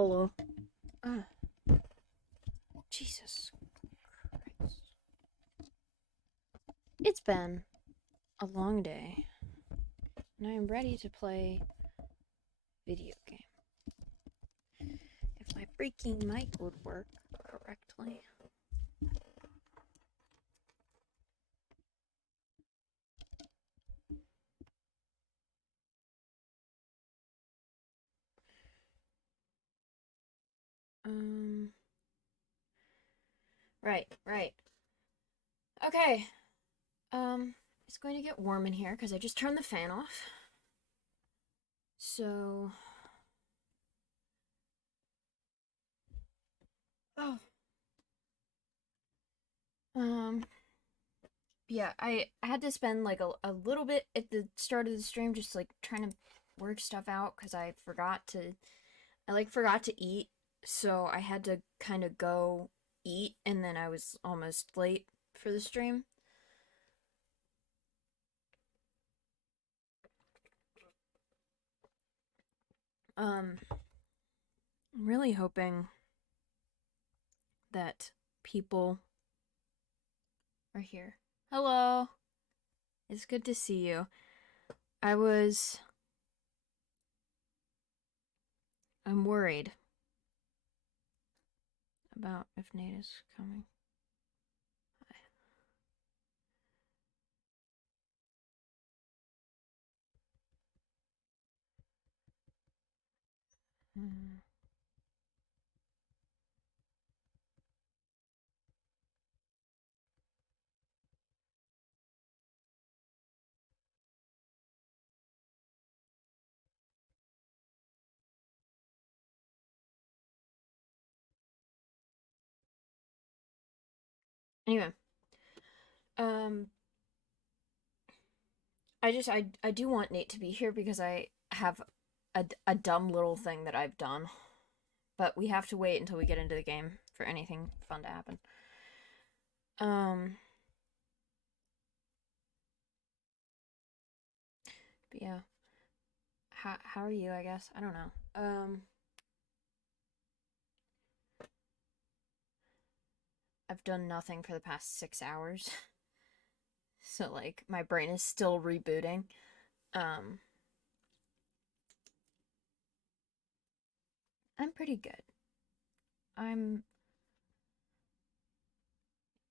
Hello. Ah, Jesus Christ. It's been a long day, and I am ready to play video game. If my freaking mic would work correctly. Um, right. Okay. It's going to get warm in here because I just turned the fan off. So, oh, um, yeah, I had to spend like a little bit at the start of the stream just like trying to work stuff out because I forgot to eat, so I had to kind of go eat, and then I was almost late for the stream. I'm really hoping that people are here. Hello. It's good to see you. I'm worried about if Nate is coming. Hi. Hmm. Anyway, um, I do want Nate to be here because I have a dumb little thing that I've done, but we have to wait until we get into the game for anything fun to happen. Um, but yeah. How are you, I guess? I don't know. I've done nothing for the past 6 hours. So like my brain is still rebooting. Um I'm pretty good. I'm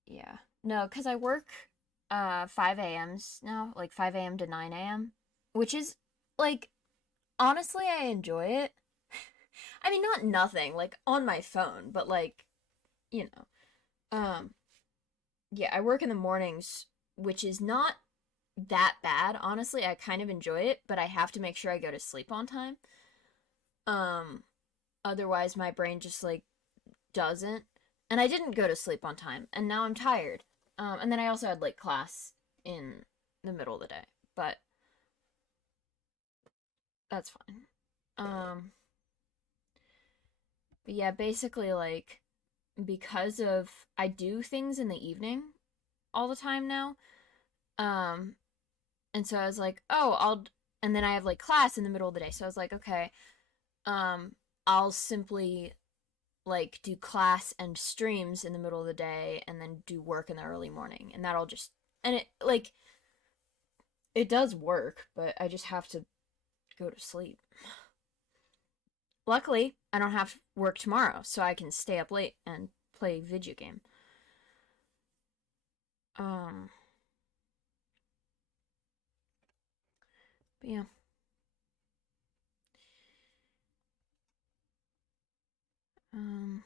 yeah. No, cuz I work 5 a.m.s now, like 5 a.m. to 9 a.m., which is like honestly I enjoy it. I mean not nothing, like on my phone, but like, you know. Yeah, I work in the mornings, which is not that bad. Honestly, I kind of enjoy it, but I have to make sure I go to sleep on time. Um, Otherwise my brain just like doesn't. And I didn't go to sleep on time, and now I'm tired. And then I also had like class in the middle of the day, but that's fine. Um, but yeah, basically like because of I do things in the evening all the time now. Um, and so I was like, oh, and then I have like class in the middle of the day. So I was like, okay, um, I'll simply like do class and streams in the middle of the day and then do work in the early morning. And that'll just, and it like, it does work, but I just have to go to sleep. Luckily, I don't have work tomorrow, so I can stay up late and play video game. Um, but yeah. Um,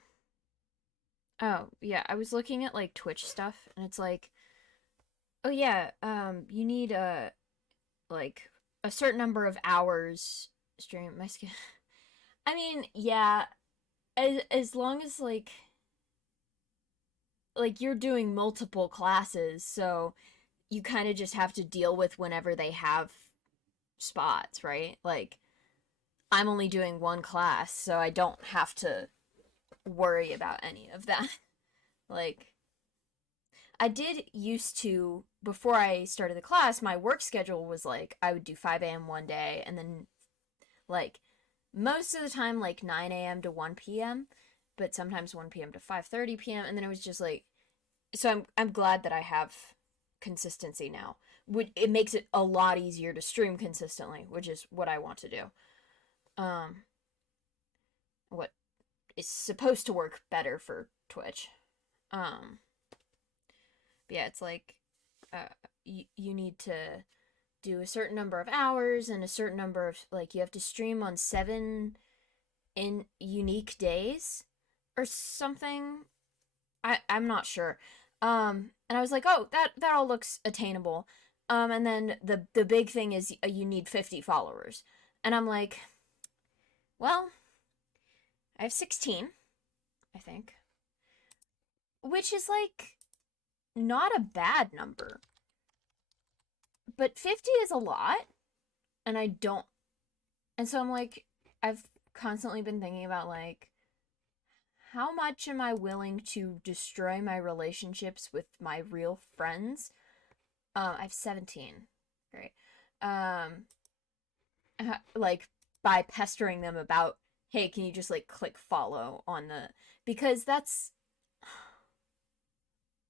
oh, yeah, I was looking at like Twitch stuff, and it's like, oh yeah, you need like a certain number of hours stream. My skin. I mean, yeah, as long as like you're doing multiple classes, so you kind of just have to deal with whenever they have spots, right? Like I'm only doing one class, so I don't have to worry about any of that. Like I did used to before I started the class, my work schedule was like I would do 5 a.m. one day and then like most of the time like 9 a.m. to 1 p.m., but sometimes 1 p.m. to 5:30 p.m. And then it was just like, so I'm glad that I have consistency now. It makes it a lot easier to stream consistently, which is what I want to do. Um, what is supposed to work better for Twitch. Um, yeah, it's like you need to do a certain number of hours and a certain number of like you have to stream on 7 in unique days or something. I'm not sure. And I was like, oh, that all looks attainable. And then the big thing is you need 50 followers, and I'm like, well, I have 16, I think, which is like not a bad number, but 50 is a lot, and I don't. And so I'm like, I've constantly been thinking about like, how much am I willing to destroy my relationships with my real friends? I have 17. Great. Um, like by pestering them about, hey, can you just like click follow on the, because that's,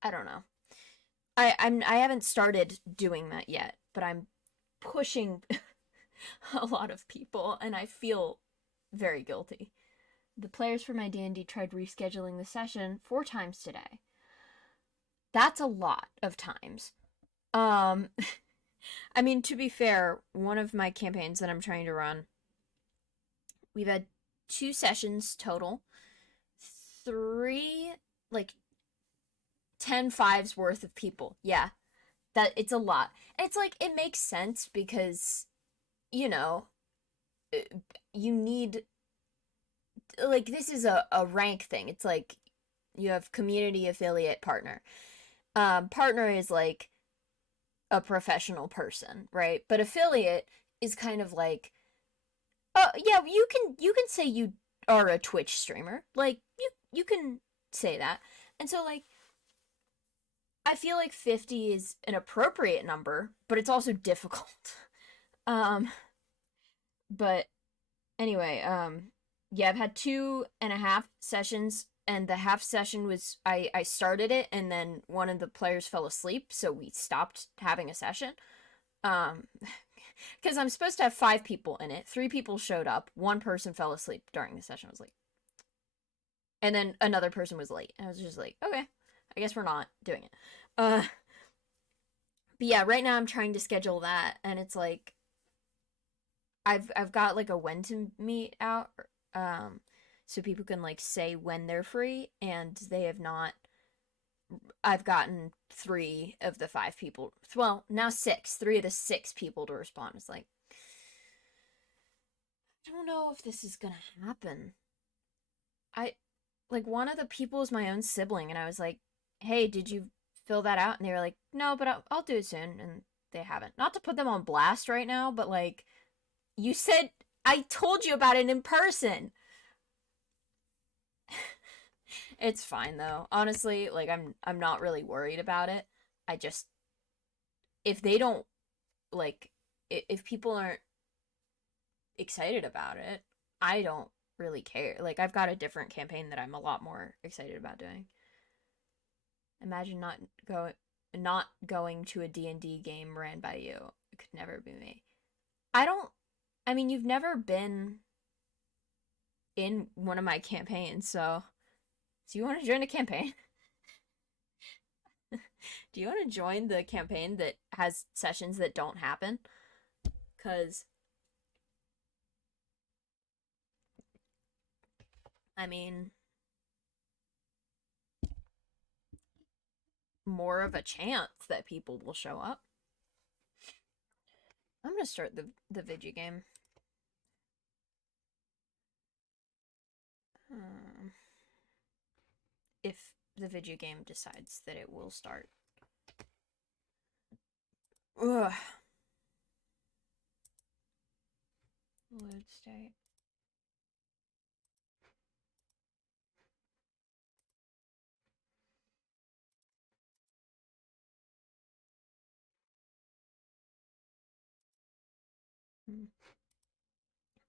I don't know. I haven't started doing that yet, but I'm pushing a lot of people and I feel very guilty. The players for my D&D tried rescheduling the session 4 times today. That's a lot of times. Um I mean, to be fair, one of my campaigns that I'm trying to run, we've had 2 sessions total. Three, like 10 fives worth of people. Yeah, that it's a lot. And it's like, it makes sense because, you know, you need, like, this is a rank thing. It's like you have community affiliate partner. Partner is like a professional person, right? But affiliate is kind of like, yeah, you can say you are a Twitch streamer. Like you can say that. And so like I feel like 50 is an appropriate number, but it's also difficult. Um but anyway, yeah, I've had 2.5 sessions and the half session was I started it and then one of the players fell asleep, so we stopped having a session. Um because I'm supposed to have 5 people in it. 3 people showed up. One person fell asleep during the session. I was like, and then another person was late. And I was just like, okay, I guess we're not doing it. But yeah, right now I'm trying to schedule that, and it's like I've got like a when to meet out, um, so people can like say when they're free, and they have not. I've gotten 3 of the 5 people. Well, now 6. 3 of the 6 people to respond. It's like I don't know if this is gonna happen. I like one of the people is my own sibling, and I was like, "Hey, did you fill that out?" And they were like, "No, but I'll do it soon." And they haven't. Not to put them on blast right now, but like you said, I told you about it in person. It's fine though. Honestly, like I'm not really worried about it. I just if they don't like if people aren't excited about it, I don't really care. Like I've got a different campaign that I'm a lot more excited about doing. Imagine not going to a D&D game ran by you. It could never be me. I don't I mean, you've never been in one of my campaigns, so you want to join a campaign? Do you want to join the campaign that has sessions that don't happen? Cuz I mean, more of a chance that people will show up. I'm going to start the video game. Um, if the video game decides that it will start. Ugh. Load state.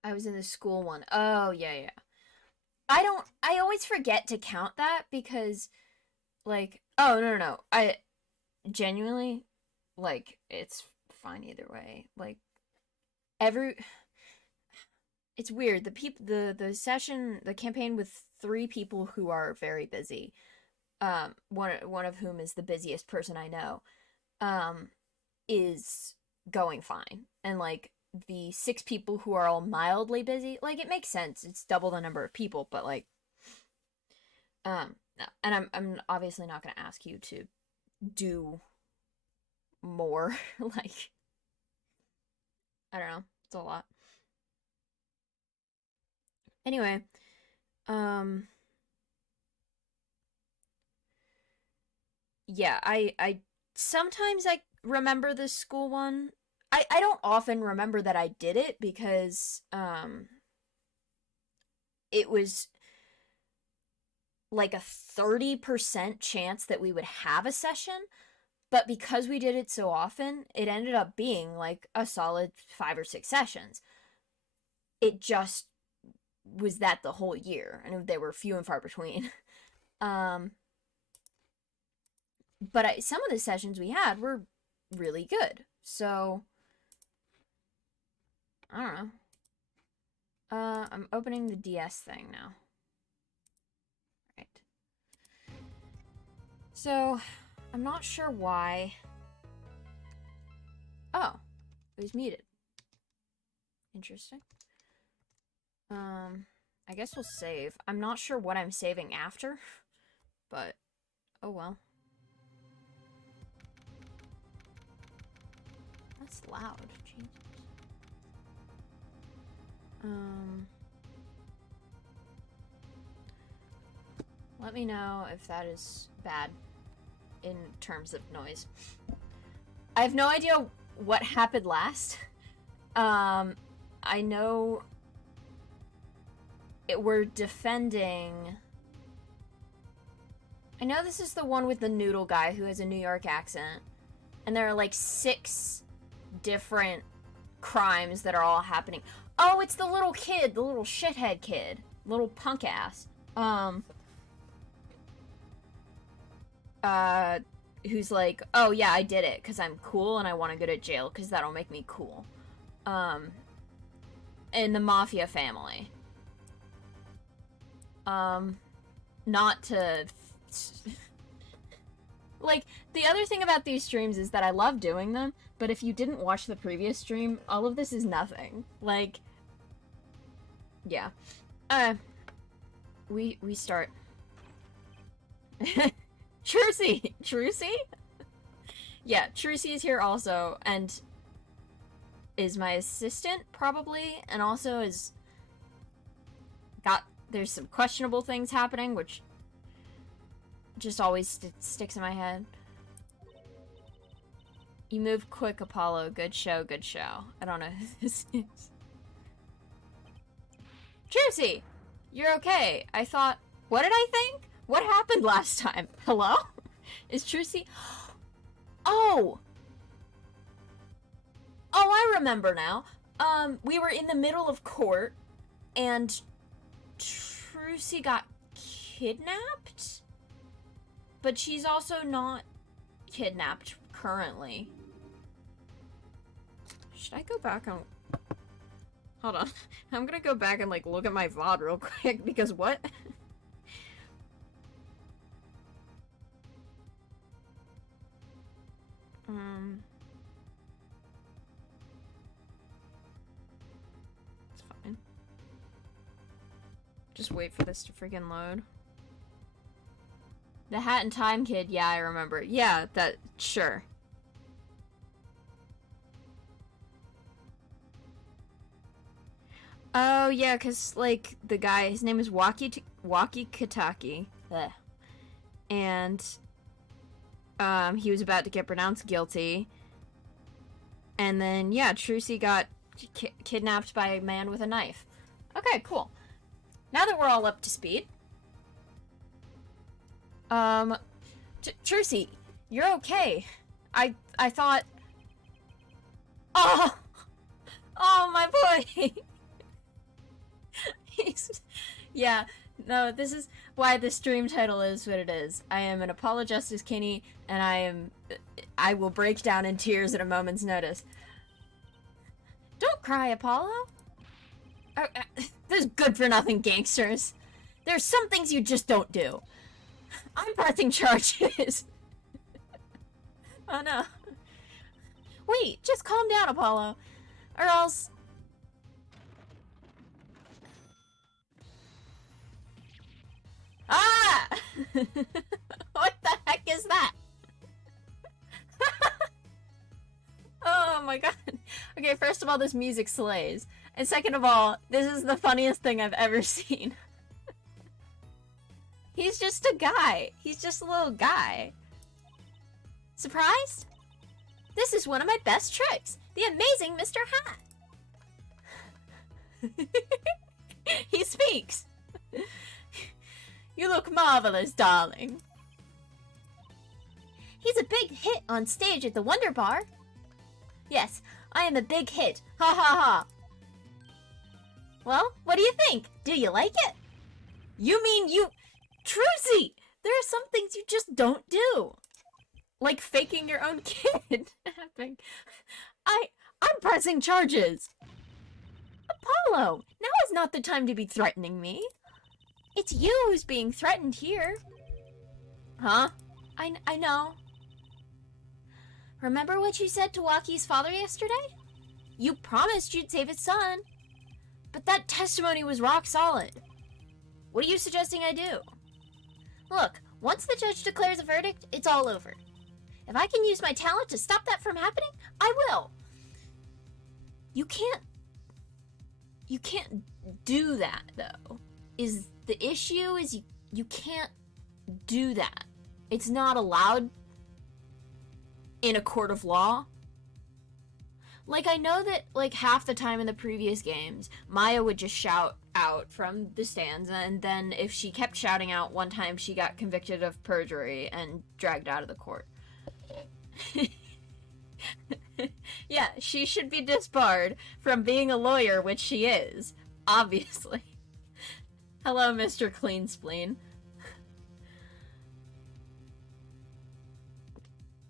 I was in the school one. Oh, yeah, yeah. I always forget to count that because, like, oh, no, no, no. I genuinely, like, it's fine either way. Like, every, it's weird. The session, the campaign with three people who are very busy, one of whom is the busiest person I know, um, is going fine. And like the six people who are all mildly busy, like it makes sense. It's double the number of people, but like no. And I'm obviously not going to ask you to do more. Like I don't know. It's a lot. Anyway, um yeah, I sometimes I remember the school one. I don't often remember that I did it because it was like a 30% chance that we would have a session, but because we did it so often, it ended up being like a solid 5 or 6 sessions. It just was that the whole year, and they were few and far between. um but some of the sessions we had were really good, so I don't know. I'm opening the DS thing now. Right. So, I'm not sure why. Oh, it was muted. Interesting. I guess we'll save. I'm not sure what I'm saving after, but oh well. That's loud. Jesus. Let me know if that is bad in terms of noise. I have no idea what happened last. I know we're defending. I know this is the one with the noodle guy who has a New York accent, and there are like 6 different crimes that are all happening. Oh, it's the little kid, the little shithead kid, little punk ass. Who's like, oh yeah, I did it because I'm cool and I want to go to jail because that'll make me cool. In the mafia family. Not to like, the other thing about these streams is that I love doing them, but if you didn't watch the previous stream, all of this is nothing. Like, yeah. We start. Trucy? Yeah, Trucy is here also, and is my assistant, probably, and also is there's some questionable things happening, which just always sticks in my head. You move quick, Apollo. Good show, good show. I don't know who this is. Trucy! You're okay. I thought, what did I think? What happened last time? Hello? Is Trucy... Oh! Oh, I remember now. We were in the middle of court, and Trucy got kidnapped? But she's also not kidnapped currently. Should I go back and... Hold on. I'm gonna go back and, like, look at my VOD real quick, because what? It's fine. Just wait for this to freaking load. The Hat and Time Kid, yeah, I remember. Yeah, that, sure. Oh, yeah, because, like, the guy, his name is Waki Kataki. Ugh. And, he was about to get pronounced guilty. And then, yeah, Trucy got kidnapped by a man with a knife. Okay, cool. Now that we're all up to speed. Trucy, you're okay. I thought... Oh! Oh, my boy! Yeah, no, this is why the stream title is what it is. I am an apologist as Kinnie, and I will break down in tears at a moment's notice. Don't cry, Apollo. There's good-for-nothing gangsters. There's some things you just don't do. I'm pressing charges. Oh no. Wait, just calm down, Apollo. Or else... Ah! What the heck is that? Oh my god. Okay, first of all, this music slays. And second of all, this is the funniest thing I've ever seen. He's just a guy. He's just a little guy. Surprised? This is one of my best tricks. The amazing Mr. Hat. He speaks. You look marvelous, darling. He's a big hit on stage at the Wonder Bar. Yes, I am a big hit. Ha ha ha. Well, what do you think? Do you like it? You mean you... Trucy! There are some things you just don't do. Like faking your own kidnapping. I'm pressing charges. Apollo, now is not the time to be threatening me. It's you who's being threatened here. Huh? I know. Remember what you said to Waki's father yesterday? You promised you'd save his son. But that testimony was rock solid. What are you suggesting I do? Look, once the judge declares a verdict, it's all over. If I can use my talent to stop that from happening, I will. You can't do that, though. The issue is you can't do that. It's not allowed in a court of law. Like, I know that, like, half the time in the previous games, Maya would just shout out from the stands, and then if she kept shouting out one time, she got convicted of perjury and dragged out of the court. Yeah, she should be disbarred from being a lawyer, which she is, obviously. Hello, Mr. Clean Spleen.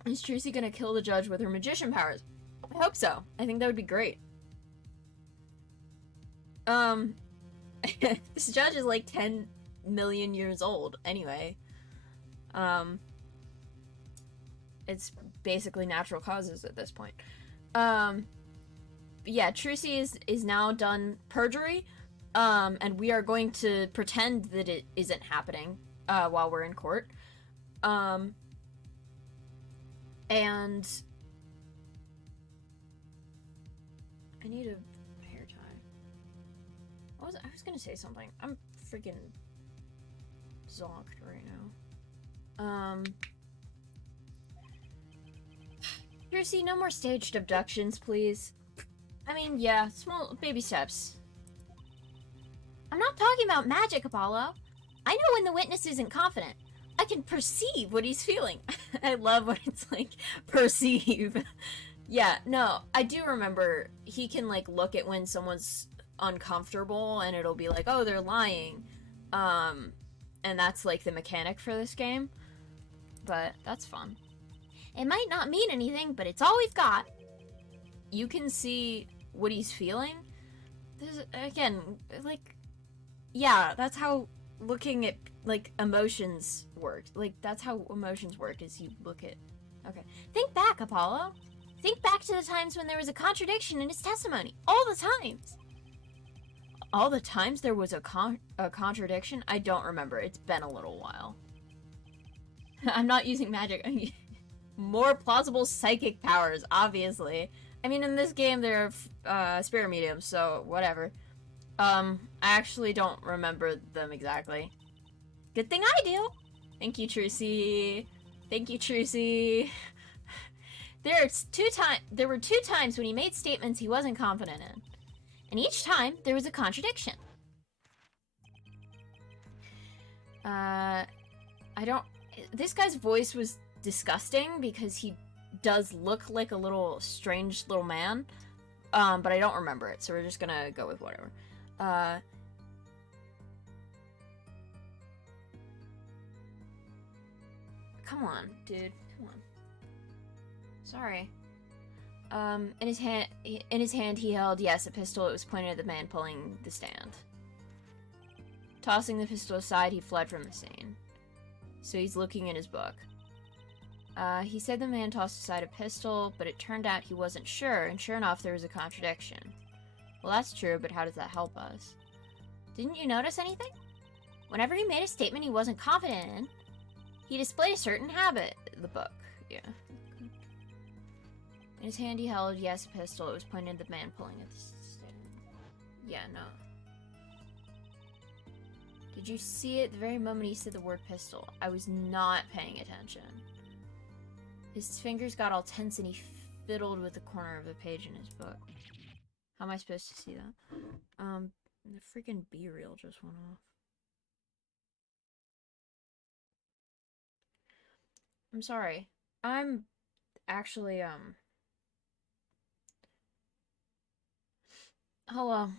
Is Trucy gonna kill the judge with her magician powers? I hope so. I think that would be great. This judge is like 10 million years old, anyway. It's basically natural causes at this point. Yeah, Trucy is now done perjury, and we are going to pretend that it isn't happening, while we're in court. And I need a hair tie. I was gonna say something. I'm freaking zonked right now. Trucy, no more staged abductions, please. I mean, yeah, small baby steps. I'm not talking about magic, Apollo. I know when the witness isn't confident. I can perceive what he's feeling. I love when it's like, perceive. Yeah, no, I do remember he can, like, look at when someone's uncomfortable and it'll be like, oh, they're lying. And that's, like, the mechanic for this game. But that's fun. It might not mean anything, but it's all we've got. You can see what he's feeling. There's, again, like, yeah, that's how looking at, like, emotions work. Like, that's how emotions work, is you look at... Okay. Think back, Apollo. Think back to the times when there was a contradiction in his testimony. All the times. All the times there was a contradiction? I don't remember. It's been a little while. I'm not using magic. More plausible psychic powers, obviously. I mean, in this game, there are spirit mediums, so whatever. I actually don't remember them exactly. Good thing I do! Thank you, Trucy. Thank you, Trucy. There were two times when he made statements he wasn't confident in. And each time, there was a contradiction. This guy's voice was disgusting because he does look like a little strange little man. But I don't remember it, so we're just gonna go with whatever. come on, dude. Come on. Sorry. In his hand he held, yes, a pistol. It was pointed at the man pulling the stand. Tossing the pistol aside, he fled from the scene. So he's looking in his book. He said the man tossed aside a pistol, but it turned out he wasn't sure, and sure enough, there was a contradiction. Well, that's true, but how does that help us? Didn't you notice anything? Whenever he made a statement he wasn't confident in, he displayed a certain habit. The book, yeah. In his hand he held, yes, a pistol. It was pointed at the man pulling at the stand. Yeah, no. Did you see it the very moment he said the word pistol? I was not paying attention. His fingers got all tense and he fiddled with the corner of the page in his book. How am I supposed to see that? The freaking B-reel just went off. I'm sorry. I'm actually, hello.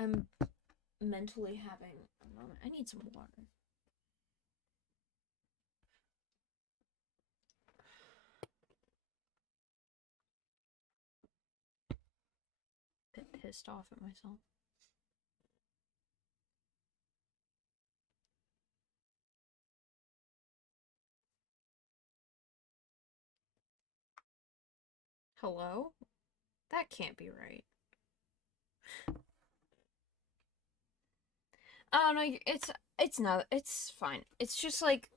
I'm mentally having a moment. I need some water. A bit pissed off at myself. Hello? That can't be right. Oh no, it's not. It's fine. It's just like,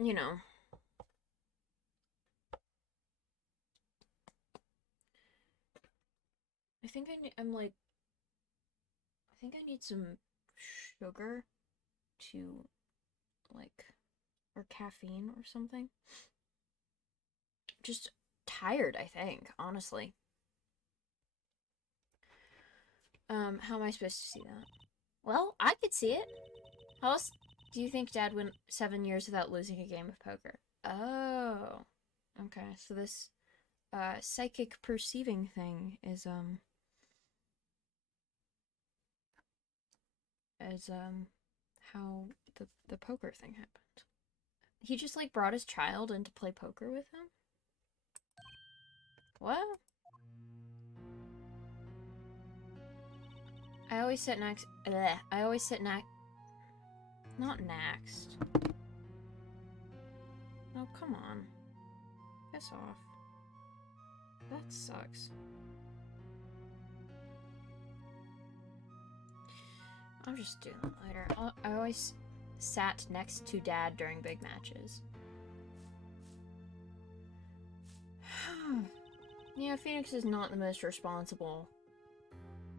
you know. I think I need some sugar to, like, or caffeine or something. Just tired, I think, honestly. How am I supposed to see that? Well, I could see it. How else do you think Dad went 7 years without losing a game of poker? Oh. Okay, so this, psychic perceiving thing is, how the poker thing happened. He just, like, brought his child in to play poker with him? What? I always sit next. Bleh, I always sit next. Not next. Oh, come on. Piss off. That sucks. I'll just do that later. I always sat next to Dad during big matches. Yeah, Phoenix is not the most responsible.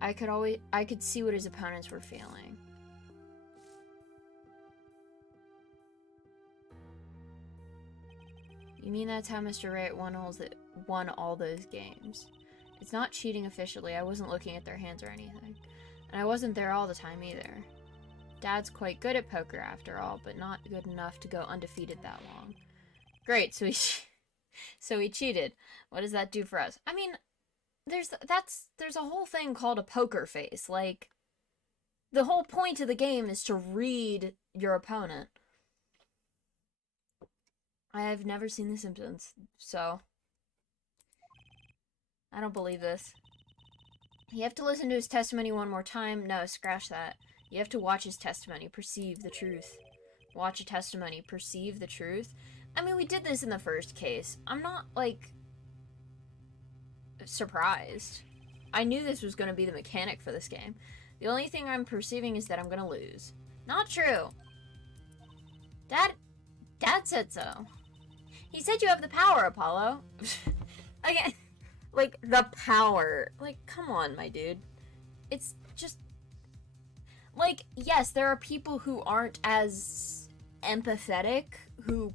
I could see what his opponents were feeling. You mean that's how Mr. Wright won all those games? It's not cheating officially. I wasn't looking at their hands or anything. And I wasn't there all the time either. Dad's quite good at poker after all, but not good enough to go undefeated that long. Great, so he cheated. What does that do for us? I mean, there's a whole thing called a poker face. Like, the whole point of the game is to read your opponent. I have never seen The Simpsons, so I don't believe this. You have to listen to his testimony one more time. No, scratch that. You have to watch his testimony, perceive the truth. Watch a testimony, perceive the truth. I mean, we did this in the first case. I'm not, like, surprised. I knew this was going to be the mechanic for this game. The only thing I'm perceiving is that I'm going to lose. Not true. Dad said so. He said you have the power, Apollo. Again, like, the power. Like, come on, my dude. It's just, like, yes, there are people who aren't as empathetic, who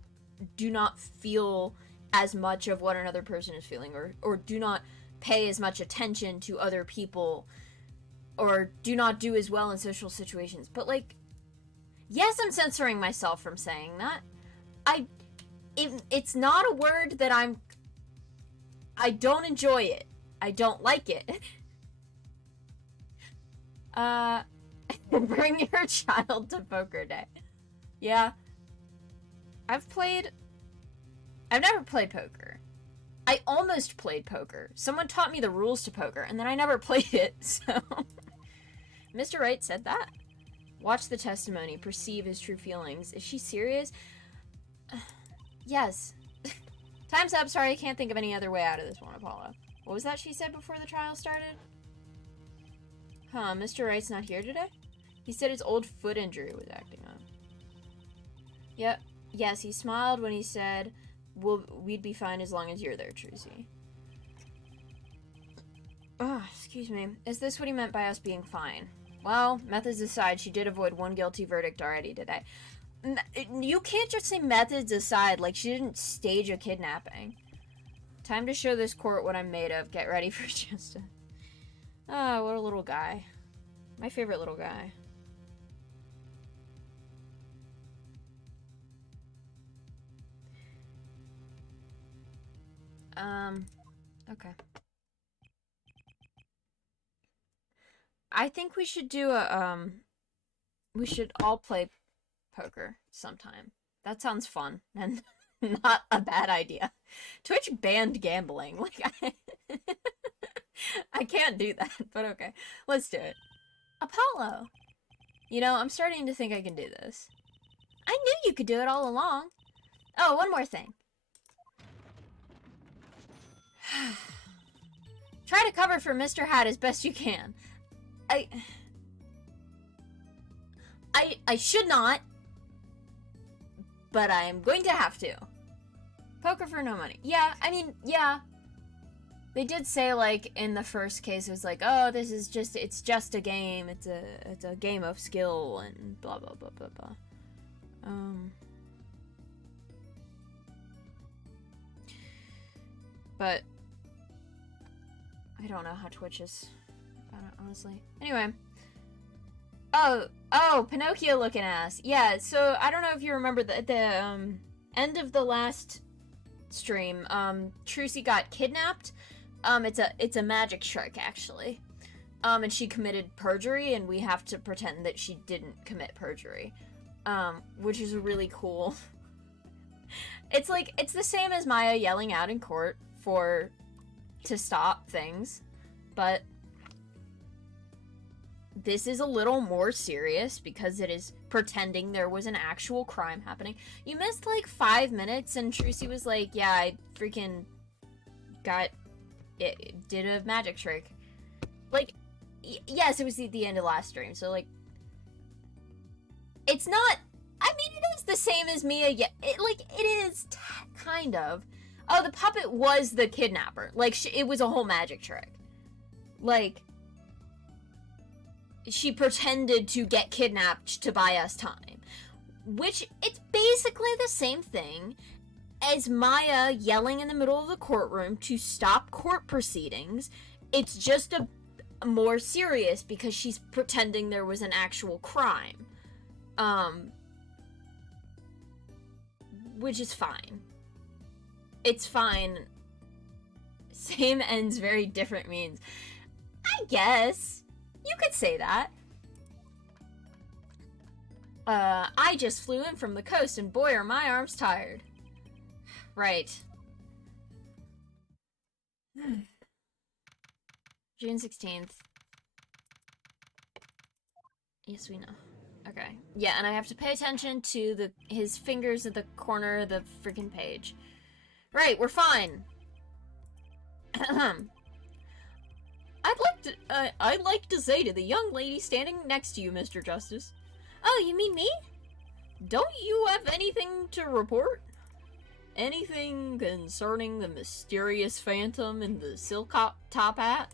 do not feel as much of what another person is feeling, or do not pay as much attention to other people, or do not do as well in social situations. But, like, yes, I'm censoring myself from saying that. It's not a word that I don't enjoy it. I don't like it. Bring your child to poker day. Yeah. I've never played poker. I almost played poker. Someone taught me the rules to poker, and then I never played it, so... Mr. Wright said that. Watch the testimony. Perceive his true feelings. Is she serious? Yes. Time's up. Sorry, I can't think of any other way out of this one, Apollo. What was that she said before the trial started? Huh, Mr. Wright's not here today? He said his old foot injury was acting up. Yep. Yes, he smiled when he said, we'd be fine as long as you're there, Trucy. Oh, excuse me. Is this what he meant by us being fine? Well, methods aside, she did avoid one guilty verdict already today. You can't just say methods aside, like she didn't stage a kidnapping. Time to show this court what I'm made of. Get ready for justice. Oh, what a little guy. My favorite little guy. Okay. I think we should do a, we should all play poker sometime. That sounds fun and not a bad idea. Twitch banned gambling. Like, I can't do that, but okay. Let's do it. Apollo! You know, I'm starting to think I can do this. I knew you could do it all along. Oh, one more thing. Try to cover for Mr. Hat as best you can. I should not, but I'm going to have to. Poker for no money. Yeah, I mean, yeah. They did say, like, in the first case, it was like, oh, this is just, it's just a game. It's a game of skill and blah, blah, blah, blah, blah. But I don't know how Twitch is about it, honestly. Anyway. Oh, Pinocchio looking ass. Yeah, so I don't know if you remember the end of the last stream, Trucy got kidnapped. It's a magic trick, actually. And she committed perjury, and we have to pretend that she didn't commit perjury. Which is really cool. It's like, it's the same as Maya yelling out in court to stop things, but this is a little more serious because it is pretending there was an actual crime happening. You missed like 5 minutes and Trucy was like, yeah, I freaking did a magic trick. Like, yes, it was the end of last stream, so like, it's not, I mean, it is the same as Mia, it is kind of. Oh, the puppet was the kidnapper. Like, it was a whole magic trick. Like, she pretended to get kidnapped to buy us time. Which, it's basically the same thing as Maya yelling in the middle of the courtroom to stop court proceedings. It's just a more serious because she's pretending there was an actual crime. Which is fine. It's fine. Same ends, very different means. I guess. You could say that. I just flew in from the coast and boy are my arms tired. Right. June 16th. Yes, we know. Okay. Yeah, and I have to pay attention to his fingers at the corner of the freaking page. Right, we're fine. I'd like to say to the young lady standing next to you, Mr. Justice. Oh, you mean me? Don't you have anything to report? Anything concerning the mysterious phantom in the silk top hat?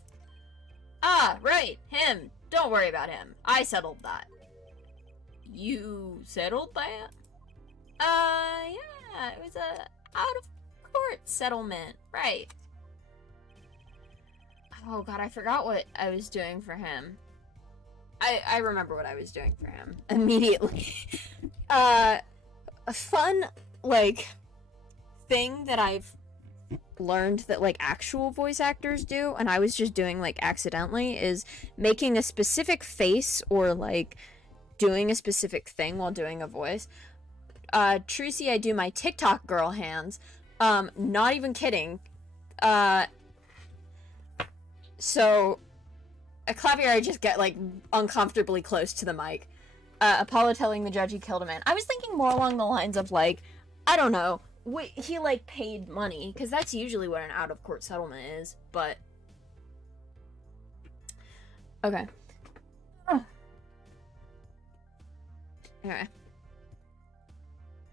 Ah, right, him. Don't worry about him. I settled that. You settled that? Yeah, it was a out-of-court settlement, right. Oh god, I forgot what I was doing for him. I remember what I was doing for him immediately. A fun, like, thing that I've learned that, like, actual voice actors do, and I was just doing, like, accidentally, is making a specific face or, like, doing a specific thing while doing a voice. Trucy, I do my TikTok girl hands. Not even kidding. So, Clavier, I just get, like, uncomfortably close to the mic. Apollo telling the judge he killed a man. I was thinking more along the lines of, like, I don't know, he, like, paid money, because that's usually what an out-of-court settlement is, but... Okay. Okay.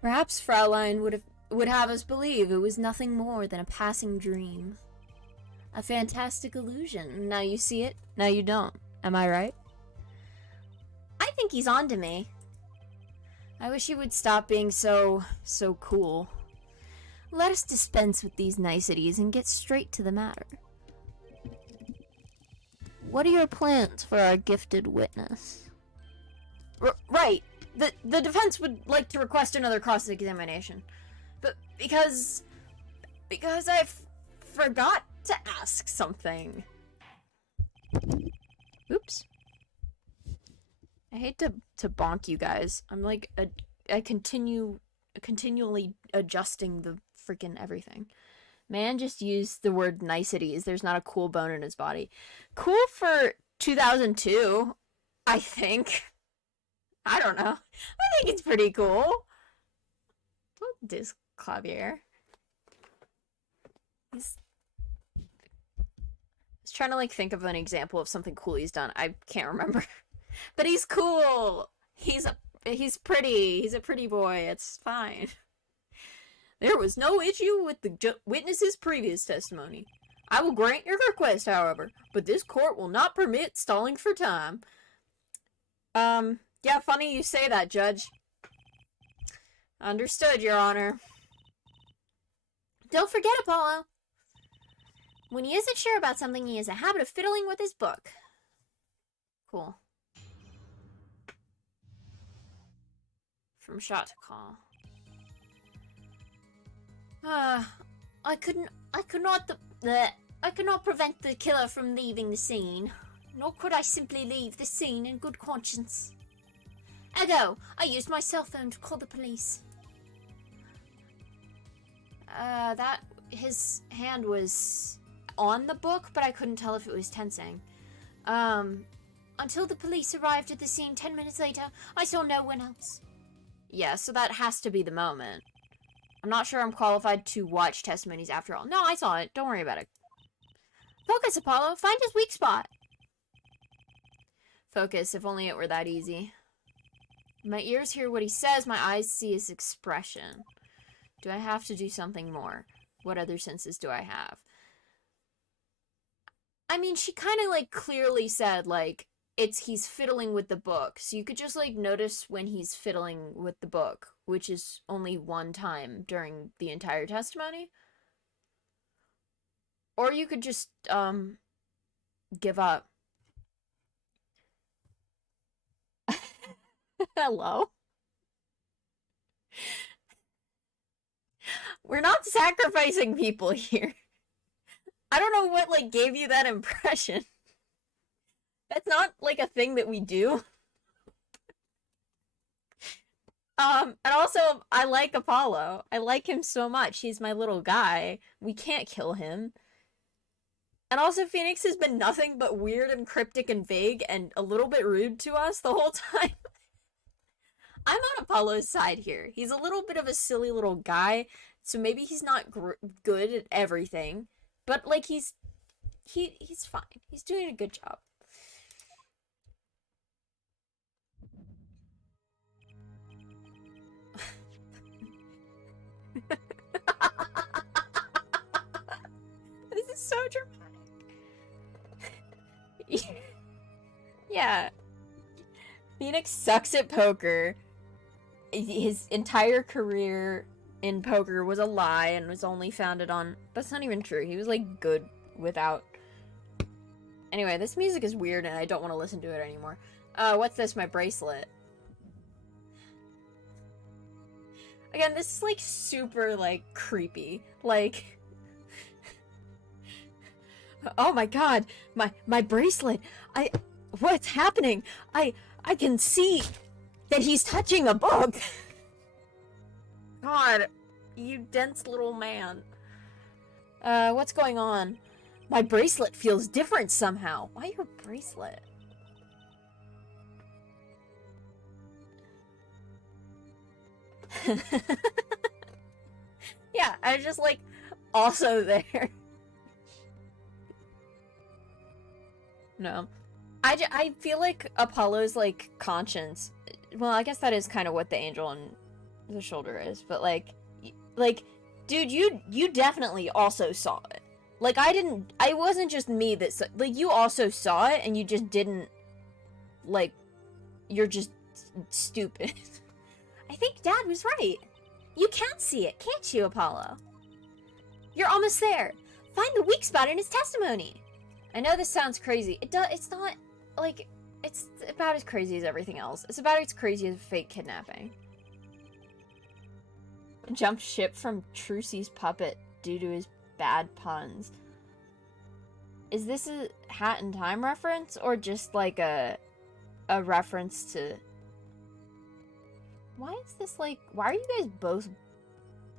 Perhaps Fraulein would have us believe it was nothing more than a passing dream. A fantastic illusion. Now you see it, now you don't. Am I right? I think he's onto me. I wish he would stop being so cool. Let us dispense with these niceties and get straight to the matter. What are your plans for our gifted witness? Right. The defense would like to request another cross-examination. But because I forgot to ask something. Oops. I hate to bonk you guys. I'm like continually adjusting the freaking everything. Man just used the word niceties. There's not a cool bone in his body. Cool for 2002, I think. I don't know. I think it's pretty cool. Don't diss Clavier. He's trying to, like, think of an example of something cool he's done. I can't remember. But he's cool. He's pretty. He's a pretty boy. It's fine. There was no issue with the witness's previous testimony. I will grant your request, however, but this court will not permit stalling for time. Yeah, funny you say that, Judge. Understood, Your Honor. Don't forget, Apollo. When he isn't sure about something, he has a habit of fiddling with his book. Cool. From shot to call. I could not prevent the killer from leaving the scene. Nor could I simply leave the scene in good conscience. Ergo, I used my cell phone to call the police. His hand was on the book, but I couldn't tell if it was tensing. Until the police arrived at the scene 10 minutes later, I saw no one else. Yeah, so that has to be the moment. I'm not sure I'm qualified to watch testimonies after all. No, I saw it. Don't worry about it. Focus, Apollo. Find his weak spot. Focus, if only it were that easy. My ears hear what he says, my eyes see his expression. Do I have to do something more? What other senses do I have? I mean, she kind of, like, clearly said, like, he's fiddling with the book. So you could just, like, notice when he's fiddling with the book, which is only one time during the entire testimony. Or you could just, give up. Hello? We're not sacrificing people here. I don't know what, like, gave you that impression. That's not, like, a thing that we do. And also, I like Apollo. I like him so much. He's my little guy. We can't kill him. And also, Phoenix has been nothing but weird and cryptic and vague and a little bit rude to us the whole time. I'm on Apollo's side here. He's a little bit of a silly little guy, so maybe he's not good at everything. But, like, he's fine. He's doing a good job. This is so dramatic. Yeah. Phoenix sucks at poker. His entire career in poker was a lie and was only founded on... That's not even true. He was, like, good without... Anyway, this music is weird and I don't want to listen to it anymore. What's this? My bracelet. Again, this is, like, super, like, creepy. Like... Oh my god! My bracelet! What's happening? I can see that he's touching a book! God, you dense little man. What's going on? My bracelet feels different somehow. Why your bracelet? Yeah, I was just like also there. No. I feel like Apollo's like conscience. Well, I guess that is kind of what the angel on the shoulder is, but like dude, you definitely also saw it. Like I wasn't just me that saw, like you also saw it and you just didn't like you're just stupid. I think Dad was right. You can see it, can't you, Apollo? You're almost there. Find the weak spot in his testimony. I know this sounds crazy. It's not, like, it's about as crazy as everything else. It's about as crazy as fake kidnapping. Jumped ship from Trucy's puppet due to his bad puns. Is this a Hat in Time reference, or just, like, a reference to... Why is this, like... Why are you guys both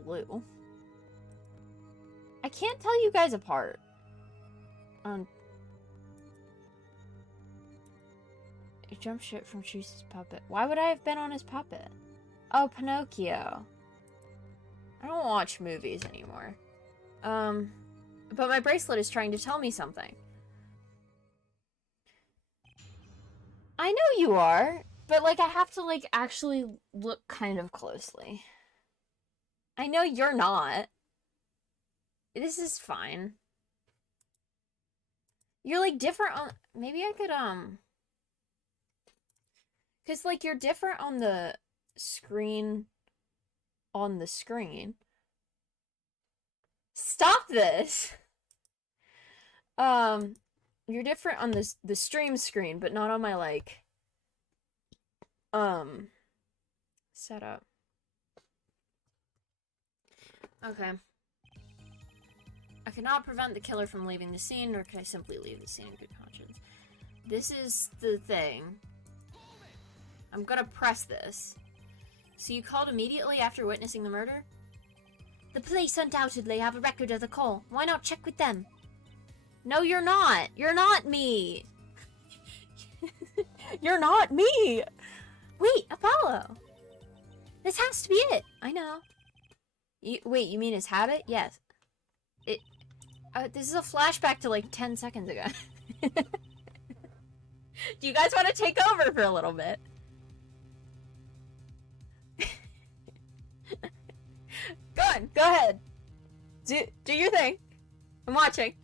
blue? I can't tell you guys apart. You jumped ship from Trucy's puppet. Why would I have been on his puppet? Oh, Pinocchio. I don't watch movies anymore. But my bracelet is trying to tell me something. I know you are, but, like, I have to, like, actually look kind of closely. I know you're not. This is fine. You're, like, different on... Maybe I could, because, like, you're different on the screen... On the screen. Stop this! You're different on the stream screen, but not on my, like... Setup. Okay. I cannot prevent the killer from leaving the scene, nor can I simply leave the scene in good conscience. This is the thing. I'm gonna press this. So you called immediately after witnessing the murder? The police undoubtedly have a record of the call. Why not check with them? No, you're not. You're not me. You're not me. Wait, Apollo. This has to be it. I know. Wait, you mean his habit? Yes. This is a flashback to like 10 seconds ago. Do you guys want to take over for a little bit? Go on, go ahead. Do your thing. I'm watching.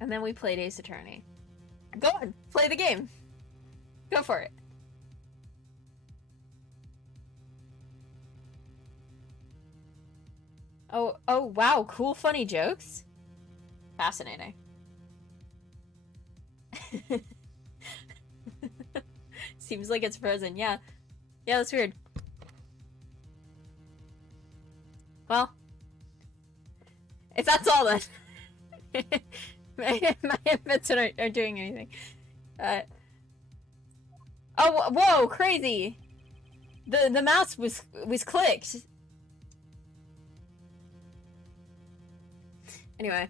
And then we played Ace Attorney. Go on, play the game. Go for it. Oh, wow, cool, funny jokes. Fascinating. Seems like it's frozen, yeah. Yeah, that's weird. Well, if that's all then. my inputs aren't doing anything. Oh, whoa, crazy! The mouse was clicked. Anyway,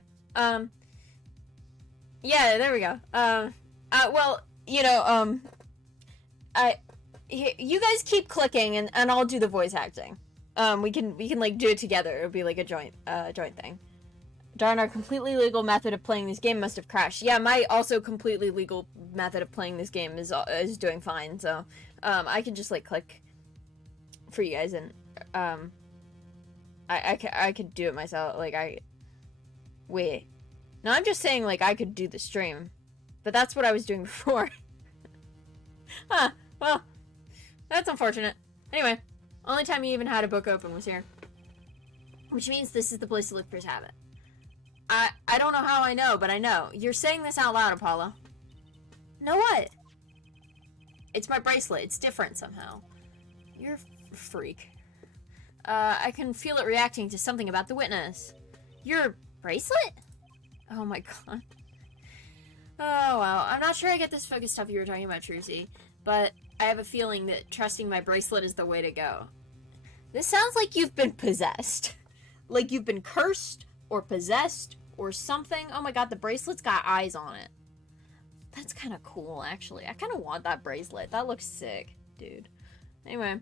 yeah, there we go. Well, you know, you guys keep clicking and I'll do the voice acting. We can like do it together. It'll be like a joint thing. Darn, our completely legal method of playing this game must have crashed. Yeah, my also completely legal method of playing this game is doing fine. So, I can just like click for you guys and I could do it myself. Like wait. No, I'm just saying like I could do the stream, but that's what I was doing before. Huh. Well, that's unfortunate. Anyway, only time you even had a book open was here, which means this is the place to look for his habit. I don't know how I know, but I know. You're saying this out loud, Apollo. Know what? It's my bracelet. It's different somehow. You're a freak. I can feel it reacting to something about the witness. Your bracelet? Oh my god. Oh, wow. I'm not sure I get this focus stuff you were talking about, Trucy, but I have a feeling that trusting my bracelet is the way to go. This sounds like you've been possessed. Like you've been cursed or possessed or something. Oh my god, the bracelet's got eyes on it. That's kind of cool, actually. I kind of want that bracelet. That looks sick, dude. Anyway.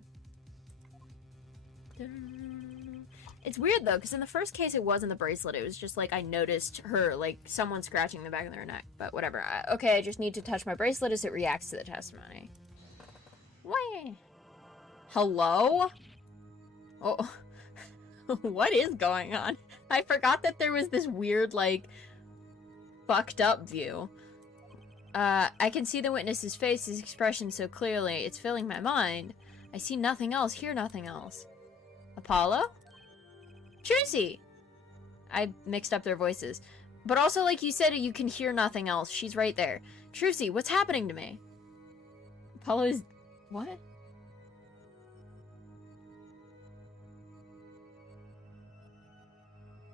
It's weird, though, because in the first case, it wasn't the bracelet. It was just, like, I noticed her, like, someone scratching the back of their neck. But whatever. Okay, I just need to touch my bracelet as it reacts to the testimony. Wait. Hello? Oh. What is going on? I forgot that there was this weird, like, fucked up view. I can see the witness's face, his expression so clearly. It's filling my mind. I see nothing else, hear nothing else. Apollo? Trucy! I mixed up their voices. But also, like you said, you can hear nothing else. She's right there. Trucy, what's happening to me? Apollo is... What?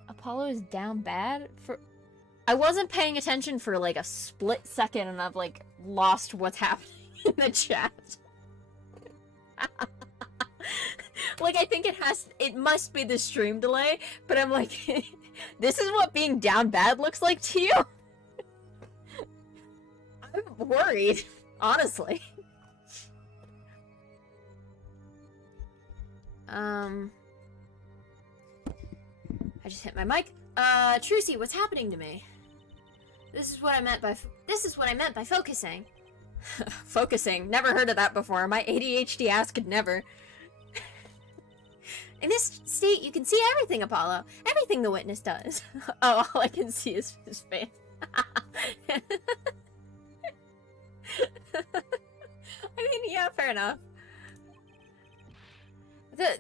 Apollo is down bad? I wasn't paying attention for, like, a split second, and I've, like, lost what's happening in the chat. Like, I think it must be the stream delay, but I'm like, this is what being down bad looks like to you? I'm worried, honestly. I just hit my mic. Trucy, what's happening to me? This is what I meant by focusing. Focusing. Never heard of that before. My ADHD ass could never. In this state, you can see everything, Apollo. Everything the witness does. Oh, all I can see is his face. I mean, yeah, fair enough.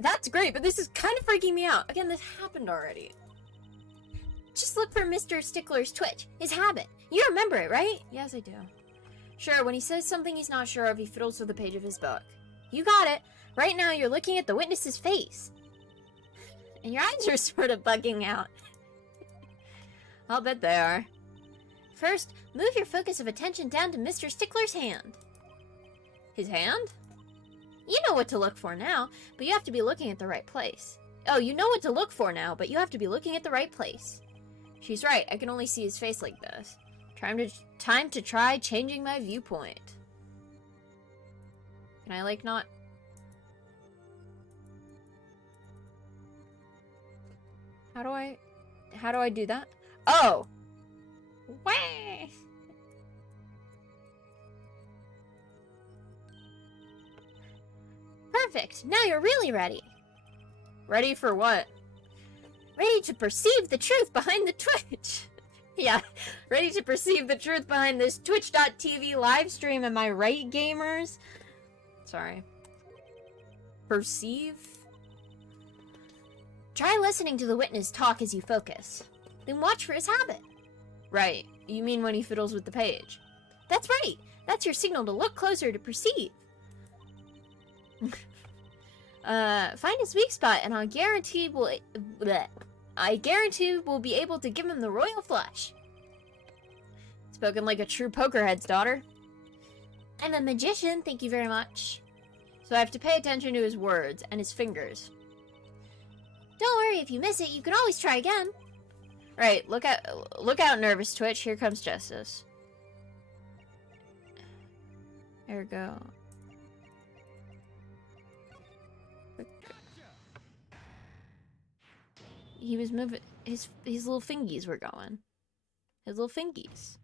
That's great, but this is kind of freaking me out. Again, this happened already. Just look for Mr. Stickler's twitch, his habit. You remember it, right? Yes, I do. Sure, when he says something he's not sure of, he fiddles with the page of his book. You got it. Right now, you're looking at the witness's face. And your eyes are sort of bugging out. I'll bet they are. First, move your focus of attention down to Mr. Stickler's hand. His hand? You know what to look for now, but you have to be looking at the right place. Oh, you know what to look for now, but you have to be looking at the right place. She's right, I can only see his face like this. Time to try changing my viewpoint. Can I, like, not... How do I do that? Oh! Way! Perfect! Now you're really ready! Ready for what? Ready to perceive the truth behind the Twitch! Yeah, ready to perceive the truth behind this Twitch.tv live stream, am I right, gamers? Sorry. Perceive? Try listening to the witness talk as you focus. Then watch for his habit. Right. You mean when he fiddles with the page? That's right. That's your signal to look closer to perceive. Find his weak spot and I guarantee we'll be able to give him the royal flush. Spoken like a true pokerhead's daughter. I'm a magician, thank you very much. So I have to pay attention to his words and his fingers. Don't worry, if you miss it, you can always try again. Right, look out, nervous Twitch. Here comes justice. There we go. He was moving. His little fingies were going. His little fingies.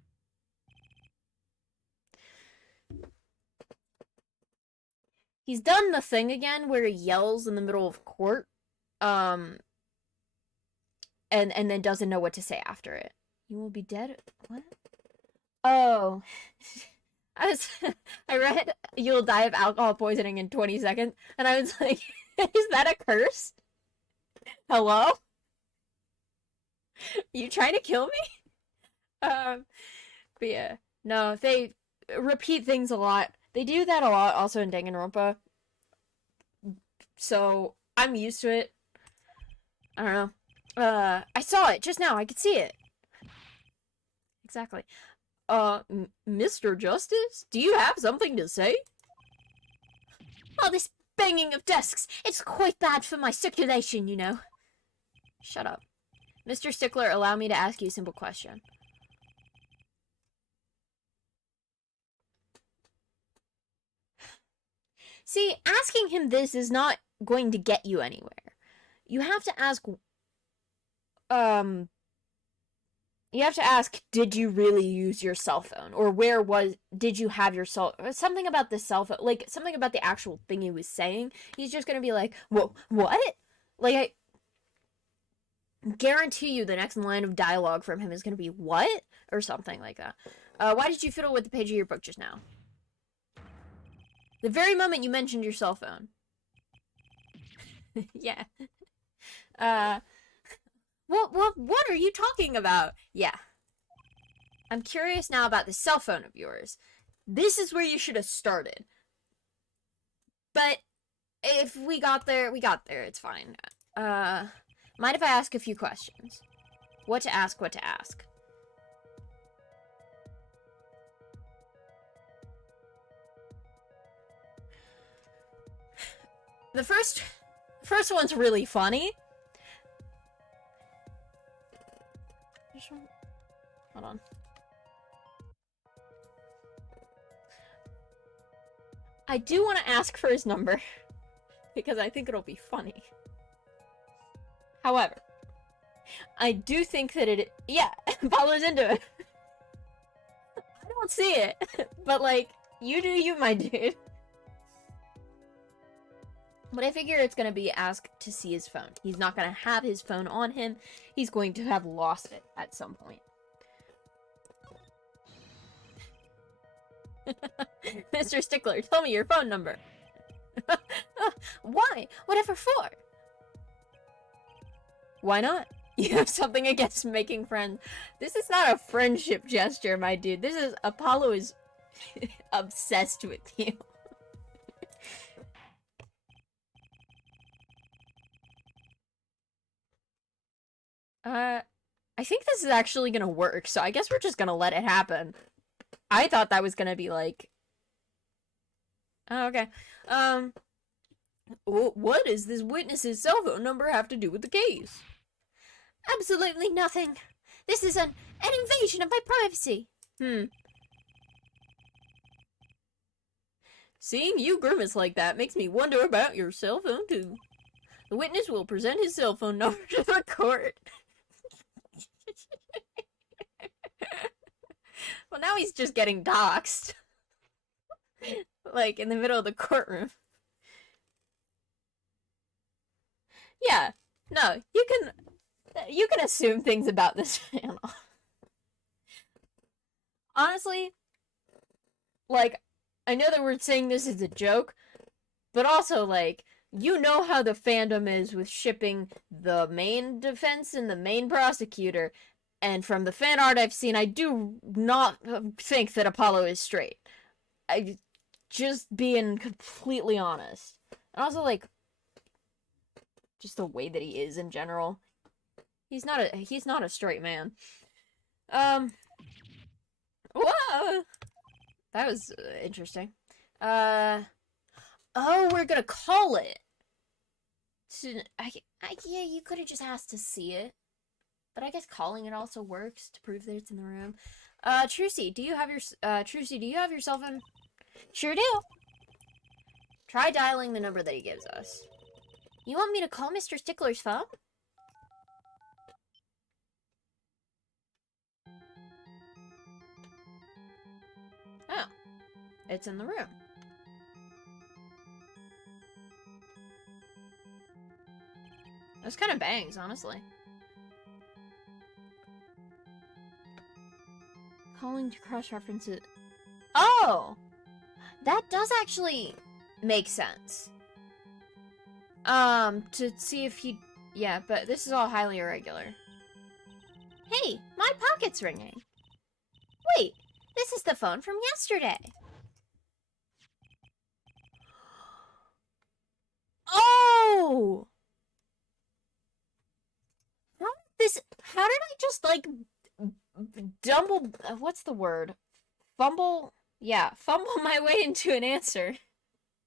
He's done the thing again where he yells in the middle of court. And then doesn't know what to say after it. You will be dead. What? Oh. I read you'll die of alcohol poisoning in 20 seconds, and I was like, is that a curse? Hello? You trying to kill me? But yeah. No, they repeat things a lot. They do that a lot also in Danganronpa. So I'm used to it. I don't know. I saw it just now. I could see it. Exactly. Mr. Justice, do you have something to say? Oh, this banging of desks. It's quite bad for my circulation, you know. Shut up. Mr. Stickler, allow me to ask you a simple question. See, asking him this is not going to get you anywhere. You have to ask, did you really use your cell phone? Or did you have your something about the cell phone, like, something about the actual thing he was saying. He's just gonna be like, whoa, what? Like, I guarantee you the next line of dialogue from him is gonna be, what? Or something like that. Why did you fiddle with the page of your book just now? The very moment you mentioned your cell phone. Yeah. What are you talking about? Yeah. I'm curious now about the cell phone of yours. This is where you should have started. But if we got there, we got there. It's fine. Mind if I ask a few questions? What to ask, what to ask. The first one's really funny. Hold on. I do want to ask for his number because I think it'll be funny. However, I do think that yeah, Paolo's into it. I don't see it, but like, you do you, my dude. But I figure it's gonna be ask to see his phone. He's not gonna have his phone on him. He's going to have lost it at some point. Mr. Stickler, tell me your phone number. Why? Whatever for? Why not? You have something against making friends. This is not a friendship gesture, my dude. This is Apollo is obsessed with you. I think this is actually gonna work, so I guess we're just gonna let it happen. I thought that was gonna be like... Oh, okay. What does this witness's cell phone number have to do with the case? Absolutely nothing. This is an invasion of my privacy. Seeing you grimace like that makes me wonder about your cell phone, too. The witness will present his cell phone number to the court. Well, now he's just getting doxxed. Like, in the middle of the courtroom. Yeah. No, you can assume things about this channel. Honestly, like, I know that we're saying this is a joke, but also, like, you know how the fandom is with shipping the main defense and the main prosecutor, and from the fan art I've seen, I do not think that Apollo is straight. I just being completely honest. And also, like, just the way that he is in general. He's not a straight man. Whoa! That was interesting. Oh, we're gonna call it. Yeah, you could have just asked to see it. But I guess calling it also works to prove that it's in the room. Trucy, do you have your cell phone? Sure do. Try dialing the number that he gives us. You want me to call Mr. Stickler's phone? Oh. It's in the room. Those kind of bangs, honestly. Calling to cross-reference it. Oh! That does actually make sense. To see if he... Yeah, but this is all highly irregular. Hey, my pocket's ringing. Wait, this is the phone from yesterday. Oh! almost like dumble. What's the word? Fumble. Yeah, fumble my way into an answer. I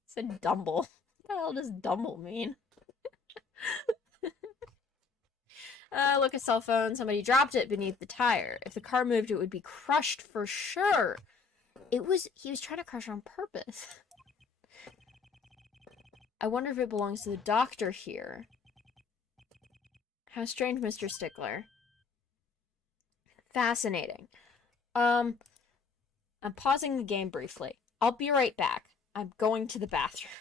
said dumble. What the hell does dumble mean? Look, a cell phone. Somebody dropped it beneath the tire. If the car moved, it would be crushed for sure. He was trying to crush it on purpose. I wonder if it belongs to the doctor here. How strange, Mr. Stickler. Fascinating. I'm pausing the game briefly. I'll be right back. I'm going to the bathroom.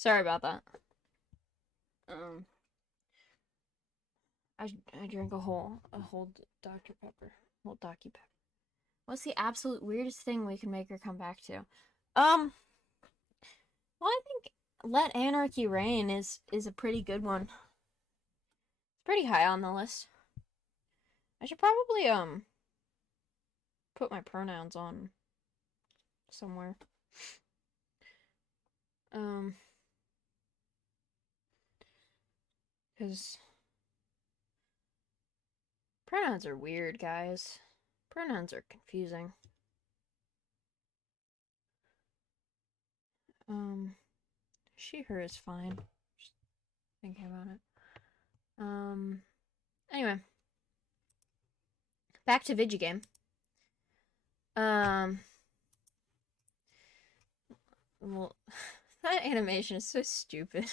Sorry about that. Um, I drank a whole Dr. Pepper, whole Docky Pepper. What's the absolute weirdest thing we can make her come back to? Well, I think Let Anarchy Reign is a pretty good one. It's pretty high on the list. I should probably put my pronouns on somewhere. Because pronouns are weird, guys. Pronouns are confusing. She, her is fine. Just thinking about it. Anyway. Back to Vigigame. Well, that animation is so stupid.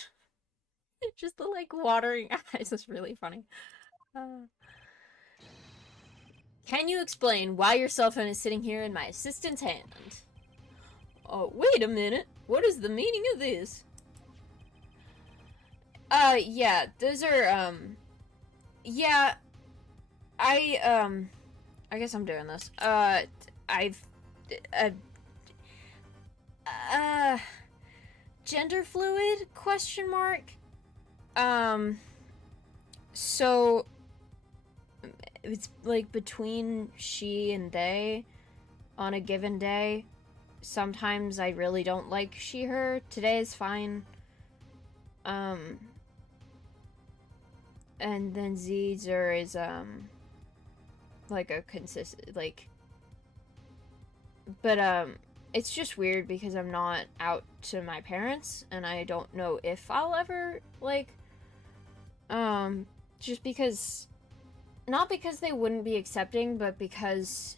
Just the, like, watering eyes is really funny. Can you explain why your cell phone is sitting here in my assistant's hand? Oh, wait a minute. What is the meaning of this? Yeah, those are, yeah, I guess I'm doing this. Gender fluid, question mark? So, it's, like, between she and they on a given day. Sometimes I really don't like she, her. Today is fine. And then Zer is, like a consistent, like, but, it's just weird because I'm not out to my parents, and I don't know if I'll ever, like, just because, not because they wouldn't be accepting, but because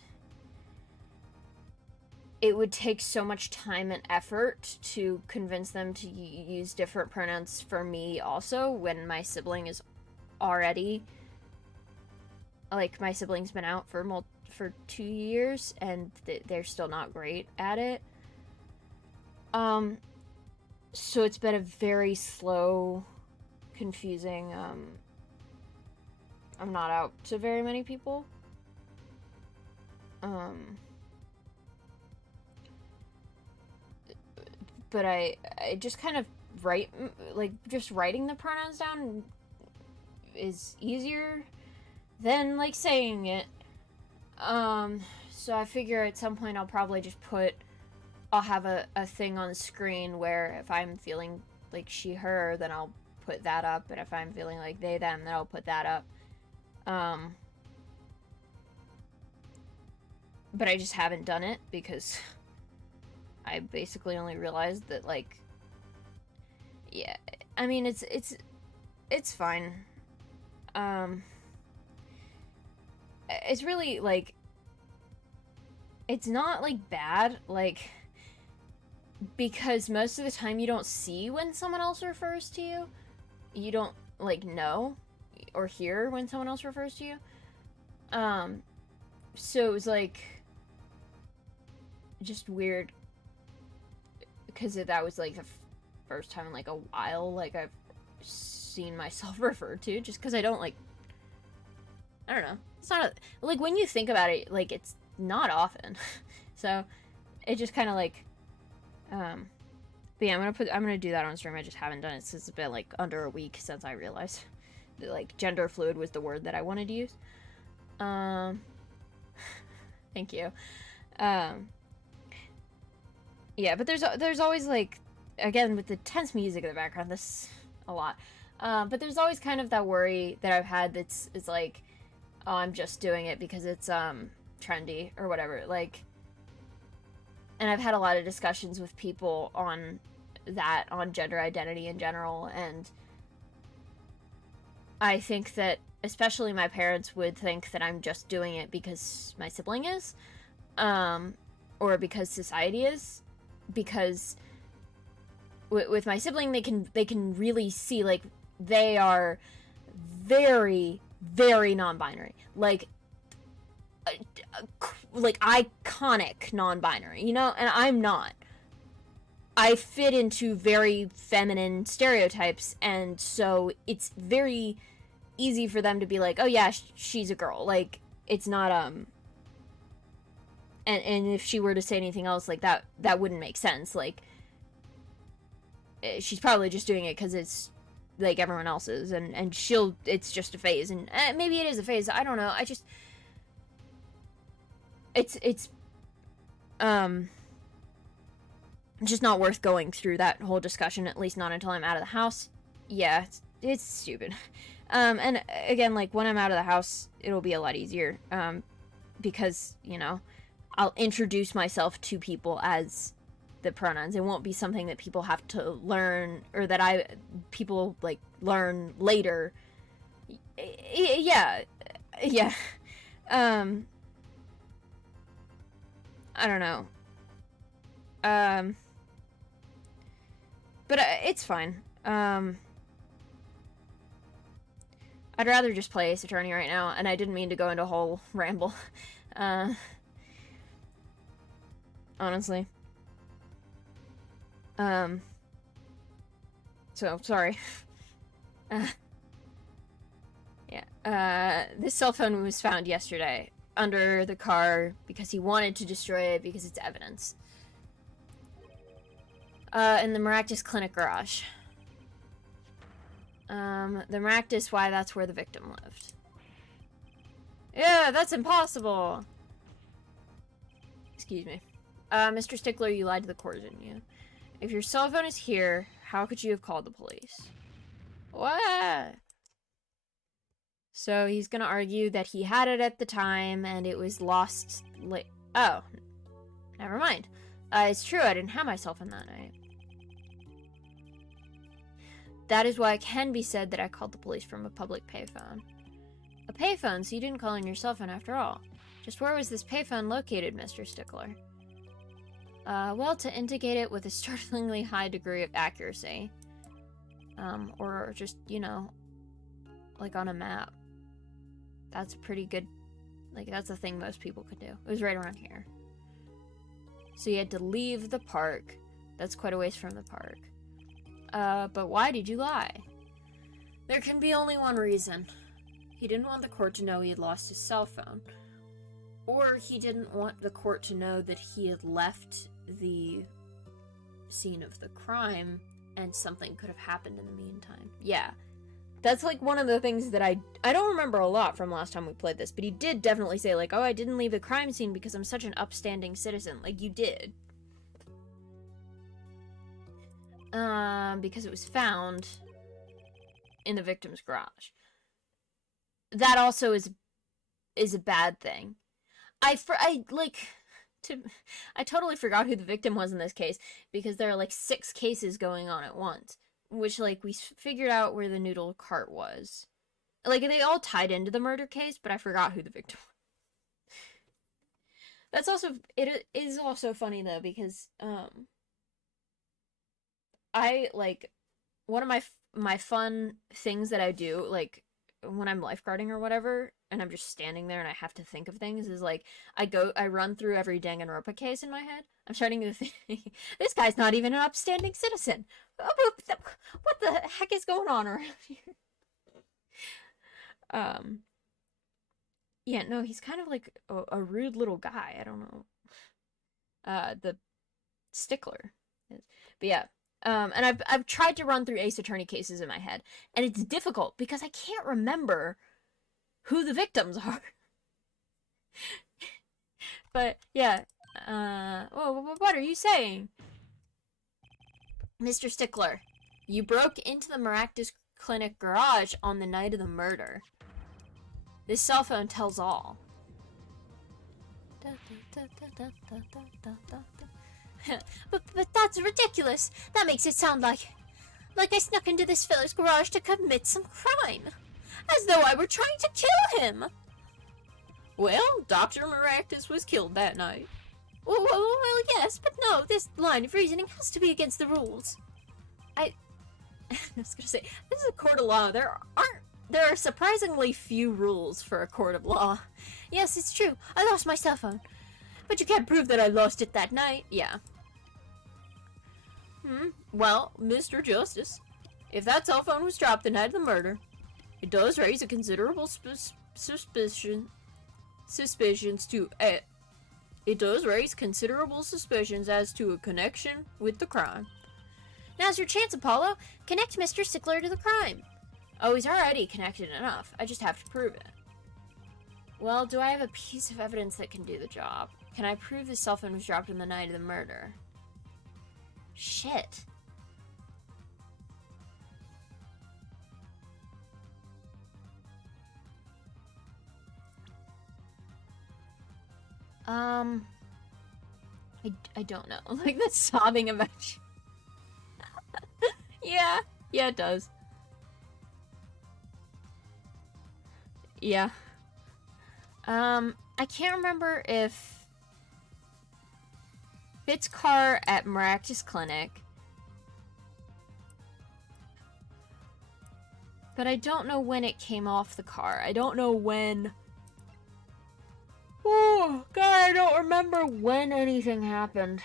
it would take so much time and effort to convince them to use different pronouns for me also, when my sibling is already, like, my sibling's been out for 2 years and they're still not great at it. So it's been a very slow, confusing, I'm not out to very many people. But I just kind of just writing the pronouns down is easier than, like, saying it. So I figure at some point I'll probably just I'll have a thing on screen where if I'm feeling like she, her, then I'll put that up, and if I'm feeling like they, them, then I'll put that up. But I just haven't done it because I basically only realized that, like, yeah, I mean, it's fine. It's really, like, it's not, like, bad, like, because most of the time you don't see when someone else refers to you. You don't, like, know or hear when someone else refers to you. So it was, like, just weird because that was, like, the first time in, like, a while, like, I've seen myself referred to, just because I don't, like, I don't know. It's not, like, when you think about it, like, it's not often. So, it just kind of, like, but yeah, I'm gonna do that on stream. I just haven't done it since it's been, like, under a week since I realized that, like, gender fluid was the word that I wanted to use. Thank you. Yeah, but there's always, like, again, with the tense music in the background, this a lot. But there's always kind of that worry that I've had it's like, oh, I'm just doing it because it's, trendy or whatever. Like, and I've had a lot of discussions with people on gender identity in general, and I think that especially my parents would think that I'm just doing it because my sibling is, or because society is, because with my sibling they can really see, like, they are very, very non-binary, like iconic non-binary, you know, and I'm not. I fit into very feminine stereotypes, and so it's very easy for them to be like, oh yeah, she's a girl. Like, it's not, and if she were to say anything else, like, that wouldn't make sense. Like, she's probably just doing it because it's like everyone else's, and it's just a phase, and maybe it is a phase, I don't know. I just, it's just not worth going through that whole discussion, at least not until I'm out of the house. Yeah, it's stupid. And again, like, when I'm out of the house, it'll be a lot easier, because, you know, I'll introduce myself to people as the pronouns. It won't be something that people have to learn, or that people, like, learn later. Yeah. I don't know. But it's fine. I'd rather just play Ace Attorney right now, and I didn't mean to go into a whole ramble. Honestly. So, sorry. Yeah. This cell phone was found yesterday under the car because he wanted to destroy it because it's evidence. In the Maractus Clinic garage. The Maractus, why that's where the victim lived. Yeah, that's impossible! Excuse me. Mr. Stickler, you lied to the court, didn't you? If your cell phone is here, how could you have called the police? What? So he's gonna argue that he had it at the time and it was lost late. Oh. Never mind. It's true, I didn't have my cell phone that night. That is why it can be said that I called the police from a public payphone. A payphone, so you didn't call on your cell phone after all. Just where was this payphone located, Mr. Stickler? Well, to indicate it with a startlingly high degree of accuracy. Or just, you know, like on a map. That's a pretty good, like, that's a thing most people could do. It was right around here. So you had to leave the park. That's quite a ways from the park. But why did you lie? There can be only one reason. He didn't want the court to know he had lost his cell phone. Or he didn't want the court to know that he had left the scene of the crime and something could have happened in the meantime. Yeah. That's, like, one of the things that I don't remember a lot from last time we played this, but he did definitely say, like, oh, I didn't leave the crime scene because I'm such an upstanding citizen. Like, you did. Because it was found in the victim's garage. That also is a bad thing. I totally forgot who the victim was in this case, because there are, like, 6 cases going on at once. Which, like, we figured out where the noodle cart was. Like, they all tied into the murder case, but I forgot who the victim was. That's also, it is also funny, though, because, I, like, one of my fun things that I do, like, when I'm lifeguarding or whatever, and I'm just standing there and I have to think of things, is, like, I run through every Danganronpa case in my head. I'm starting to think, this guy's not even an upstanding citizen. What the heck is going on around here? Yeah, no, he's kind of like a rude little guy. I don't know. The stickler. But yeah. And I've tried to run through Ace Attorney cases in my head, and it's difficult because I can't remember who the victims are. But yeah, what are you saying? Mr. Stickler, you broke into the Maractus Clinic garage on the night of the murder. This cell phone tells all. But that's ridiculous. That makes it sound like I snuck into this fella's garage to commit some crime. As though I were trying to kill him. Well, Dr. Maractus was killed that night. Well, yes, but no, this line of reasoning has to be against the rules. I was gonna say, this is a court of law. There are surprisingly few rules for a court of law. Yes, it's true. I lost my cell phone. But you can't prove that I lost it that night. Yeah. Well, Mr. Justice, if that cell phone was dropped the night of the murder, it does raise a considerable suspicions as to a connection with the crime. Now's your chance, Apollo. Connect Mr. Stickler to the crime. Oh, he's already connected enough. I just have to prove it. Well, do I have a piece of evidence that can do the job? Can I prove the cell phone was dropped on the night of the murder? Shit. I don't know. Like, that's sobbing about yeah, it does. Yeah. I can't remember if Fitz car at Maractus Clinic, but I don't know when it came off the car. I don't know when. Oh, God, I don't remember when anything happened.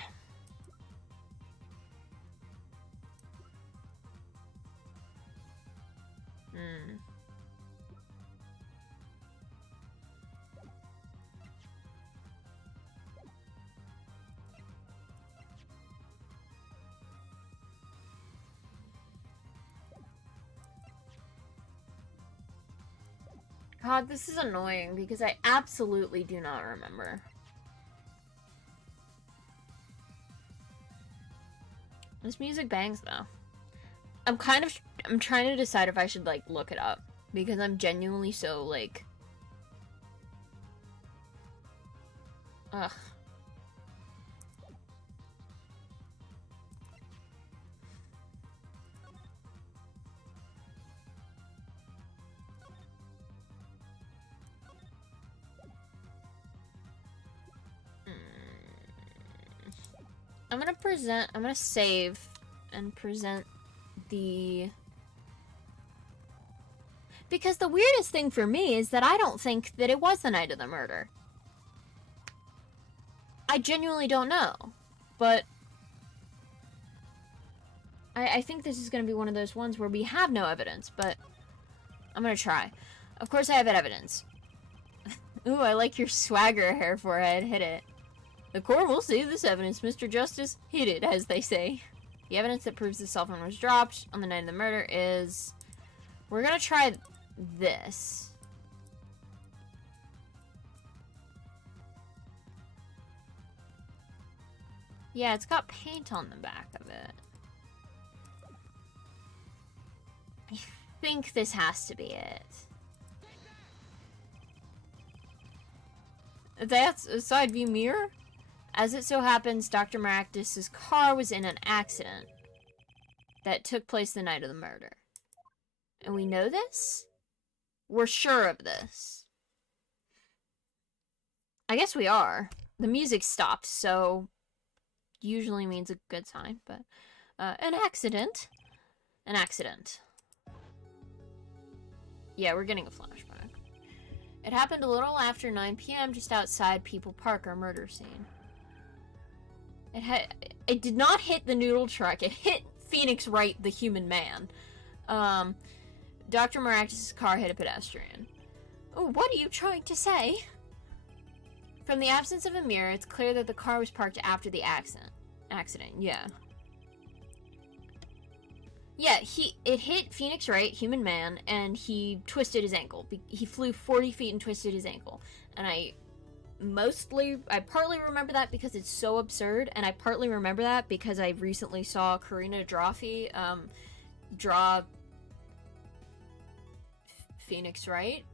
God, this is annoying because I absolutely do not remember. This music bangs though. I'm trying to decide if I should like look it up because I'm genuinely so like ugh. I'm gonna save and present the... Because the weirdest thing for me is that I don't think that it was the night of the murder. I genuinely don't know. But I think this is gonna be one of those ones where we have no evidence, but I'm gonna try. Of course I have evidence. Ooh, I like your swagger hair forehead. Hit it. The court will see this evidence, Mr. Justice. Hit it, as they say. The evidence that proves the cell phone was dropped on the night of the murder is... We're gonna try this. Yeah, it's got paint on the back of it. I think this has to be it. That's a side view mirror? As it so happens, Dr. Maractus's car was in an accident that took place the night of the murder. And we know this? We're sure of this. I guess we are. The music stopped, so usually means a good sign, but an accident. An accident. Yeah, we're getting a flashback. It happened a little after 9 p.m. just outside People Park, our murder scene. It did not hit the noodle truck. It hit Phoenix Wright, the human man. Dr. Maractus' car hit a pedestrian. Oh, what are you trying to say? From the absence of a mirror, it's clear that the car was parked after the accident. Yeah. Yeah, it hit Phoenix Wright, human man, and he twisted his ankle. He flew 40 feet and twisted his ankle. And I partly remember that because it's so absurd, and I partly remember that because I recently saw Karina Drawfee draw Phoenix Wright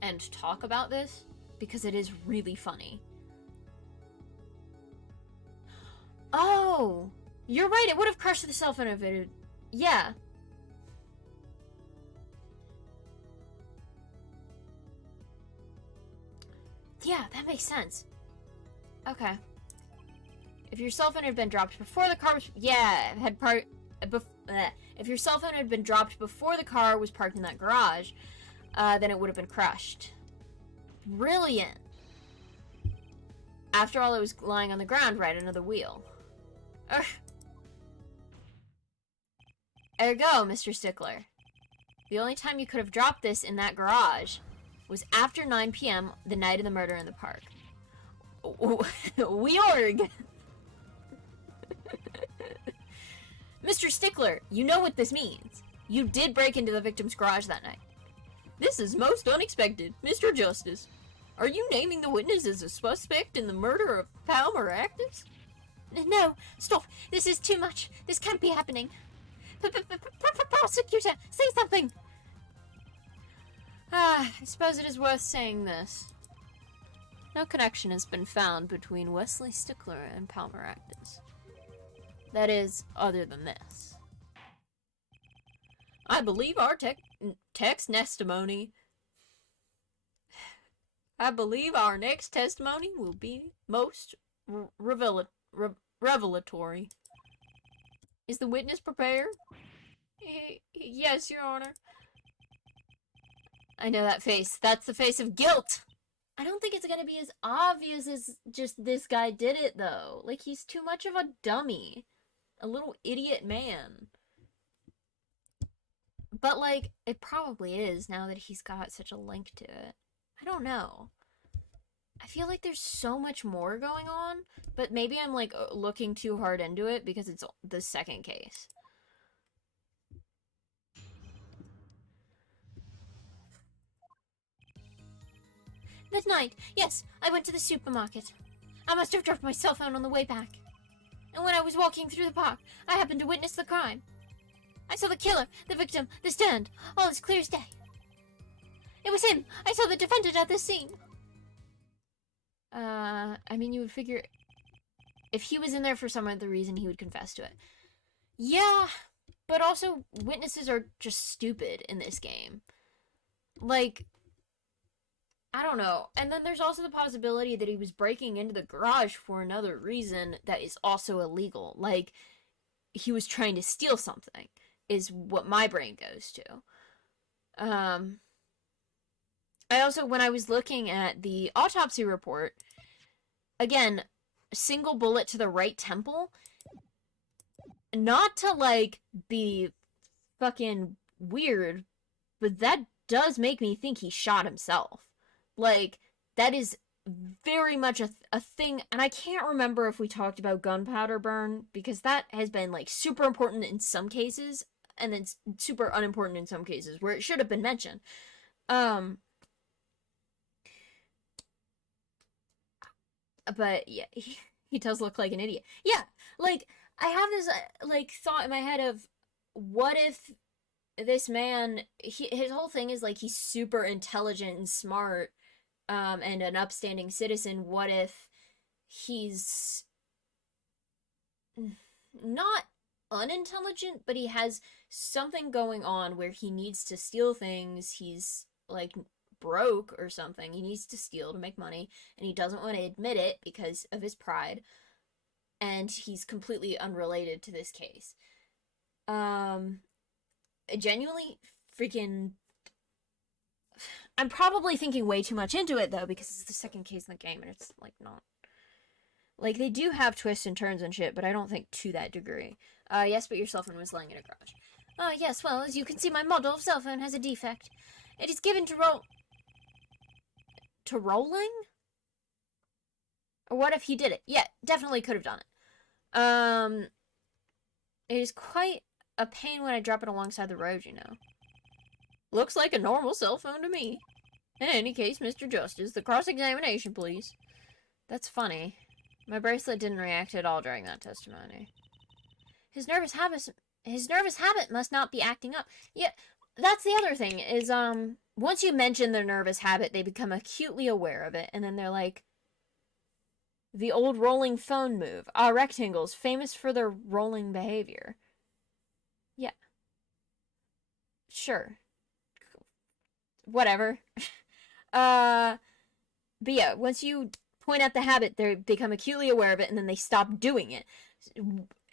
and talk about this because it is really funny. Oh, you're right. It would have crushed the cell phone if it had... Yeah. Yeah, that makes sense. Okay. If your cell phone had been dropped before the car was... Yeah, if your cell phone had been dropped before the car was parked in that garage, then it would have been crushed. Brilliant. After all, it was lying on the ground right under the wheel. Ugh. Ergo, Mr. Stickler. The only time you could have dropped this in that garage was after 9 p.m. the night of the murder in the park. We org! Mr. Stickler, you know what this means. You did break into the victim's garage that night. This is most unexpected, Mr. Justice. Are you naming the witness as a suspect in the murder of Pal Maractus? No, stop. This is too much. This can't be happening. Prosecutor, say something! I suppose it is worth saying this. No connection has been found between Wesley Stickler and Pal Maractus. That is, other than this. I believe our next testimony will be most revelatory. Is the witness prepared? Yes, Your Honor. I know that face. That's the face of guilt! I don't think it's gonna be as obvious as just this guy did it, though. Like, he's too much of a dummy. A little idiot man. But, like, it probably is now that he's got such a link to it. I don't know. I feel like there's so much more going on, but maybe I'm, like, looking too hard into it because it's the second case. That night, yes, I went to the supermarket. I must have dropped my cell phone on the way back. And when I was walking through the park, I happened to witness the crime. I saw the killer, the victim, the stand, all as clear as day. It was him. I saw the defendant at the scene. I mean, you would figure if he was in there for some other reason, he would confess to it. Yeah, but also witnesses are just stupid in this game. Like, I don't know. And then there's also the possibility that he was breaking into the garage for another reason that is also illegal. Like, he was trying to steal something, is what my brain goes to. I also, when I was looking at the autopsy report, again, single bullet to the right temple. Not to, like, be fucking weird, but that does make me think he shot himself. Like, that is very much a thing, and I can't remember if we talked about gunpowder burn, because that has been, like, super important in some cases, and then super unimportant in some cases, where it should have been mentioned. But, yeah, he does look like an idiot. Yeah, like, I have this, like, thought in my head of, what if this man, his whole thing is, like, he's super intelligent and smart, and an upstanding citizen. What if he's not unintelligent, but he has something going on where he needs to steal things? He's, like, broke or something. He needs to steal to make money, and he doesn't want to admit it because of his pride. And he's completely unrelated to this case. Genuinely freaking. I'm probably thinking way too much into it, though, because it's the second case in the game, and it's, like, not. Like, they do have twists and turns and shit, but I don't think to that degree. Yes, but your cell phone was laying in a garage. Yes, well, as you can see, my model of cell phone has a defect. It is given to rolling? Or what if he did it? Yeah, definitely could have done it. It is quite a pain when I drop it alongside the road, you know. Looks like a normal cell phone to me. In any case, Mr. Justice, the cross-examination, please. That's funny. My bracelet didn't react at all during that testimony. His nervous habit must not be acting up. Yeah, that's the other thing, is, once you mention their nervous habit, they become acutely aware of it, and then they're like, the old rolling phone move. Rectangles, famous for their rolling behavior. Yeah. Sure. Whatever. But yeah, once you point out the habit, they become acutely aware of it, and then they stop doing it.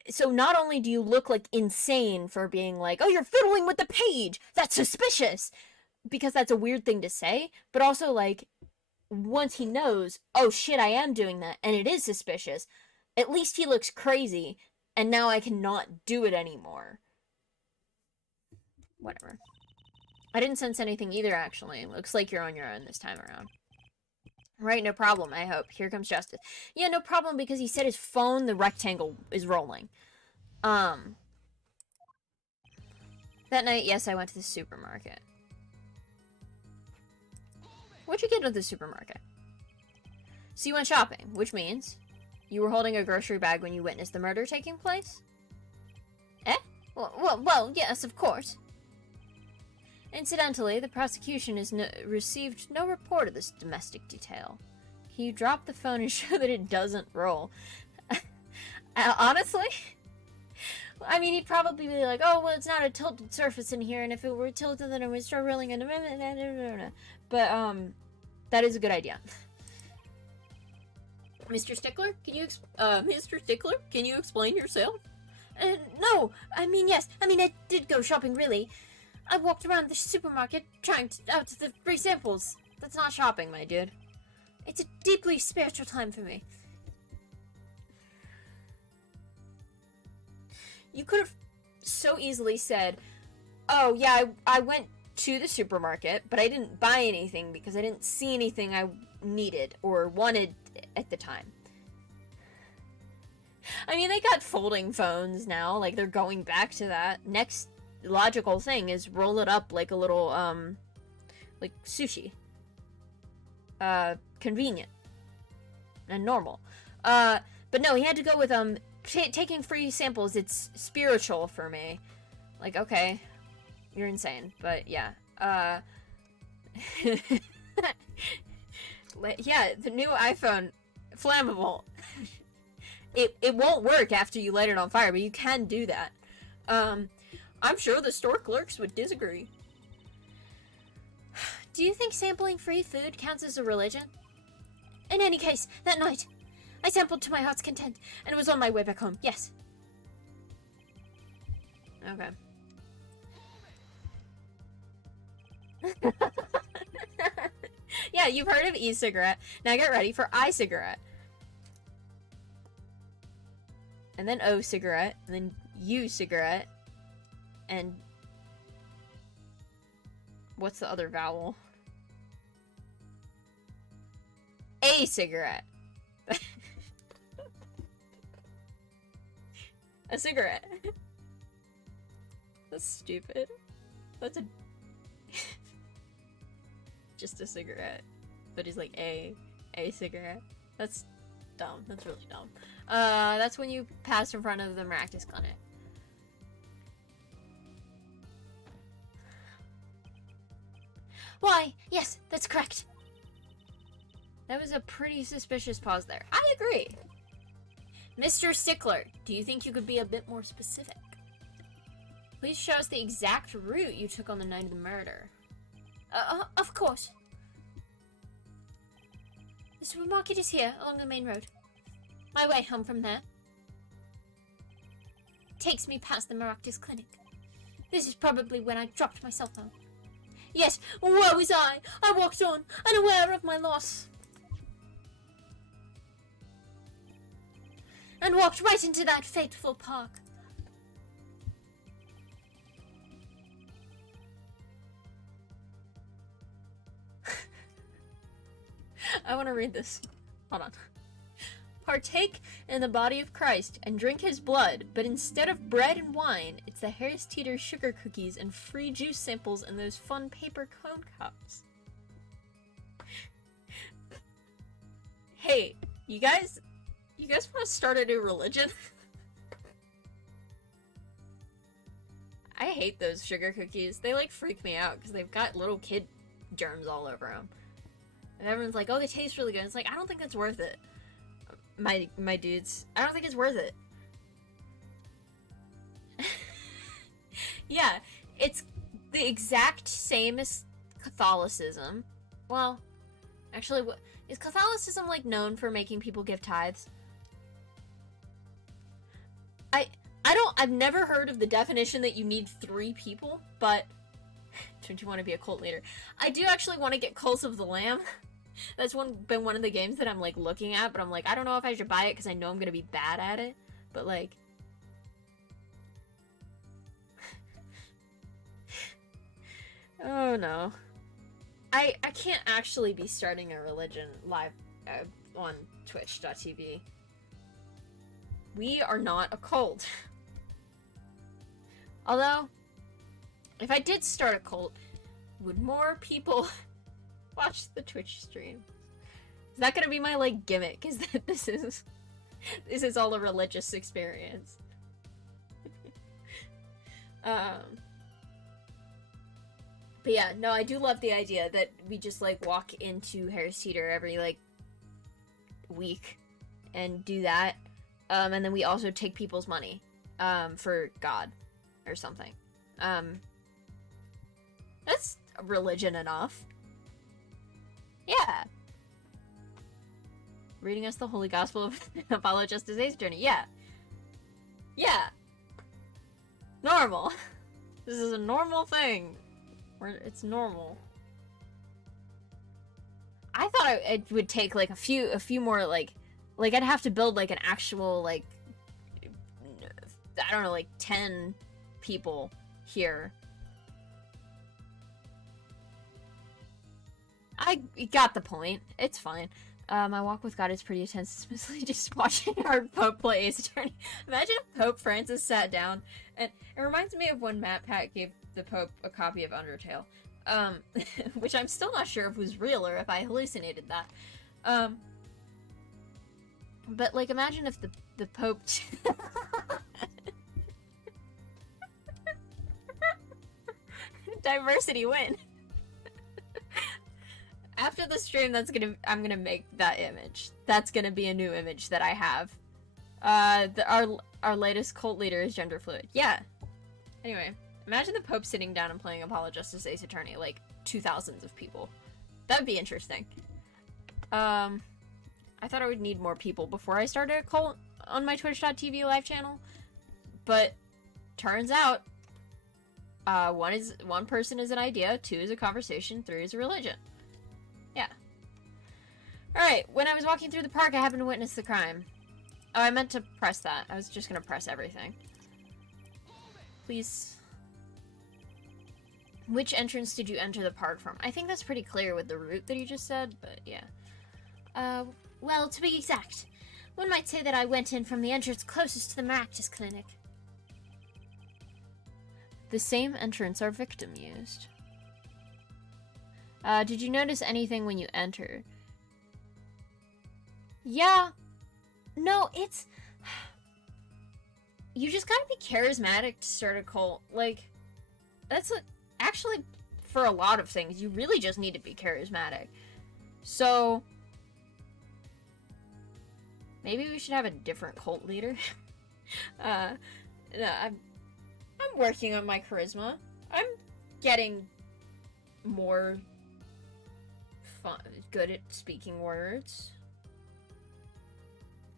So not only do you look like insane for being like, oh, you're fiddling with the page, that's suspicious, because that's a weird thing to say, but also, like, once he knows, oh shit, I am doing that, and it is suspicious, at least he looks crazy, and now I cannot do it anymore. Whatever. I didn't sense anything either, actually. Looks like you're on your own this time around. Right, no problem, I hope. Here comes Justice. Yeah, no problem, because he said his phone, the rectangle, is rolling. That night, yes, I went to the supermarket. What'd you get at the supermarket? So you went shopping, which means you were holding a grocery bag when you witnessed the murder taking place? Eh? Well, yes, of course. Incidentally, the prosecution has received no report of this domestic detail. Can you drop the phone and show that it doesn't roll? Honestly? I mean, he'd probably be like, oh, well, it's not a tilted surface in here, and if it were tilted, then it would start rolling in a minute. But, that is a good idea. Mr. Stickler, Mr. Stickler, can you explain yourself? No, I mean, yes. I mean, I did go shopping, really. I walked around the supermarket trying out the free samples. That's not shopping, my dude. It's a deeply spiritual time for me. You could have so easily said, oh, yeah, I went to the supermarket, but I didn't buy anything because I didn't see anything I needed or wanted at the time. I mean, they got folding phones now. Like, they're going back to that. Next logical thing is roll it up like a little, like sushi. Convenient. And normal. But no, he had to go with, taking free samples. It's spiritual for me. Like, okay. You're insane. But, yeah. Yeah, the new iPhone. Flammable. It won't work after you light it on fire, but you can do that. I'm sure the store clerks would disagree. Do you think sampling free food counts as a religion? In any case, that night, I sampled to my heart's content, and it was on my way back home, yes. Okay. Yeah, you've heard of e-cigarette. Now get ready for i-cigarette. And then O-cigarette, and then U-cigarette, and what's the other vowel? A a cigarette. A cigarette. That's stupid. That's a... just a cigarette. But he's like, a cigarette. That's dumb. That's really dumb. That's when you pass in front of the Maractus Clinic. Why, yes, that's correct. That was a pretty suspicious pause there. I agree. Mr. Stickler, do you think you could be a bit more specific? Please show us the exact route you took on the night of the murder. Of course. The supermarket is here, along the main road. My way home from there takes me past the Maractus Clinic. This is probably when I dropped my cell phone. Yes, woe was I! I walked on, unaware of my loss. And walked right into that fateful park. I want to read this. Hold on. Partake in the body of Christ and drink his blood, but instead of bread and wine, it's the Harris Teeter sugar cookies and free juice samples in those fun paper cone cups. Hey, you guys want to start a new religion? I hate those sugar cookies. They like freak me out because they've got little kid germs all over them. And everyone's like, oh, they taste really good. It's like, I don't think that's worth it. My dudes, I don't think it's worth it. Yeah, it's the exact same as Catholicism. Well, actually, is Catholicism like known for making people give tithes? I've never heard of the definition that you need 3 people, but don't you want to be a cult leader? I do actually want to get Cults of the Lamb. That's been one of the games that I'm like looking at, but I'm like, I don't know if I should buy it because I know I'm gonna be bad at it. But like, oh no, I can't actually be starting a religion live on Twitch.tv. We are not a cult. Although, if I did start a cult, would more people watch the Twitch stream? Is that gonna be my like gimmick? Is that this is all a religious experience? But yeah, no, I do love the idea that we just like walk into Harris Teeter every like week and do that, and then we also take people's money for God or something. That's religion enough. Yeah. Reading us the Holy Gospel of Apollo Justice Ace Journey. Yeah. Yeah. Normal. This is a normal thing. It's normal. I thought it would take like a few more like I'd have to build like an actual like, I don't know, like 10 people here. I got the point. It's fine. My walk with God is pretty intense. It's mostly just watching our Pope play Ace Attorney. Imagine if Pope Francis sat down, and it reminds me of when Matt Pat gave the Pope a copy of Undertale, which I'm still not sure if was real or if I hallucinated that. But like, imagine if the Pope. Diversity win. After the stream, I'm gonna make that image. That's gonna be a new image that I have. Our latest cult leader is gender fluid. Yeah. Anyway, imagine the Pope sitting down and playing Apollo Justice Ace Attorney, like 2,000s of people. That'd be interesting. I thought I would need more people before I started a cult on my Twitch.tv live channel, but turns out, one person is an idea, 2 is a conversation, 3 is a religion. Yeah. Alright, when I was walking through the park, I happened to witness the crime. Oh, I meant to press that. I was just gonna press everything. Please. Which entrance did you enter the park from? I think that's pretty clear with the route that you just said, but yeah. Well, to be exact, one might say that I went in from the entrance closest to the malpractice clinic. The same entrance our victim used. Did you notice anything when you entered? Yeah. No, it's... You just gotta be charismatic to start a cult. Like, that's actually, for a lot of things, you really just need to be charismatic. So, maybe we should have a different cult leader. No, I'm working on my charisma. I'm getting more good at speaking words.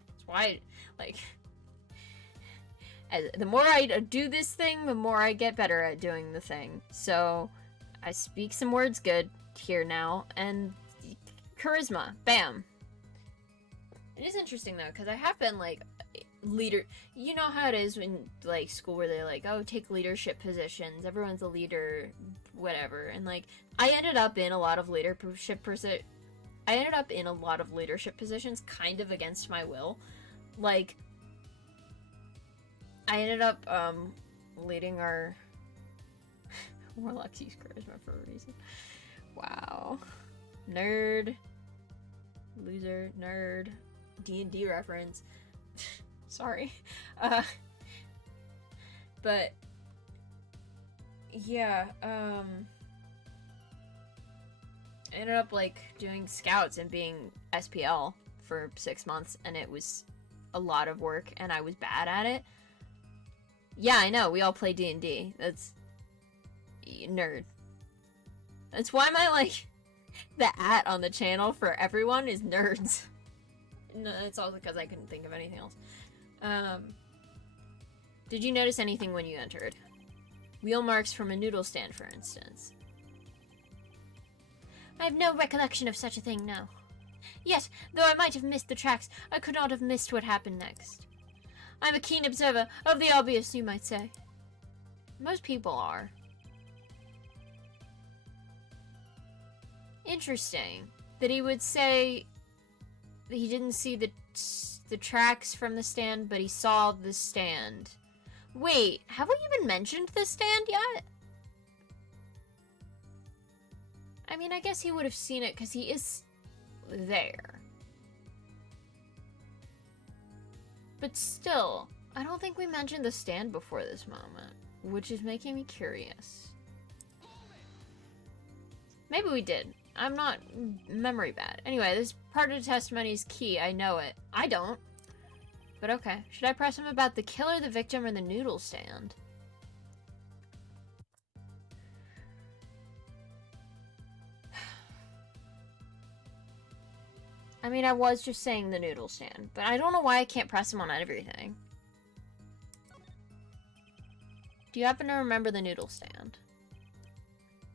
That's why, like, the more I do this thing, the more I get better at doing the thing. So, I speak some words good here now, and charisma, bam. It is interesting though, because I have been like leader. You know how it is when like school where they're like, oh, take leadership positions. Everyone's a leader, whatever. And like, I ended up in a lot of leadership positions, kind of against my will. Like, I ended up leading our Warlock's use charisma for a reason. Wow. Nerd. Loser. Nerd. D&D reference. Sorry. But yeah, I ended up like doing scouts and being SPL for 6 months, and it was a lot of work and I was bad at it. Yeah, I know, we all play D&D. That's nerd. That's why my like the @ on the channel for everyone is nerds. No, it's also because I couldn't think of anything else. Did you notice anything when you entered? Wheel marks from a noodle stand, for instance. I have no recollection of such a thing, no. Yet, though I might have missed the tracks, I could not have missed what happened next. I'm a keen observer of the obvious, you might say. Most people are. Interesting that he would say that he didn't see the tracks from the stand, but he saw the stand. Wait, have we even mentioned the stand yet? I mean, I guess he would have seen it because he is there. But still, I don't think we mentioned the stand before this moment, which is making me curious. Maybe we did. I'm not memory bad. Anyway, this part of the testimony is key. I know it. I don't. But okay. Should I press him about the killer, the victim, or the noodle stand? I mean, I was just saying the noodle stand, but I don't know why I can't press him on everything. Do you happen to remember the noodle stand?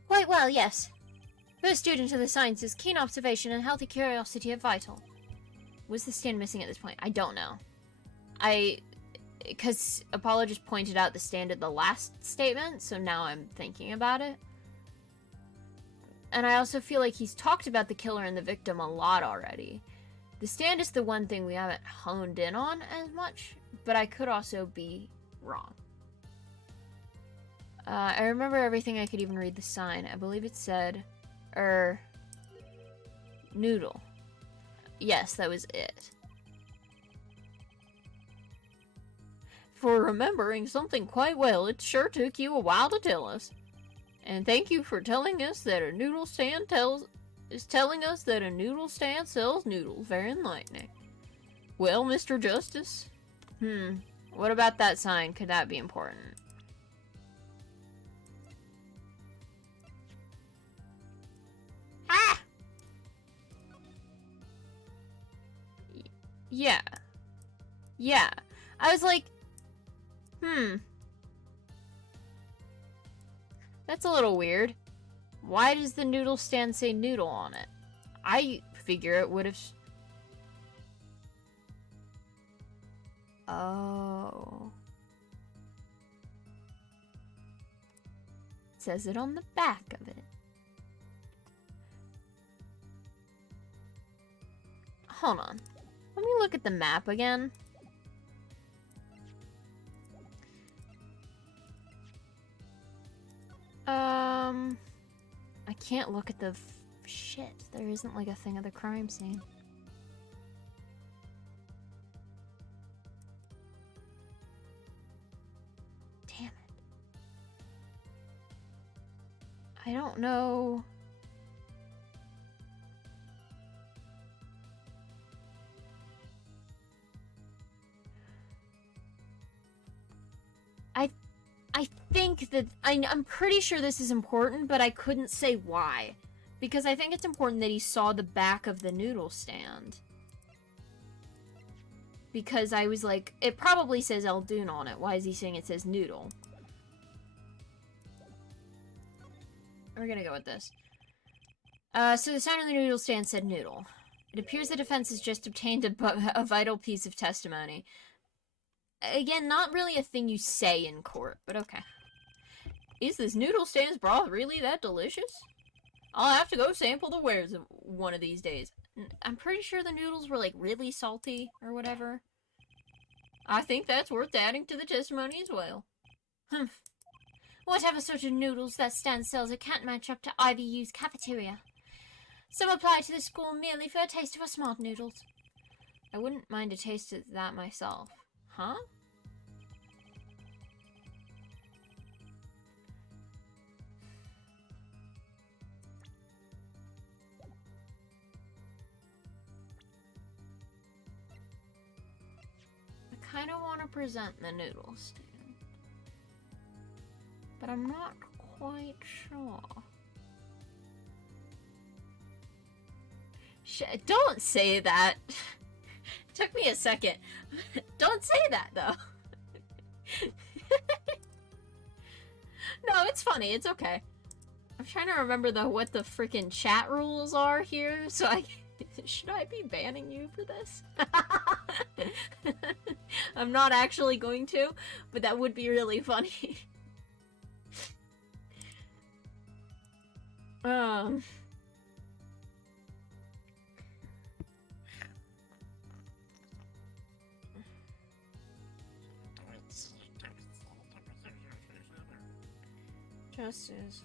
Quite well, yes. For a student of the sciences, keen observation and healthy curiosity are vital. Was the stand missing at this point? I don't know. Because Apollo just pointed out the stand at the last statement, so now I'm thinking about it. And I also feel like he's talked about the killer and the victim a lot already. The stand is the one thing we haven't honed in on as much, but I could also be wrong. I remember everything. I could even read the sign. I believe it said, noodle. Yes, that was it. For remembering something quite well, it sure took you a while to tell us. And thank you for telling us that a noodle stand telling us that a noodle stand sells noodles. Very enlightening. Well, Mr. Justice. What about that sign? Could that be important? Ah! Yeah. Yeah. I was like, That's a little weird. Why does the noodle stand say noodle on it? I figure it would have... Oh. It says it on the back of it. Hold on. Let me look at the map again. I can't look at the shit. There isn't like a thing of the crime scene. Damn it. I don't know. I think that I'm pretty sure this is important, but I couldn't say why. Because I think it's important that he saw the back of the noodle stand. Because I was like, it probably says Eldoon on it. Why is he saying it says noodle? We're gonna go with this. So the sign on the noodle stand said noodle. It appears the defense has just obtained a vital piece of testimony. Again, not really a thing you say in court, but okay. Is this noodle stand's broth really that delicious? I'll have to go sample the wares one of these days. I'm pretty sure the noodles were like really salty or whatever. I think that's worth adding to the testimony as well. Humph. Whatever sort of noodles that stand sells, it can't match up to IVU's cafeteria. Some apply to the school merely for a taste of our smart noodles. I wouldn't mind a taste of that myself. Huh? I kind of want to present the noodle stand, but I'm not quite sure. Don't say that. Took me a second. Don't say that, though. No, it's funny. It's okay. I'm trying to remember what the freaking chat rules are here, so I... Should I be banning you for this? I'm not actually going to, but that would be really funny. Justice.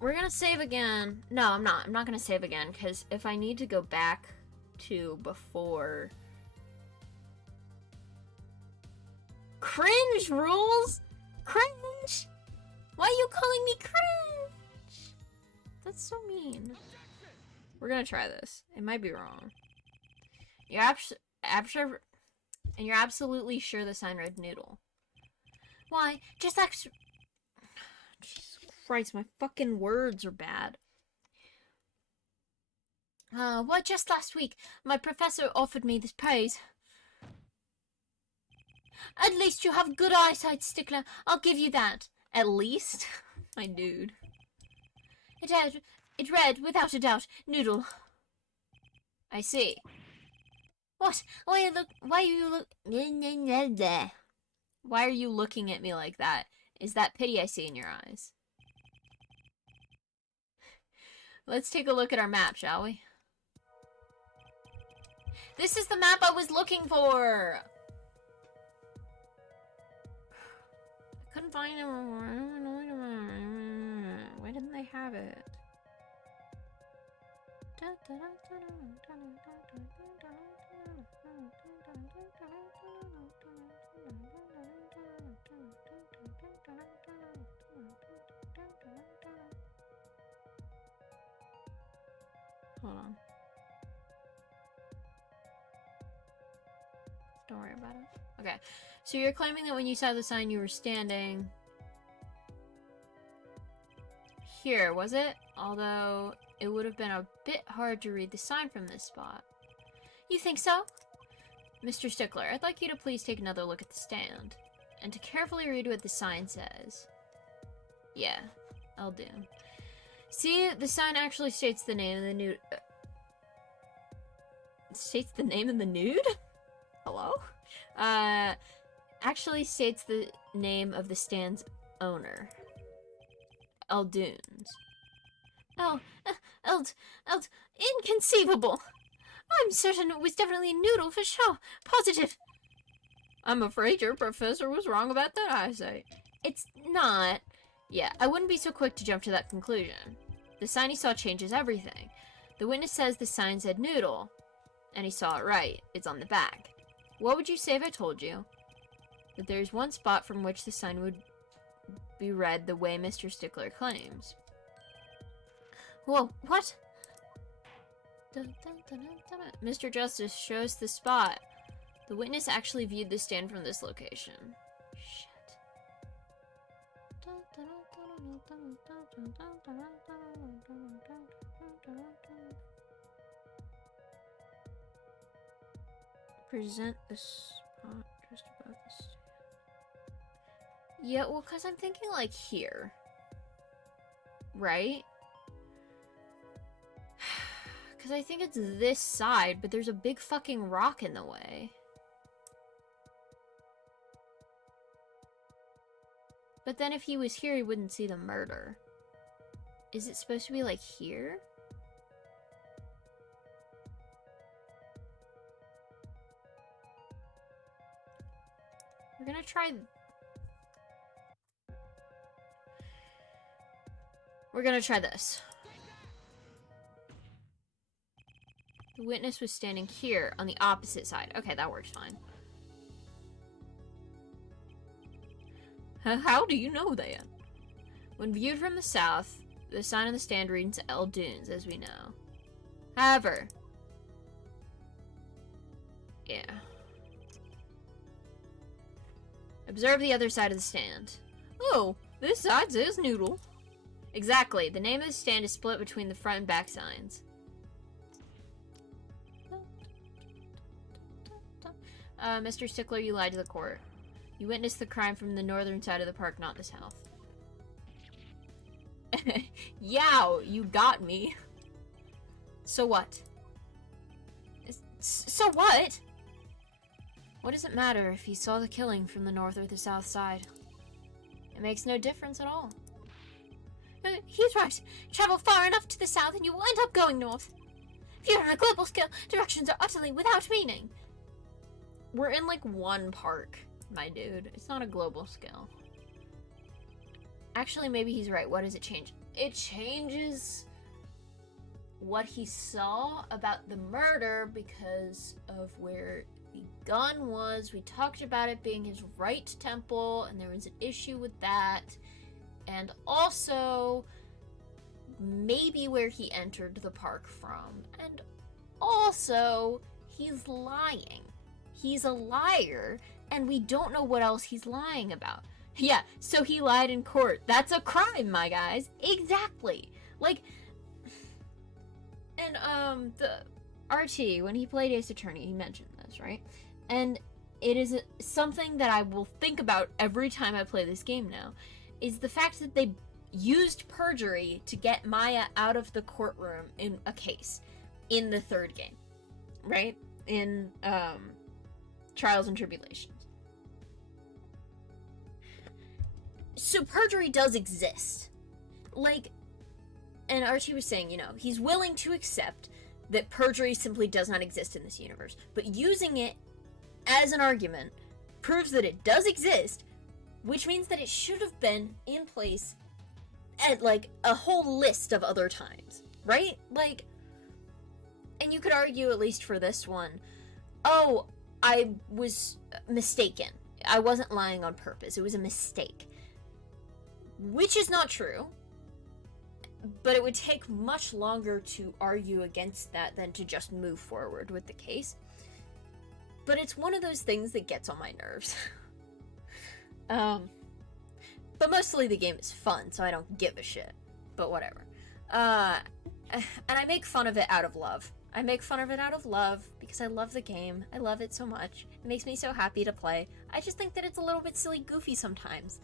We're gonna save again. No, I'm not. I'm not gonna save again, because if I need to go back to before... Cringe rules? Cringe? Why are you calling me cringe? That's so mean. We're gonna try this. It might be wrong. You're and you're absolutely sure the sign read noodle. Why? Just like... Jesus Christ, my fucking words are bad. Why, just last week, my professor offered me this praise. At least you have good eyesight, Stickler. I'll give you that. At least? My dude. It read, without a doubt, noodle. I see. What? Why are you looking at me like that? Is that pity I see in your eyes? Let's take a look at our map, shall we? This is the map I was looking for! I couldn't find it. Why didn't they have it? Hold on. Don't worry about it. Okay. So you're claiming that when you saw the sign you were standing here, was it? Although it would have been a bit hard to read the sign from this spot. You think so? Mr. Stickler, I'd like you to please take another look at the stand, and to carefully read what the sign says. Yeah, I'll do. See, the sign actually states the name of the nude... states the name of the nude? Hello? Actually states the name of the stand's owner. Eldunes. Oh, Eld, inconceivable! I'm certain it was definitely Noodle for sure. Positive. I'm afraid your professor was wrong about that eyesight. It's not. Yeah, I wouldn't be so quick to jump to that conclusion. The sign he saw changes everything. The witness says the sign said Noodle, and he saw it right. It's on the back. What would you say if I told you that there's one spot from which the sign would be read the way Mr. Stickler claims? Whoa, what? Mr. Justice shows the spot. The witness actually viewed the stand from this location. Shit. Present the spot just above the stand. Yeah, well, because I'm thinking like here. Right? Because I think it's this side, but there's a big fucking rock in the way. But then if he was here, he wouldn't see the murder. Is it supposed to be like here? We're gonna try... We're gonna try this. The witness was standing here on the opposite side. Okay, that works fine. How do you know that? When viewed from the south, the sign on the stand reads Eldunes, as we know. However... Yeah. Observe the other side of the stand. Oh, this side says Noodle. Exactly. The name of the stand is split between the front and back signs. Mr. Stickler, you lied to the court. You witnessed the crime from the northern side of the park, not the south. Yow, you got me. So what? So what? What does it matter if he saw the killing from the north or the south side? It makes no difference at all. He's right. Travel far enough to the south and you will end up going north. If you're on a global scale, directions are utterly without meaning. We're in like one park, my dude. It's not a global scale. Actually, maybe he's right. What does it change? It changes what he saw about the murder because of where the gun was. We talked about it being his right temple, and there was an issue with that. And also, maybe where he entered the park from. And also, he's lying. He's a liar, and we don't know what else he's lying about. Yeah, so he lied in court. That's a crime, my guys. Exactly. Like, and, the RT, when he played Ace Attorney, he mentioned this, right? And it is something that I will think about every time I play this game now, is the fact that they used perjury to get Maya out of the courtroom in a case in the third game, right? In, Trials and Tribulations. So perjury does exist. Like, and RT was saying, you know, he's willing to accept that perjury simply does not exist in this universe, but using it as an argument proves that it does exist, which means that it should have been in place at, like, a whole list of other times, right? Like, and you could argue, at least for this one, oh, I was mistaken. I wasn't lying on purpose. It was a mistake. Which is not true, but it would take much longer to argue against that than to just move forward with the case. But it's one of those things that gets on my nerves. But mostly the game is fun, so I don't give a shit. But whatever. And I make fun of it out of love. I make fun of it out of love because I love the game. I love it so much. It makes me so happy to play. I just think that it's a little bit silly goofy sometimes.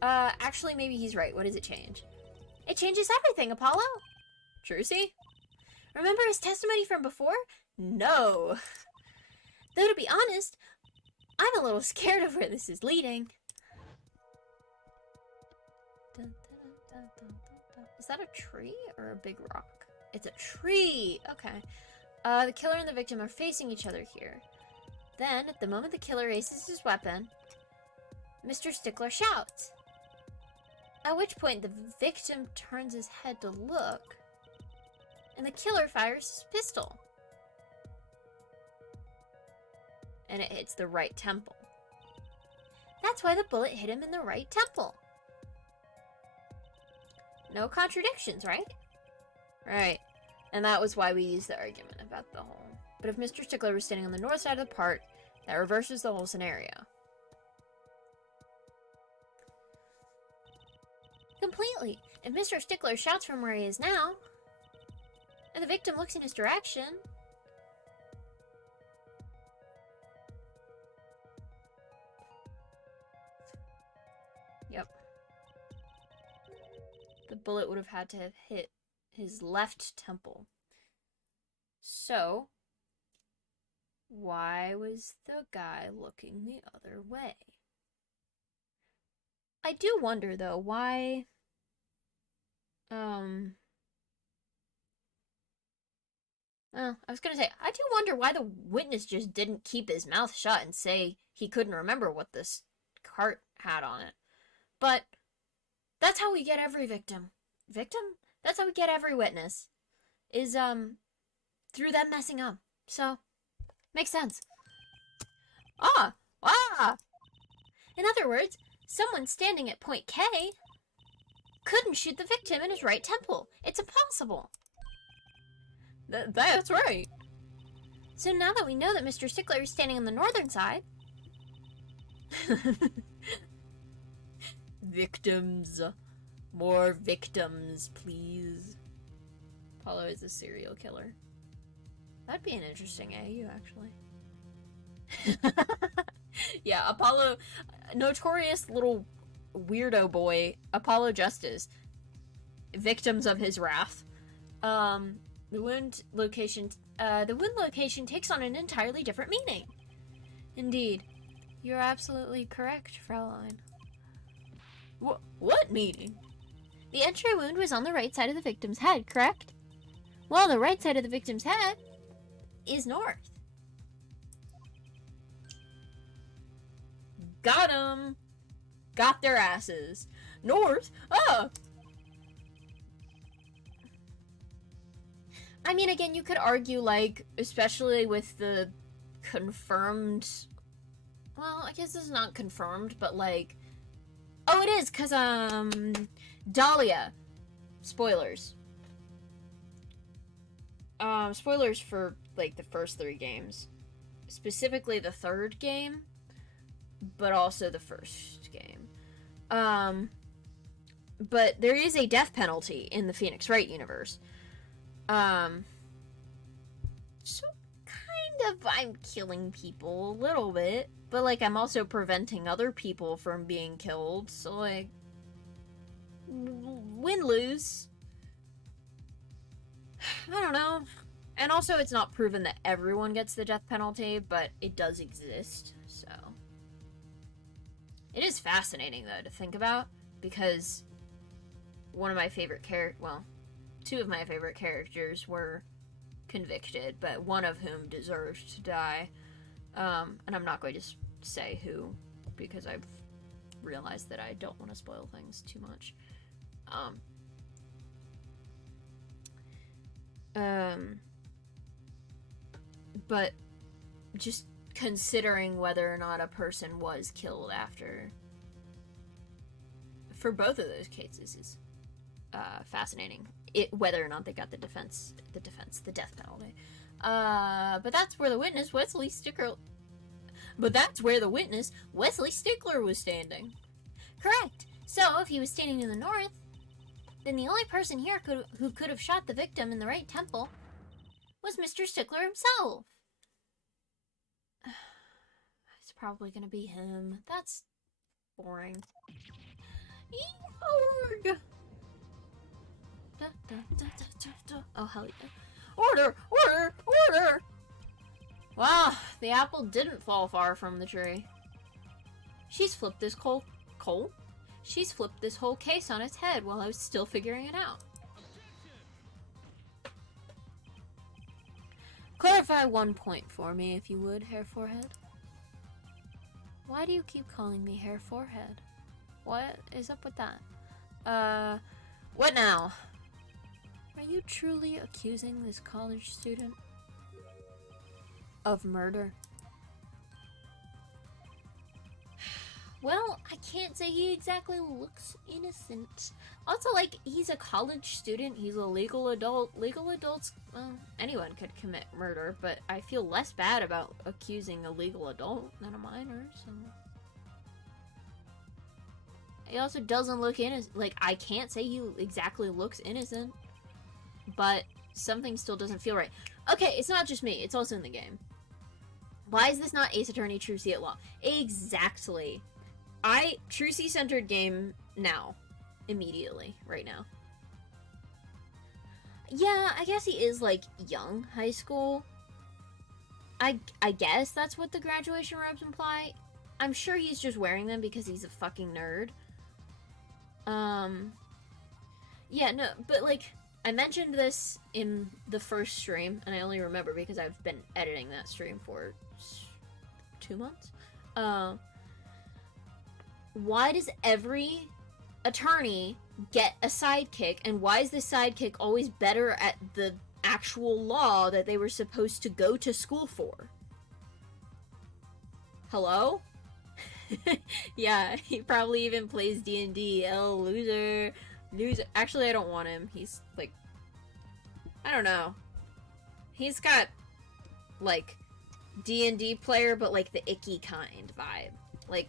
Actually, maybe he's right. What does it change? It changes everything, Apollo. Trucy? Remember his testimony from before? No. Though, to be honest, I'm a little scared of where this is leading. Is that a tree or a big rock? It's a tree! Okay. The killer and the victim are facing each other here. Then, at the moment the killer raises his weapon, Mr. Stickler shouts. At which point the victim turns his head to look, and the killer fires his pistol. And it hits the right temple. That's why the bullet hit him in the right temple. No contradictions, right? Right. And that was why we used the argument about the hole. But if Mr. Stickler was standing on the north side of the park, that reverses the whole scenario. Completely. If Mr. Stickler shouts from where he is now, and the victim looks in his direction, yep. The bullet would have had to have hit his left temple. So, why was the guy looking the other way? I do wonder, though, why... I was gonna say, I do wonder why the witness just didn't keep his mouth shut and say he couldn't remember what this cart had on it. But that's how we get every victim. Victim? That's how we get every witness. Is, through them messing up. So, makes sense. Ah! In other words, someone standing at point K couldn't shoot the victim in his right temple. It's impossible. That's right. So now that we know that Mr. Stickler is standing on the northern side... Victims. More victims, please. Apollo is a serial killer. That'd be an interesting AU, actually. Yeah, Apollo, notorious little weirdo boy, Apollo Justice, victims of his wrath. The wound location takes on an entirely different meaning. Indeed. You're absolutely correct, Fraulein. What meaning? The entry wound was on the right side of the victim's head, correct? Well, the right side of the victim's head is north. Got 'em. Got their asses. North? Oh! I mean, again, you could argue, like, especially with the confirmed... Well, I guess this is not confirmed, but, like... Oh, it is, because, Dahlia. Spoilers. Spoilers for, like, the first 3 games. Specifically the 3rd game, but also the first game. But there is a death penalty in the Phoenix Wright universe. So kind of I'm killing people a little bit, but like I'm also preventing other people from being killed, so like win-lose. I don't know. And also it's not proven that everyone gets the death penalty, but it does exist, so. It is fascinating though to think about, because one of my favorite two of my favorite characters were convicted, but one of whom deserved to die. And I'm not going to say who, because I've realized that I don't want to spoil things too much. But just considering whether or not a person was killed after, for both of those cases, is fascinating. Whether or not they got the death penalty. But that's where the witness, Wesley Stickler was standing. Correct. So, if he was standing in the north, then the only person here who could have shot the victim in the right temple was Mr. Stickler himself. It's probably gonna be him. That's boring. Eeyore! Oh, hell yeah. Order! Order! Order! Wow, the apple didn't fall far from the tree. She's flipped this coal? She's flipped this whole case on its head while I was still figuring it out. Clarify one point for me, if you would, Hair Forehead. Why do you keep calling me Hair Forehead? What is up with that? What now? Are you truly accusing this college student of murder? Well, I can't say he exactly looks innocent. Also, like, he's a college student, he's a legal adult. Legal adults, well, anyone could commit murder, but I feel less bad about accusing a legal adult than a minor, so... He also doesn't look innocent. Like, I can't say he exactly looks innocent, but something still doesn't feel right. Okay, it's not just me, it's also in the game. Why is this not Ace Attorney True C at Law? Exactly. True C centered game now. Immediately. Right now. Yeah, I guess he is, like, young high school. I guess that's what the graduation robes imply. I'm sure he's just wearing them because he's a fucking nerd. Yeah, no, but, like, I mentioned this in the first stream, and I only remember because I've been editing that stream for 2 months. Why does every attorney get a sidekick, and why is this sidekick always better at the actual law that they were supposed to go to school for? Hello? Yeah, he probably even plays D&D. Oh, loser. Loser. Actually, I don't want him. He's, like... I don't know. He's got, like, D&D player, but, like, the icky kind vibe. Like...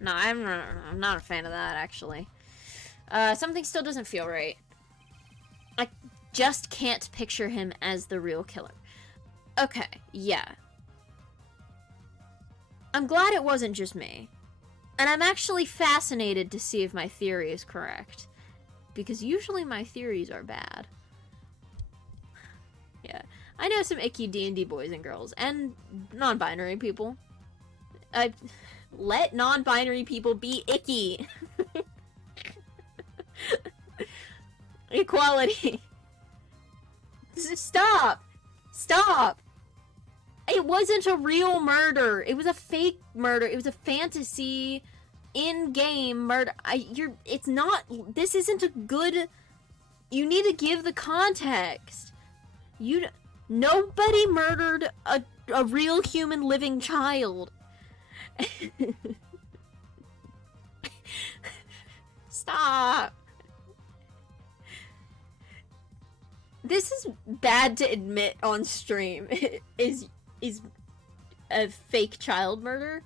No, I'm not a fan of that, actually. Something still doesn't feel right. I just can't picture him as the real killer. Okay, yeah. I'm glad it wasn't just me. And I'm actually fascinated to see if my theory is correct. Because usually my theories are bad. Yeah. I know some icky D&D boys and girls. And non-binary people. Let non-binary people be icky. Equality. Stop! Stop! It wasn't a real murder. It was a fake murder. It was a fantasy in-game murder. It's not, this isn't a good, you need to give the context. Nobody murdered a real human living child. Stop. This is bad to admit on stream. Is a fake child murder?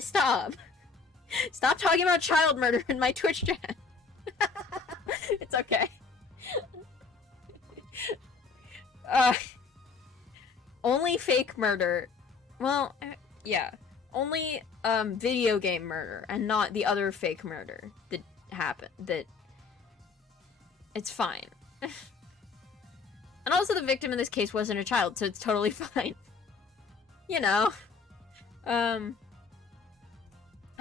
Stop. Stop talking about child murder in my Twitch chat. It's okay. Only fake murder. Well, yeah. Only video game murder and not the other fake murder that happened. That it's fine. And also the victim in this case wasn't a child, so it's totally fine. You know. I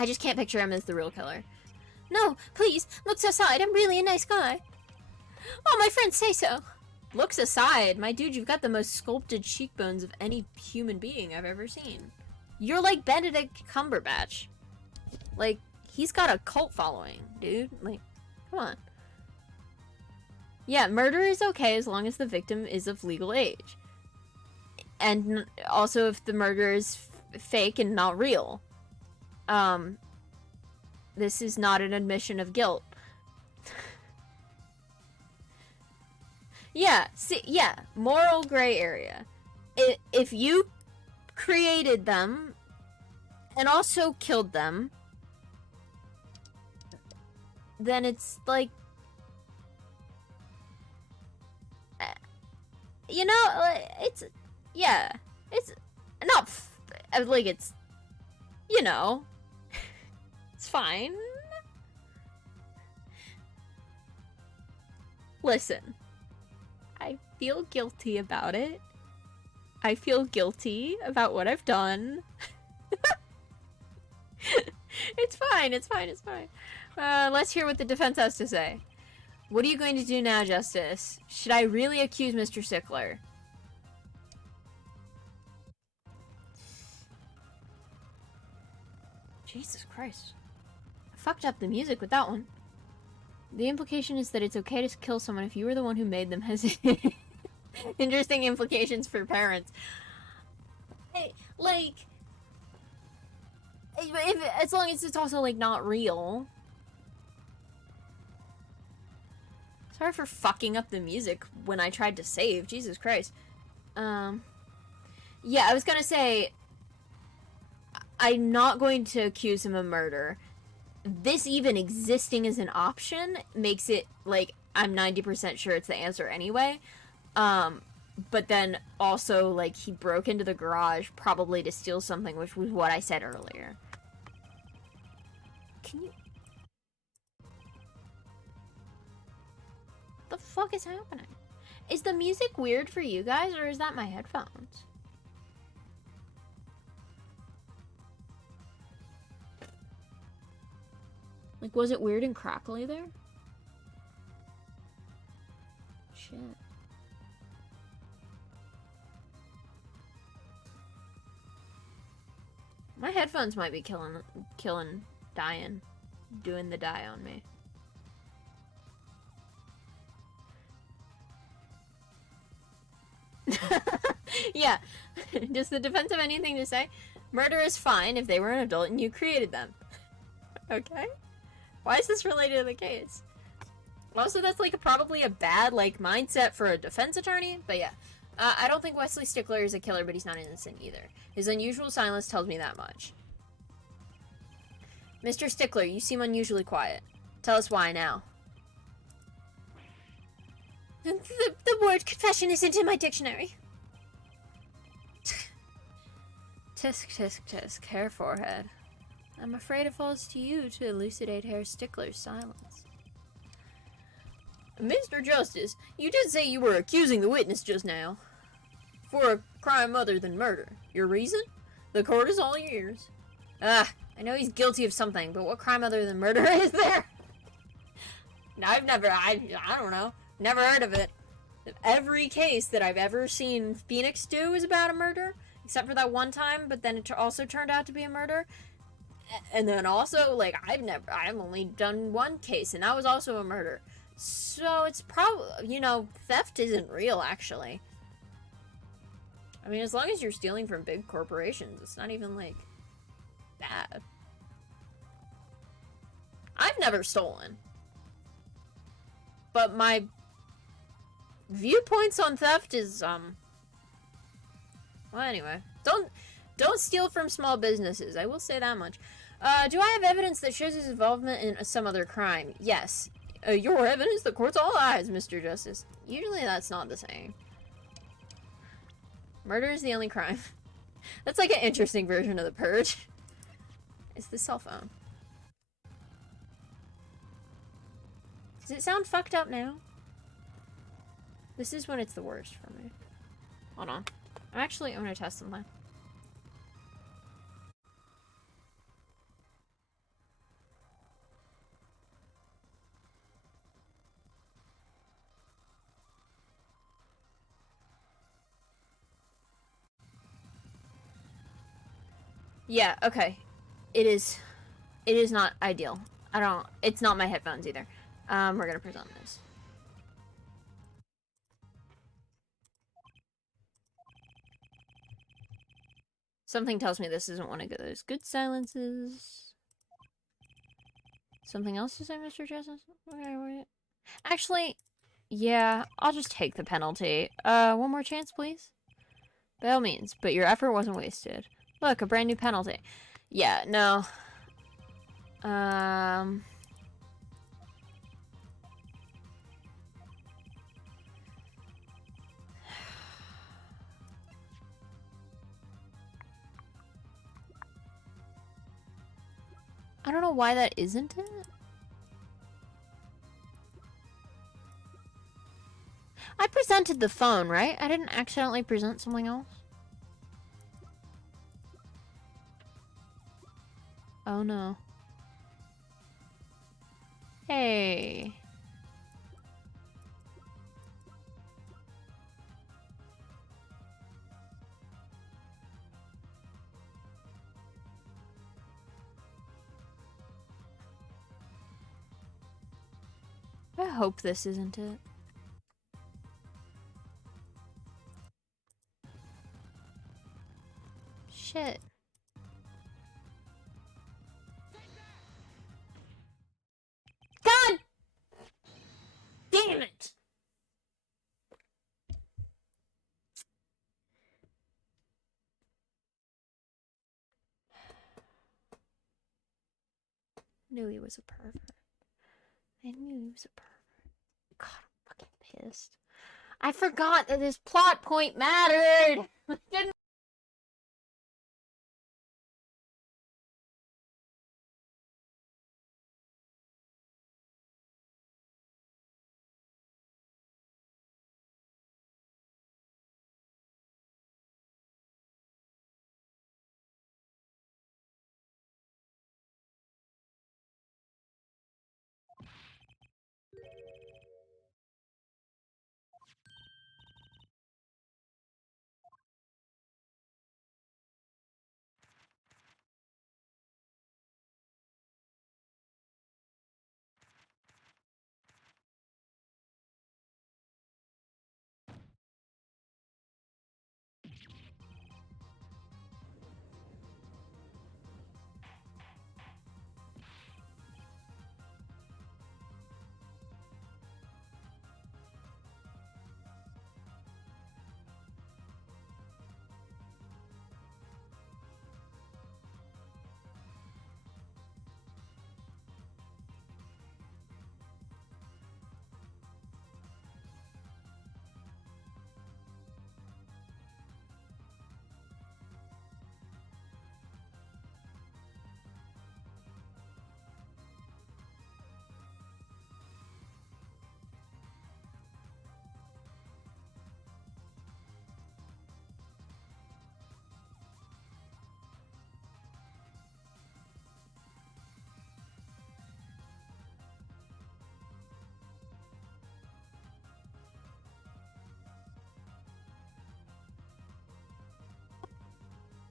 just can't picture him as the real killer. No, please, looks aside, I'm really a nice guy. Oh, my friends say so. Looks aside, my dude, you've got the most sculpted cheekbones of any human being I've ever seen. You're like Benedict Cumberbatch. Like, he's got a cult following, dude. Like, come on. Yeah, murder is okay as long as the victim is of legal age. And also if the murder is fake and not real. This is not an admission of guilt. Yeah, see, yeah, moral gray area. If you created them and also killed them, then it's like, you know, it's, yeah, it's not, like, it's, you know, it's fine. Listen, I feel guilty about it. I feel guilty about what I've done. It's fine, it's fine, it's fine. Let's hear what the defense has to say. What are you going to do now, Justice? Should I really accuse Mr. Stickler? Jesus Christ. I fucked up the music with that one. The implication is that it's okay to kill someone if you were the one who made them hesitate. Interesting implications for parents. Hey, like... as long as it's also, like, not real. Sorry for fucking up the music when I tried to save. Jesus Christ. Yeah, I was gonna say... I'm not going to accuse him of murder. This even existing as an option makes it, like, I'm 90% sure it's the answer anyway. But then also, like, he broke into the garage probably to steal something, which was what I said earlier. Can you... The fuck is happening? Is the music weird for you guys, or is that my headphones? Like, was it weird and crackly there? Shit. My headphones might be dying, doing the die on me. Yeah. Does the defense have anything to say? Murder is fine if they were an adult and you created them. Okay. Why is this related to the case? Also, that's like probably a bad like mindset for a defense attorney, but yeah. I don't think Wesley Stickler is a killer, but he's not innocent either. His unusual silence tells me that much. Mr. Stickler, you seem unusually quiet. Tell us why now. The word confession isn't in my dictionary. Tisk, tisk, tisk, hair forehead. I'm afraid it falls to you to elucidate Herr Stickler's silence. Mr. Justice, you did say you were accusing the witness just now. For a crime other than murder. Your reason? The court is all ears. I know he's guilty of something, but what crime other than murder is there? I don't know. Never heard of it. Every case that I've ever seen Phoenix do is about a murder. Except for that one time, but then it also turned out to be a murder. And then also, like, I've only done one case, and that was also a murder. So it's probably, you know, theft isn't real, actually. I mean, as long as you're stealing from big corporations, it's not even, like, bad. I've never stolen. But my viewpoints on theft is, well, anyway. Don't steal from small businesses, I will say that much. Do I have evidence that shows his involvement in some other crime? Yes. Your evidence? The court's all eyes, Mr. Justice. Usually that's not the same. Murder is the only crime. That's like an interesting version of the Purge. It's the cell phone. Does it sound fucked up now? This is when it's the worst for me. Hold on. I'm gonna test something. Yeah, okay. It is not ideal. It's not my headphones either. We're gonna present this. Something tells me this isn't one of those good silences. Something else to say, Mr. Justice? Okay, wait. Actually, yeah, I'll just take the penalty. One more chance, please? By all means, but your effort wasn't wasted. Look, a brand new penalty. Yeah, no. I don't know why that isn't it. I presented the phone, right? I didn't accidentally present something else. Oh no. Hey. I hope this isn't it. Shit. God damn it! Knew he was a pervert. I knew he was a pervert. God, I'm fucking pissed. I forgot that this plot point mattered! Didn't.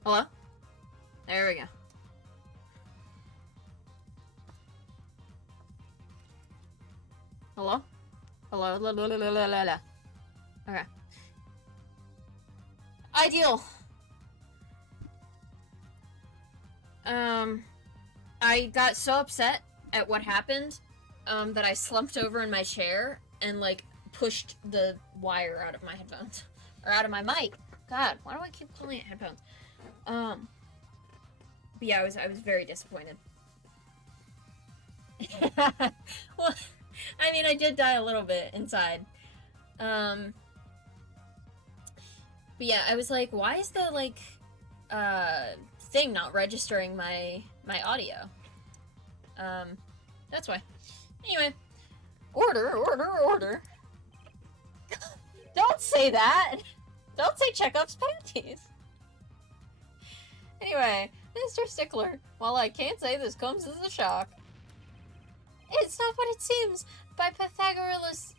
Hello? There we go. Hello? Hello? La, la, la, la, la, la, la. Okay. Ideal! I got so upset at what happened, that I slumped over in my chair and, like, pushed the wire out of my headphones. Or out of my mic. God, why do I keep calling it headphones? But yeah, I was very disappointed. Well, I mean, I did die a little bit inside. But yeah, I was like, why is the, like, thing not registering my audio? That's why. Anyway, order. Don't say that! Don't say Chekhov's panties! Anyway, Mr. Stickler, while I can't say this comes as a shock, it's not what it seems by Pythagoras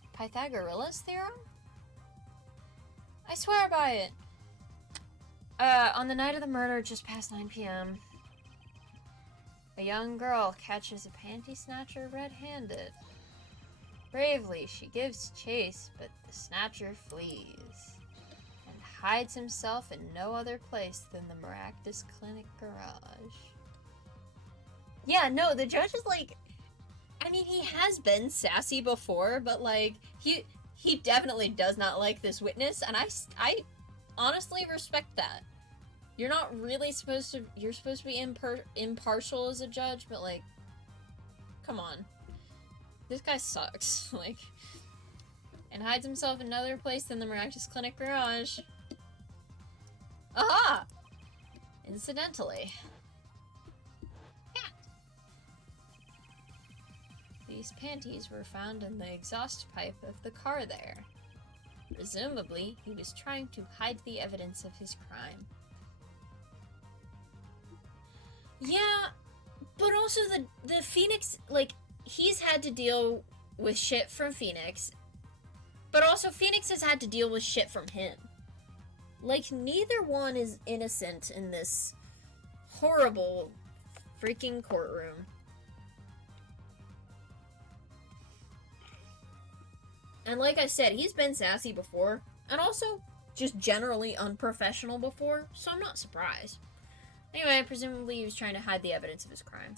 theorem? I swear by it. On the night of the murder, just past 9 p.m., a young girl catches a panty snatcher red-handed. Bravely, she gives chase, but the snatcher flees and hides himself in no other place than the Maractus Clinic garage. Yeah, no, the judge is like, I mean, he has been sassy before, but like, he definitely does not like this witness, and I honestly respect that. You're not really supposed to, you're supposed to be impartial as a judge, but like, come on. This guy sucks, like, and hides himself in another place than the Maractus Clinic garage. Aha! Incidentally. Cat! These panties were found in the exhaust pipe of the car there. Presumably, he was trying to hide the evidence of his crime. Yeah, also the Phoenix, like, he's had to deal with shit from Phoenix, but also Phoenix has had to deal with shit from him. Like, neither one is innocent in this horrible freaking courtroom. And like I said, he's been sassy before, and also just generally unprofessional before, so I'm not surprised. Anyway, presumably he was trying to hide the evidence of his crime.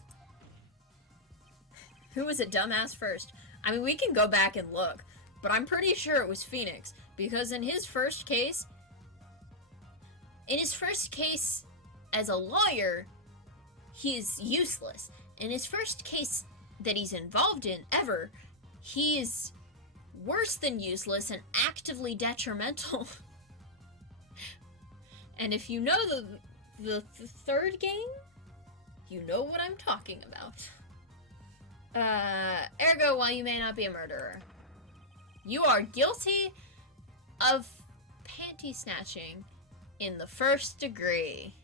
Who was a dumbass first? I mean, we can go back and look, but I'm pretty sure it was Phoenix, because in his first case as a lawyer, he is useless. In his first case that he's involved in ever, he is worse than useless and actively detrimental. And if you know the third game, you know what I'm talking about. Ergo, while you may not be a murderer, you are guilty of panty snatching in the first degree.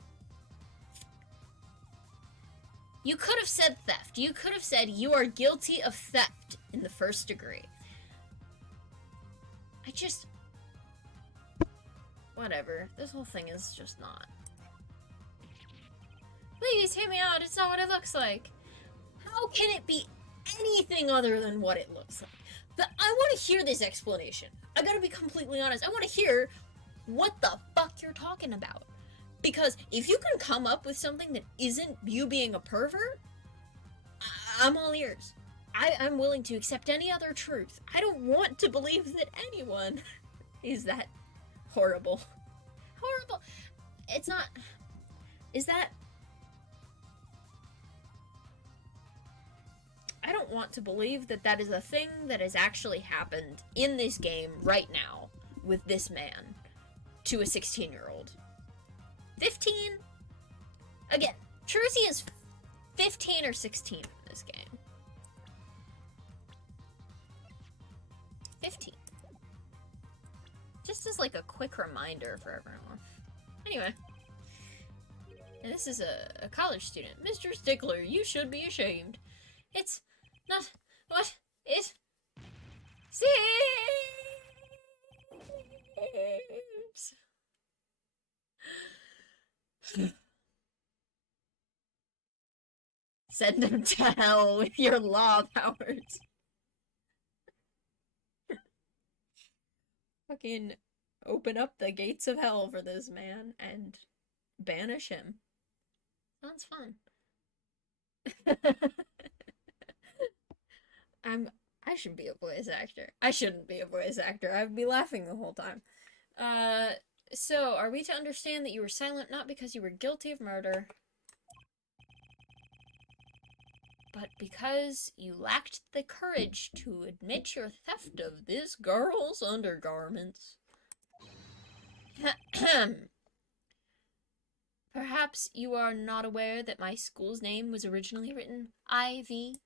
You could have said theft. You could have said you are guilty of theft in the first degree. Whatever. This whole thing is just not. Please hear me out. It's not what it looks like. How can it be anything other than what it looks like? But I want to hear this explanation. I gotta be completely honest. I want to hear what the fuck you're talking about. Because if you can come up with something that isn't you being a pervert, I'm all ears. I'm willing to accept any other truth. I don't want to believe that anyone is that horrible. Horrible. It's not... Is that... I don't want to believe that that is a thing that has actually happened in this game right now with this man to a 16-year-old. 15? Again, Trucy is 15 or 16 in this game. 15. Just as like a quick reminder for everyone. Anyway. And this is a college student. Mr. Stickler, you should be ashamed. It's not what it seems. Send him to hell with your law powers. Fucking open up the gates of hell for this man and banish him. Sounds fun. I should be a voice actor. I shouldn't be a voice actor. I'd be laughing the whole time. So are we to understand that you were silent not because you were guilty of murder, but because you lacked the courage to admit your theft of this girl's undergarments? Perhaps you are not aware that my school's name was originally written IV.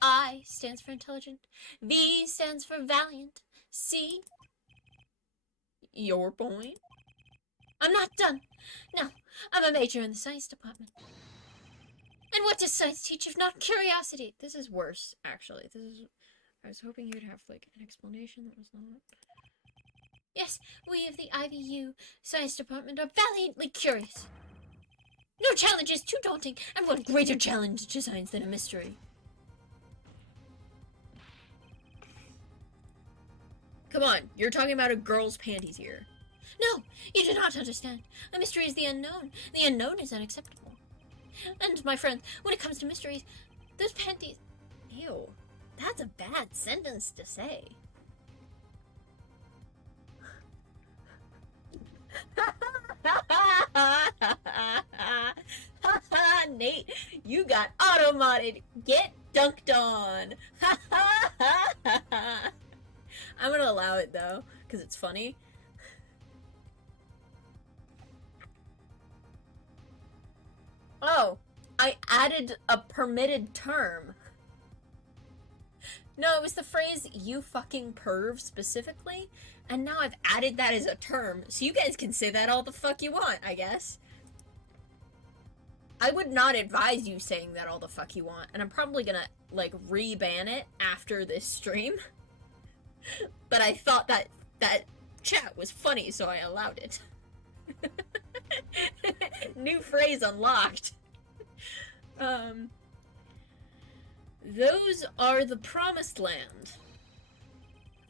I stands for intelligent. V stands for valiant. C. Your point? I'm not done. No, I'm a major in the science department. And what does science teach if not curiosity? This is worse, actually. I was hoping you'd have, like, an explanation that was not. Yes, we of the IVU science department are valiantly curious. No challenge is too daunting, and what greater challenge to science than a mystery? Come on, you're talking about a girl's panties here. No, you do not understand. A mystery is the unknown. The unknown is unacceptable. And, my friend, when it comes to mysteries, those panties... Ew, that's a bad sentence to say. Nate, you got auto-modded. Get dunked on. I'm gonna allow it, though, because it's funny. Oh, I added a permitted term. No, it was the phrase, you fucking perv, specifically, and now I've added that as a term, so you guys can say that all the fuck you want, I guess. I would not advise you saying that all the fuck you want, and I'm probably gonna, like, re-ban it after this stream. But I thought that chat was funny, so I allowed it. New phrase unlocked. Those are the promised land.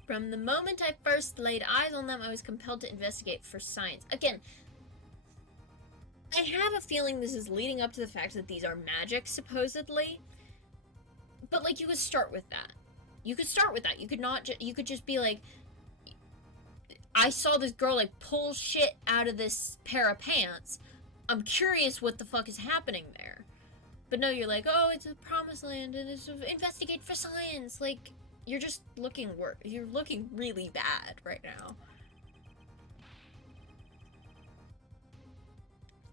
From the moment I first laid eyes on them, I was compelled to investigate for science. Again, I have a feeling this is leading up to the fact that these are magic, supposedly. But, like, you could start with that. You could start with that. You could not you could just be like, I saw this girl, like, pull shit out of this pair of pants. I'm curious what the fuck is happening there. But no, you're like, oh, it's a promised land, and it's investigate for science. Like, you're just looking you're looking really bad right now.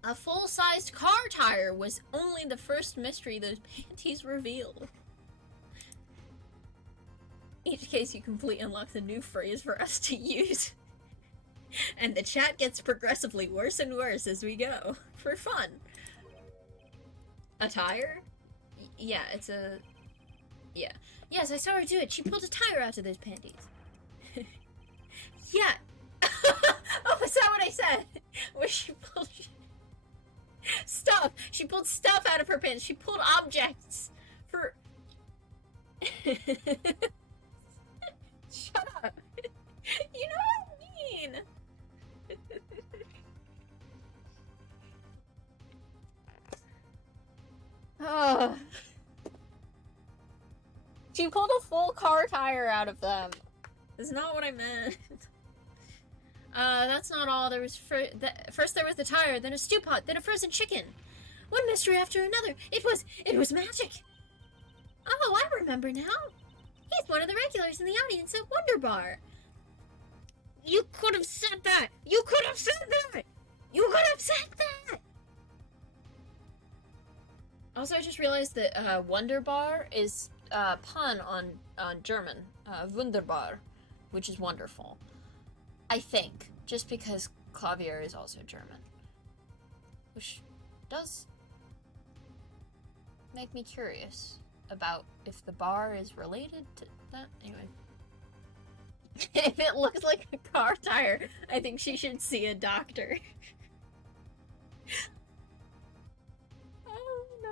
A full-sized car tire was only the first mystery those panties revealed. Each case you complete unlocks a new phrase for us to use. And the chat gets progressively worse and worse as we go. For fun. A tire? Yeah, it's a... Yeah. Yes, I saw her do it. She pulled a tire out of those panties. Yeah. Oh, is that what I said? Where she pulled... stuff! She pulled stuff out of her pants. She pulled objects for... Shut up. You know what I mean. Oh. She pulled a full car tire out of them. That's not what I meant. That's not all. There was first there was the tire, then a stew pot, then a frozen chicken. One mystery after another. It was magic. Oh, I remember now. He's one of the regulars in the audience at Wonder Bar. You could have said that! You could have said that! You could have said that! Also, I just realized that Wonder Bar is a pun on German. Wunderbar, which is wonderful. I think, just because Clavier is also German. Which does make me curious about if the bar is related to that. Anyway. If it looks like a car tire, I think she should see a doctor. Oh no.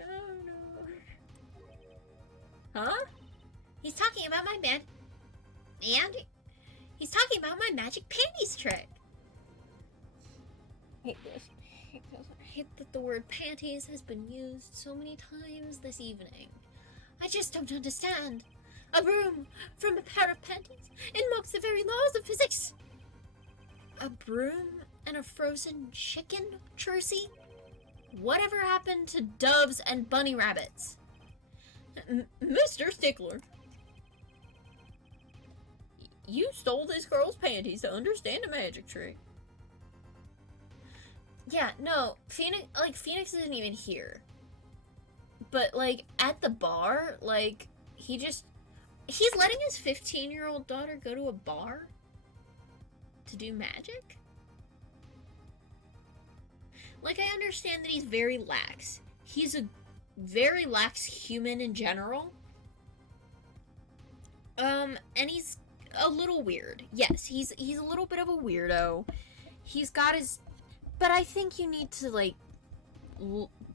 Oh no. Huh? He's talking about my man. And he's talking about my magic panties trick. I hate this. I hate that the word panties has been used so many times this evening. I just don't understand. A broom from a pair of panties invokes the very laws of physics. A broom and a frozen chicken, Trucy? Whatever happened to doves and bunny rabbits? Mr. Stickler. You stole this girl's panties to understand a magic trick. Yeah, no, Phoenix isn't even here. But, like, at the bar, like, he's letting his 15-year-old daughter go to a bar to do magic? Like, I understand that he's very lax. He's a very lax human in general. And he's a little weird. Yes, he's a little bit of a weirdo. He's got his... But I think you need to, like,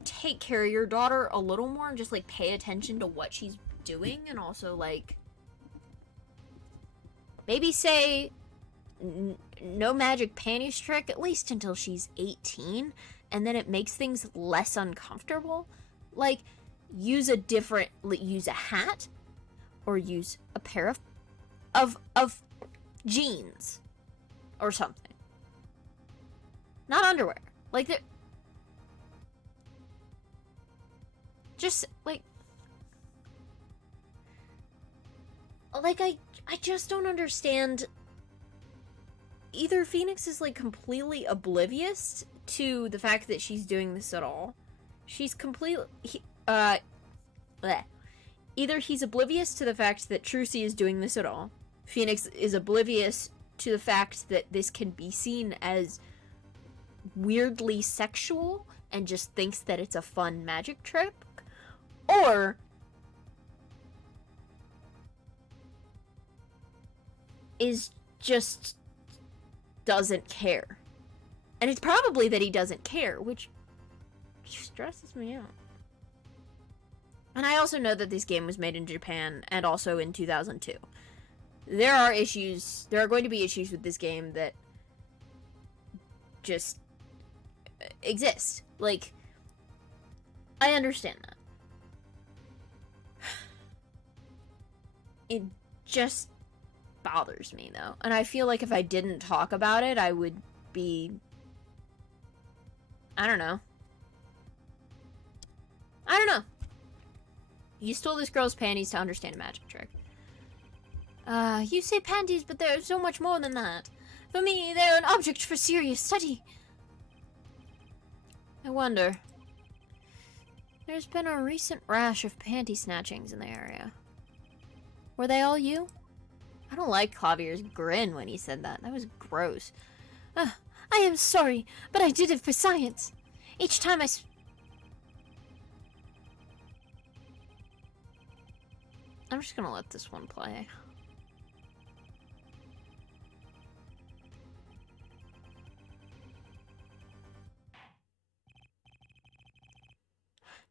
take care of your daughter a little more and just, like, pay attention to what she's doing, and also, like, maybe say no magic panties trick, at least until she's 18, and then it makes things less uncomfortable. Like, use a hat, or use a pair of jeans, or something. Not underwear. Like, just, like, I just don't understand. Either Phoenix is, like, completely oblivious to the fact that she's doing this at all. She's completely, either he's oblivious to the fact that Trucy is doing this at all. Phoenix is oblivious to the fact that this can be seen as weirdly sexual and just thinks that it's a fun magic trick, or is just doesn't care. And it's probably that he doesn't care, which stresses me out. And I also know that this game was made in Japan and also in 2002. There are going to be issues with this game that just exist. Like, I understand that. It just bothers me, though. And I feel like if I didn't talk about it, I would be... I don't know. You stole this girl's panties to understand a magic trick. You say panties, but they're so much more than that. For me, they're an object for serious study. I wonder. There's been a recent rash of panty snatchings in the area. Were they all you? I don't like Clavier's grin when he said that. That was gross. I am sorry, but I did it for science. Each time I'm just gonna let this one play.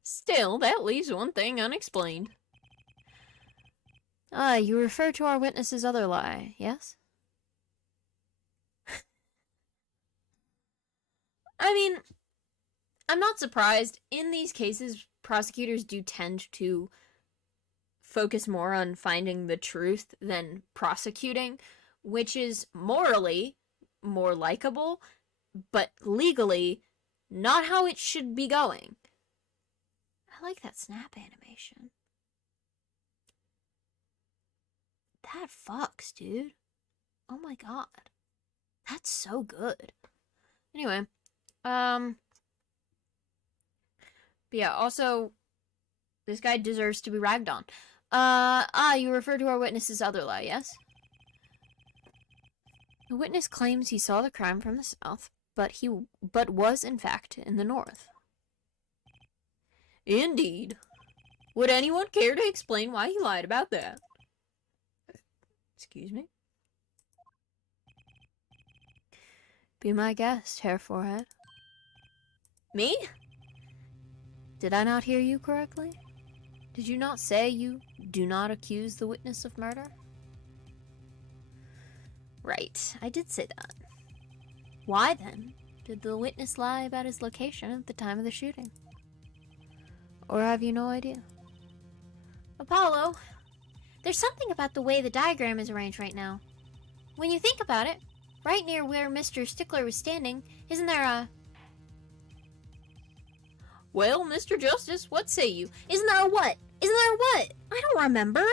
Still, that leaves one thing unexplained. You refer to our witness's other lie, yes? I mean, I'm not surprised. In these cases, prosecutors do tend to focus more on finding the truth than prosecuting, which is morally more likable, but legally not how it should be going. I like that snap animation. That fucks, dude. Oh my god. That's so good. Anyway, but yeah, also, this guy deserves to be ragged on. You refer to our witness's other lie, yes? The witness claims he saw the crime from the south, but was in fact in the north. Indeed. Would anyone care to explain why he lied about that? Excuse me? Be my guest, Hair Forehead. Me? Did I not hear you correctly? Did you not say you do not accuse the witness of murder? Right, I did say that. Why, then, did the witness lie about his location at the time of the shooting? Or have you no idea? Apollo, there's something about the way the diagram is arranged right now. When you think about it, right near where Mr. Stickler was standing, isn't there a... Well, Mr. Justice, what say you? Isn't there a what? Isn't there a what? I don't remember.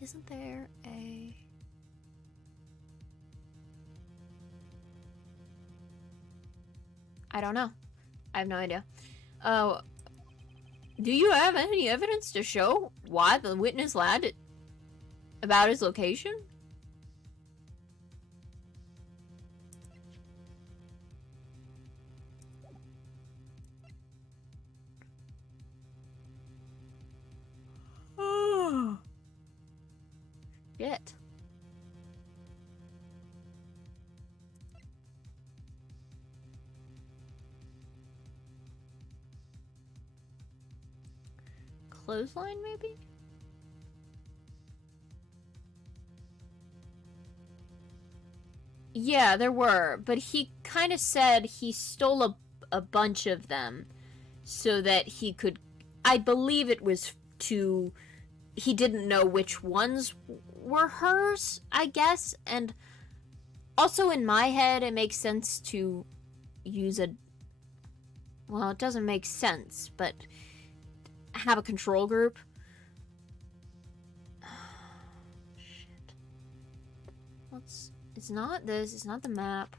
Isn't there a... I don't know. I have no idea. Do you have any evidence to show why the witness lied about his location? Shit. Clothesline, maybe? Yeah, there were, but he kind of said he stole a bunch of them so that he could... I believe it was to... He didn't know which ones were hers, I guess, and also in my head it makes sense to use a... Well, it doesn't make sense, but have a control group. Shit. It's not this, it's not the map.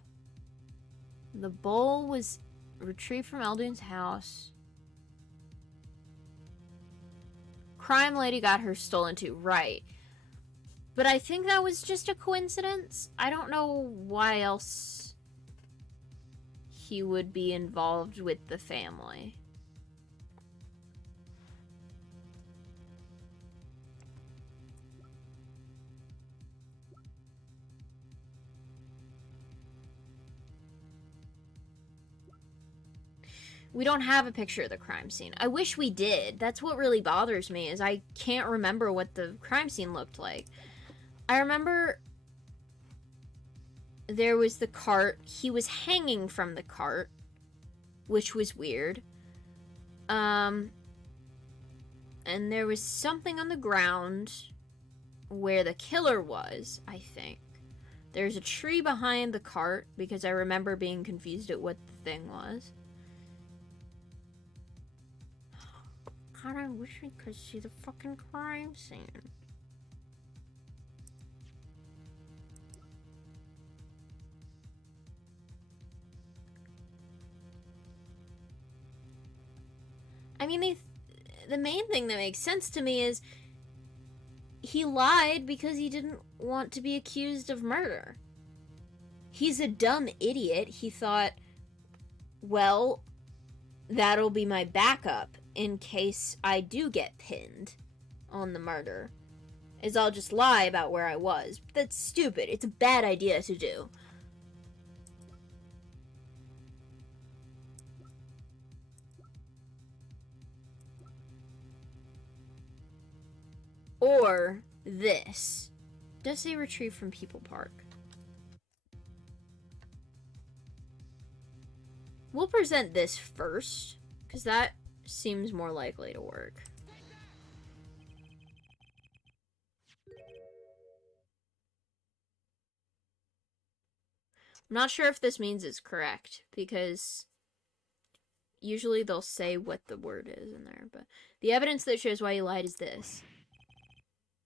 The bowl was retrieved from Eldune's house. Crime lady got her stolen too, right. But I think that was just a coincidence. I don't know why else he would be involved with the family. We don't have a picture of the crime scene. I wish we did. That's what really bothers me, is I can't remember what the crime scene looked like. I remember there was the cart. He was hanging from the cart, which was weird. And there was something on the ground where the killer was, I think. There's a tree behind the cart, because I remember being confused at what the thing was. God, I wish I could see the fucking crime scene. I mean, the main thing that makes sense to me is he lied because he didn't want to be accused of murder. He's a dumb idiot. He thought, well, that'll be my backup in case I do get pinned on the murder, is I'll just lie about where I was. That's stupid. It's a bad idea to do. Or this. Does say retrieve from People Park. We'll present this first, because that seems more likely to work. I'm not sure if this means it's correct, because usually they'll say what the word is in there, but the evidence that shows why you lied is this.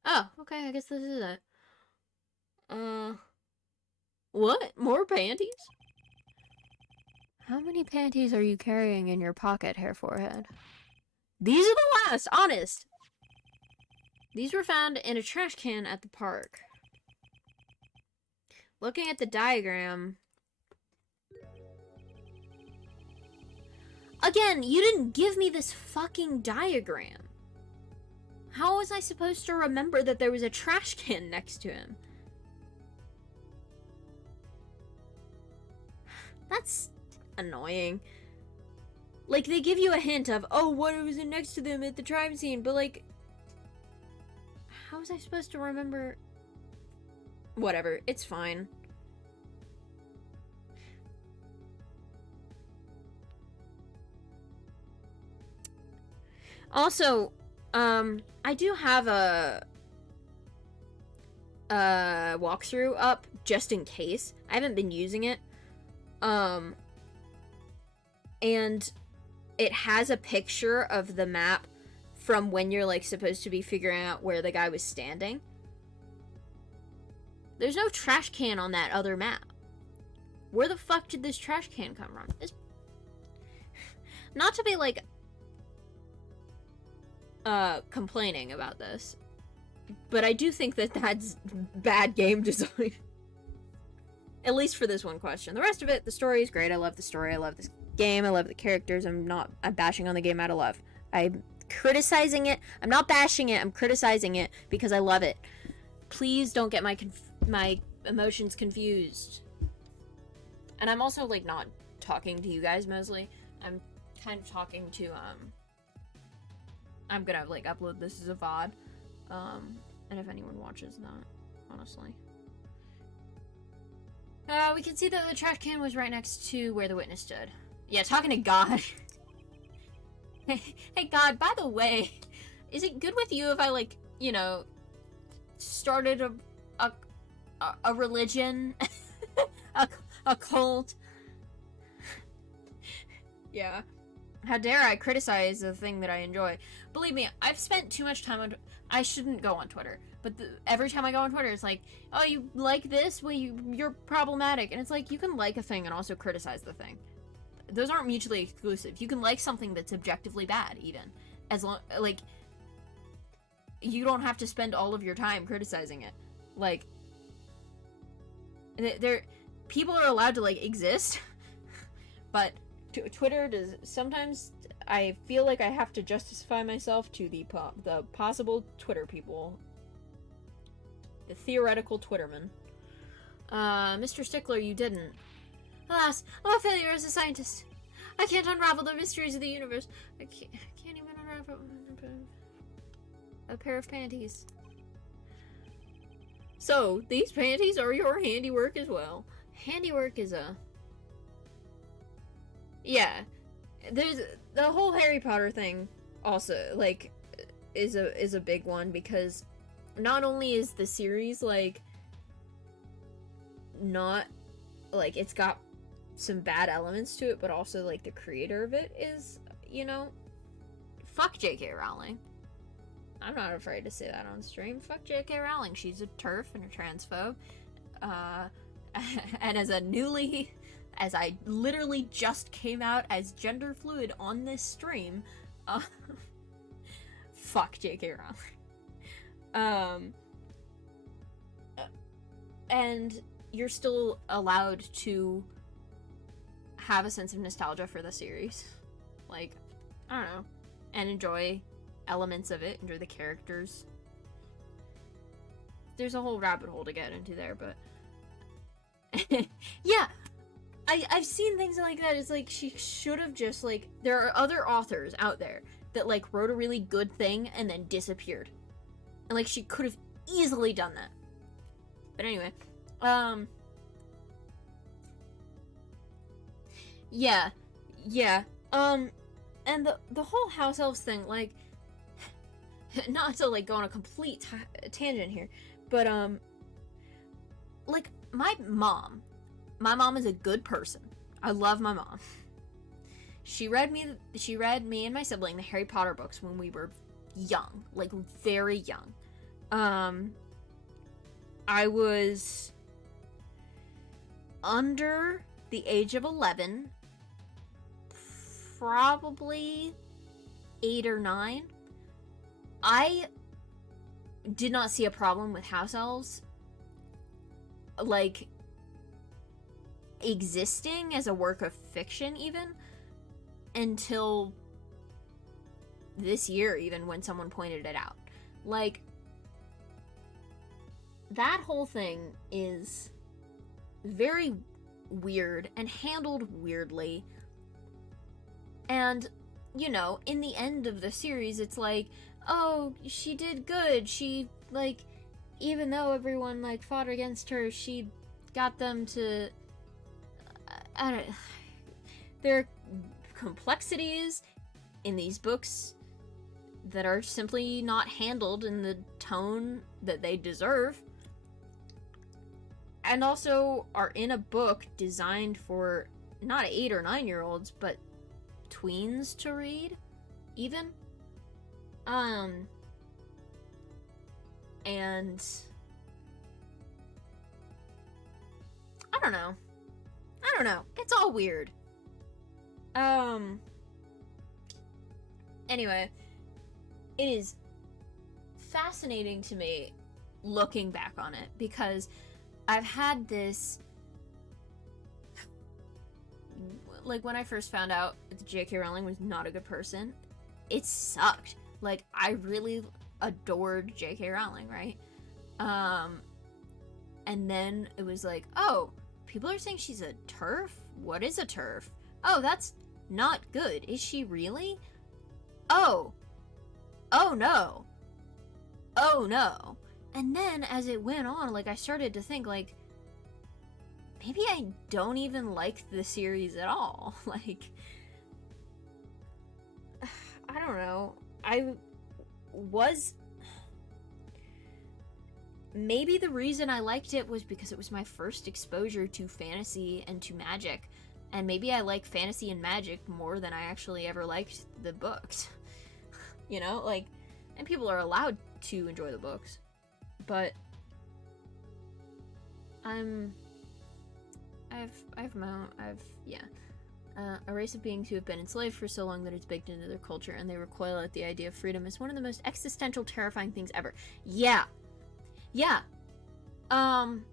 Oh, okay, I guess this is it. What? More panties? How many panties are you carrying in your pocket, Hair Forehead? These are the last, honest. These were found in a trash can at the park. Looking at the diagram... Again, you didn't give me this fucking diagram. How was I supposed to remember that there was a trash can next to him? That's annoying. Like, they give you a hint of, oh, what was it next to them at the crime scene, but like, how was I supposed to remember? Whatever, it's fine. Also, I do have a walkthrough up just in case. I haven't been using it. And it has a picture of the map from when you're like supposed to be figuring out where the guy was standing. There's no trash can on that other map. Where the fuck did this trash can come from? This... Not to be like complaining about this, but I do think that that's bad game design. At least for this one question. The rest of it, the story is great. I love the story. I love this game. I love the characters. I'm bashing on the game out of love. I'm criticizing it. I'm not bashing it. I'm criticizing it because I love it. Please don't get my emotions confused. And I'm also like not talking to you guys mostly. I'm kind of talking to I'm gonna like upload this as a VOD. And if anyone watches that, honestly. We can see that the trash can was right next to where the witness stood. Yeah, talking to God. Hey God, by the way, is it good with you if I like, you know, started a religion? a cult? Yeah. How dare I criticize the thing that I enjoy? Believe me, I've spent too much time on... I shouldn't go on Twitter. But every time I go on Twitter, it's like, oh, you like this? Well, you're problematic. And it's like, you can like a thing and also criticize the thing. Those aren't mutually exclusive. You can like something that's objectively bad, even. As long... Like, you don't have to spend all of your time criticizing it. Like, there, people are allowed to like exist, but Twitter does sometimes. I feel like I have to justify myself to the possible Twitter people, the theoretical Twittermen. Mr. Stickler, you didn't. Alas, I'm a failure as a scientist. I can't unravel the mysteries of the universe. I can't even unravel a pair of panties. So, these panties are your handiwork as well. Handiwork is a... Yeah. There's... The whole Harry Potter thing also, like, is a big one, because not only is the series, like, not... Like, it's got some bad elements to it, but also, like, the creator of it is, you know... Fuck J.K. Rowling. I'm not afraid to say that on stream. Fuck J.K. Rowling. She's a TERF and a transphobe. And as I literally just came out as gender fluid on this stream, fuck J.K. Rowling. And you're still allowed to have a sense of nostalgia for the series. Like, I don't know. And enjoy elements of it, enjoy the characters. There's a whole rabbit hole to get into there, but yeah, I've seen things like that. It's like she should have just like, there are other authors out there that like wrote a really good thing and then disappeared, and like she could have easily done that. But anyway, yeah, and the whole house elves thing, like, not to like go on a complete tangent here, but like my mom is a good person. I love my mom. She read me and my sibling the Harry Potter books when we were young, like very young. I was under the age of 11, probably 8 or 9. I did not see a problem with house elves, like, existing as a work of fiction, even, until this year, even, when someone pointed it out. Like, that whole thing is very weird and handled weirdly. And, you know, in the end of the series, it's like, oh, she did good. She, like, even though everyone, like, fought against her, she got them to... I don't... There are complexities in these books that are simply not handled in the tone that they deserve. And also are in a book designed for not 8 or 9-year-olds, but tweens to read, even. And I don't know. It's all weird. Anyway, it is fascinating to me looking back on it, because I've had this, like, when I first found out that J.K. Rowling was not a good person, it sucked. Like, I really adored J.K. Rowling, right? And then it was like, oh, people are saying she's a TERF? What is a TERF? Oh, that's not good. Is she really? Oh no. Oh no. And then as it went on, like, I started to think, like, maybe I don't even like the series at all. Like, I don't know. Maybe the reason I liked it was because it was my first exposure to fantasy and to magic. And maybe I like fantasy and magic more than I actually ever liked the books. You know, like, and people are allowed to enjoy the books. But a race of beings who have been enslaved for so long that it's baked into their culture, and they recoil at the idea of freedom is one of the most existential, terrifying things ever. Yeah. Um,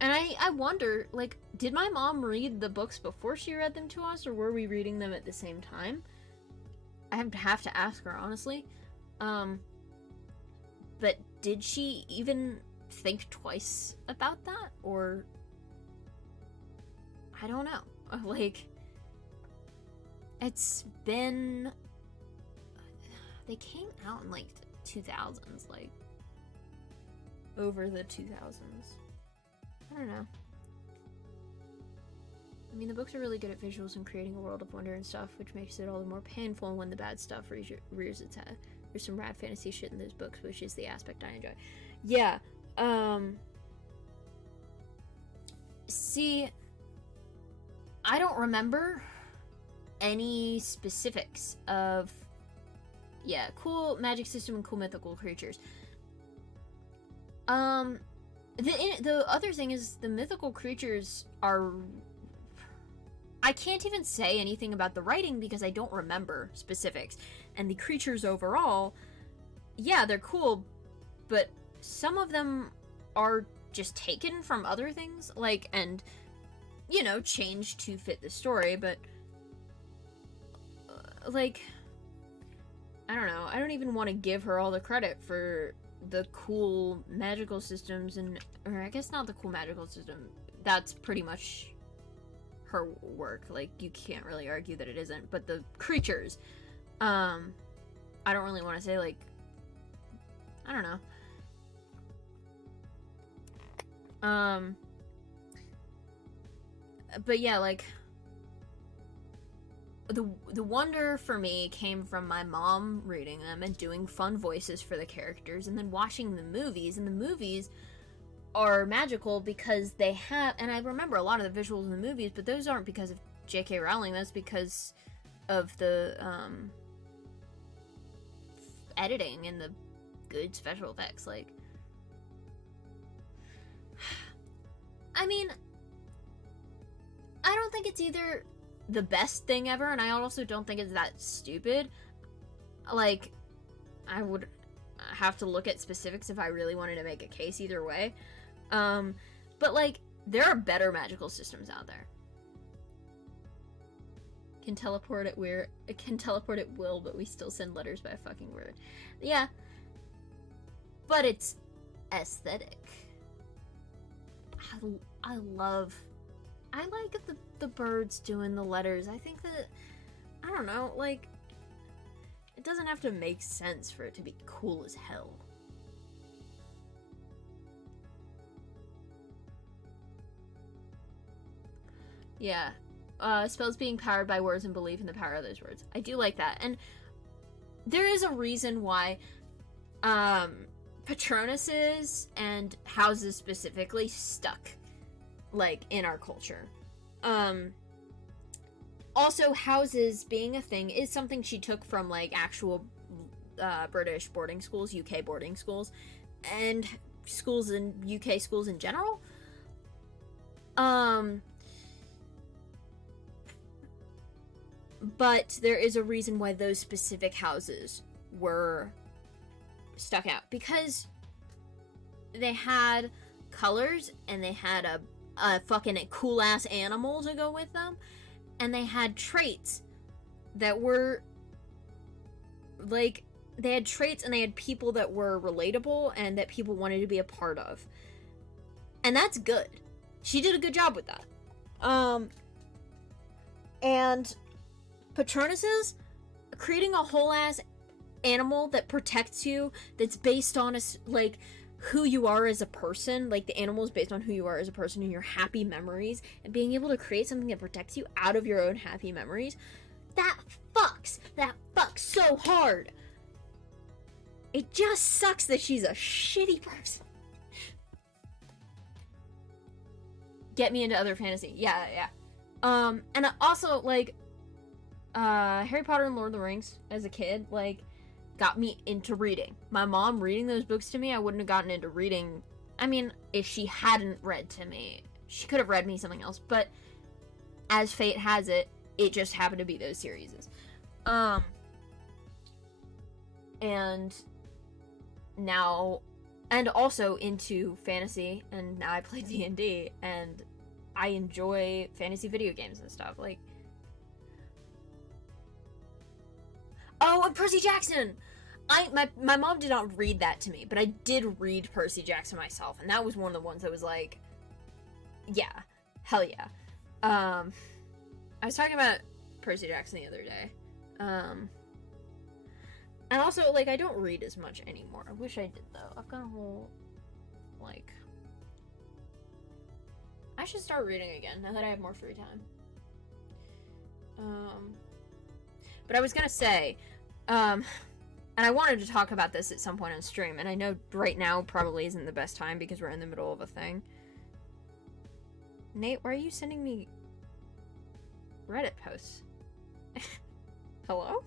and I wonder, like, did my mom read the books before she read them to us, or were we reading them at the same time? I have to ask her, honestly. But did she even think twice about that? Or, I don't know. Like, it's been, they came out in, like, the 2000s, like, over the 2000s. I don't know. I mean, the books are really good at visuals and creating a world of wonder and stuff, which makes it all the more painful when the bad stuff rears its head. There's some rad fantasy shit in those books, which is the aspect I enjoy. Yeah, see, I don't remember any specifics of, yeah, cool magic system and cool mythical creatures. The other thing is the mythical creatures are, I can't even say anything about the writing because I don't remember specifics. And the creatures overall, yeah, they're cool, but some of them are just taken from other things, like, and, you know, changed to fit the story, but, like, I don't know, I don't even want to give her all the credit for the cool magical systems, and, or I guess not the cool magical system, that's pretty much her work, like, you can't really argue that it isn't, but the creatures, I don't really want to say, like, I don't know, but yeah, like, the wonder for me came from my mom reading them and doing fun voices for the characters, and then watching the movies, and the movies are magical because they have, and I remember a lot of the visuals in the movies, but those aren't because of J.K. Rowling, that's because of the editing and the good special effects. Like, I mean, I don't think it's either the best thing ever, and I also don't think it's that stupid. Like, I would have to look at specifics if I really wanted to make a case either way. But, like, there are better magical systems out there. Can teleport at will, but we still send letters by a fucking word. Yeah. But it's aesthetic. I like the birds doing the letters. I think that, I don't know, like, it doesn't have to make sense for it to be cool as hell. Yeah. Spells being powered by words and belief in the power of those words. I do like that. And there is a reason why Patronuses and houses specifically stuck, like, in our culture. Also, houses being a thing is something she took from, like, actual British boarding schools, UK boarding schools, and schools in UK schools in general. But there is a reason why those specific houses were stuck out, because they had colors and they had a fucking cool ass animal to go with them, and they had traits that were, like, they had traits and they had people that were relatable and that people wanted to be a part of, and that's good. She did a good job with that. And Patronuses, creating a whole ass animal that protects you, that's based on like, who you are as a person, like, the animal is based on who you are as a person and your happy memories, and being able to create something that protects you out of your own happy memories, that fucks so hard. It just sucks that she's a shitty person. Get me into other fantasy. Yeah. And also, like, Harry Potter and Lord of the Rings as a kid, like, got me into reading. My mom reading those books to me, I wouldn't have gotten into reading. I mean, if she hadn't read to me, she could have read me something else, but as fate has it, it just happened to be those series. And now and also into fantasy, and now I play D&D, and I enjoy fantasy video games and stuff. Like, oh, and Percy Jackson! My mom did not read that to me, but I did read Percy Jackson myself, and that was one of the ones that was like, yeah, hell yeah. I was talking about Percy Jackson the other day. And also, like, I don't read as much anymore. I wish I did, though. I've got a whole, like... I should start reading again, now that I have more free time. But I was gonna say, and I wanted to talk about this at some point on stream, and I know right now probably isn't the best time because we're in the middle of a thing. Nate, why are you sending me Reddit posts? Hello?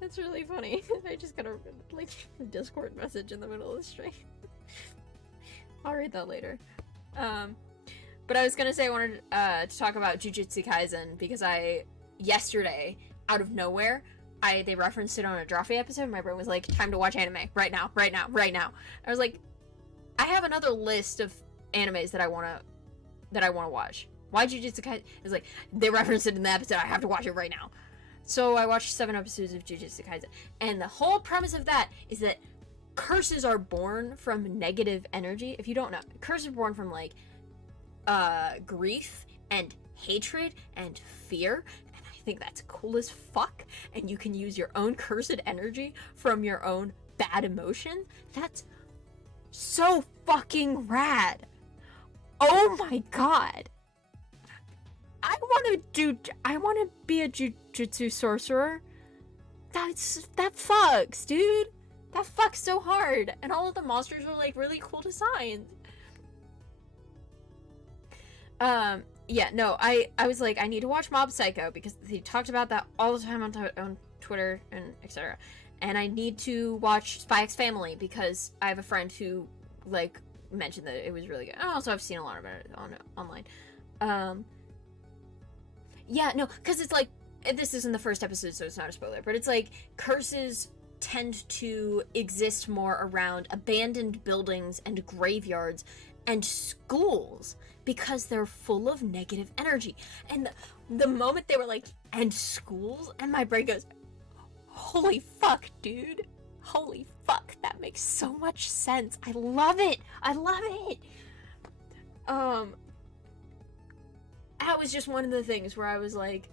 That's really funny. I just got a like Discord message in the middle of the stream. I'll read that later. But I was gonna say I wanted to talk about Jujutsu Kaisen because yesterday, out of nowhere, they referenced it on a Drawfee episode, and my brain was like, time to watch anime. Right now, right now, right now. I was like, I have another list of animes that I wanna watch. Why Jujutsu Kaisen? It's like, they referenced it in the episode, I have to watch it right now. So I watched 7 episodes of Jujutsu Kaisen, and the whole premise of that is that curses are born from negative energy. If you don't know, curses are born from, like, grief and hatred and fear, and I think that's cool as fuck, and you can use your own cursed energy from your own bad emotion. That's so fucking rad. Oh my god. I want to be a jujutsu sorcerer. That fucks, dude. That fucks so hard. And all of the monsters were like really cool designs. Yeah, no, I was like, I need to watch Mob Psycho because he talked about that all the time on Twitter and etc. And I need to watch Spy X Family because I have a friend who like mentioned that it was really good. And also I've seen a lot about it online. Yeah, no, because it's like, this isn't the first episode, so it's not a spoiler, but it's like, curses tend to exist more around abandoned buildings and graveyards and schools because they're full of negative energy. And the moment they were like, and schools, and my brain goes, holy fuck, dude. Holy fuck, that makes so much sense. I love it. I love it. That was just one of the things where I was like,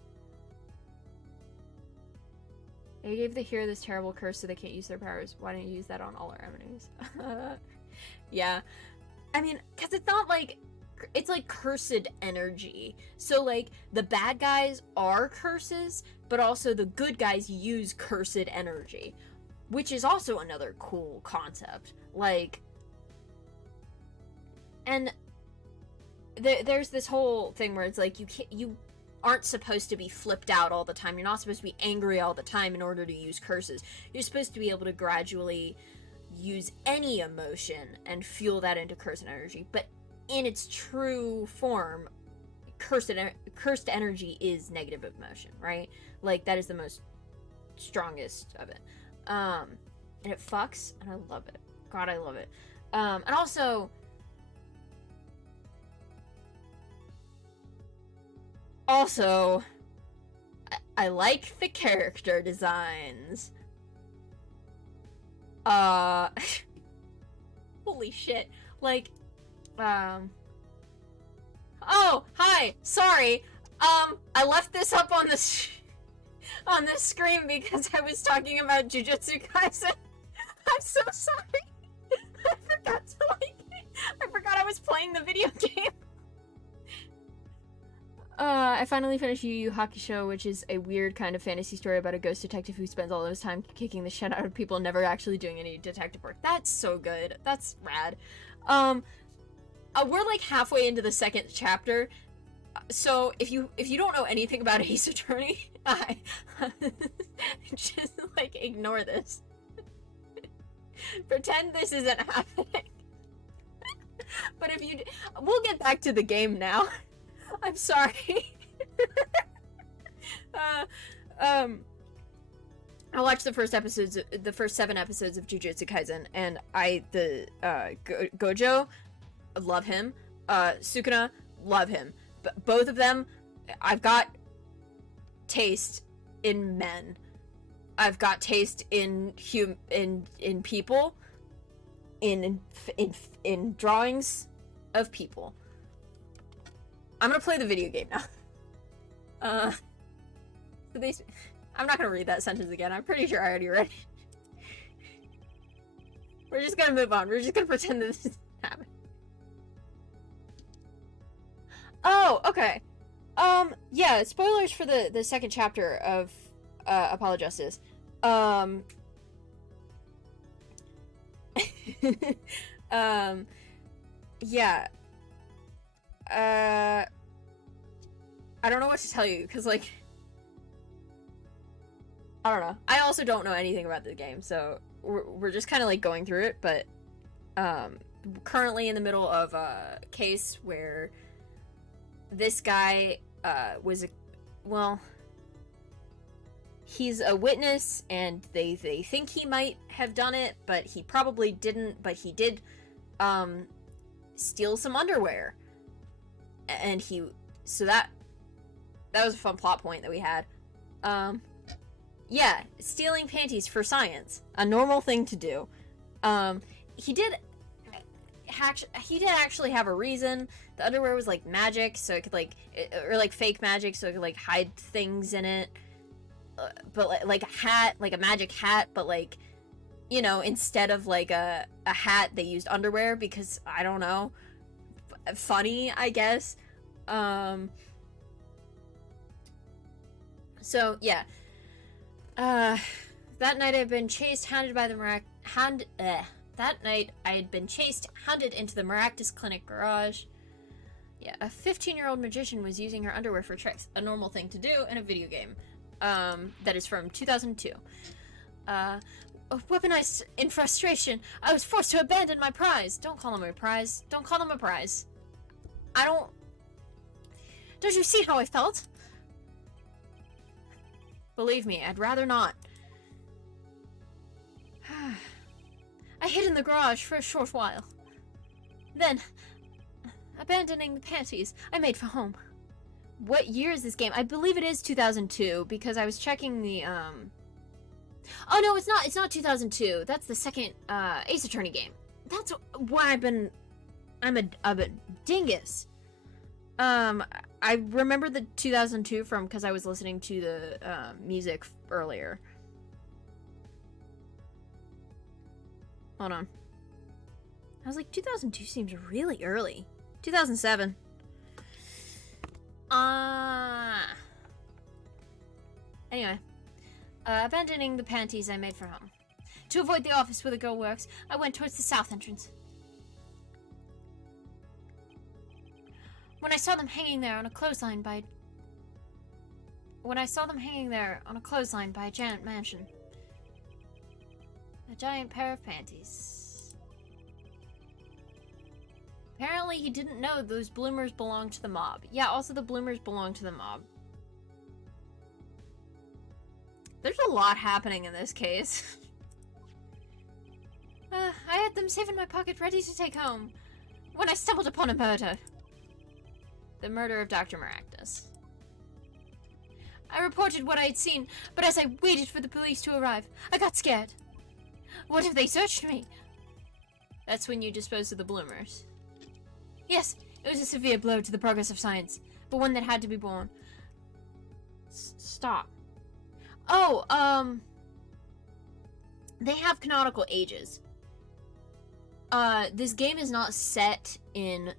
they gave the hero this terrible curse so they can't use their powers. Why don't you use that on all our enemies? Yeah. I mean, because it's not like, it's like cursed energy. So like, the bad guys are curses, but also the good guys use cursed energy, which is also another cool concept. Like, and there's this whole thing where it's like you aren't supposed to be flipped out all the time. You're not supposed to be angry all the time in order to use curses. You're supposed to be able to gradually use any emotion and fuel that into cursed energy. But in its true form, cursed energy is negative emotion, right? Like, that is the most strongest of it. And it fucks, and I love it. God, I love it. And also, I like the character designs. Holy shit. Like, oh, hi, sorry. I left this up on the on this screen because I was talking about Jujutsu Kaisen. I'm so sorry. I forgot I was playing the video game. I finally finished Yu Yu Hakusho, which is a weird kind of fantasy story about a ghost detective who spends all of his time kicking the shit out of people and never actually doing any detective work. That's so good. That's rad. We're like halfway into the second chapter, so if you don't know anything about Ace Attorney, just like ignore this. Pretend this isn't happening. But we'll get back to the game now. I'm sorry. I watched the first 7 episodes of Jujutsu Kaisen, and Gojo, love him. Sukuna, love him. But both of them, I've got taste in men. I've got taste in people, in drawings of people. I'm gonna play the video game now. So these, I'm not gonna read that sentence again. I'm pretty sure I already read it. We're just gonna move on. We're just gonna pretend that this is happening. Oh, okay. Yeah, spoilers for the second chapter of Apollo Justice. Yeah. I don't know what to tell you, because, like, I don't know. I also don't know anything about the game, so we're just kind of, like, going through it, but, currently in the middle of a case where this guy, he's a witness, and they think he might have done it, but he probably didn't, but he did, steal some underwear. And so that was a fun plot point that we had. Yeah, stealing panties for science. A normal thing to do. He did actually have a reason. The underwear was like magic, so it could or like fake magic, so it could like hide things in it. But like a hat, like a magic hat, but like, you know, instead of like a hat, they used underwear because, I don't know, funny, I guess. So yeah. That night I'd been chased, hounded by the That night I had been chased, hounded into the Maractus Clinic garage. Yeah, a 15-year-old magician was using her underwear for tricks, a normal thing to do in a video game. That is from 2002. Weaponized in frustration, I was forced to abandon my prize. Don't call him a prize. Don't call him a prize. Don't you see how I felt? Believe me, I'd rather not. I hid in the garage for a short while. Then, abandoning the panties, I made for home. What year is this game? I believe it is 2002, because I was checking the, Oh no, it's not. It's not 2002. That's the second, Ace Attorney game. That's why I'm a dingus. I remember the 2002 from because I was listening to the music earlier. Hold on. I was like, 2002 seems really early. 2007. Anyway. Abandoning the panties I made for home. To avoid the office where the girl works, I went towards the south entrance. When I saw them hanging there on a clothesline by a giant mansion. A giant pair of panties. Apparently he didn't know those bloomers belonged to the mob. Yeah, also the bloomers belong to the mob. There's a lot happening in this case. I had them safe in my pocket, ready to take home, when I stumbled upon a murder. The murder of Dr. Maractus. I reported what I had seen, but as I waited for the police to arrive, I got scared. What if they searched me? That's when you dispose of the bloomers. Yes, it was a severe blow to the progress of science, but one that had to be borne. Stop. Oh, they have canonical ages. This game is not set in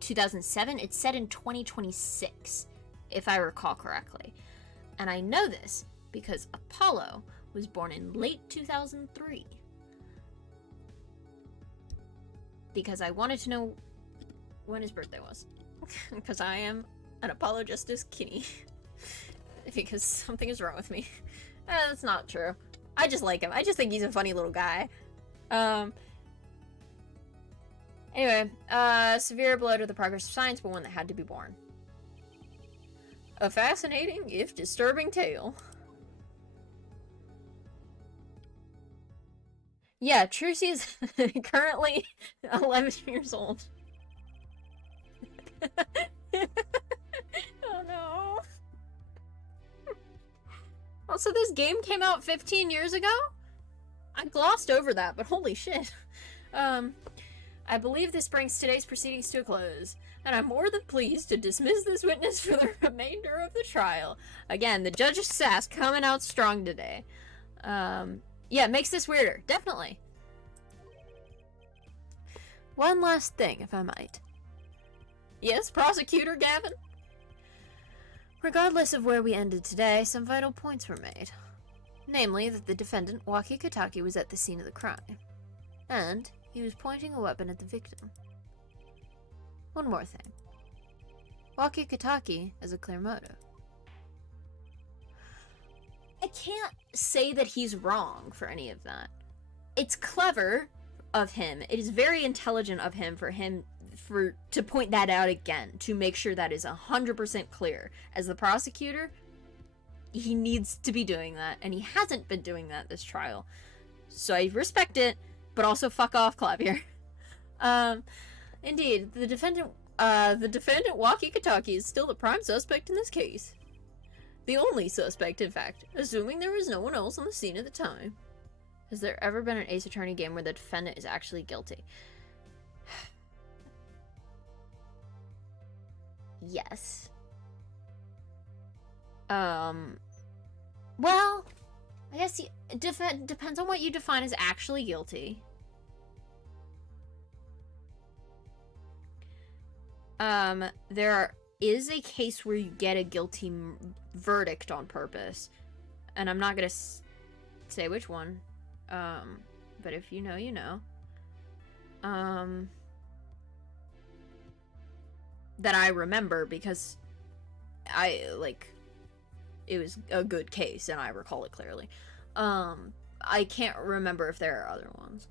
2007, it's set in 2026, if I recall correctly. And I know this because Apollo was born in late 2003. Because I wanted to know when his birthday was. Because I am an Apollo Justice kinnie. Because something is wrong with me. That's not true. I just like him. I just think he's a funny little guy. Anyway, severe blow to the progress of science, but one that had to be born. A fascinating, if disturbing tale. Yeah, Trucy is currently 11 years old. Oh no. Also, this game came out 15 years ago? I glossed over that, but holy shit. Um, I believe this brings today's proceedings to a close, and I'm more than pleased to dismiss this witness for the remainder of the trial. Again, the judge's sass coming out strong today. Yeah, it makes this weirder, definitely. One last thing, if I might. Yes, Prosecutor Gavin? Regardless of where we ended today, some vital points were made. Namely, that the defendant, Waki Kataki, was at the scene of the crime. And he was pointing a weapon at the victim. One more thing. Waki Kataki has a clear motive. I can't say that he's wrong for any of that. It's clever of him. It is very intelligent of him to point that out again, to make sure that is 100% clear. As the prosecutor, he needs to be doing that, and he hasn't been doing that this trial. So I respect it, but also fuck off, Clavier. Indeed, the defendant Waki Kataki is still the prime suspect in this case. The only suspect, in fact, assuming there was no one else on the scene at the time. Has there ever been an Ace Attorney game where the defendant is actually guilty? Yes. Well, I guess it depends on what you define as actually guilty. There is a case where you get a guilty verdict on purpose, and I'm not gonna say which one. But if you know, you know. That I remember because it was a good case and I recall it clearly. I can't remember if there are other ones.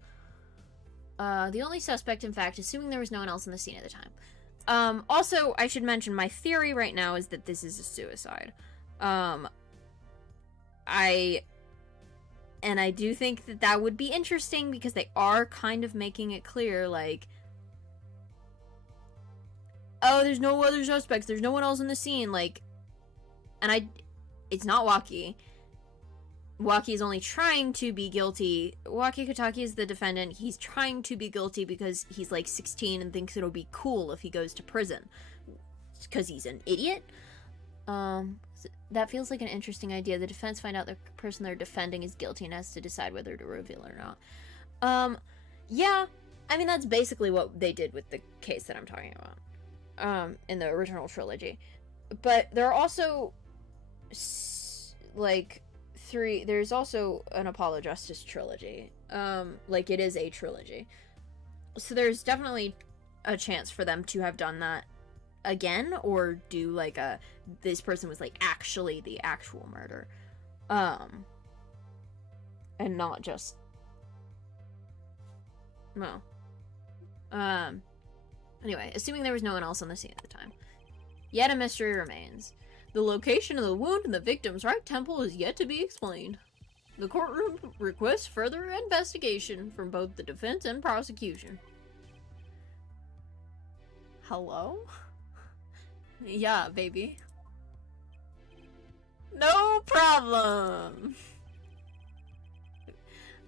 The only suspect, in fact, assuming there was no one else in the scene at the time. Also, I should mention my theory right now is that this is a suicide. I do think that that would be interesting because they are kind of making it clear, like, oh, there's no other suspects, there's no one else in the scene, like, and it's not Waki. Waki is only trying to be guilty. Waki Kataki is the defendant. He's trying to be guilty because he's like 16 and thinks it'll be cool if he goes to prison. Because he's an idiot. That feels like an interesting idea. The defense find out the person they're defending is guilty and has to decide whether to reveal or not. Yeah. I mean, that's basically what they did with the case that I'm talking about. In the original trilogy. But there are also, like, there's also an Apollo Justice trilogy. Like, it is a trilogy. So there's definitely a chance for them to have done that again, or do, like, this person was, like, actually the actual murder. And not just, well, anyway, assuming there was no one else on the scene at the time. Yet a mystery remains. The location of the wound in the victim's right temple is yet to be explained. The courtroom requests further investigation from both the defense and prosecution. Hello? Yeah, baby. No problem!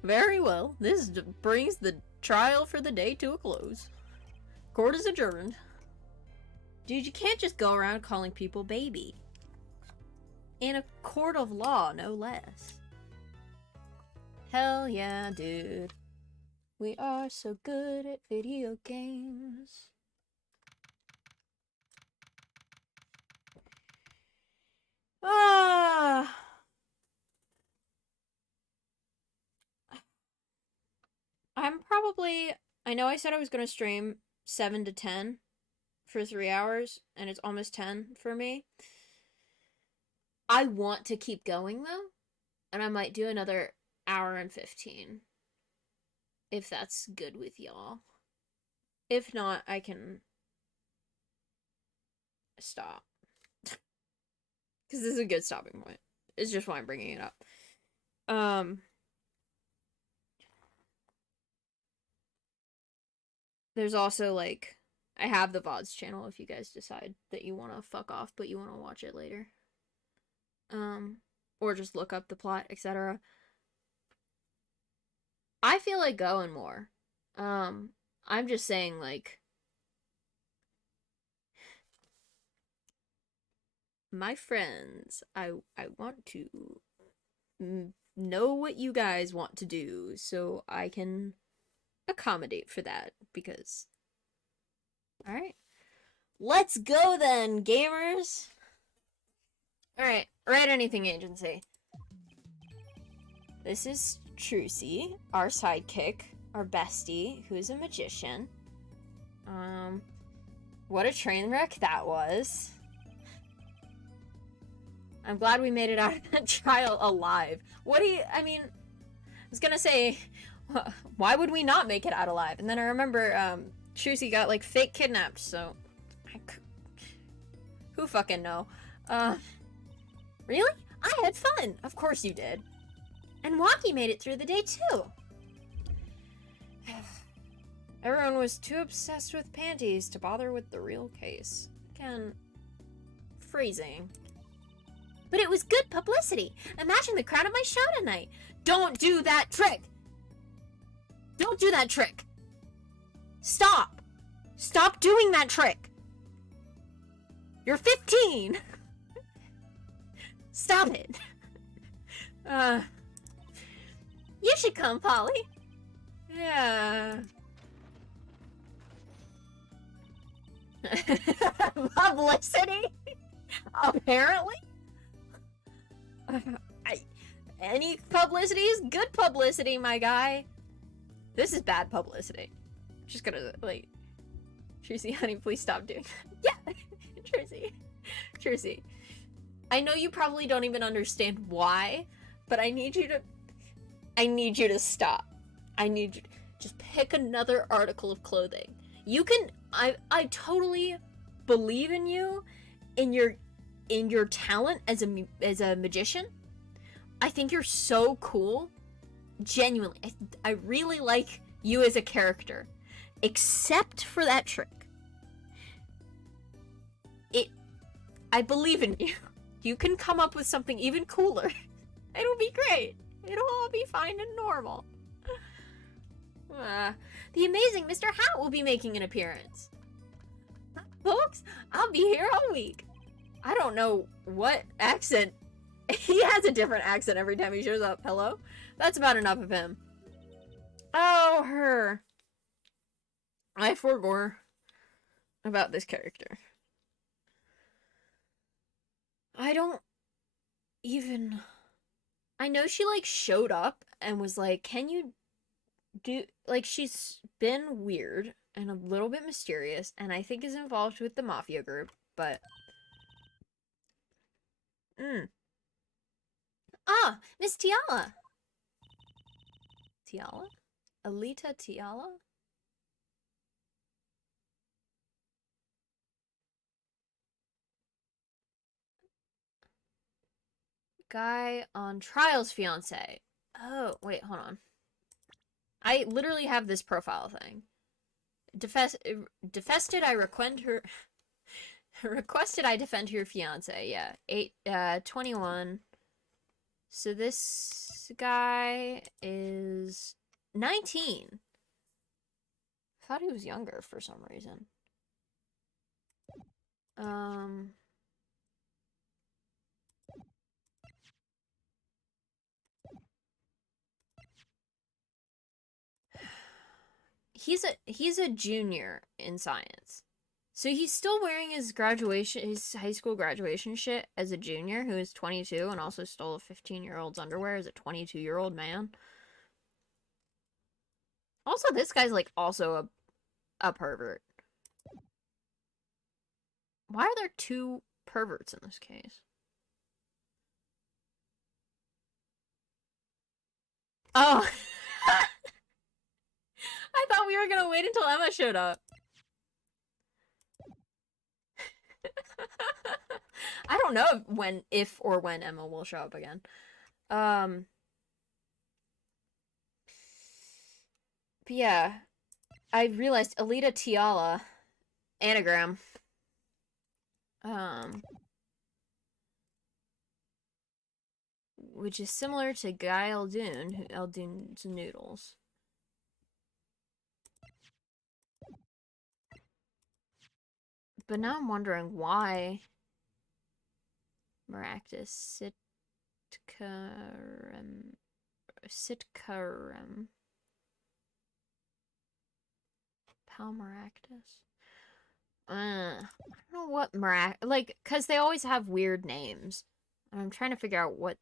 Very well, this brings the trial for the day to a close. Court is adjourned. Dude, you can't just go around calling people baby. In a court of law, no less. Hell yeah, dude. We are so good at video games. Ah. I know I said I was going to stream 7 to 10 for 3 hours, and it's almost 10 for me. I want to keep going, though, and I might do another hour and 15. If that's good with y'all. If not, I can stop. Because this is a good stopping point. It's just why I'm bringing it up. there's also like I have the VODs channel if you guys decide that you want to fuck off but you want to watch it later. Um or just look up the plot, etc. I feel like going more. Um I'm just saying like my friends, I want to know what you guys want to do so I can accommodate for that because all right. Let's go then, gamers. All right, write anything agency. This is Trucy, our sidekick, our bestie, who's a magician. What a train wreck that was. I'm glad we made it out of that trial alive. What do you, I mean, I was gonna say, why would we not make it out alive? And then I remember, Trucy got, like, fake kidnapped, so, who fucking know? Really? I had fun! Of course you did. And Waki made it through the day, too. Everyone was too obsessed with panties to bother with the real case. Again, phrasing. But it was good publicity. Imagine the crowd at my show tonight. Don't do that trick. Don't do that trick. Stop. Stop doing that trick. You're 15. Stop it. You should come, Polly. Yeah. Publicity? Apparently? Any publicity is good publicity, my guy. This is bad publicity. Just gonna, like... Tracy, honey, please stop doing that. Yeah! Tracy. I know you probably don't even understand why, but I need you to stop. I need you to just pick another article of clothing. You can... I totally believe in you, in your talent as a magician. I think you're so cool. Genuinely, I really like you as a character, except for that trick. I believe in you. You can come up with something even cooler. It'll be great. It'll all be fine and normal. The amazing Mr. Hat will be making an appearance. Folks, I'll be here all week. I don't know what accent. He has a different accent every time he shows up. Hello? That's about enough of him. Oh, her. I forgot about this character. I don't even... I know she, like, showed up and was like, can you do... Like, she's been weird and a little bit mysterious, and I think is involved with the Mafia group, but... Ah, Miss Tiala! Tiala? Alita Tiala? Guy on Trial's fiance. Oh, wait, hold on. I literally have this profile thing. Defested, I requend her... Requested I defend her fiance. Yeah, 21. So this guy is 19. I thought he was younger for some reason. He's a junior in science. So he's still wearing his high school graduation shit as a junior who is 22 and also stole a 15-year-old's underwear as a 22-year-old man. Also, this guy's like also a pervert. Why are there two perverts in this case? Oh. I thought we were gonna wait until Emma showed up. I don't know if or when Emma will show up again. But yeah. I realized Alita Tiala anagram. Um, which is similar to Guy Eldoon, Eldoon's noodles. But now I'm wondering why Maractus Sitcarum. Sitcarum. Palmaractus. I don't know what like, cause they always have weird names. I'm trying to figure out what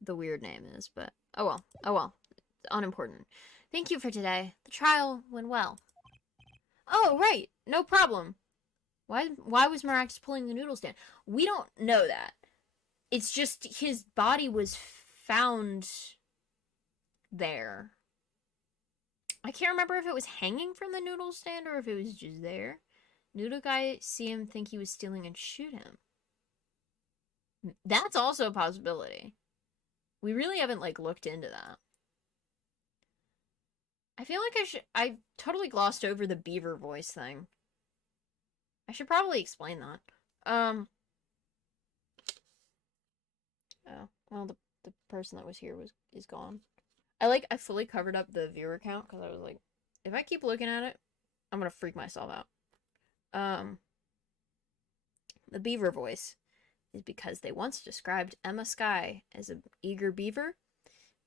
the weird name is, but oh well, oh well, it's unimportant. Thank you for today. The trial went well. Oh right, no problem. Why was Maractus pulling the noodles down? We don't know that. It's just his body was found there. I can't remember if it was hanging from the noodle stand or if it was just there. Noodle guy see him, think he was stealing, and shoot him. That's also a possibility. We really haven't like looked into that. I feel like I totally glossed over the beaver voice thing. I should probably explain that. Oh, well, the person that was here is gone. I fully covered up the viewer count because I was like, if I keep looking at it, I'm gonna freak myself out. The beaver voice is because they once described Emma Skye as an eager beaver,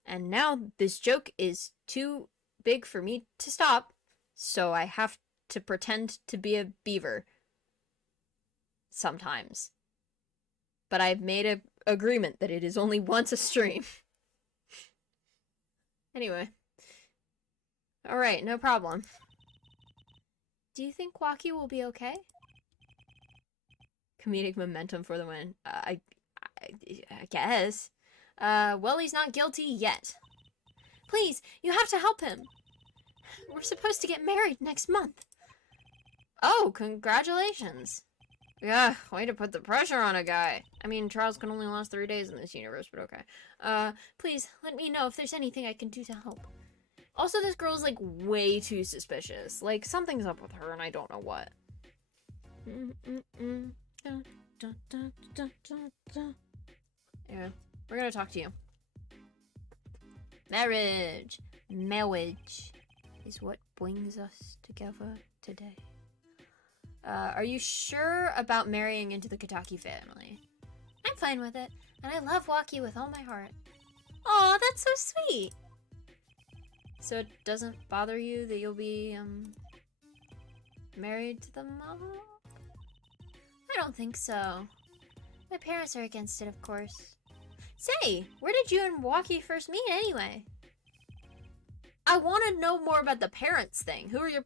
and now this joke is too big for me to stop, so I have to pretend to be a beaver sometimes. But I've made an agreement that it is only once a stream. Anyway. Alright, no problem. Do you think Waki will be okay? Comedic momentum for the win. I guess. Well, he's not guilty yet. Please, you have to help him. We're supposed to get married next month. Oh, congratulations. Yeah, way to put the pressure on a guy. I mean, trials can only last 3 days in this universe, but okay. Please, let me know if there's anything I can do to help. Also, this girl's, like, way too suspicious. Like, something's up with her, and I don't know what. Yeah, we're gonna talk to you. Marriage is what brings us together today. Are you sure about marrying into the Kataki family? I'm fine with it, and I love Waki with all my heart. Aw, that's so sweet! So it doesn't bother you that you'll be, married to the mom? I don't think so. My parents are against it, of course. Say, where did you and Waki first meet anyway? I want to know more about the parents thing. Who are your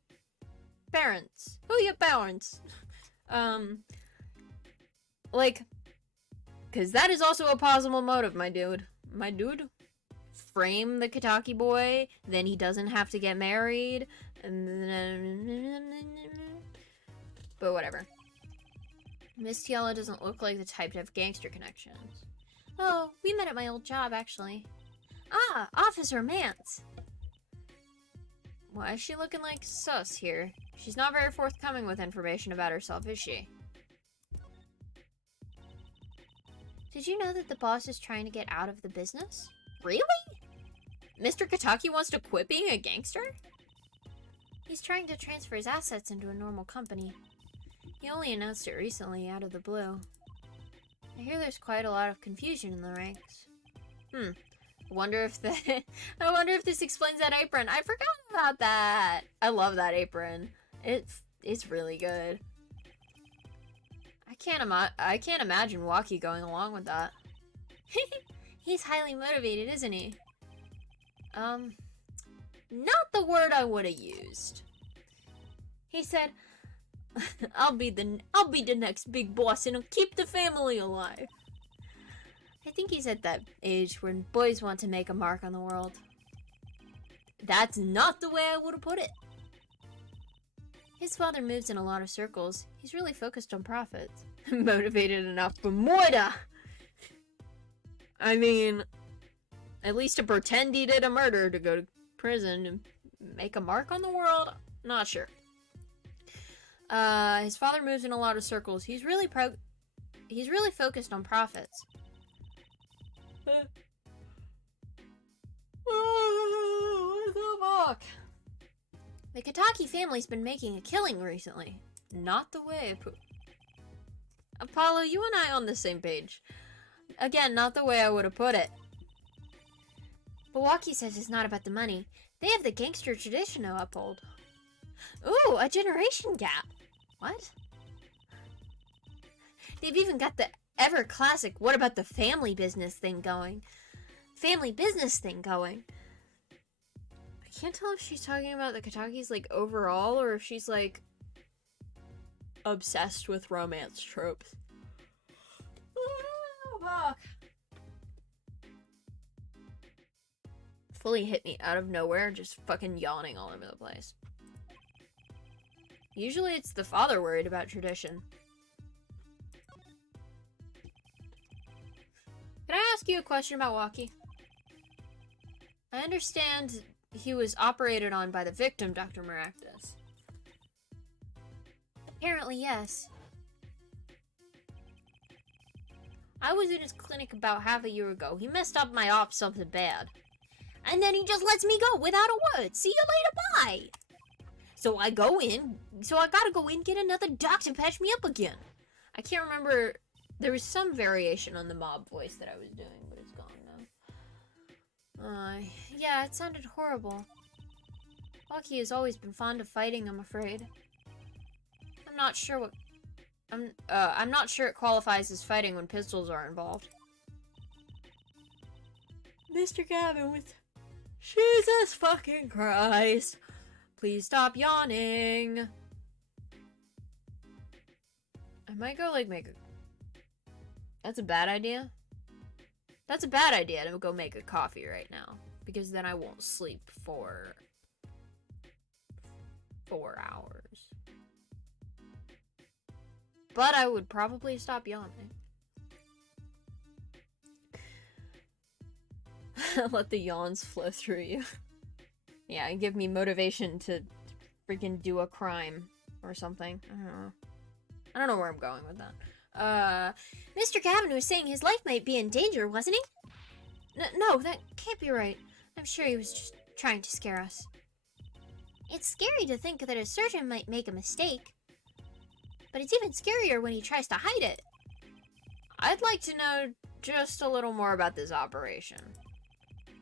parents? Who are your parents? Like, because that is also a possible motive, my dude. My dude. Frame the Kataki boy, then he doesn't have to get married, and then... But whatever. Miss Tiala doesn't look like the type to have gangster connections. Oh, we met at my old job, actually. Ah, Officer Mance! Why is she looking like sus here? She's not very forthcoming with information about herself, is she? Did you know that the boss is trying to get out of the business? Really? Mr. Kataki wants to quit being a gangster? He's trying to transfer his assets into a normal company. He only announced it recently, out of the blue. I hear there's quite a lot of confusion in the ranks. I wonder if this explains that apron. I forgot about that. I love that apron. It's really good. I can't imagine Waki going along with that. He's highly motivated, isn't he? Not the word I would have used. He said, I'll be the next big boss and I'll keep the family alive. I think he's at that age when boys want to make a mark on the world. That's not the way I would have put it. His father moves in a lot of circles. He's really focused on profits. Motivated enough for murder! I mean, at least to pretend he did a murder to go to prison and make a mark on the world. Not sure. His father moves in a lot of circles. He's really focused on profits. What the fuck? The Kataki family's been making a killing recently. Not the way Apollo, you and I on the same page. Again, not the way I would have put it. Milwaukee says it's not about the money. They have the gangster tradition to uphold. Ooh, a generation gap. What? They've even got the ever classic what about the family business thing going. I can't tell if she's talking about the Katakis like overall or if she's like obsessed with romance tropes. Oh, fuck. Fully hit me out of nowhere, just fucking yawning all over the place. Usually it's the father worried about tradition. Can I ask you a question about Waki? I understand he was operated on by the victim, Dr. Maractus. Apparently, yes. I was in his clinic about half a year ago. He messed up my op something bad. And then he just lets me go without a word. See you later, bye! So I gotta go in, get another doc to patch me up again. I can't remember. There was some variation on the mob voice that I was doing, but it's gone now. Yeah, it sounded horrible. Lucky has always been fond of fighting, I'm afraid. I'm not sure it qualifies as fighting when pistols are involved. Mr. Gavin with Jesus fucking Christ. Please stop yawning. I might go like make a... That's a bad idea. That's a bad idea to go make a coffee right now. Because then I won't sleep for 4 hours. But I would probably stop yawning. Let the yawns flow through you. Yeah, and give me motivation to freaking do a crime or something. I don't know where I'm going with that. Mr. Gavin was saying his life might be in danger, wasn't he? No, that can't be right. I'm sure he was just trying to scare us. It's scary to think that a surgeon might make a mistake. But it's even scarier when he tries to hide it. I'd like to know just a little more about this operation.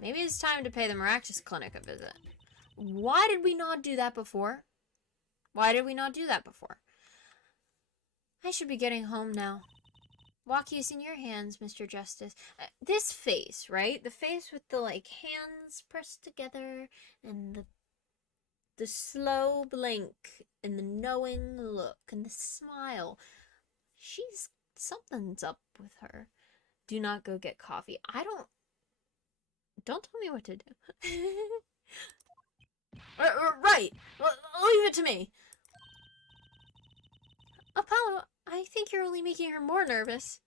Maybe it's time to pay the Maractus Clinic a visit. Why did we not do that before? I should be getting home now. Waki is in your hands, Mr. Justice. This face, right? The face with the, like, hands pressed together and the slow blink and the knowing look and the smile. Something's up with her. Do not go get coffee. Don't tell me what to do. Right. Leave it to me. Apollo, I think you're only making her more nervous.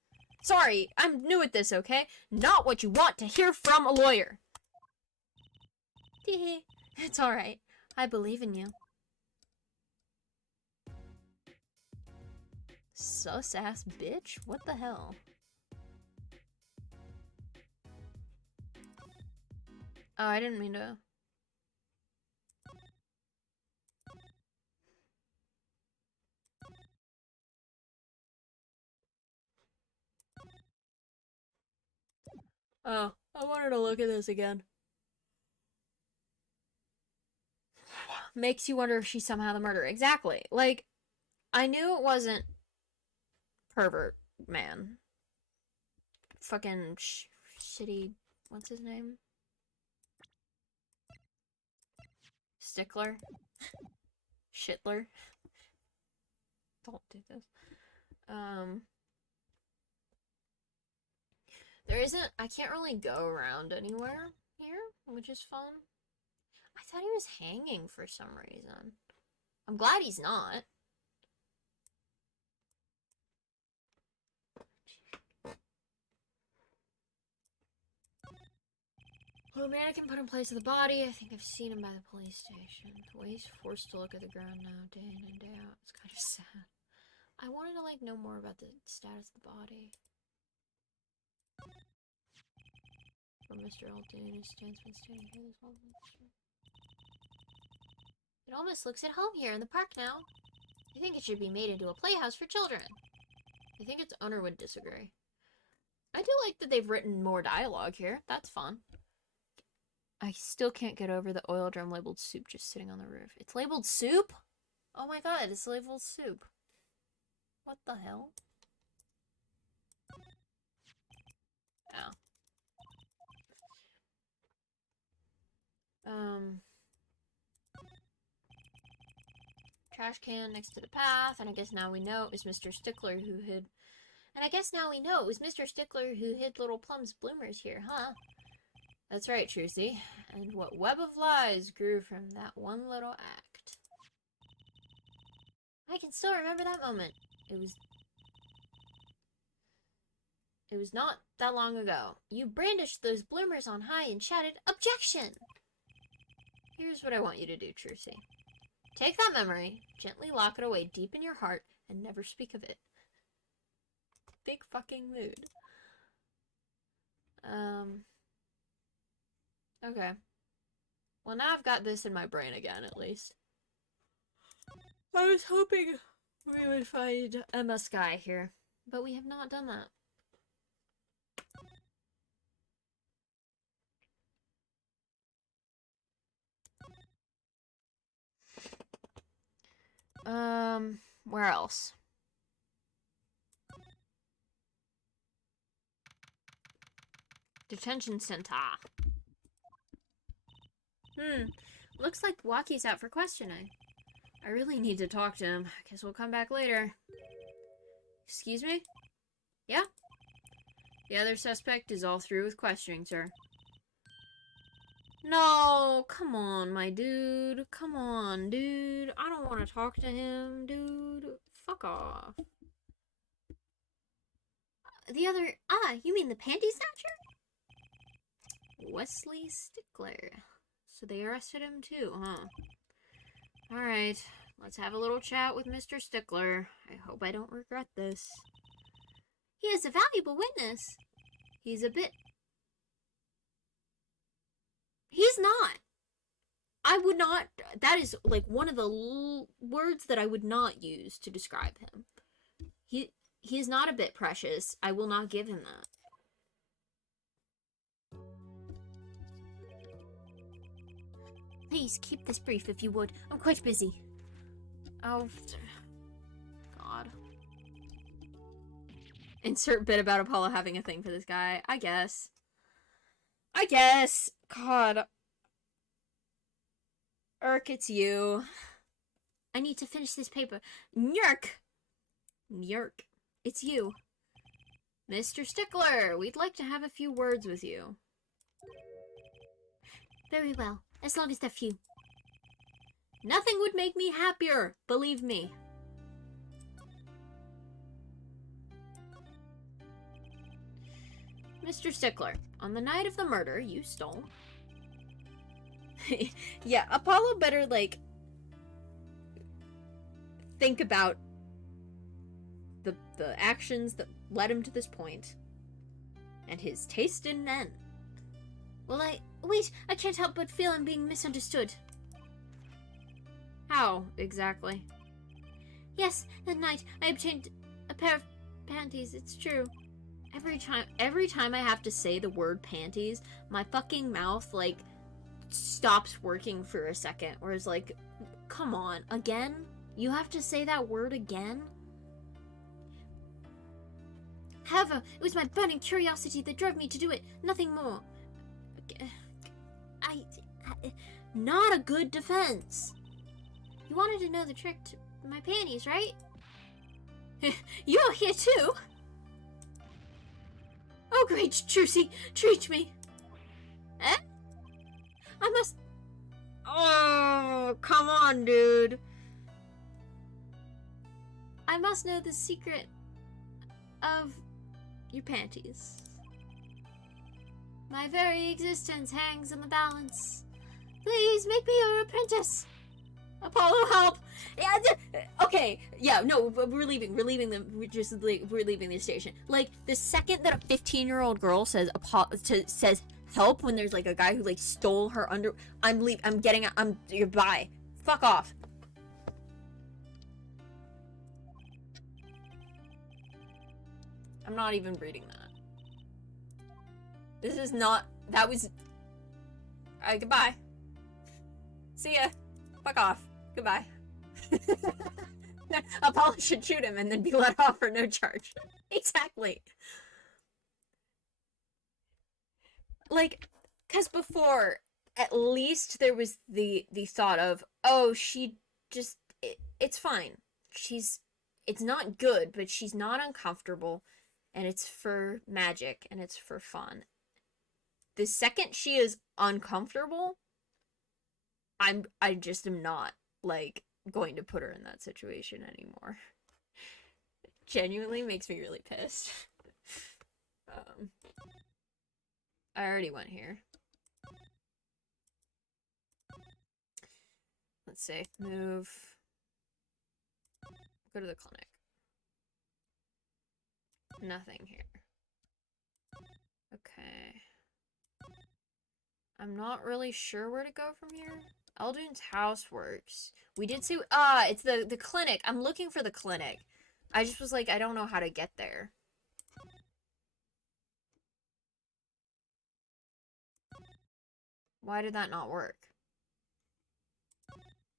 Sorry, I'm new at this, okay? Not what you want to hear from a lawyer. Tee, it's alright. I believe in you. Sus-ass bitch? What the hell? Oh, I didn't mean to... Oh, I wanted to look at this again. Makes you wonder if she's somehow the murderer. Exactly. Like, I knew it wasn't pervert man. Fucking shitty... What's his name? Stickler? Shitler? Don't do this. I can't really go around anywhere here, which is fun. I thought he was hanging for some reason. I'm glad he's not. A mannequin put in place of the body. I think I've seen him by the police station. The way he's forced to look at the ground now, day in and day out. It's kind of sad. I wanted to, like, know more about the status of the body. From Mr. Alden, who stands been standing here this whole time. It almost looks at home here in the park now. I think it should be made into a playhouse for children. I think its owner would disagree. I do like that they've written more dialogue here. That's fun. I still can't get over the oil drum labeled soup just sitting on the roof. It's labeled soup? Oh my god, it's labeled soup. What the hell? Oh. Trash can next to the path, and I guess now we know it was Mr. Stickler who hid... And I guess now we know it was Mr. Stickler who hid little Plum's bloomers here, huh? That's right, Trucy. And what web of lies grew from that one little act. I can still remember that moment. It was not that long ago. You brandished those bloomers on high and shouted, "Objection!" Here's what I want you to do, Trucy. Take that memory, gently lock it away deep in your heart, and never speak of it. Big fucking mood. Okay. Well, now I've got this in my brain again, at least. I was hoping we would find Emma Skye here, but we have not done that. Where else? Detention center. Looks like Waukie's out for questioning. I really need to talk to him. Guess we'll come back later. Excuse me? Yeah? The other suspect is all through with questioning, sir. No, come on, my dude. Come on, dude. I don't want to talk to him, dude. Fuck off. The other... you mean the panty snatcher? Wesley Stickler. So they arrested him too, huh? Alright, let's have a little chat with Mr. Stickler. I hope I don't regret this. He is a valuable witness. He's not. I would not... That is, like, one of the words that I would not use to describe him. He is not a bit precious. I will not give him that. Please, keep this brief if you would. I'm quite busy. Oh, God. Insert bit about Apollo having a thing for this guy. I guess. God. Irk, it's you. I need to finish this paper. Nyerk! It's you. Mr. Stickler, we'd like to have a few words with you. Very well, as long as they're few. Nothing would make me happier, believe me. Mr. Stickler, on the night of the murder, you stole... Yeah, Apollo better, like, think about the actions that led him to this point, and his taste in men. Well, wait, I can't help but feel I'm being misunderstood. How, exactly? Yes, that night I obtained a pair of panties, it's true. Every time I have to say the word panties, my fucking mouth, like, stops working for a second, where it's like, come on, again? You have to say that word again? However, it was my burning curiosity that drove me to do it, nothing more. Not a good defense. You wanted to know the trick to my panties, right? You're here too? Oh great, Trucy, treat me. Eh? I must... Oh, come on, dude. I must know the secret of your panties. My very existence hangs in the balance. Please make me your apprentice. Apollo, help! Yeah, okay, yeah, no, we're leaving. We're leaving them. We're leaving the station. Like the second that a 15-year-old girl says says help when there's like a guy who like stole her under, I'm getting. You're bye. Fuck off. I'm not even reading that. This is not. That was. Alright, goodbye. See ya. Fuck off. Goodbye. Apollo should shoot him and then be let off for no charge. Exactly. Like, because before, at least there was the thought of, oh, she just, it's fine. It's not good, but she's not uncomfortable, and it's for magic, and it's for fun. The second she is uncomfortable, I just am not, like, going to put her in that situation anymore. It genuinely makes me really pissed. I already went here. Let's see. Move. Go to the clinic. Nothing here. Okay. I'm not really sure where to go from here. Eldune's house works. We did see. It's the clinic. I'm looking for the clinic. I just was like, I don't know how to get there. Why did that not work?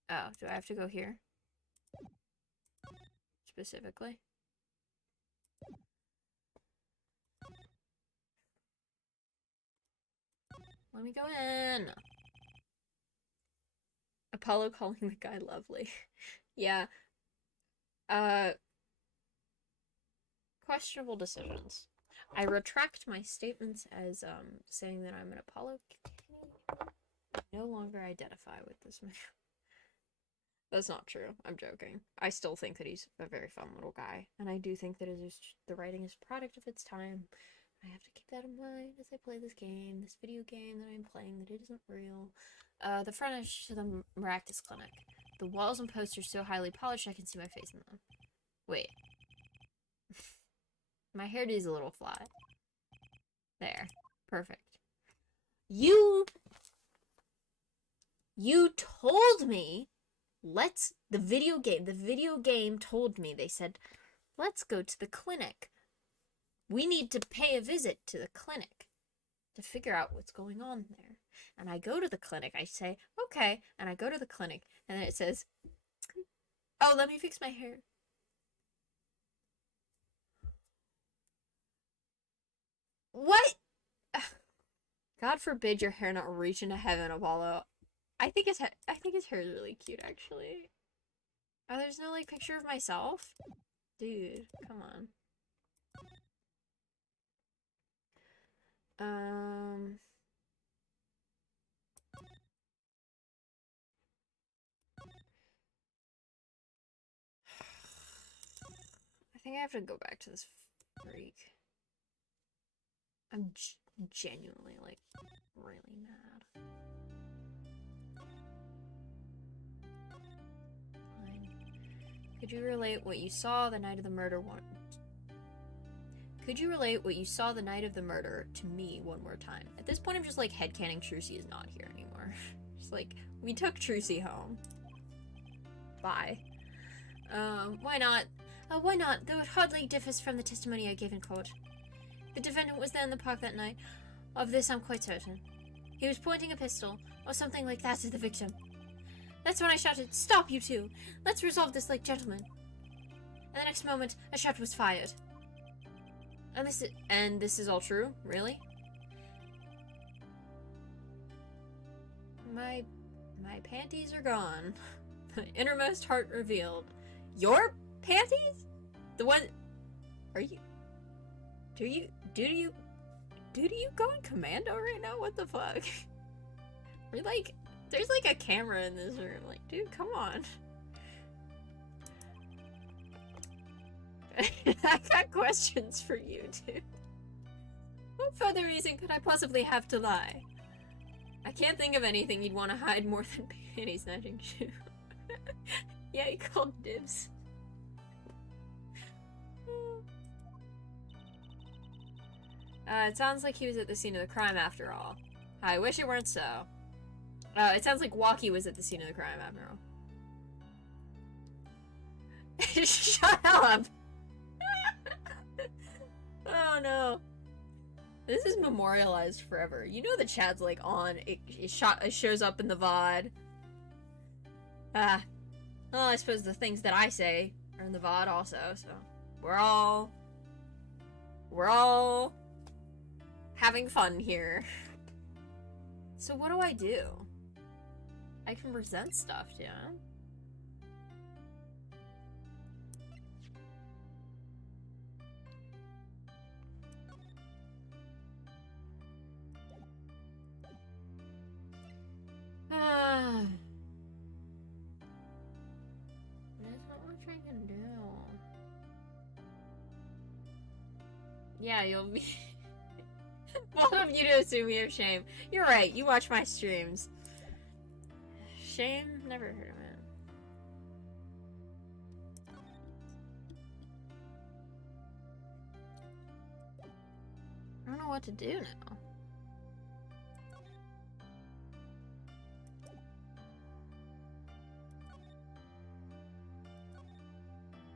Oh, do I have to go here? Specifically? Let me go in. Apollo calling the guy lovely. Yeah. Questionable decisions. I retract my statements as saying that I'm an Apollo kinnie. I no longer identify with this man. That's not true. I'm joking. I still think that he's a very fun little guy, and I do think that it is the writing is a product of its time. I have to keep that in mind as I play this game, this video game that I'm playing, that it isn't real. The front edge to the Maractus Clinic. The walls and posters so highly polished I can see my face in them. Wait. My hair is a little flat. There. Perfect. You told me, the video game told me, they said, let's go to the clinic. We need to pay a visit to the clinic to figure out what's going on there. And I go to the clinic, I say, okay, and I go to the clinic, and then it says, oh, let me fix my hair. What? God forbid your hair not reach into heaven, Apollo. I think his hair is really cute, actually. Oh, there's no, like, picture of myself? Dude, come on. I think I have to go back to this freak. I'm genuinely, like, really mad. Fine. Could you relate what you saw the night of the murder Could you relate what you saw the night of the murder to me one more time? At this point, I'm just like headcanon Trucy is not here anymore. Just like, we took Trucy home. Bye. Why not? Why not? Though it hardly differs from the testimony I gave in court. The defendant was there in the park that night. Of this, I'm quite certain. He was pointing a pistol, or something like that, at the victim. That's when I shouted, "Stop, you two! Let's resolve this like gentlemen." And the next moment, a shot was fired. And this is all true? Really? My panties are gone. My innermost heart revealed. Your panties? The one... Are you... Do you go in commando right now? What the fuck? We're like... There's like a camera in this room. Like, dude, come on. I got questions for you, dude. What further reason could I possibly have to lie? I can't think of anything you'd want to hide more than panty snatching shoe. Yeah, he called dibs. It sounds like he was at the scene of the crime after all. I wish it weren't so. It sounds like Walkie was at the scene of the crime after all. Shut up! Oh no. This is memorialized forever. You know the Chad's like on. It shows up in the VOD. Well, I suppose the things that I say are in the VOD also, so we're all having fun here. So what do? I can present stuff, yeah? That's not much I can do. Yeah, you'll be... Both of you to assume we have shame. You're right, you watch my streams. Shame? Never heard of it. I don't know what to do now.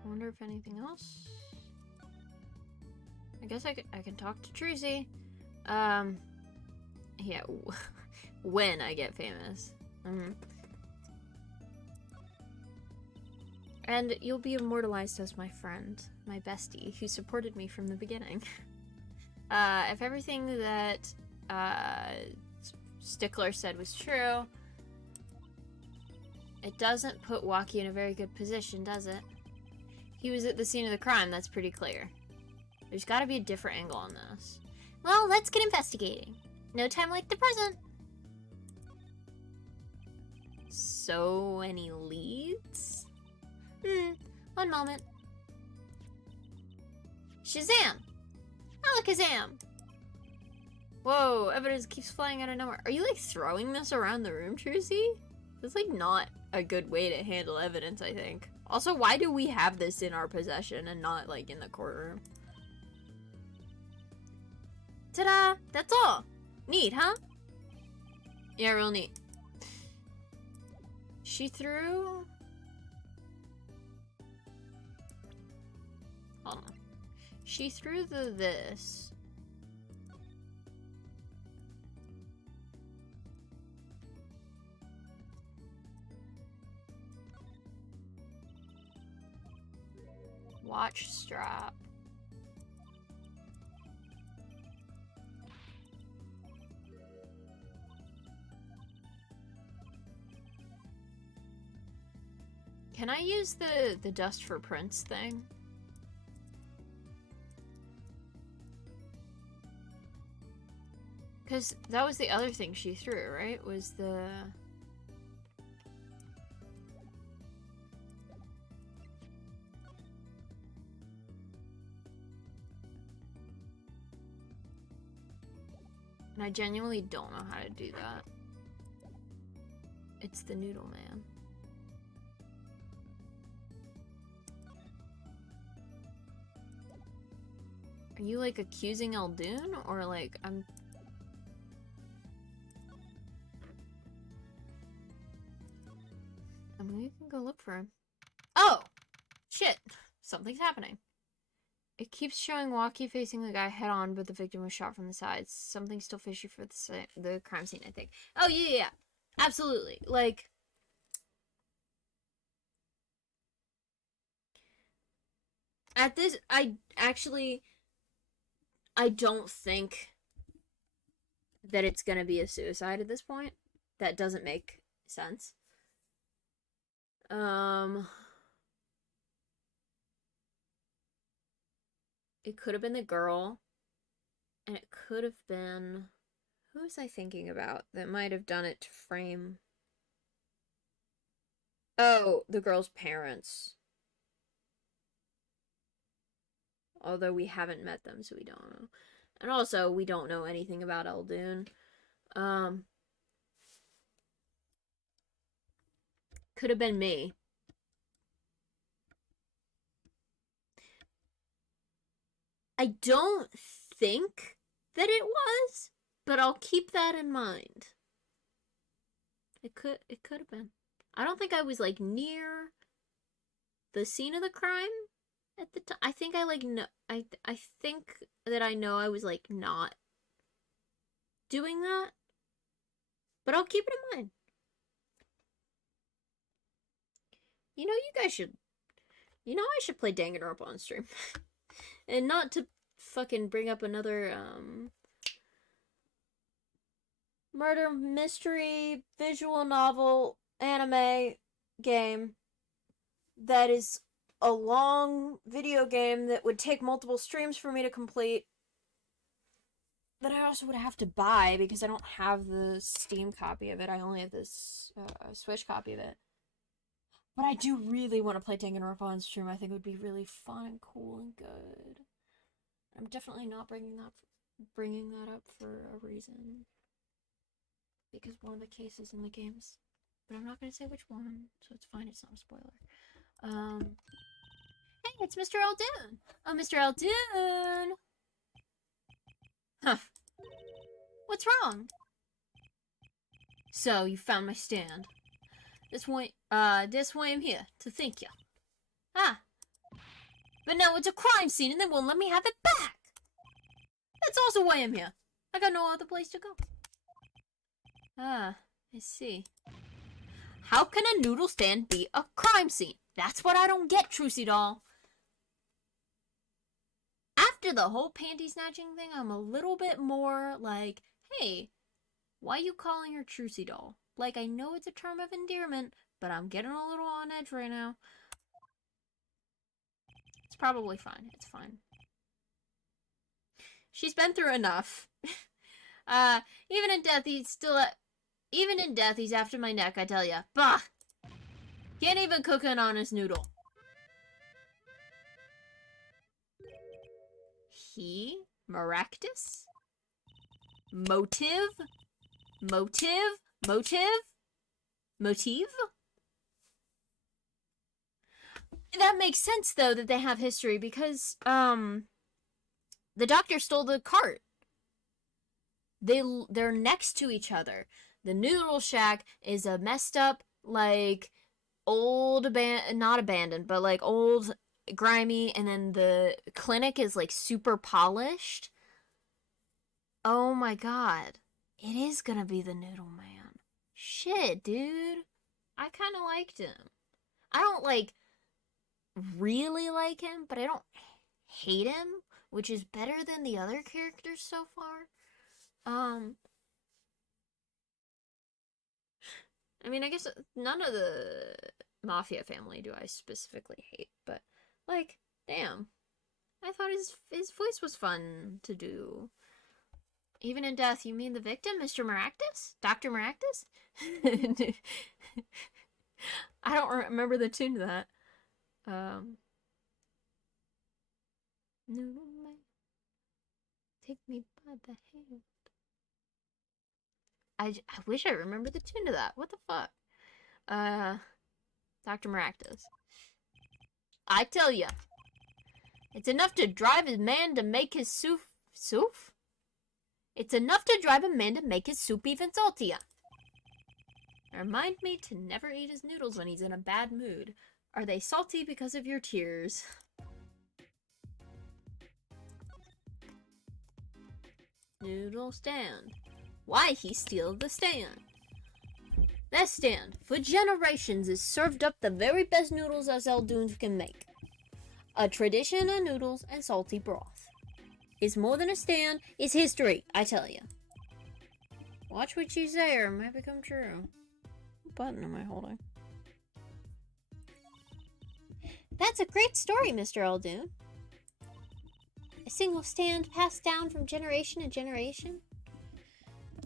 I wonder if anything else. I guess I can talk to Trucy. Yeah, when I get famous. And you'll be immortalized as my friend, my bestie, who supported me from the beginning. If everything that Stickler said was true, it doesn't put Walkie in a very good position, does it? He was at the scene of the crime, that's pretty clear. There's gotta be a different angle on this. Well, let's get investigating. No time like the present. So, any leads? One moment. Shazam! Alakazam! Whoa, evidence keeps flying out of nowhere. Are you like throwing this around the room, Trucy? That's like not a good way to handle evidence, I think. Also, why do we have this in our possession and not like in the courtroom? Ta-da! That's all! Neat, huh? Yeah, real neat. She threw... Hold on. She threw this. Watch strap. Can I use the dust for prints thing? Because that was the other thing she threw, right? Was the... And I genuinely don't know how to do that. It's the Noodle Man. Are you like accusing Eldoon? Or like, I mean, we can go look for him. Oh! Shit! Something's happening. It keeps showing Walkie facing the guy head on, but the victim was shot from the sides. Something still fishy for the crime scene, I think. Oh, yeah. Absolutely. Like... At this, I don't think that it's gonna be a suicide at this point. That doesn't make sense. It could have been the girl, and it could have been... Who was I thinking about that might have done it to frame... Oh, the girl's parents. Although we haven't met them, so we don't know. And also, we don't know anything about Eldoon. Um, could have been me. I don't think that it was, but I'll keep that in mind. It could have been. I don't think I was like near the scene of the crime at the time. I think I like no I think that I know I was like not doing that, but I'll keep it in mind. You guys should. I should play Danganronpa on stream, and not to fucking bring up another murder mystery visual novel anime game that is a long video game that would take multiple streams for me to complete, that I also would have to buy because I don't have the Steam copy of it. I only have this Switch copy of it. But I do really want to play Danganronpa on stream. I think it would be really fun and cool and good. I'm definitely not bringing that up for a reason, because one of the cases in the games, but I'm not going to say which one, so it's fine. It's not a spoiler. Hey, it's Mr. Eldoon. Oh, Mr. Eldoon. Huh. What's wrong? So, you found my stand. This why I'm here, to thank you. Ah. But now it's a crime scene and they won't let me have it back. That's also why I'm here. I got no other place to go. Ah, I see. How can a noodle stand be a crime scene? That's what I don't get, Trucy Doll. After the whole panty snatching thing, I'm a little bit more like, hey, why are you calling her Trucy Doll? Like, I know it's a term of endearment, but I'm getting a little on edge right now. It's probably fine. It's fine. She's been through enough. Even in death, he's after my neck, I tell ya. Bah! Can't even cook an honest noodle. He? Maractus? Motive? Motive? Motive? Motive? That makes sense, though, that they have history, because, the doctor stole the cart. They're next to each other. The noodle shack is a messed up, like, old not abandoned, but like old, grimy, and then the clinic is like super polished. Oh my god. It is gonna be the Noodle Man. Shit, dude. I kinda liked him. I don't like really like him, but I don't hate him, which is better than the other characters so far. I mean, I guess none of the Mafia family do I specifically hate, but like, damn, I thought his voice was fun to do. Even in death, you mean the victim, Mr. Maractus? Dr. Maractus? I don't remember the tune to that. No, take me by the hand. I wish I remembered the tune to that. What the fuck? Dr. Maractus. I tell ya, it's enough to drive a man to make his soup. Soup? It's enough to drive a man to make his soup even saltier. Remind me to never eat his noodles when he's in a bad mood. Are they salty because of your tears? Noodle stand. Why he steal the stand? That stand, for generations, has served up the very best noodles as Eldoons can make. A tradition of noodles and salty broth. It's more than a stand, it's history, I tell you. Watch what you say or it might become true. What button am I holding? That's a great story, Mr. Eldoon. A single stand passed down from generation to generation?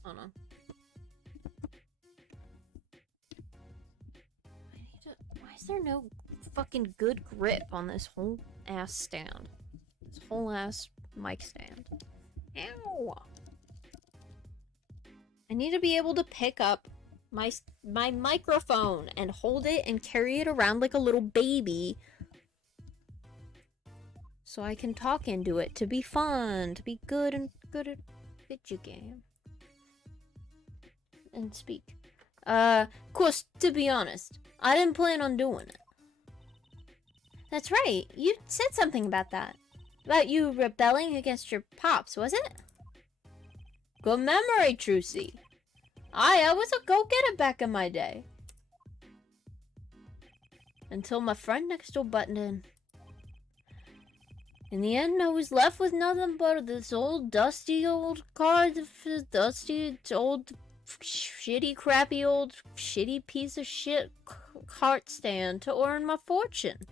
Oh no. Why is there no fucking good grip on this whole ass stand? This whole ass mic stand. Ow. I need to be able to pick up my microphone and hold it and carry it around like a little baby so I can talk into it to be fun, to be good at video game and speak. Of course, to be honest, I didn't plan on doing it. That's right, you said something about that. About you rebelling against your pops, was it? Good memory, Trucy. I was a go-getter back in my day. Until my friend next door buttoned in. In the end, I was left with nothing but this old dusty old car, dusty old shitty crappy old shitty piece of shit cart stand to earn my fortune.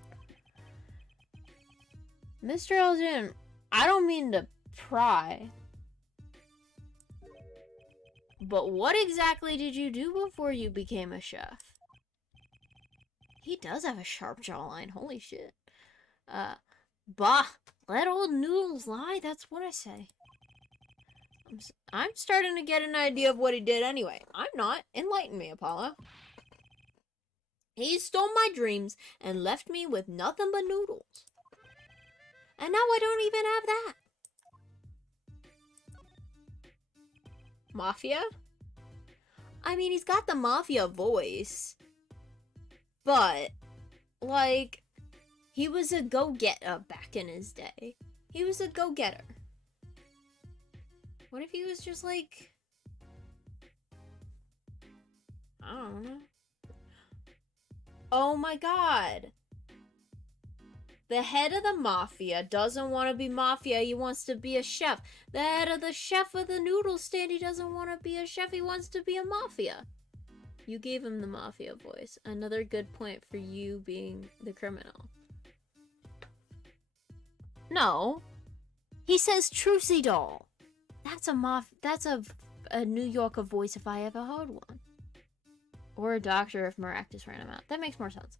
Mr. Elgin, I don't mean to pry, but what exactly did you do before you became a chef? He does have a sharp jawline, holy shit. Bah, let old Noodles lie, that's what I say. I'm starting to get an idea of what he did anyway. I'm not. Enlighten me, Apollo. He stole my dreams and left me with nothing but noodles. And now I don't even have that. Mafia? I mean, he's got the mafia voice. But, like, he was a go-getter back in his day. He was a go-getter. What if he was just like... I don't know. Oh my god! The head of the mafia doesn't want to be mafia, he wants to be a chef. The head of the chef of the noodle stand, he doesn't want to be a chef, he wants to be a mafia. You gave him the mafia voice. Another good point for you being the criminal. No. He says Trucy doll. That's a New Yorker voice if I ever heard one. Or a doctor if Maractus ran him out. That makes more sense.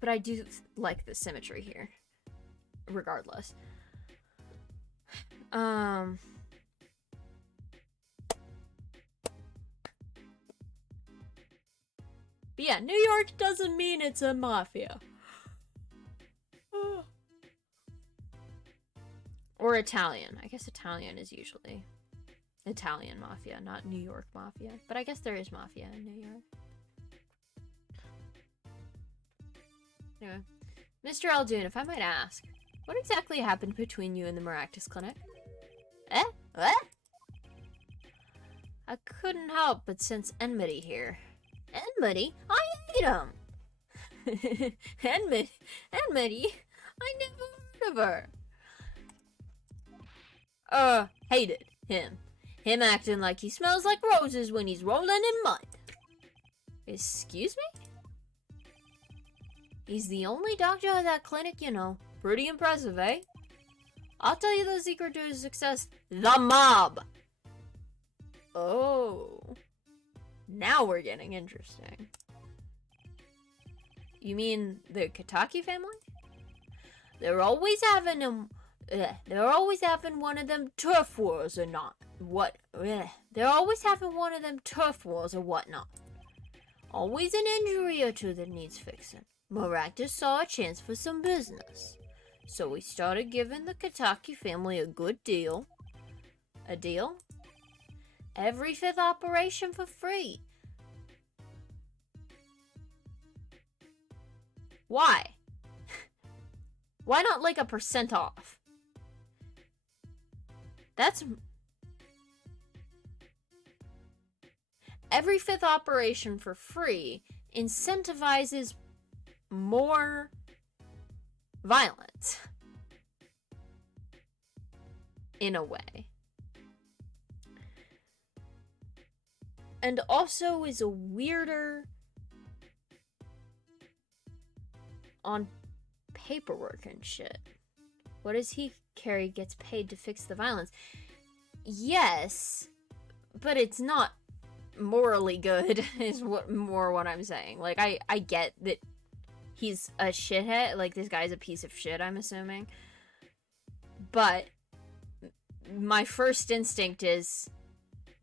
But I do like the symmetry here. Regardless. But yeah, New York doesn't mean it's a mafia. Or Italian. I guess Italian is usually Italian mafia, not New York mafia. But I guess there is mafia in New York. Anyway, Mr. Aldoon, if I might ask, what exactly happened between you and the Maractus Clinic? Eh? What? I couldn't help but sense enmity here. Enmity? I hate him! Enmity? I never heard of her. Hated him. Him acting like he smells like roses when he's rolling in mud. Excuse me? He's the only doctor at that clinic, you know. Pretty impressive, eh? I'll tell you the secret to his success. The mob! Oh. Now we're getting interesting. You mean the Kataki family? They're always having one of them turf wars or not. They're always having one of them turf wars or whatnot. Always an injury or two that needs fixing. Maractus saw a chance for some business. So he started giving the Kataki family a good deal. A deal? Every fifth operation for free. Why? Why not like a % off? That's... Every fifth operation for free incentivizes more violence. In a way. And also is a weirder on paperwork and shit. What does he carry gets paid to fix the violence? Yes, but it's not morally good is what I'm saying. Like I get that he's a shithead. Like, this guy's a piece of shit, I'm assuming. But my first instinct is,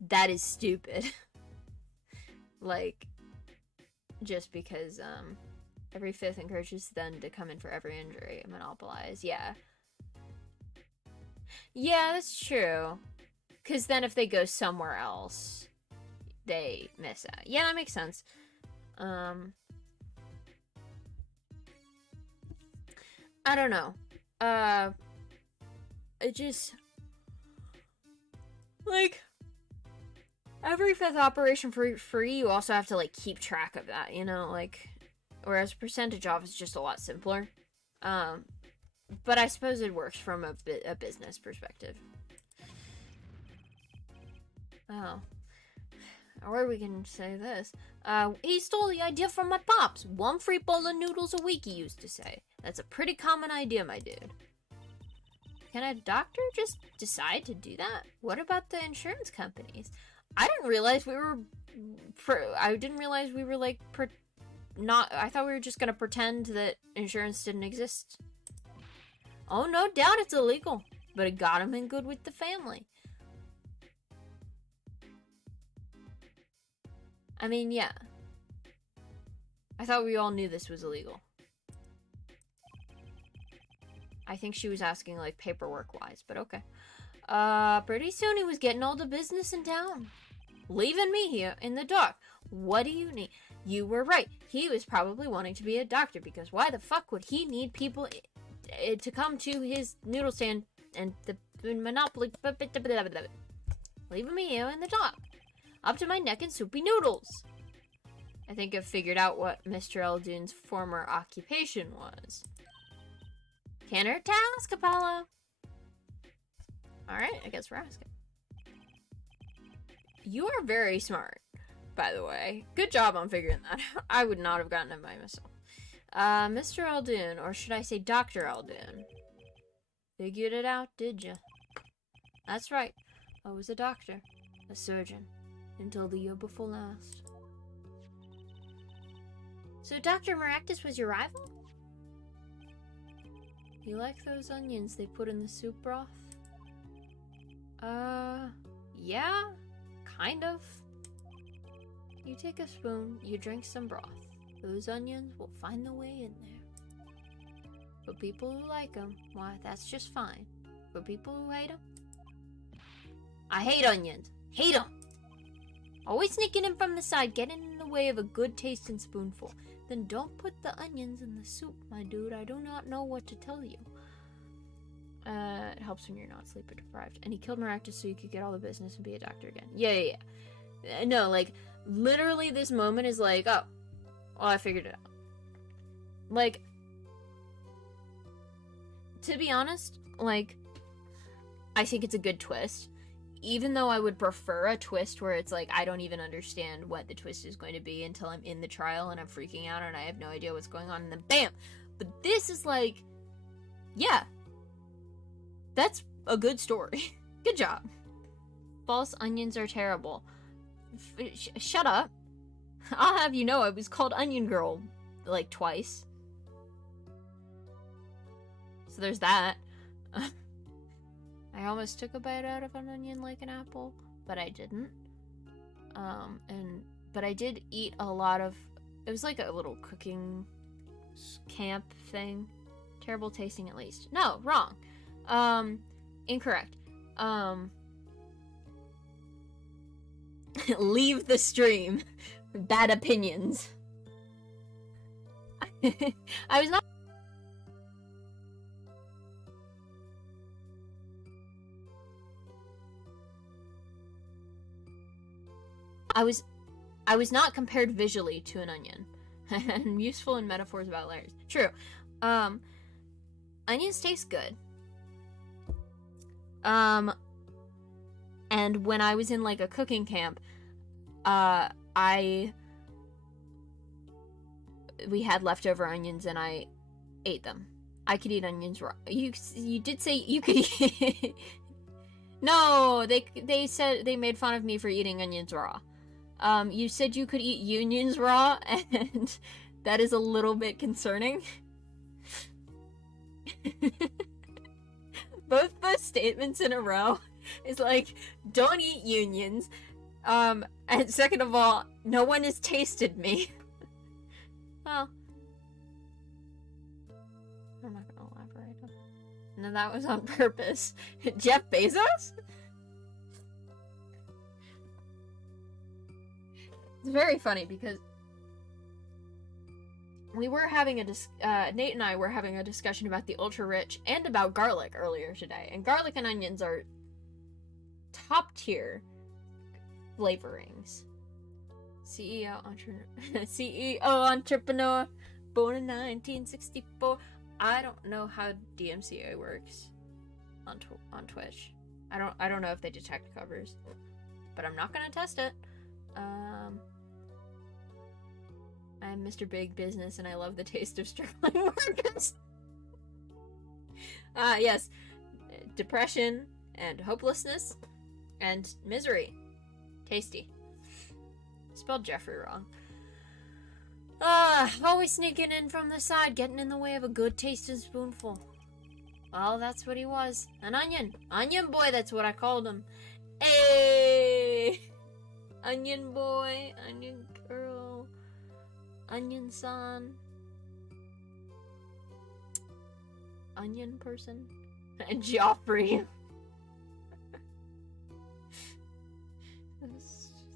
that is stupid. Like, just because, every fifth encourages them to come in for every injury and monopolize. Yeah. Yeah, that's true. Because then if they go somewhere else, they miss out. Yeah, that makes sense. I don't know. It just... Like... Every fifth operation for free, you also have to, like, keep track of that, you know? Like... Whereas percentage off is just a lot simpler. But I suppose it works from a business perspective. Oh. Or we can say this. He stole the idea from my pops. 1 free bowl of noodles a week, he used to say. That's a pretty common idea, my dude. Can a doctor just decide to do that? What about the insurance companies? I didn't realize we were... like, I thought we were just gonna pretend that insurance didn't exist. Oh, no doubt it's illegal. But it got him in good with the family. I mean, yeah. I thought we all knew this was illegal. I think she was asking, like, paperwork-wise, but okay. Pretty soon he was getting all the business in town. Leaving me here in the dark. What do you need? You were right. He was probably wanting to be a doctor, because why the fuck would he need people to come to his noodle stand and the monopoly? Leaving me here in the dark. Up to my neck in soupy noodles. I think I've figured out what Mr. Eldoon's former occupation was. Canner task, Apollo. Alright, I guess we're asking. You are very smart, by the way. Good job on figuring that out. I would not have gotten it by myself. Mr. Eldoon, or should I say Dr. Eldoon? Figured it out, did ya? That's right. I was a doctor. A surgeon. Until the year before last. So Dr. Maractus was your rival? You like those onions they put in the soup broth? Yeah, kind of. You take a spoon, you drink some broth. Those onions will find their way in there. For people who like them, why, that's just fine. For people who hate them, I hate onions. Hate them! Always sneaking in from the side, getting in the way of a good tasting spoonful. Then don't put the onions in the soup, my dude. I do not know what to tell you. It helps when you're not sleep deprived. And he killed Maractus so you could get all the business and be a doctor again. Yeah. No, like, literally this moment is like, oh, well, I figured it out. Like, to be honest, like, I think it's a good twist. Even though I would prefer a twist where it's like, I don't even understand what the twist is going to be until I'm in the trial and I'm freaking out and I have no idea what's going on, and then BAM! But this is like, yeah. That's a good story. Good job. False onions are terrible. Shut up. I'll have you know I was called Onion Girl, like, twice. So there's that. I almost took a bite out of an onion like an apple, but I didn't. But I did eat a lot of... It was like a little cooking camp thing. Terrible tasting, at least. No, wrong. Incorrect. Leave the stream. Bad opinions. I was not... I was not compared visually to an onion. And useful in metaphors about layers. True. Onions taste good. And when I was in, like, a cooking camp, we had leftover onions and I ate them. I could eat onions raw. You did say you could eat... No, they said they made fun of me for eating onions raw. You said you could eat unions raw, and That is a little bit concerning. Both those statements in a row is like, don't eat unions. And second of all, no one has tasted me. Well, I'm not gonna elaborate on that. No, that was on purpose. Jeff Bezos? It's very funny because we were having Nate and I were having a discussion about the ultra rich and about garlic earlier today. And garlic and onions are top tier flavorings. CEO entrepreneur, born in 1964. I don't know how DMCA works on Twitch. I don't know if they detect covers, but I'm not gonna test it. I'm Mr. Big Business and I love the taste of struggling workers. Yes. Depression and hopelessness and misery. Tasty. Spelled Jeffrey wrong. Always sneaking in from the side, getting in the way of a good tasting spoonful. Well, that's what he was. An onion. Onion boy, that's what I called him. Hey! Onion boy, onion girl, onion son, onion person, and Joffrey.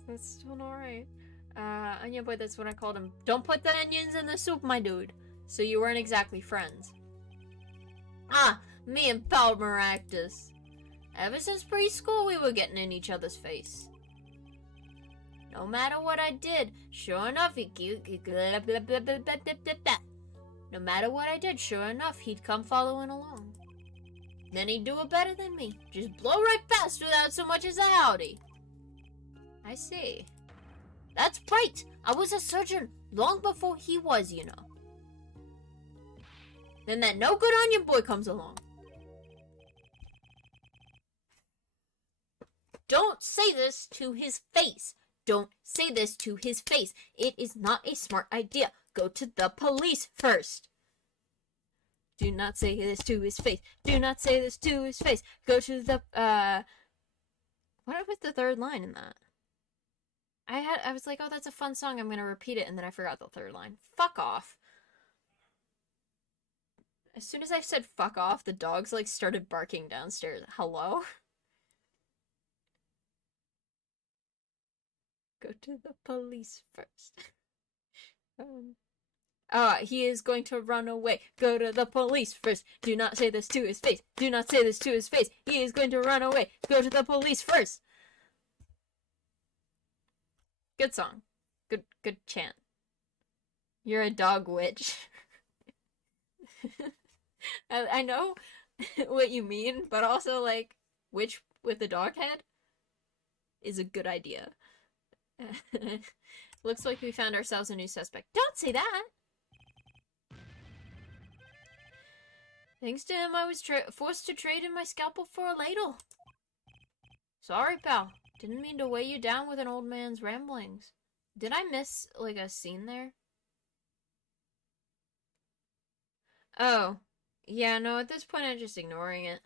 That's still alright. Onion boy, that's what I called him. Don't put the onions in the soup, my dude. So you weren't exactly friends. Me and Paul Maractus. Ever since preschool, we were getting in each other's face. No matter what I did, sure enough, no matter what I did, sure enough, he'd come following along. Then he'd do it better than me. Just blow right past without so much as a howdy. I see. That's right. I was a surgeon long before he was, you know. Then that no good onion boy comes along. Don't say this to his face. Don't say this to his face. It is not a smart idea. Go to the police first. Do not say this to his face. Do not say this to his face. Go to the, what was the third line in that? I was like, oh, that's a fun song. I'm gonna repeat it, and then I forgot the third line. Fuck off. As soon as I said fuck off, the dogs, like, started barking downstairs. Hello? Go to the police first. He is going to run away. Go to the police first. Do not say this to his face. Do not say this to his face. He is going to run away. Go to the police first. Good song. Good chant. You're a dog witch. I know what you mean, but also, like, witch with a dog head is a good idea. Looks like we found ourselves a new suspect. Don't say that! Thanks to him, I was forced to trade in my scalpel for a ladle. Sorry, pal. Didn't mean to weigh you down with an old man's ramblings. Did I miss, like, a scene there? Oh. Yeah, no, at this point I'm just ignoring it.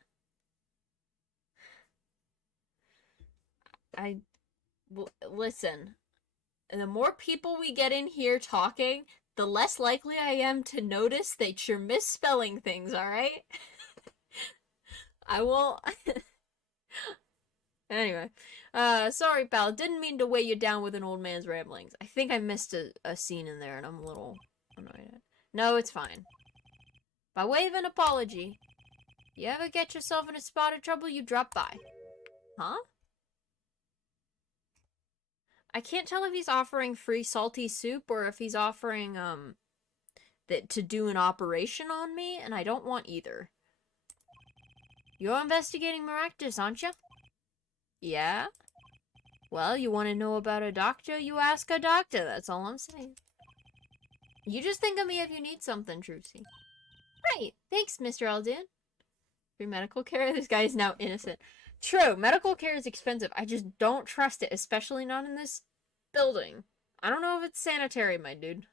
Listen. The more people we get in here talking, the less likely I am to notice that you're misspelling things, alright? I won't... Anyway. Sorry, pal. Didn't mean to weigh you down with an old man's ramblings. I think I missed a scene in there and I'm a little annoyed. No, it's fine. By way of an apology, you ever get yourself in a spot of trouble, you drop by. Huh? I can't tell if he's offering free salty soup or if he's offering, to do an operation on me, and I don't want either. You're investigating Maractus, aren't you? Yeah? Well, you want to know about a doctor? You ask a doctor, that's all I'm saying. You just think of me if you need something, Trucy. Right, thanks, Mr. Alden. Free medical care? This guy is now innocent. True, medical care is expensive. I just don't trust it, especially not in this building. I don't know if it's sanitary, my dude.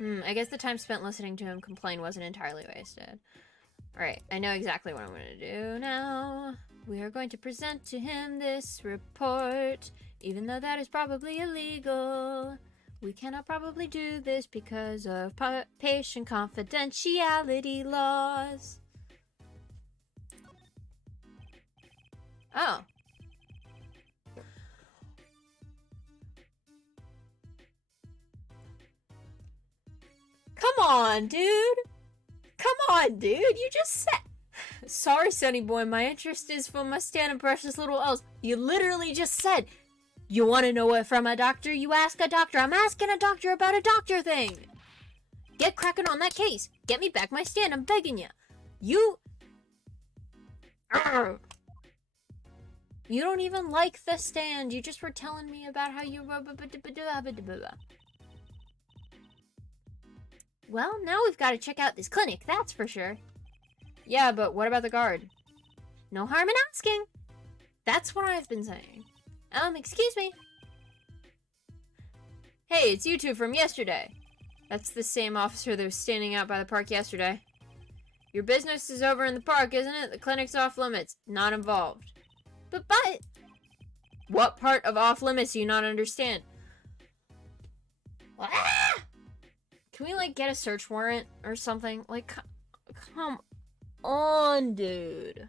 I guess the time spent listening to him complain wasn't entirely wasted. Alright, I know exactly what I'm gonna do now. We are going to present to him this report, even though that is probably illegal. We cannot probably do this because of patient confidentiality laws. Oh. Come on, dude. Come on, dude. You just said... Sorry, Sonny boy. My interest is for my stand and precious little elves. You literally just said, you want to know it from a doctor? You ask a doctor. I'm asking a doctor about a doctor thing. Get cracking on that case. Get me back my stand. I'm begging you. You... You don't even like the stand. You just were telling me about how you... Well, now we've got to check out this clinic, that's for sure. Yeah, but what about the guard? No harm in asking. That's what I've been saying. Excuse me. Hey, it's you two from yesterday. That's the same officer that was standing out by the park yesterday. Your business is over in the park, isn't it? The clinic's off limits. Not involved. But... What part of off limits do you not understand? Ah! Can we, like, get a search warrant or something? Like, come on, dude.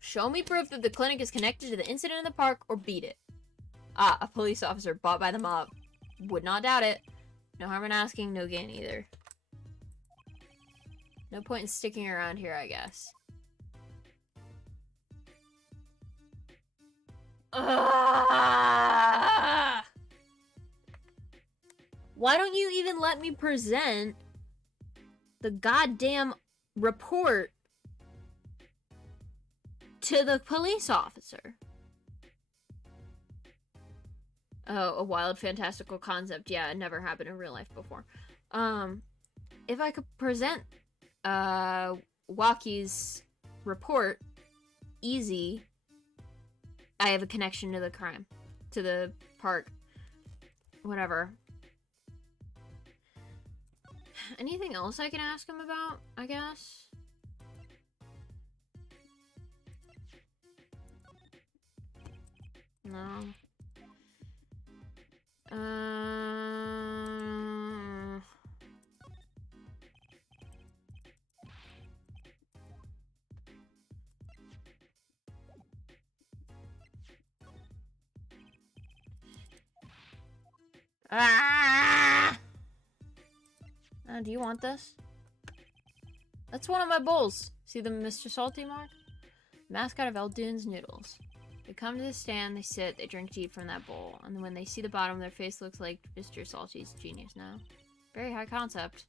Show me proof that the clinic is connected to the incident in the park or beat it. Ah, a police officer bought by the mob. Would not doubt it. No harm in asking, no gain either. No point in sticking around here, I guess. Ah! Why don't you even let me present the goddamn report to the police officer? Oh, a wild, fantastical concept. Yeah, it never happened in real life before. If I could present, Waukie's report, easy, I have a connection to the crime. To the park. Whatever. Anything else I can ask him about, I guess? No. Ah! Do you want this? That's one of my bowls. See the Mr. Salty mark? Mascot of Eldoon's Noodles. They come to the stand, they sit, they drink deep from that bowl, and then when they see the bottom, their face looks like Mr. Salty's genius now. Very high concept.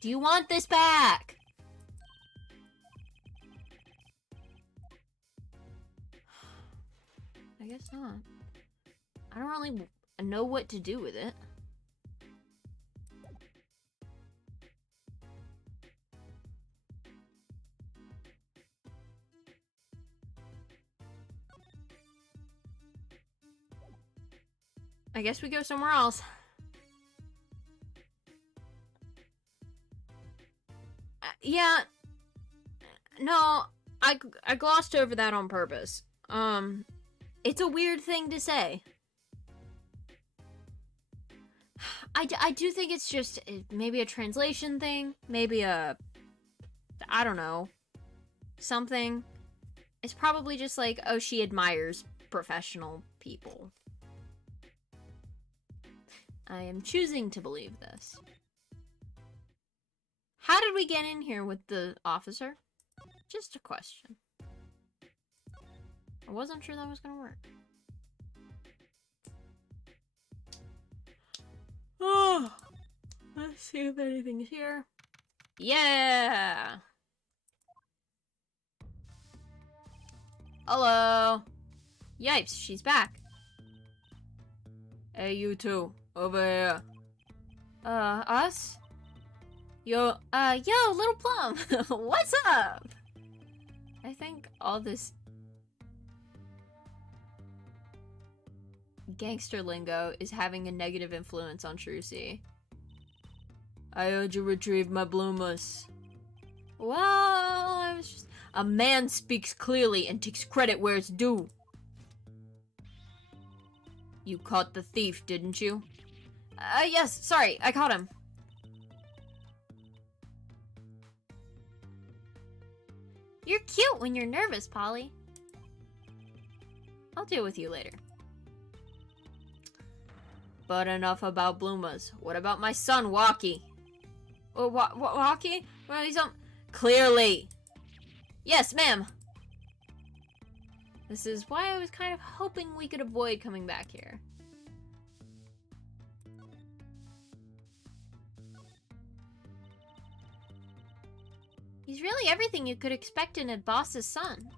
Do you want this back? I guess not. I don't really know what to do with it. I guess we go somewhere else. Yeah. No, I glossed over that on purpose. It's a weird thing to say. I do think it's just maybe a translation thing. Maybe I don't know. Something. It's probably just like, oh, she admires professional people. I am choosing to believe this. How did we get in here with the officer? Just a question. I wasn't sure that was gonna work. Oh, let's see if anything's here. Yeah! Hello! Yipes, she's back. Hey, you two. Over here. Us? Yo, Little Plum! What's up? I think all this gangster lingo is having a negative influence on Trucy. I heard you retrieved my bloomers. Well, I was just... A man speaks clearly and takes credit where it's due. You caught the thief, didn't you? Yes, sorry, I caught him. You're cute when you're nervous, Polly. I'll deal with you later. But enough about bloomers. What about my son, Walkie? Oh, Walkie? Well, he's on... Clearly! Yes, ma'am! This is why I was kind of hoping we could avoid coming back here. He's really everything you could expect in a boss's son.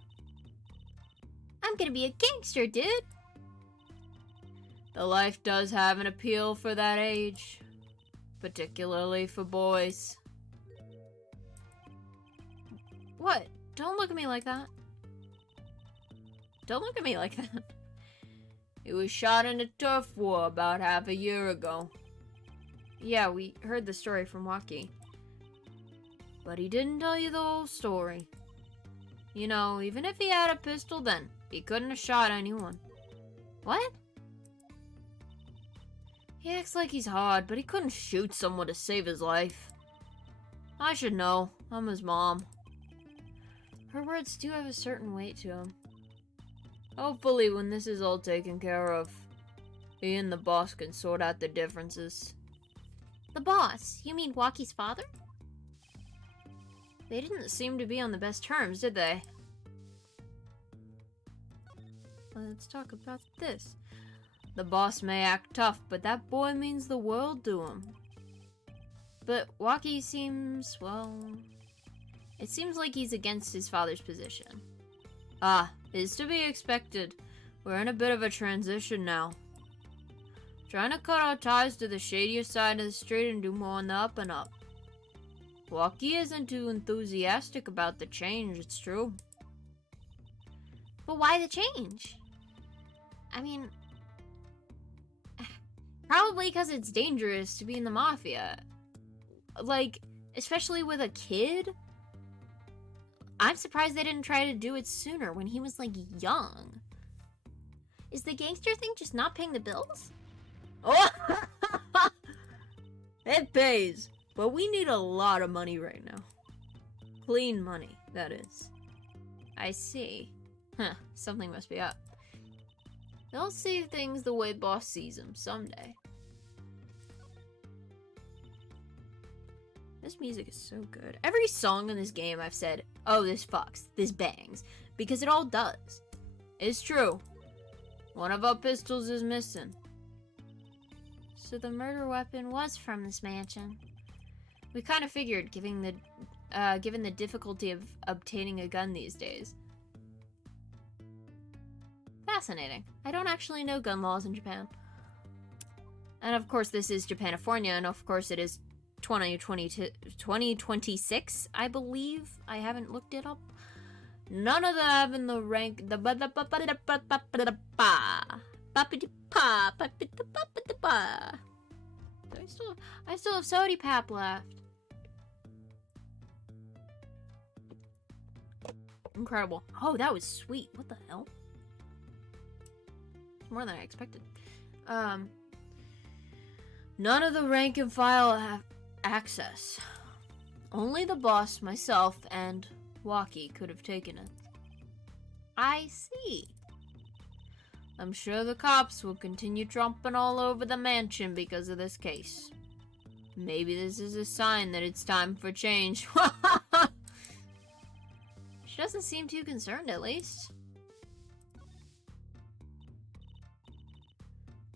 I'm gonna be a gangster, dude! The life does have an appeal for that age. Particularly for boys. What? Don't look at me like that. Don't look at me like that. He was shot in a turf war about half a year ago. Yeah, we heard the story from Walkie. But he didn't tell you the whole story. You know, even if he had a pistol then, he couldn't have shot anyone. What? He acts like he's hard, but he couldn't shoot someone to save his life. I should know. I'm his mom. Her words do have a certain weight to them. Hopefully, when this is all taken care of, he and the boss can sort out the differences. The boss? You mean Walkie's father? They didn't seem to be on the best terms, did they? Let's talk about this. The boss may act tough, but that boy means the world to him. But Walkie seems, well... It seems like he's against his father's position. Ah, is to be expected. We're in a bit of a transition now. Trying to cut our ties to the shadier side of the street and do more on the up and up. Walkie isn't too enthusiastic about the change, it's true. But why the change? I mean... Probably because it's dangerous to be in the Mafia. Like, especially with a kid? I'm surprised they didn't try to do it sooner when he was, like, young. Is the gangster thing just not paying the bills? Oh! It pays. But we need a lot of money right now. Clean money, that is. I see. Huh, something must be up. They'll see things the way boss sees them someday. This music is so good. Every song in this game I've said, oh, this fucks, this bangs. Because it all does. It's true. One of our pistols is missing. So the murder weapon was from this mansion. We kind of figured, given the difficulty of obtaining a gun these days. Fascinating. I don't actually know gun laws in Japan. And of course this is Japanifornia, and of course it is 2026, I believe. I haven't looked it up. None of them have in the rank... I still have Sody Pap left. Incredible. Oh, that was sweet. What the hell? More than I expected. None of the rank and file have access. Only the boss, myself, and Walkie could have taken it. I see. I'm sure the cops will continue tromping all over the mansion because of this case. Maybe this is a sign that it's time for change. She doesn't seem too concerned, at least.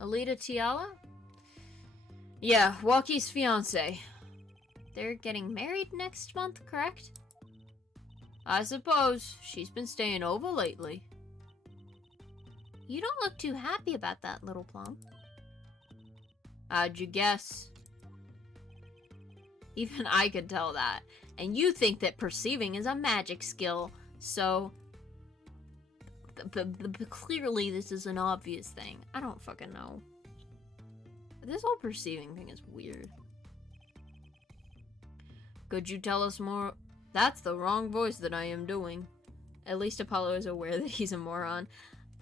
Alita Tiala? Yeah, Walkie's fiance. They're getting married next month, correct? I suppose. She's been staying over lately. You don't look too happy about that, little plum. How'd you guess? Even I could tell that. And you think that perceiving is a magic skill, so... clearly this is an obvious thing. I don't fucking know. This whole perceiving thing is weird. Could you tell us more? That's the wrong voice that I am doing. At least Apollo is aware that he's a moron.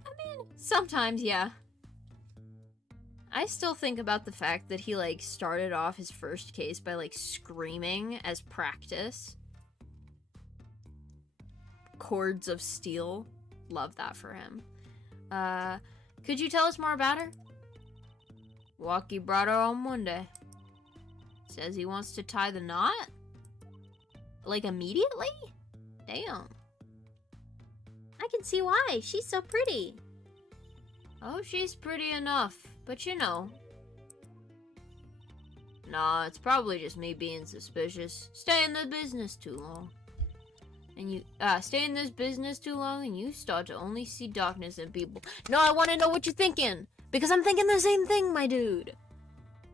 I mean, sometimes, yeah. I still think about the fact that he, like, started off his first case by, like, screaming as practice. Chords of steel. Love that for him. Could you tell us more about her? Walkie brought her on Monday. Says he wants to tie the knot? Like, immediately? Damn. I can see why. She's so pretty. Oh, she's pretty enough. But you know. Nah, it's probably just me being suspicious. Stay in the business too long. And you, stay in this business too long and you start to only see darkness in people. No, I want to know what you're thinking. Because I'm thinking the same thing, my dude.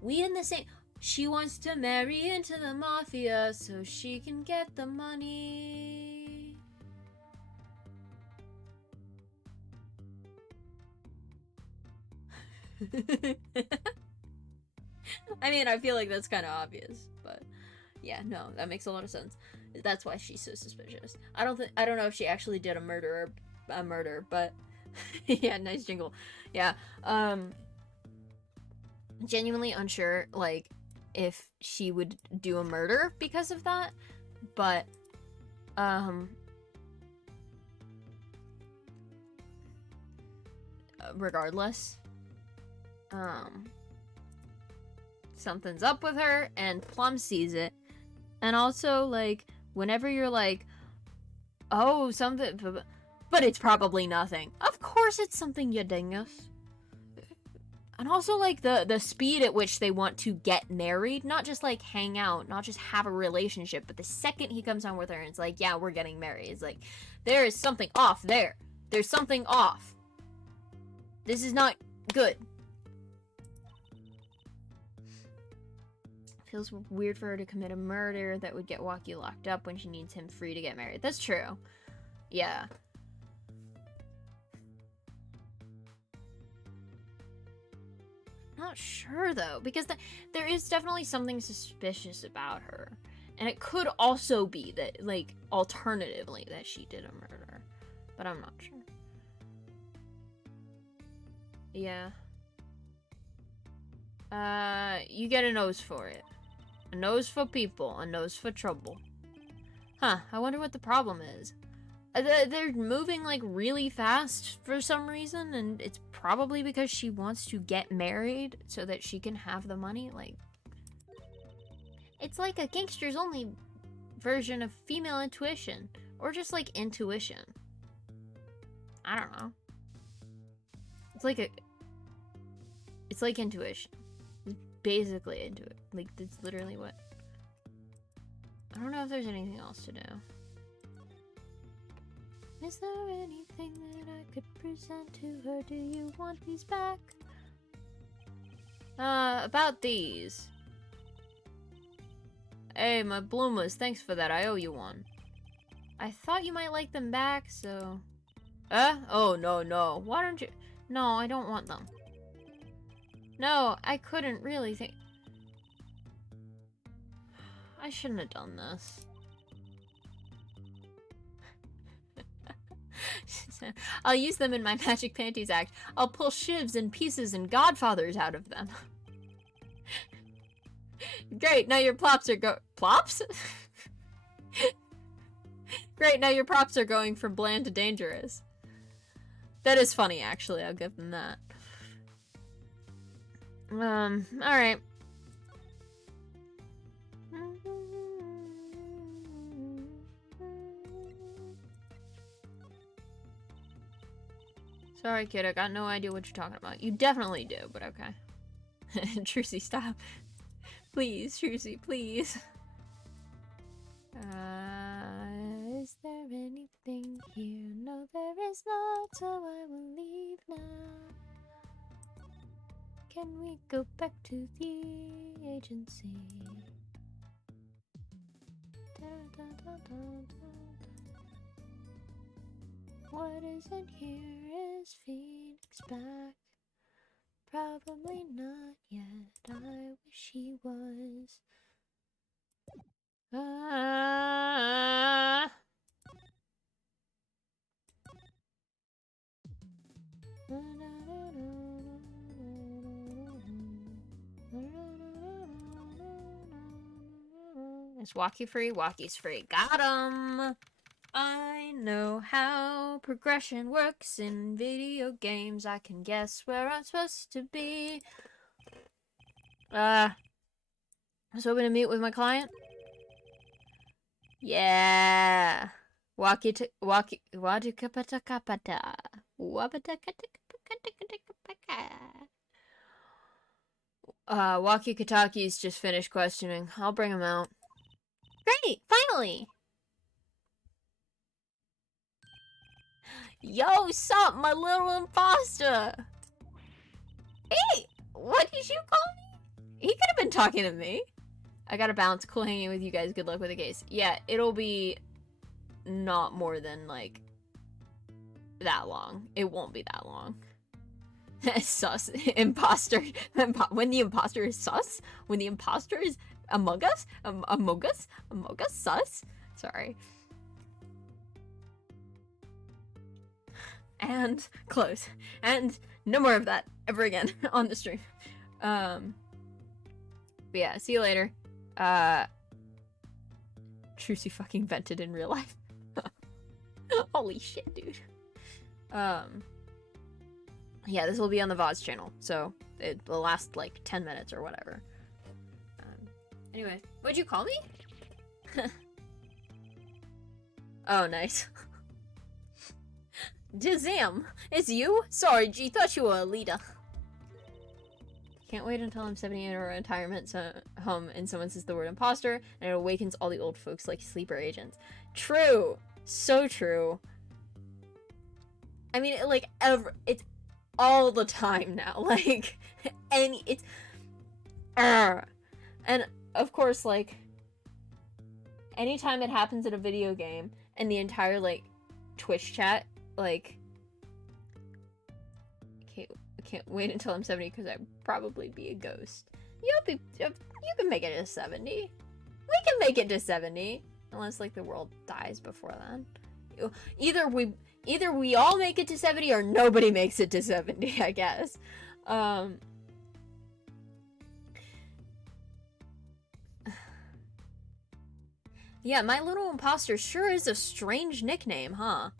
We in the same... She wants to marry into the mafia so she can get the money. I mean, I feel like that's kind of obvious, but yeah, no, that makes a lot of sense. That's why she's so suspicious. I don't know if she actually did a murder, but yeah, nice jingle. Yeah, genuinely unsure, like, if she would do a murder because of that, but, regardless, something's up with her, and Plum sees it, and also, like, whenever you're like, oh, something, but it's probably nothing. Of course it's something, you dingus. And also, like, the speed at which they want to get married, not just, like, hang out, not just have a relationship, but the second he comes on with her and it's like, yeah, we're getting married, it's like, there is something off there. There's something off. This is not good. Feels weird for her to commit a murder that would get Walkie locked up when she needs him free to get married. That's true. Yeah. Not sure though, because there is definitely something suspicious about her, and it could also be that, like, alternatively, that she did a murder, but I'm not sure. Yeah. You get a nose for it. A nose for people, a nose for trouble. Huh, I wonder what the problem is. They're moving, like, really fast for some reason, and it's probably because she wants to get married so that she can have the money. Like, it's like a gangster's only version of female intuition, or just, like, intuition. I don't know. It's like intuition. It's basically intuition. Like, that's literally what... I don't know if there's anything else to do. Is there anything that I could present to her? Do you want these back? About these. Hey, my bloomers, thanks for that. I owe you one. I thought you might like them back, so... Oh, no. Why don't you... No, I don't want them. No, I couldn't really think... I shouldn't have done this. I'll use them in my Magic Panties act. I'll pull shivs and pieces and godfathers out of them. Great, now your plops are Plops? Great, now your props are going from bland to dangerous. That is funny, actually. I'll give them that. Alright. Sorry, kid, I got no idea what you're talking about. You definitely do, but okay. Trucy, stop. Please, Trucy, please. Is there anything here? No, there is not, so I will leave now. Can we go back to the agency? What isn't here is Phoenix back. Probably not yet. I wish he was. Ah. Is Walkie free? Walkie's free. Got him! I know how progression works in video games. I can guess where I'm supposed to be. I was hoping to meet with my client. Yeah. Walkie to walkie wadukapata. Walkie Kataki's just finished questioning. I'll bring him out. Great! Finally! Yo, sup, my little imposter! Hey! What did you call me? He could have been talking to me. I gotta bounce. Cool hanging with you guys. Good luck with the case. Yeah, it'll be not more than, like, that long. It won't be that long. Sus. Imposter. When the imposter is sus? When the imposter is among us? Among us? Among us? Sus? Sorry. And close. And no more of that ever again on the stream. But yeah, see you later. Trucy fucking vented in real life. Holy shit, dude. Yeah, this will be on the VODs channel, so it'll last like 10 minutes or whatever. Anyway, what'd you call me? Oh, nice. Dizam, it's you? Sorry, G, thought you were a leader. Can't wait until I'm 78 or retirement home and someone says the word imposter and it awakens all the old folks like sleeper agents. True. So true. I mean, like, it's all the time now. Like, it's... And, of course, like, anytime it happens in a video game and the entire, like, Twitch chat, like... I can't wait until I'm 70 because I'd probably be a ghost. You can make it to 70. We can make it to 70. Unless, like, the world dies before then. Either we all make it to 70 or nobody makes it to 70, I guess. Yeah, My Little Imposter sure is a strange nickname, huh?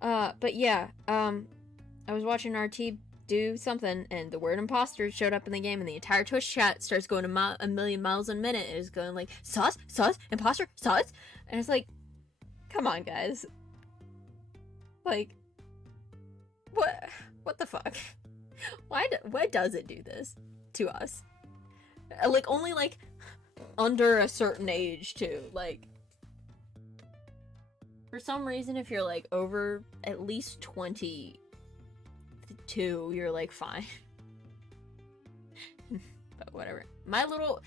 But yeah, I was watching RT do something, and the word imposter showed up in the game, and the entire Twitch chat starts going a million miles a minute. It is going like, sus, imposter, sus, and it's like, come on, guys. Like, what the fuck? Why does it do this to us? Like, only, like, under a certain age, too. Like, for some reason, if you're, like, over at least 22, you're, like, fine. But whatever. My little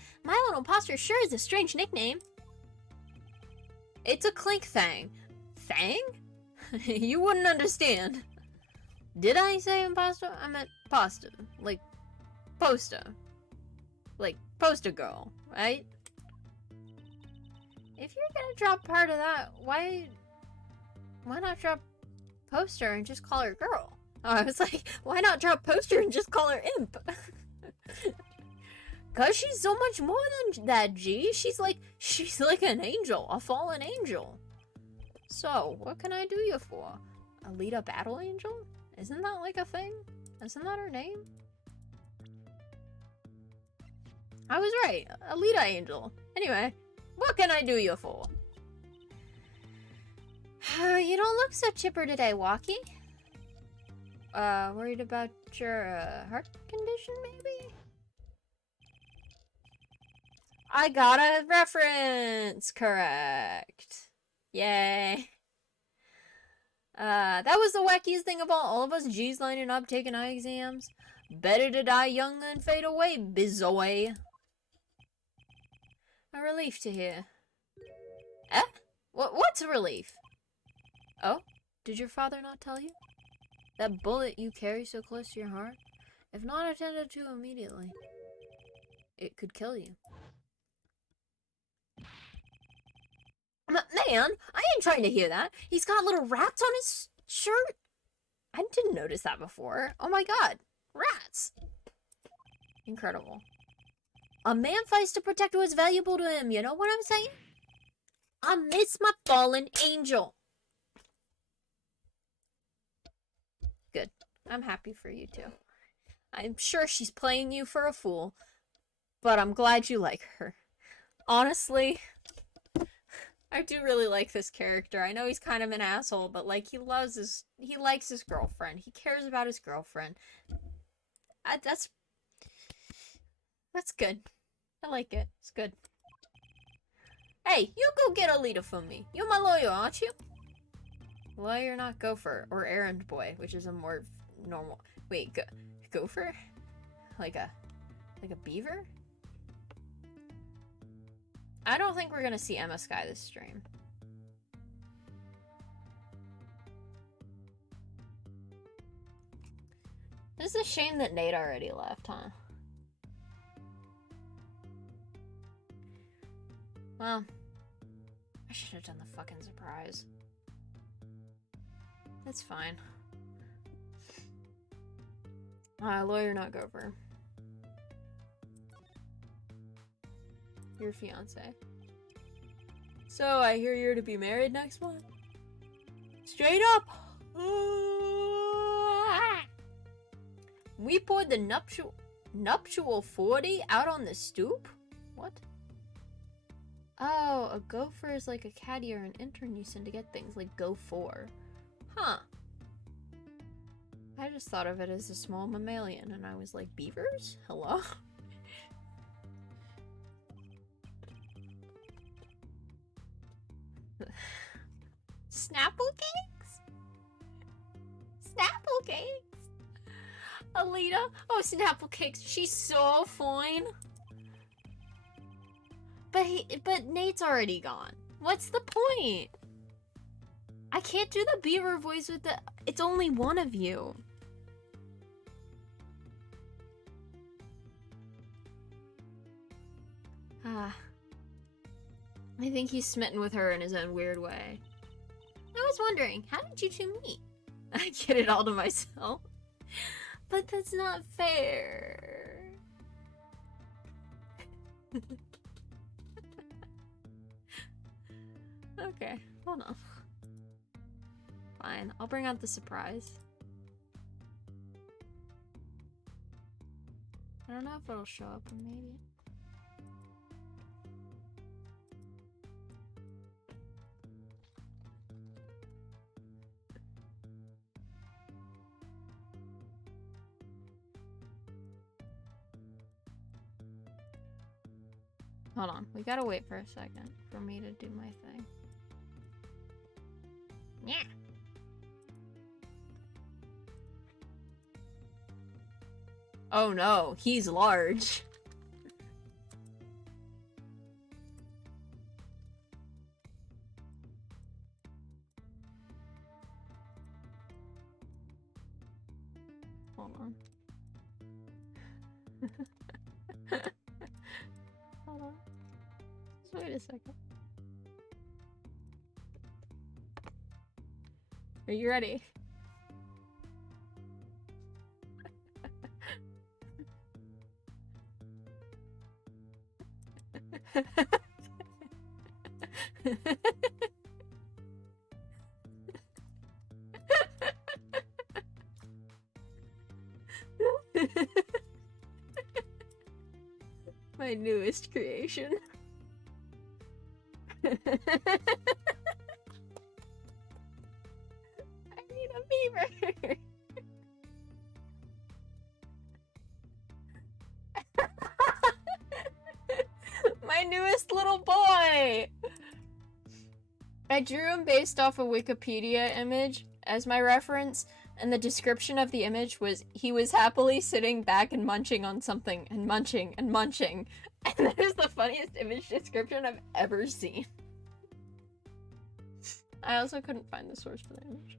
imposter sure is a strange nickname. It's a clink thing. Thang? You wouldn't understand. Did I say imposter? I meant pasta. Like, poster. Like, poster girl, right? If you're gonna drop part of that, why not drop poster and just call her girl? Oh, I was like, why not drop poster and just call her imp? Cause she's so much more than that, G. She's like an angel, a fallen angel. So, what can I do you for? Alita Battle Angel? Isn't that like a thing? Isn't that her name? I was right. Alita Angel. Anyway, what can I do you for? You don't look so chipper today, Walkie. Worried about your, heart condition, maybe? I got a reference correct. Yay. That was the wackiest thing of all of us G's lining up taking eye exams. Better to die young than fade away, bizoy. A relief to hear. Eh? What's a relief? Oh? Did your father not tell you? That bullet you carry so close to your heart, if not attended to immediately, it could kill you. Man, I ain't trying to hear that. He's got little rats on his shirt. I didn't notice that before. Oh my god. Rats. Incredible. A man fights to protect what's valuable to him. You know what I'm saying? I miss my fallen angel. Good. I'm happy for you too. I'm sure she's playing you for a fool, but I'm glad you like her. Honestly, I do really like this character. I know he's kind of an asshole, but like he likes his girlfriend. He cares about his girlfriend. That's good. I like it. It's good. Hey, you go get a leader for me. You're my lawyer, aren't you? Lawyer, not gopher, or errand boy, which is a more normal. Wait, gopher? Like a beaver? I don't think we're gonna see Emma Sky this stream. It's a shame that Nate already left, huh? Well, I should have done the fucking surprise. That's fine. Lawyer, not gopher. Your fiance. So, I hear you're to be married next month? Straight up! We poured the nuptial 40 out on the stoop? What? Oh, a gopher is like a caddy or an intern you send to get things, like go for. Huh. I just thought of it as a small mammalian, and I was like, beavers? Hello? Snapple cakes? Snapple cakes? Alita? Oh, Snapple cakes. She's so fine. But Nate's already gone. What's the point? I can't do the beaver voice with the... It's only one of you. I think he's smitten with her in his own weird way. I was wondering, how did you two meet? I get it all to myself. But that's not fair. Okay, hold on. Fine, I'll bring out the surprise. I don't know if it'll show up, maybe. Hold on, we gotta wait for a second for me to do my thing. Yeah. Oh no, he's large. Hold on. Hold on. Just wait a second. Are you ready? My newest creation. I need a beaver. My newest little boy. I drew him based off a Wikipedia image as my reference, and the description of the image was he was happily sitting back and munching on something and munching and munching. And that is the funniest image description I've ever seen. I also couldn't find the source for the image.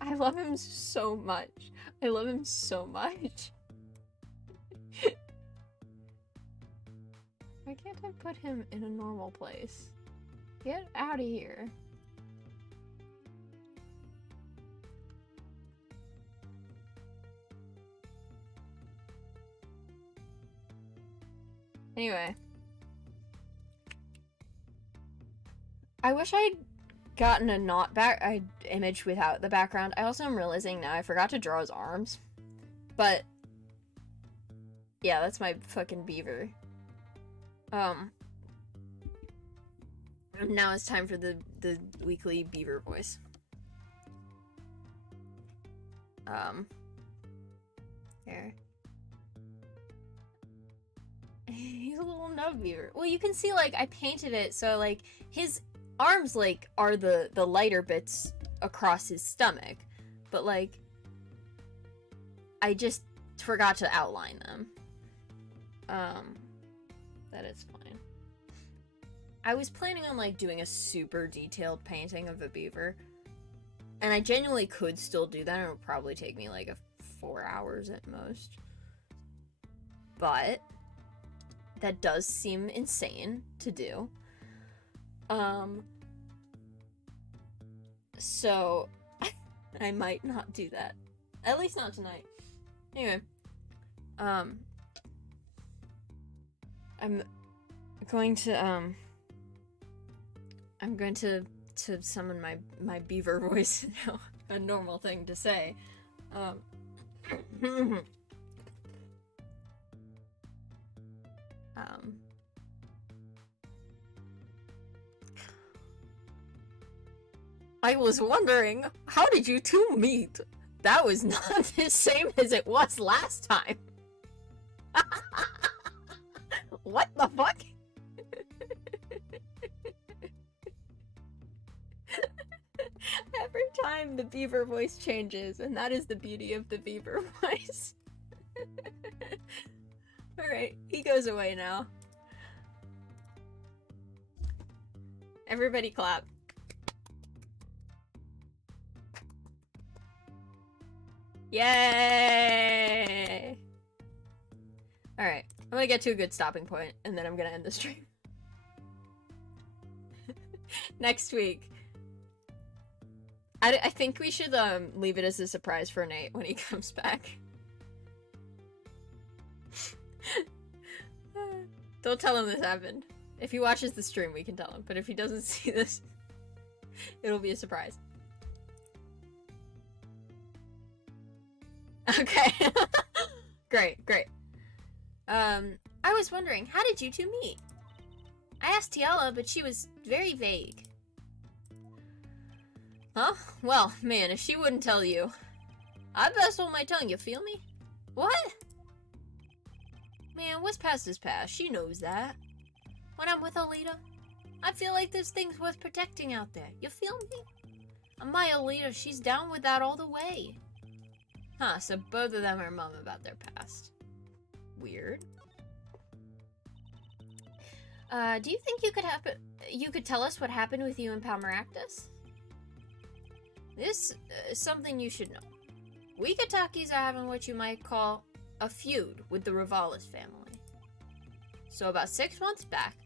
I love him so much. I love him so much. Why can't I put him in a normal place? Get out of here. Anyway. I wish I'd gotten a image without the background. I also am realizing now I forgot to draw his arms. But yeah, that's my fucking beaver. And now it's time for the weekly beaver voice. Here. He's a little nub beaver. Well, you can see, like, I painted it so, like, his arms, like, are the lighter bits across his stomach. But, like, I just forgot to outline them. That is fine. I was planning on, like, doing a super detailed painting of a beaver. And I genuinely could still do that. It would probably take me, like, 4 hours at most. But that does seem insane to do. So I might not do that. At least not tonight. Anyway, I'm going to summon my beaver voice now. A normal thing to say. I was wondering, how did you two meet? That was not the same as it was last time. What the fuck? Every time the beaver voice changes, and that is the beauty of the beaver voice. Alright, he goes away now. Everybody clap. Yay! Alright, I'm gonna get to a good stopping point, and then I'm gonna end the stream. Next week. I think we should leave it as a surprise for Nate when he comes back. Don't tell him this happened. If he watches the stream, we can tell him. But if he doesn't see this, it'll be a surprise. Okay. Great. I was wondering, how did you two meet? I asked Tiala, but she was very vague. Huh? Well, man, if she wouldn't tell you, I'd best hold my tongue, you feel me? What? Man, what's past is past. She knows that. When I'm with Alita, I feel like there's things worth protecting out there. You feel me? And my Alita, she's down with that all the way. Huh, so both of them are mum about their past. Weird. Do you think you could tell us what happened with you and Palmeractus? This is something you should know. We Katakis are having what you might call a feud with the Ravalis family. So about 6 months back,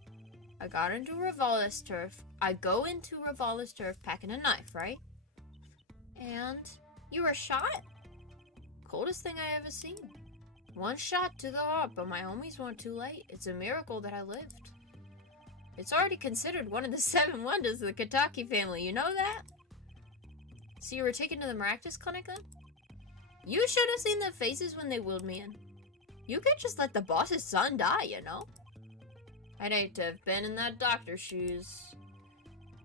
I got into Ravalis turf. I go into Ravalis turf packing a knife, right? And you were shot? Coldest thing I ever seen. One shot to the heart, but my homies weren't too late. It's a miracle that I lived. It's already considered one of the 7 wonders of the Kataki family, you know that? So you were taken to the Maractus clinic then? You should have seen their faces when they wheeled me in. You could just let the boss's son die, you know? I'd hate to have been in that doctor's shoes.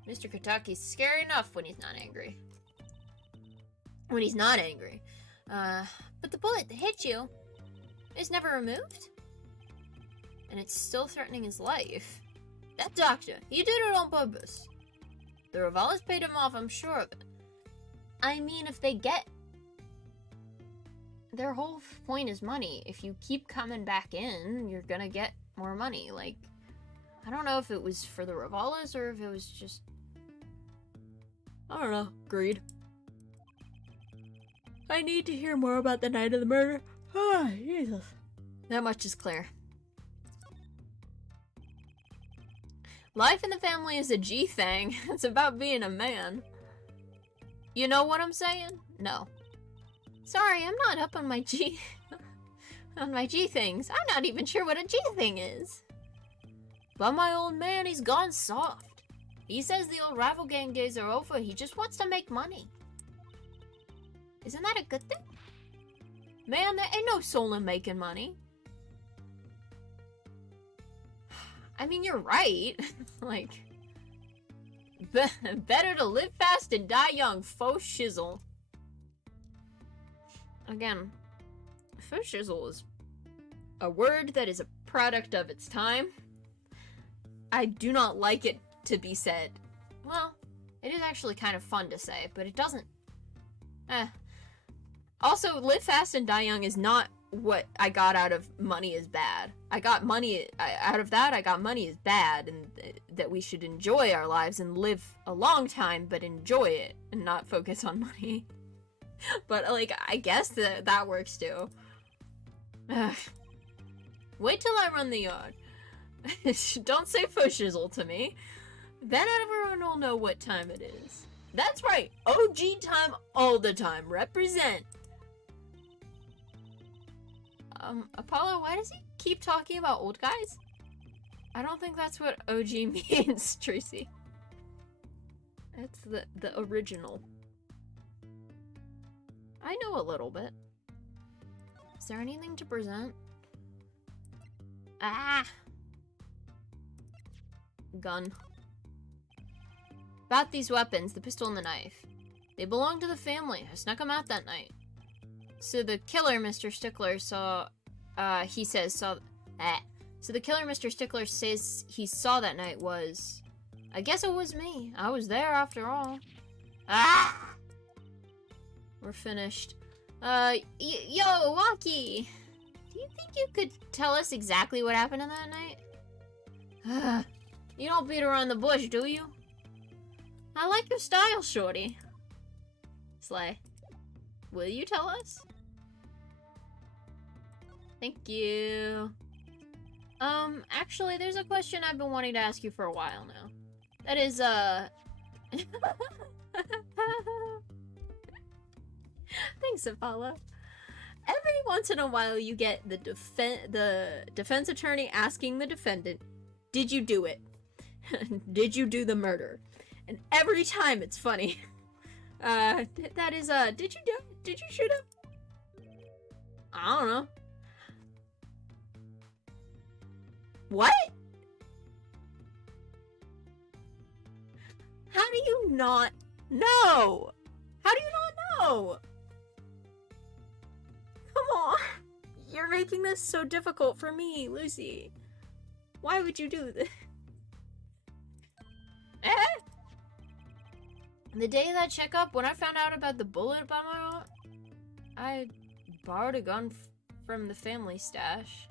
Mr. Kataki's scary enough when he's not angry. But the bullet that hit you is never removed? And it's still threatening his life. That doctor, he did it on purpose. The Ravalis paid him off, I'm sure of it. I mean, if they get... Their whole point is money. If you keep coming back in, you're gonna get more money. Like, I don't know if it was for the Ravalis or if it was just... I don't know. Greed. I need to hear more about the night of the murder. Oh, Jesus. That much is clear. Life in the family is a G thing. It's about being a man. You know what I'm saying? No. Sorry, I'm not up on my G... on my G things. I'm not even sure what a G thing is. But my old man, he's gone soft. He says the old rival gang days are over. He just wants to make money. Isn't that a good thing? Man, there ain't no soul in making money. I mean, you're right. Like, better to live fast and die young, faux shizzle. Again, faux shizzle is a word that is a product of its time. I do not like it to be said. Well, it is actually kind of fun to say, but it doesn't... Also, live fast and die young is not what I got out of money is bad. I got money... out of that, I got money is bad, and that we should enjoy our lives and live a long time, but enjoy it, and not focus on money. But, like, I guess that works too. Wait till I run the yard. Don't say faux shizzle to me. Then everyone will know what time it is. That's right, OG time all the time. Represent. Apollo, why does he keep talking about old guys? I don't think that's what OG means, Tracy. That's the original. I know a little bit. Is there anything to present? Ah! Gun. About these weapons, the pistol and the knife. They belong to the family. I snuck them out that night. So the killer, Mr. Stickler, So the killer, Mr. Stickler, says he saw that night was... I guess it was me. I was there after all. Ah! We're finished. Yo, Wonky! Do you think you could tell us exactly what happened in that night? You don't beat around the bush, do you? I like your style, shorty. Slay. Will you tell us? Thank you. Actually, there's a question I've been wanting to ask you for a while now. That is, Thanks, Apollo. Every once in a while, you get the defense attorney asking the defendant, "Did you do it? Did you do the murder?" And every time it's funny. That is, did you do it? Did you shoot him? I don't know. What? How do you not know? How do you not know? Come on. You're making this so difficult for me, Lucy. Why would you do this? The day of that checkup, when I found out about the bullet by my aunt, I borrowed a gun from the family stash.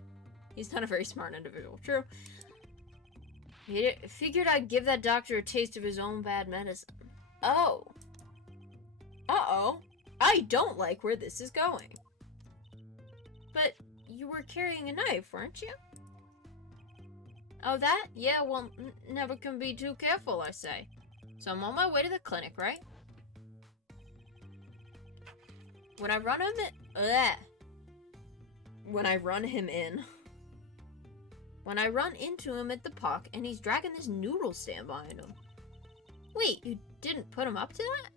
He's not a very smart individual, true. He figured I'd give that doctor a taste of his own bad medicine. Oh. Uh-oh. I don't like where this is going. But you were carrying a knife, weren't you? Oh, that? Yeah, well, never can be too careful, I say. So I'm on my way to the clinic, right? When I run him into him at the park, and he's dragging this noodle stand behind him. Wait, you didn't put him up to that?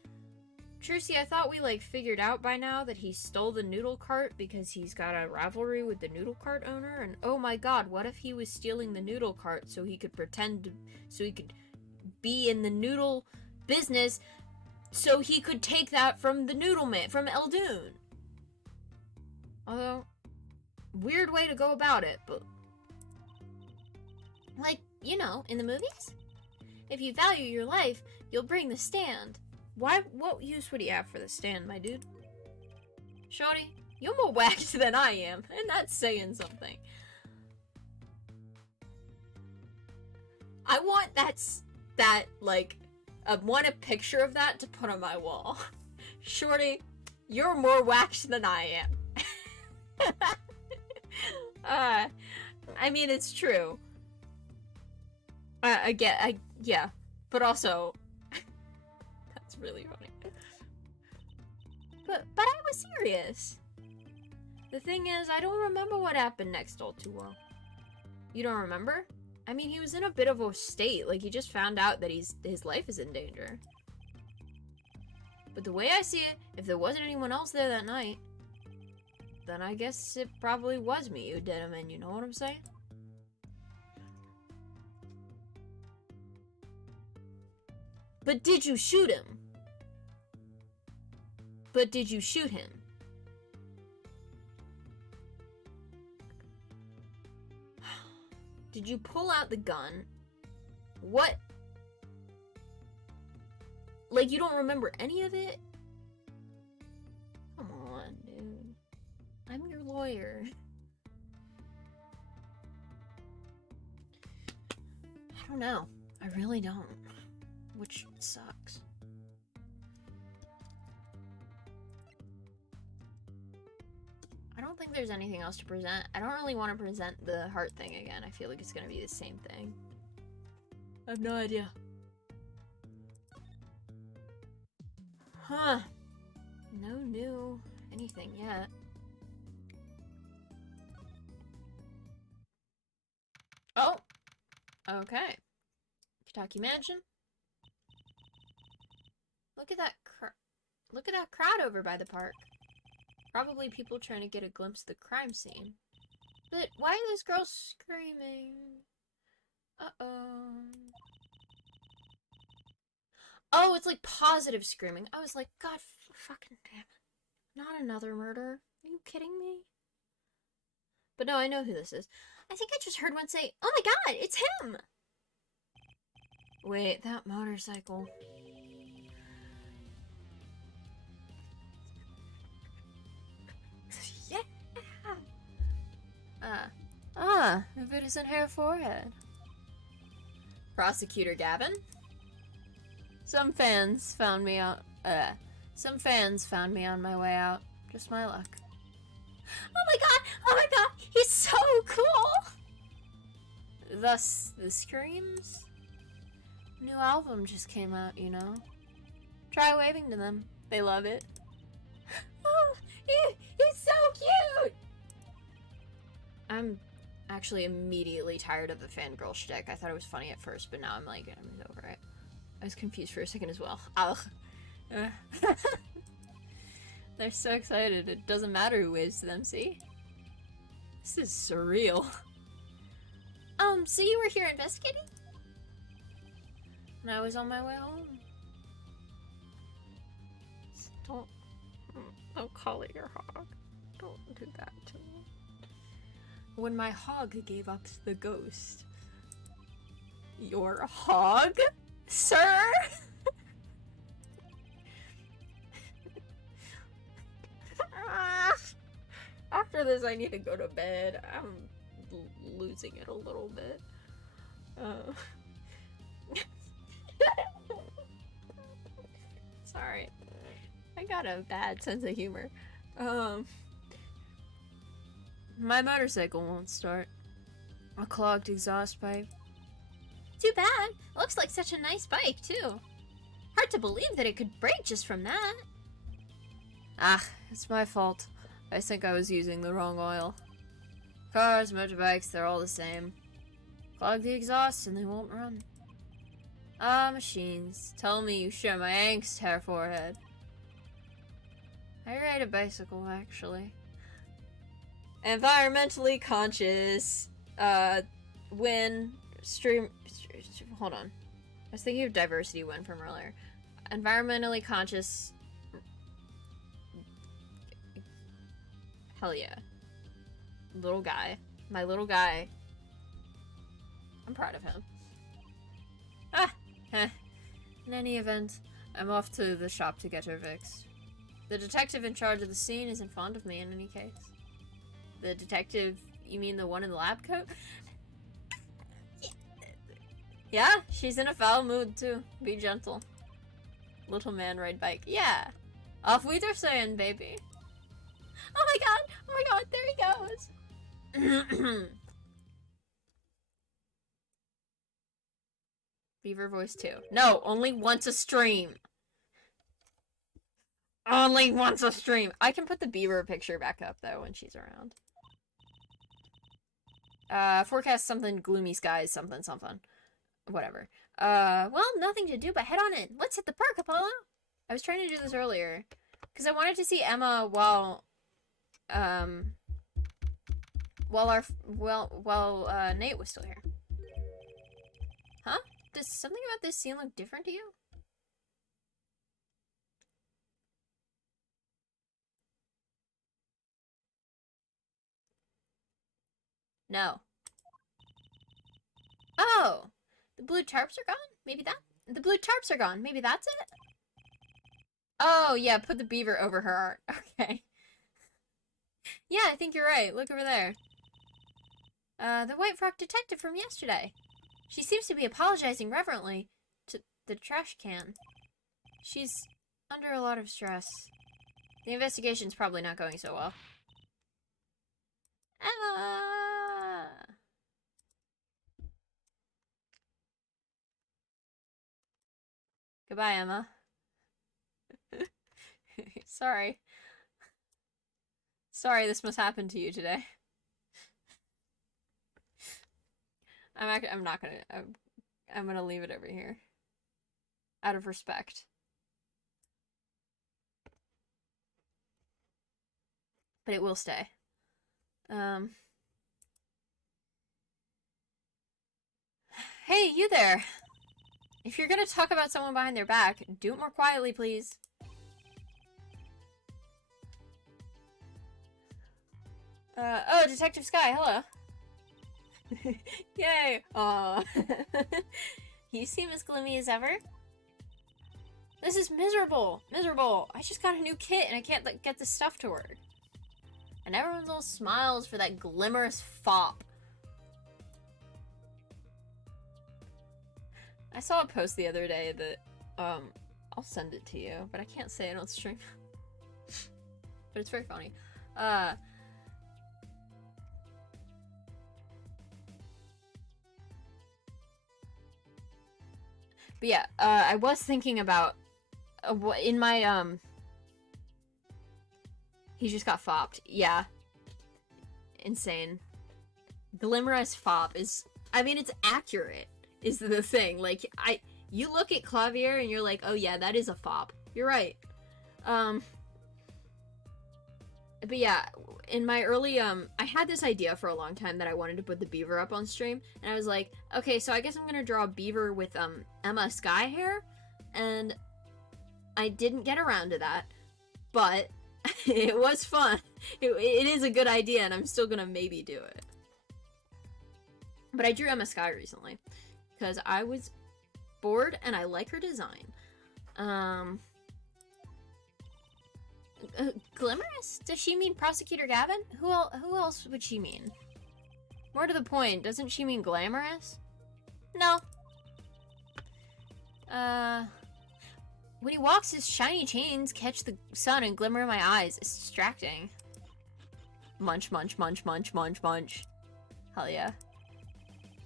Trucy, I thought we, figured out by now that he stole the noodle cart because he's got a rivalry with the noodle cart owner, and oh my god, what if he was stealing the noodle cart so he could so he could be in the noodle business so he could take that from the noodle man, from Eldoon. Although, weird way to go about it, but... in the movies? If you value your life, you'll bring the stand. What use would he have for the stand, my dude? Shorty, you're more whacked than I am, and that's saying something. I want that want a picture of that to put on my wall. Shorty, you're more waxed than I am. I mean, it's true. Yeah, but also, that's really funny. But I was serious. The thing is, I don't remember what happened next all too well. You don't remember? I mean, he was in a bit of a state. Like, he just found out that his life is in danger. But the way I see it, if there wasn't anyone else there that night, then I guess it probably was me who did him in, you know what I'm saying? But did you shoot him? But did you shoot him? Did you pull out the gun? What? Like, you don't remember any of it? Come on, dude. I'm your lawyer. I don't know. I really don't. Which sucks. I don't think there's anything else to present. I don't really want to present the heart thing again. I feel like it's gonna be the same thing. I have no idea. Huh. No new anything yet. Oh! Okay. Kentucky Mansion. Look at that crowd over by the park. Probably people trying to get a glimpse of the crime scene. But why are those girls screaming? Uh-oh. Oh, it's like positive screaming. I was like, God fucking damn it. Not another murder. Are you kidding me? But no, I know who this is. I think I just heard one say, oh my god, it's him! Wait, that motorcycle. Yeah! If it isn't her forehead. Prosecutor Gavin? Some fans found me on my way out. Just my luck. Oh my god! Oh my god! He's so cool! Thus, the screams? New album just came out, you know? Try waving to them. They love it. Oh, he's so cute! I'm actually immediately tired of the fangirl shtick. I thought it was funny at first, but now I'm over it. I was confused for a second as well. Ugh. They're so excited. It doesn't matter who waves to them, see? This is surreal. So you were here investigating? And I was on my way home. Don't call it your hog. Don't do that to me. When my hog gave up to the ghost. Your hog? Sir? After this, I need to go to bed. I'm losing it a little bit. Sorry. I got a bad sense of humor. My motorcycle won't start. A clogged exhaust pipe. Too bad. Looks like such a nice bike, too. Hard to believe that it could break just from that. Ah, it's my fault. I think I was using the wrong oil. Cars, motorbikes, they're all the same. Clog the exhaust and they won't run. Ah, machines. Tell me you share my angst, hair forehead. I ride a bicycle, actually. Environmentally conscious. Hold on. I was thinking of diversity win from earlier. Environmentally conscious. Hell yeah. Little guy. My little guy. I'm proud of him. In any event, I'm off to the shop to get her fixed. The detective in charge of the scene isn't fond of me in any case. The detective, you mean the one in the lab coat? Yeah, she's in a foul mood too. Be gentle. Little man ride bike. Yeah. Off Wiedersehen, baby. Oh my god! Oh my god, there he goes! Beaver voice 2. No, only once a stream. Only once a stream. I can put the beaver picture back up, though, when she's around. Forecast something, gloomy skies, something, something. Whatever. Well, nothing to do but head on in. Let's hit the park, Apollo! I was trying to do this earlier. Because I wanted to see Emma while Nate was still here. Huh? Does something about this scene look different to you? No. Oh! The blue tarps are gone? Maybe that? The blue tarps are gone. Maybe that's it? Oh, yeah, put the beaver over her art. Okay. Yeah, I think you're right. Look over there. The white frock detective from yesterday. She seems to be apologizing reverently to the trash can. She's under a lot of stress. The investigation's probably not going so well. Emma! Goodbye, Emma. Sorry. Sorry this must happen to you today. I'm not gonna... I'm gonna leave it over here. Out of respect. But it will stay. Hey, you there! If you're gonna talk about someone behind their back, do it more quietly, please. Oh, Detective Sky, hello. Yay! Aw. You seem as gloomy as ever. This is miserable! Miserable! I just got a new kit and I can't get this stuff to work. And everyone's all smiles for that glimmerous fop. I saw a post the other day that, I'll send it to you, but I can't say it on stream. But it's very funny. But yeah, I was thinking about, in my, he just got fopped. Yeah. Insane. Glimmerous fop is, I mean, it's accurate, is the thing. Like, you look at Clavier and you're like, oh yeah, that is a fop. You're right. But yeah, in my early, I had this idea for a long time that I wanted to put the beaver up on stream, and I was like, okay, so I guess I'm gonna draw a beaver with, Emma Sky hair, and I didn't get around to that, but it was fun. It is a good idea, and I'm still gonna maybe do it. But I drew Emma Sky recently, because I was bored, and I like her design. Glimmerous? Does she mean Prosecutor Gavin? Who else would she mean? More to the point, doesn't she mean glamorous? No. When he walks, his shiny chains catch the sun and glimmer in my eyes. It's distracting. Munch, munch, munch, munch, munch, munch. Hell yeah.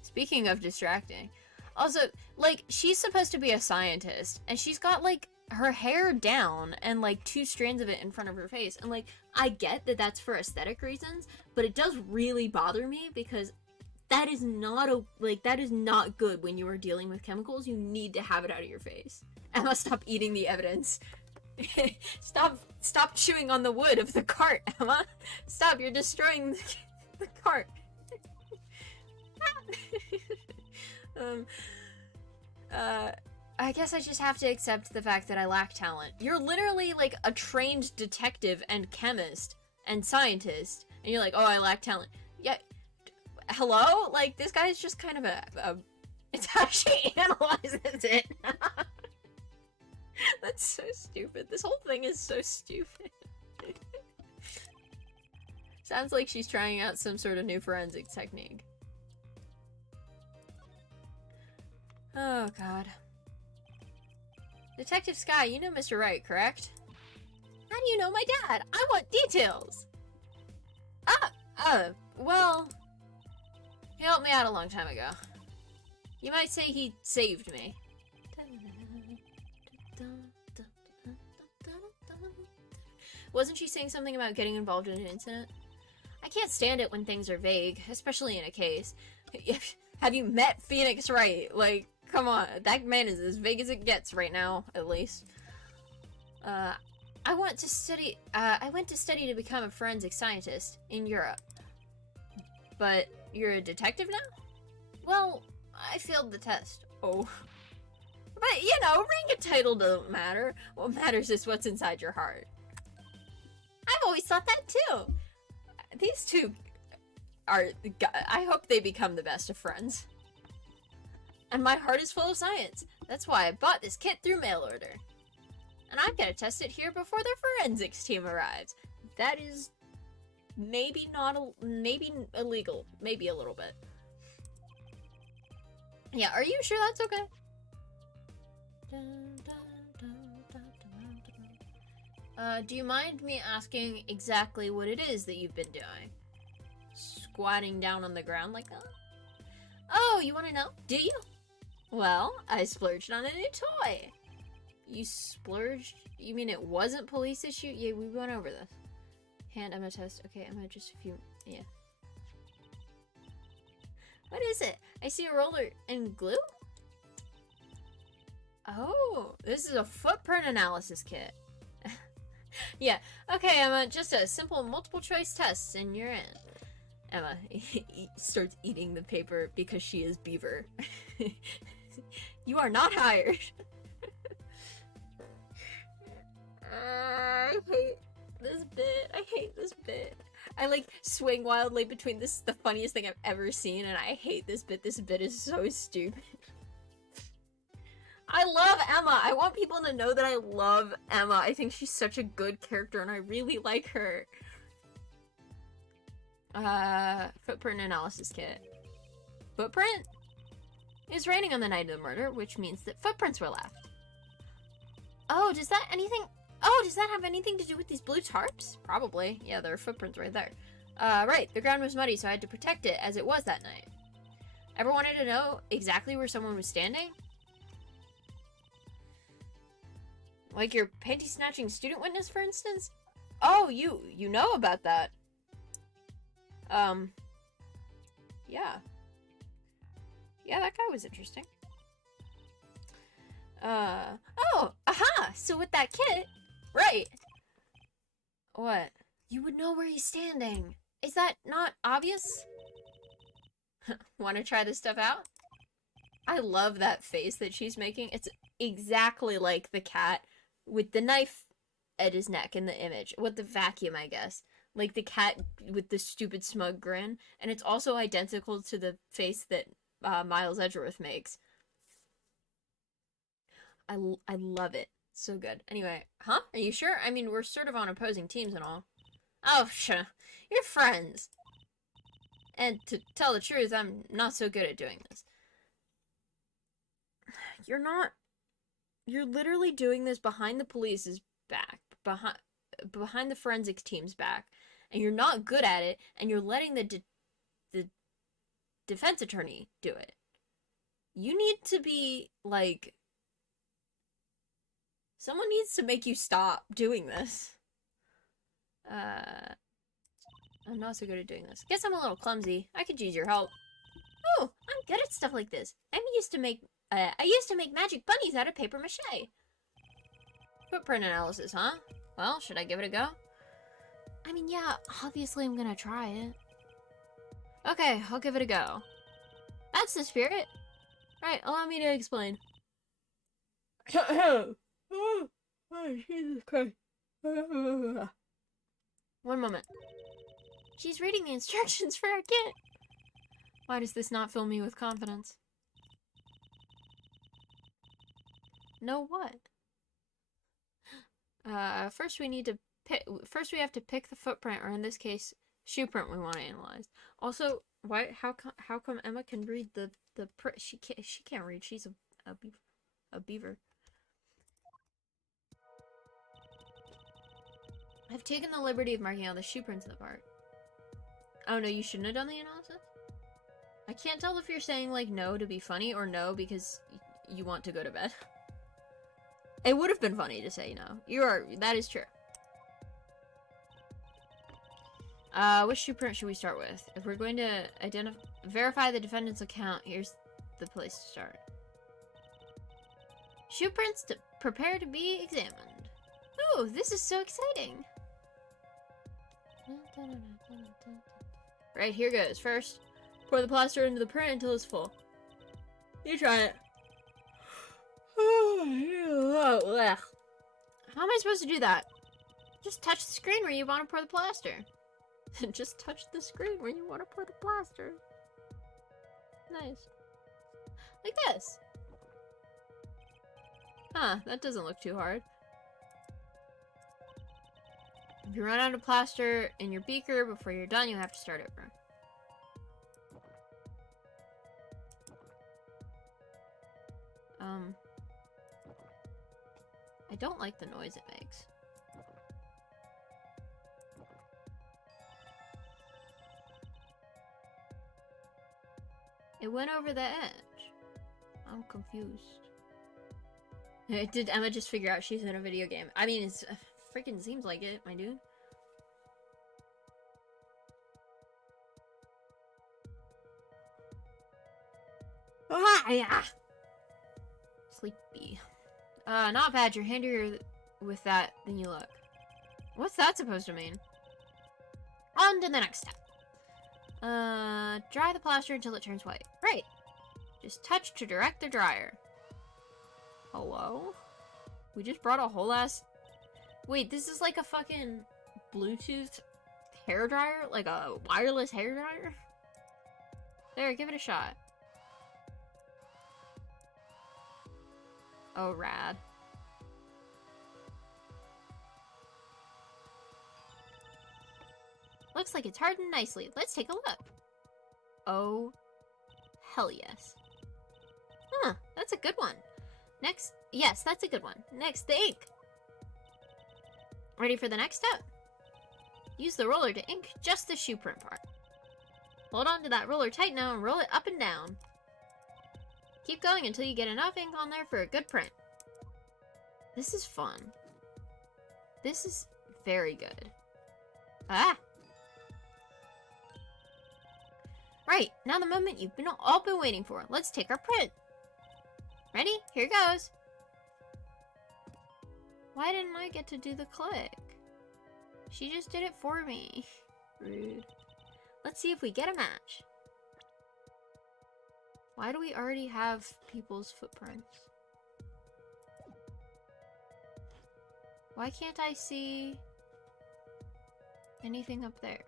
Speaking of distracting. Also, like, she's supposed to be a scientist, and she's got, like, her hair down and like 2 strands of it in front of her face, and like I get that that's for aesthetic reasons, but it does really bother me because that is not that is not good when you are dealing with chemicals. You need to have it out of your face. Emma, stop eating the evidence. Stop chewing on the wood of the cart, Emma. Stop, you're destroying the cart. I guess I just have to accept the fact that I lack talent. You're literally, like, a trained detective and chemist and scientist, and you're like, oh, I lack talent. Yeah, hello? Like, this guy's just kind of a it's how she analyzes it. That's so stupid. This whole thing is so stupid. Sounds like she's trying out some sort of new forensic technique. Oh, God. Detective Sky, you know Mr. Wright, correct? How do you know my dad? I want details! Well, he helped me out a long time ago. You might say he saved me. Wasn't she saying something about getting involved in an incident? I can't stand it when things are vague, especially in a case. Have you met Phoenix Wright? Like, come on, that man is as vague as it gets right now, at least. I went to study to become a forensic scientist in Europe. But you're a detective now? Well, I failed the test. Oh. But, you know, rank and title don't matter. What matters is what's inside your heart. I've always thought that too. These two are... I hope they become the best of friends. And my heart is full of science. That's why I bought this kit through mail order. And I'm gonna test it here before the forensics team arrives. That is maybe not, maybe illegal. Maybe a little bit. Yeah, are you sure that's okay? Do you mind me asking exactly what it is that you've been doing? Squatting down on the ground like that? Oh, you want to know? Do you? Well, I splurged on a new toy. You splurged? You mean it wasn't police issue? Yeah, we went over this. Hand Emma test. Okay, Emma, just a few. Yeah. What is it? I see a roller and glue? Oh, this is a footprint analysis kit. Yeah, okay, Emma, just a simple multiple choice test and you're in. Emma starts eating the paper because she is Beaver. You are not hired. I hate this bit. I hate this bit. I like swing wildly between this the funniest thing I've ever seen and I hate this bit. This bit is so stupid. I love Emma. I want people to know that I love Emma. I think she's such a good character and I really like her. Footprint analysis kit. Footprint? It was raining on the night of the murder, which means that footprints were left. Oh, does that have anything to do with these blue tarps? Probably. Yeah, there are footprints right there. Right. The ground was muddy, so I had to protect it as it was that night. Ever wanted to know exactly where someone was standing? Like your panty-snatching student witness, for instance? Oh, you know about that. Yeah. Yeah, that guy was interesting. Oh, aha! So with that kit, right. What? You would know where he's standing. Is that not obvious? Want to try this stuff out? I love that face that she's making. It's exactly like the cat with the knife at his neck in the image. With the vacuum, I guess. Like the cat with the stupid smug grin. And it's also identical to the face that Miles Edgeworth makes. I love it. So good. Anyway, huh? Are you sure? I mean, we're sort of on opposing teams and all. Oh, sure. You're friends. And to tell the truth, I'm not so good at doing this. You're not. You're literally doing this behind the police's back. Behind the forensics team's back. And you're not good at it, and you're letting the defense attorney do it. You need to be, like... Someone needs to make you stop doing this. I'm not so good at doing this. Guess I'm a little clumsy. I could use your help. Oh, I'm good at stuff like this. I used to make magic bunnies out of paper mache. Footprint analysis, huh? Well, should I give it a go? I mean, yeah, obviously I'm gonna try it. Okay, I'll give it a go. That's the spirit. Right, allow me to explain. Oh, Jesus Christ. One moment. She's reading the instructions for our kit. Why does this not fill me with confidence? No what? First we have to pick the footprint, or in this case, shoe print we want to analyze. Also, how come Emma can read the print? She can't read. She's a beaver. I've taken the liberty of marking out the shoe prints of the part. Oh no, you shouldn't have done the analysis? I can't tell if you're saying, like, no to be funny or no because you want to go to bed. It would have been funny to say no. That is true. Which shoe print should we start with? If we're going to verify the defendant's account, here's the place to start. Shoe prints to prepare to be examined. Oh, this is so exciting. Right, here goes. First, pour the plaster into the print until it's full. You try it. How am I supposed to do that? Just touch the screen where you want to pour the plaster. Just touch the screen where you want to pour the plaster. Nice. Like this. Huh, that doesn't look too hard. If you run out of plaster in your beaker before you're done, you have to start over. I don't like the noise it makes. It went over the edge. I'm confused. Did Emma just figure out she's in a video game? I mean, it's freaking seems like it, my dude. Ah, yeah. Sleepy. Not bad. You're handier with that than you look. What's that supposed to mean? On to the next step. Dry the plaster until it turns white. Right. Just touch to direct the dryer. Hello? We just brought a whole ass... Wait, this is like a fucking Bluetooth hairdryer? Like a wireless hairdryer? There, give it a shot. Oh, rad. Looks like it's hardened nicely. Let's take a look. Oh, hell yes. Huh, that's a good one. Next, yes, that's a good one. Next, the ink. Ready for the next step? Use the roller to ink just the shoe print part. Hold on to that roller tight now and roll it up and down. Keep going until you get enough ink on there for a good print. This is fun. This is very good. Ah! Right, now the moment you've all been waiting for. Let's take our print. Ready? Here goes. Why didn't I get to do the click? She just did it for me. Rude. Let's see if we get a match. Why do we already have people's footprints? Why can't I see anything up there?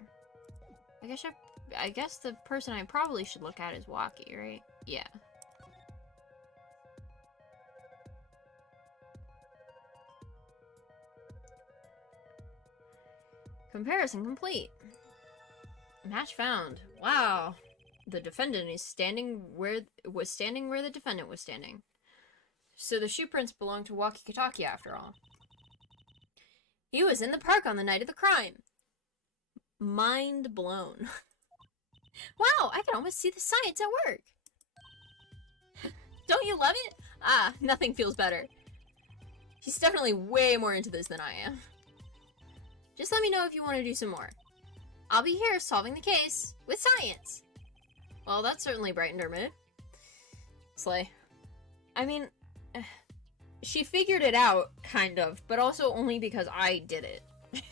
I guess the person I probably should look at is Waki, right? Yeah. Comparison complete. Match found. Wow. The defendant is standing where the defendant was standing. So the shoe prints belong to Waki Kitaki after all. He was in the park on the night of the crime. Mind blown. Wow, I can almost see the science at work. Don't you love it? Ah, nothing feels better. She's definitely way more into this than I am. Just let me know if you want to do some more. I'll be here solving the case with science. Well, that certainly brightened her mood. Slay. I mean, she figured it out, kind of, but also only because I did it.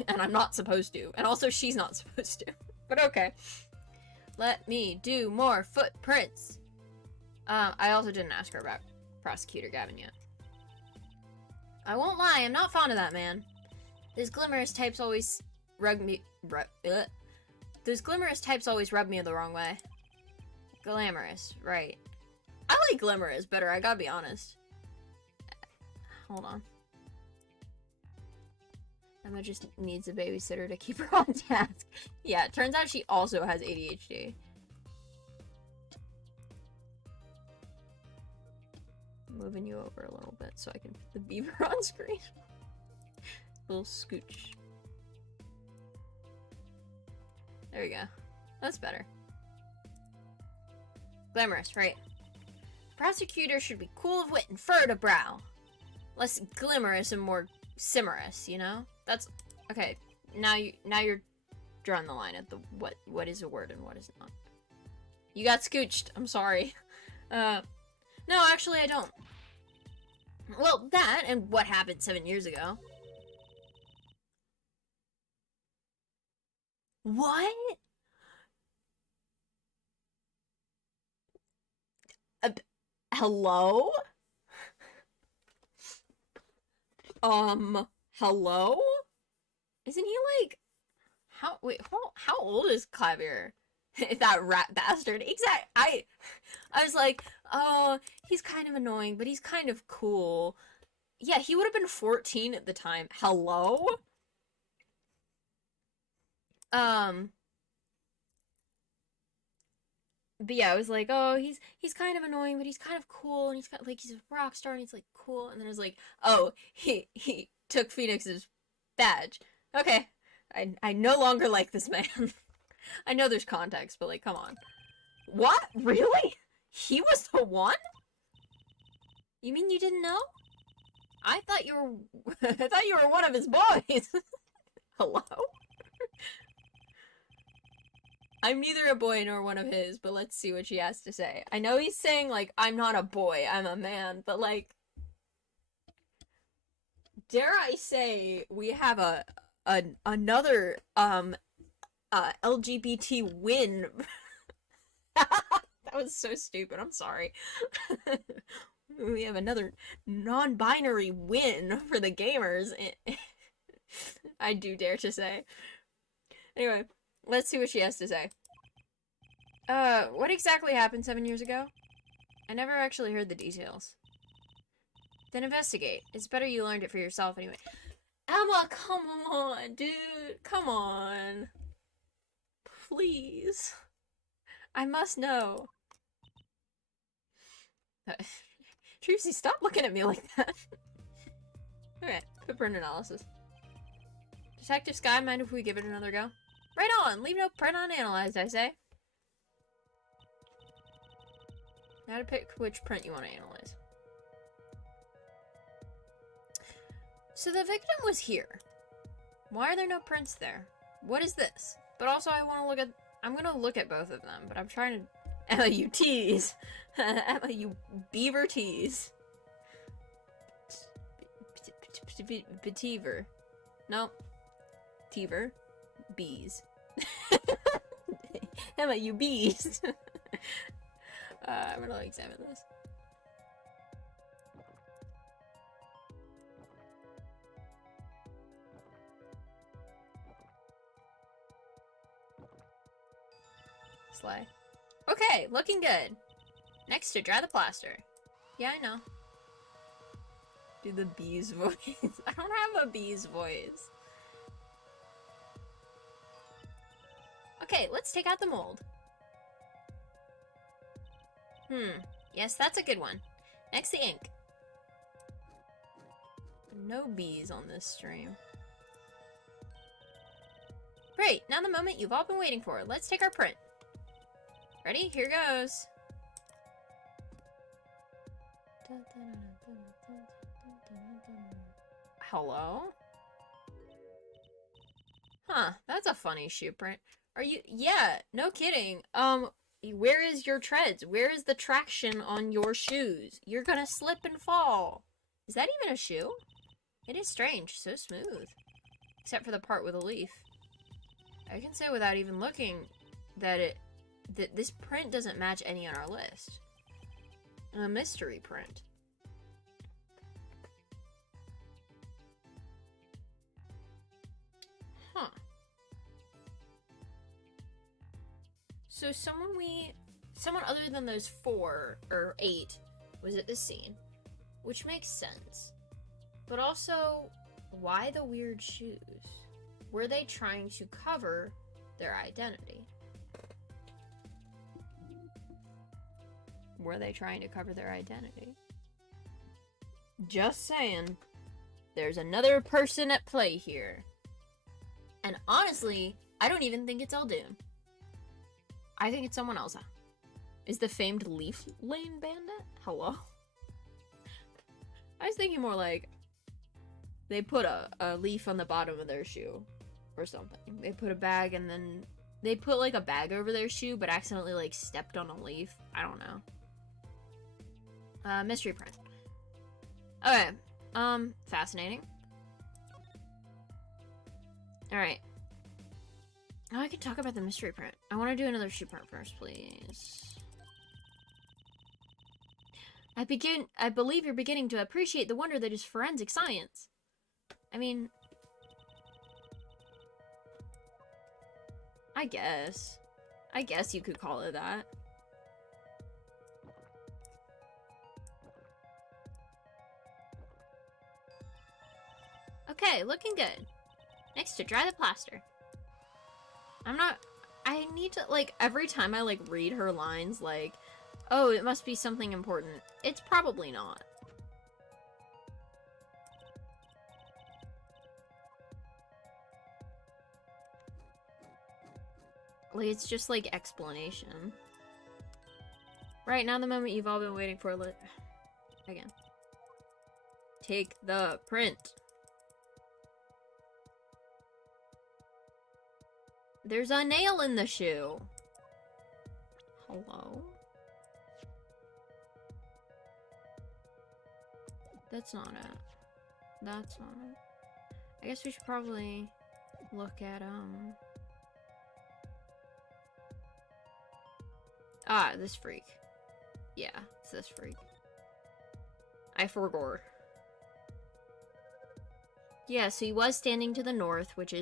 And I'm not supposed to. And also she's not supposed to. But okay. Let me do more footprints. I also didn't ask her about Prosecutor Gavin yet. I won't lie, I'm not fond of that man. Those glamorous types always rub me the wrong way. Glamorous, right. I like glamorous better, I gotta be honest. Hold on. Emma just needs a babysitter to keep her on task. Yeah, it turns out she also has ADHD. I'm moving you over a little bit so I can put the beaver on screen. Little scooch. There we go. That's better. Glamorous, right. Prosecutor should be cool of wit and furrowed of brow. Less glimmerous and more simmerous, you know? That's... Okay, now you're drawing the line at the what is a word and what is not. You got scooched. I'm sorry. No, actually I don't. Well, that and what happened 7 years ago. What? Hello? Hello? Isn't he like... how old is Clavier? That rat bastard. Exact. I was like, oh, he's kind of annoying, but he's kind of cool. Yeah, he would have been 14 at the time. Hello? But yeah, I was like, oh, he's kind of annoying, but he's kind of cool, and he's got like he's a rock star, and he's like cool. And then I was like, oh, he took Phoenix's badge. Okay, I no longer like this man. I know there's context, but like, come on. What? Really? He was the one? You mean you didn't know? I thought you were I thought you were one of his boys. Hello? I'm neither a boy nor one of his, but let's see what she has to say. I know he's saying, like, I'm not a boy, I'm a man, but, like... Dare I say, we have another, LGBT win. That was so stupid, I'm sorry. We have another non-binary win for the gamers. I do dare to say. Anyway. Let's see what she has to say. What exactly happened 7 years ago? I never actually heard the details. Then investigate. It's better you learned it for yourself anyway. Emma, come on, dude. Come on. Please. I must know. Tracy, stop looking at me like that. Okay, footprint analysis. Detective Sky, mind if we give it another go? Right on! Leave no print unanalyzed, I say. Now to pick which print you want to analyze. So the victim was here. Why are there no prints there? What is this? But also I want to look at... I'm going to look at both of them, but I'm trying to... Emma, you tease! Emma, you beaver tease. Beteaver. No. Teaver. Bees. Emma, you bees. I'm gonna examine this. Slay. Okay, looking good. Next to dry the plaster. Yeah, I know. Do the bee's voice. I don't have a bee's voice. Okay, let's take out the mold. Yes, that's a good one. Next, the ink. No bees on this stream. Great, now the moment you've all been waiting for. Let's take our print. Ready? Here goes. Hello? Huh, that's a funny shoe print. Are you? Yeah, no kidding. Where is your treads? Where is the traction on your shoes? You're gonna slip and fall. Is that even a shoe? It is strange, so smooth. Except for the part with a leaf. I can say without even looking that this print doesn't match any on our list. A mystery print. Huh. So someone other than those 4 or 8 was at the scene, which makes sense. But also, why the weird shoes? Were they trying to cover their identity? Were they trying to cover their identity? Just saying. There's another person at play here. And honestly, I don't even think it's Eldoon. I think it's someone else. Is the famed Leaf Lane Bandit? Hello? I was thinking more like they put a leaf on the bottom of their shoe or something. They put a bag and then they put like a bag over their shoe but accidentally like stepped on a leaf. I don't know. Mystery print. Okay. Fascinating. Alright. Now I can talk about the mystery print. I want to do another shoe print first, please. I believe you're beginning to appreciate the wonder that is forensic science. I mean, I guess you could call it that. Okay, looking good. Next to dry the plaster. I need to, like, every time I, like, read her lines, like, oh, it must be something important. It's probably not. Like, it's just, like, explanation. Right, now the moment you've all been waiting for, again. Take the print. There's a nail in the shoe. Hello? That's not it. That's not it. I guess we should probably look at, Ah, this freak. Yeah, it's this freak. I forgot. Yeah, so he was standing to the north, which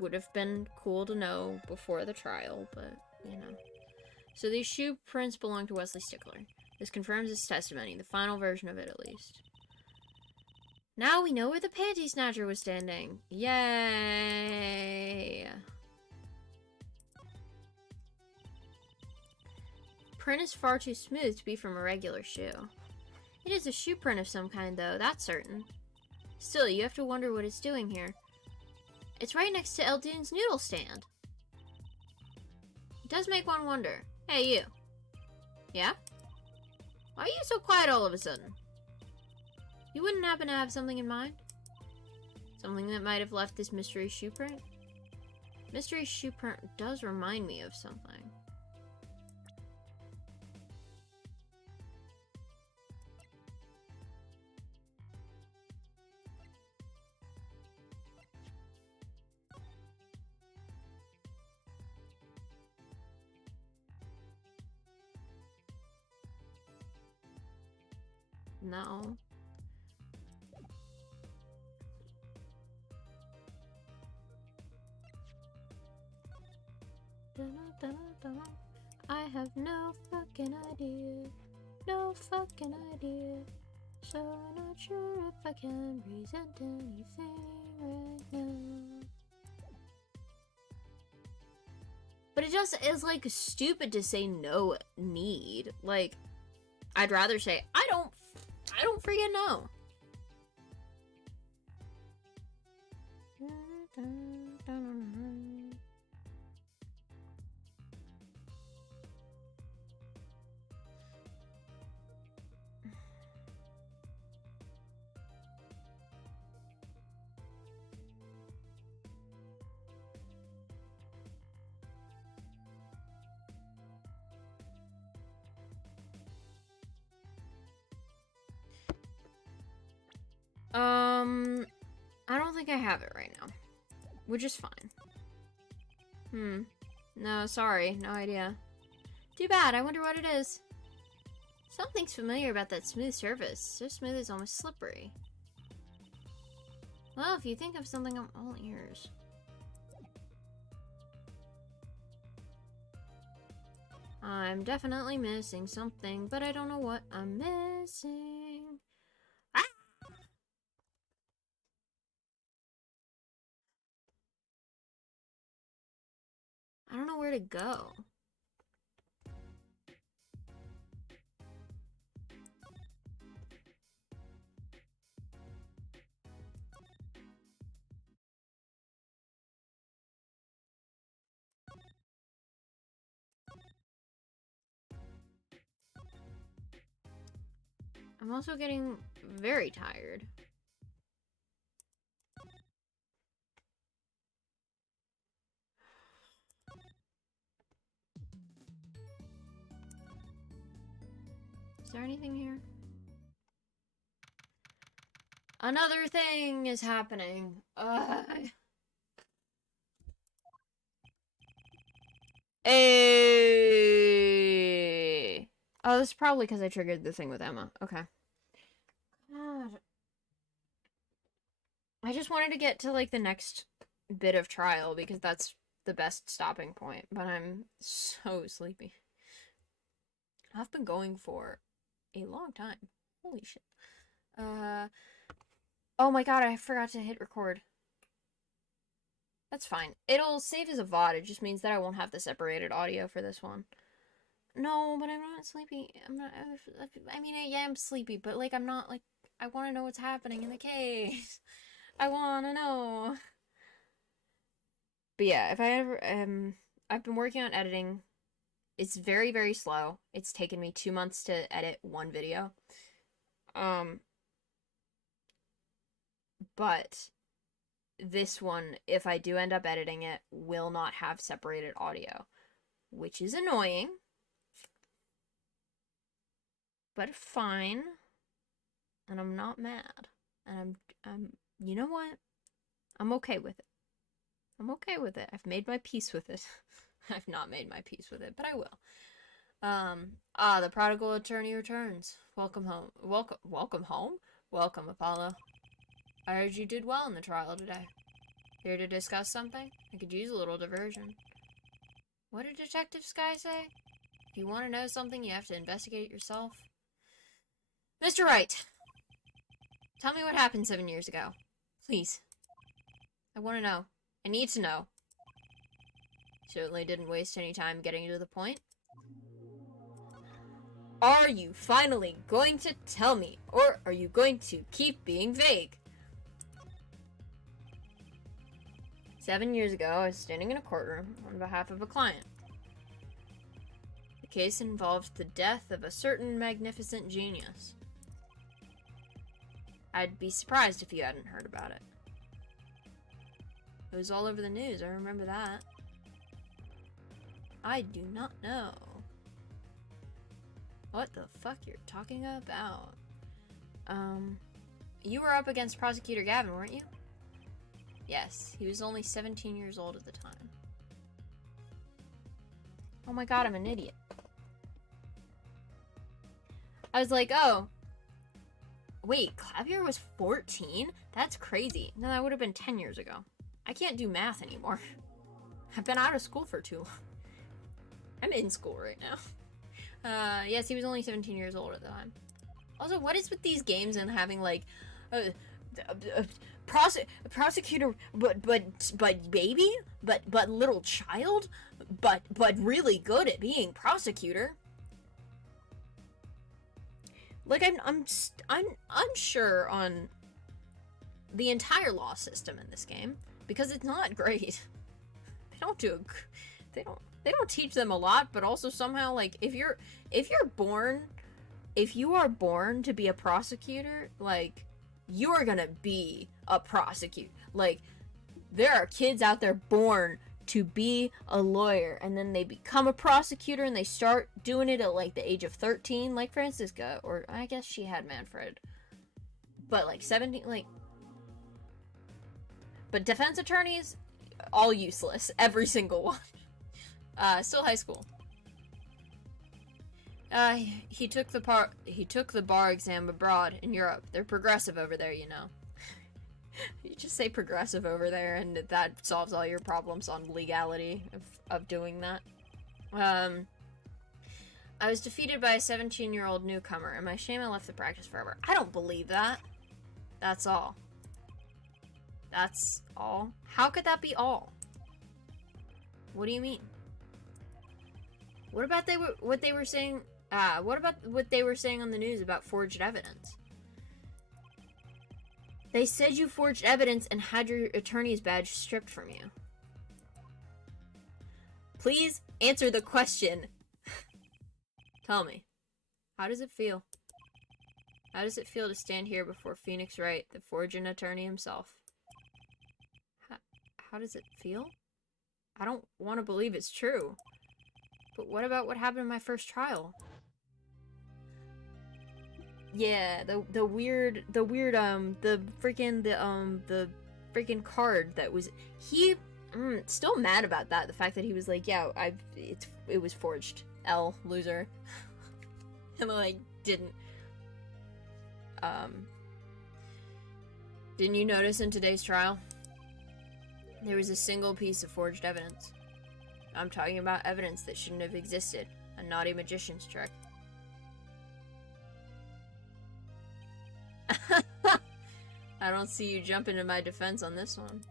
would have been cool to know before the trial, but, you know. So these shoe prints belong to Wesley Stickler. This confirms his testimony, the final version of it at least. Now we know where the panty snatcher was standing. Yay! Print is far too smooth to be from a regular shoe. It is a shoe print of some kind, though, that's certain. Still, you have to wonder what it's doing here. It's right next to Eldoon's noodle stand. It does make one wonder. Hey, you. Yeah? Why are you so quiet all of a sudden? You wouldn't happen to have something in mind? Something that might have left this mystery shoe print? Mystery shoe print does remind me of something. No. I have no fucking idea. No fucking idea. So I'm not sure if I can present anything right now. But it just is like stupid to say no need. Like, I'd rather say I don't freaking know. I don't think I have it right now. Which is fine. No, sorry. No idea. Too bad. I wonder what it is. Something's familiar about that smooth surface. So smooth it's almost slippery. Well, if you think of something, I'm all ears. I'm definitely missing something, but I don't know what I'm missing. Ah! I don't know where to go. I'm also getting very tired. Is there anything here? Another thing is happening. Hey. Oh, this is probably because I triggered the thing with Emma. Okay. God. I just wanted to get to, like, the next bit of trial because that's the best stopping point, but I'm so sleepy. I've been going for a long time. Holy shit. Oh my god, I forgot to hit record. That's fine. It'll save as a VOD. It just means that I won't have the separated audio for this one. No, but I'm not sleepy. I'm not. I mean, yeah, I'm sleepy, but like, I'm not like. I want to know what's happening in the case. I want to know. But yeah, if I ever I've been working on editing. It's very, very slow. It's taken me 2 months to edit one video. But this one, if I do end up editing it, will not have separated audio, which is annoying. But fine. And I'm not mad. And I'm you know what? I'm okay with it. I'm okay with it. I've made my peace with it. I've not made my peace with it, but I will. The prodigal attorney returns. Welcome home. Welcome home? Welcome, Apollo. I heard you did well in the trial today. Here to discuss something? I could use a little diversion. What did Detective Sky say? If you want to know something, you have to investigate it yourself. Mr. Wright, tell me what happened 7 years ago. Please. I want to know. I need to know. Certainly didn't waste any time getting to the point. Are you finally going to tell me, or are you going to keep being vague? 7 years ago, I was standing in a courtroom on behalf of a client. The case involved the death of a certain magnificent genius. I'd be surprised if you hadn't heard about it. It was all over the news, I remember that. I do not know what the fuck you're talking about. You were up against Prosecutor Gavin, weren't you? Yes, he was only 17 years old at the time. Oh my god, I'm an idiot. I was like, oh. Wait, Clavier was 14? That's crazy. No, that would have been 10 years ago. I can't do math anymore. I've been out of school for too long. I'm in school right now. Yes, he was only 17 years old at the time. Also, what is with these games and having, like, prosecutor, but baby, but little child, but really good at being prosecutor. Like, I'm unsure on the entire law system in this game because it's not great. They don't teach them a lot, but also somehow, like, if you are born to be a prosecutor, like, you are gonna be a prosecutor. Like, there are kids out there born to be a lawyer, and then they become a prosecutor, and they start doing it at, like, the age of 13, like Francisca, or I guess she had Manfred. But, like, 17, like... But defense attorneys, all useless. Every single one. Still high school. He took the bar exam abroad in Europe. They're progressive over there, you know. You just say progressive over there, and that solves all your problems on legality of doing that. I was defeated by a 17-year-old newcomer, and my shame I left the practice forever. I don't believe that. That's all. That's all? How could that be all? What do you mean? What about what they were saying? What about what they were saying on the news about forged evidence? They said you forged evidence and had your attorney's badge stripped from you. Please answer the question. Tell me. How does it feel? How does it feel to stand here before Phoenix Wright, the fortune attorney himself? How does it feel? I don't want to believe it's true. But what about what happened in my first trial? Yeah, the freaking card that was still mad about that. The fact that he was like, yeah, it was forged. L loser. And like didn't you notice in today's trial there was a single piece of forged evidence? I'm talking about evidence that shouldn't have existed. A naughty magician's trick. I don't see you jumping to my defense on this one.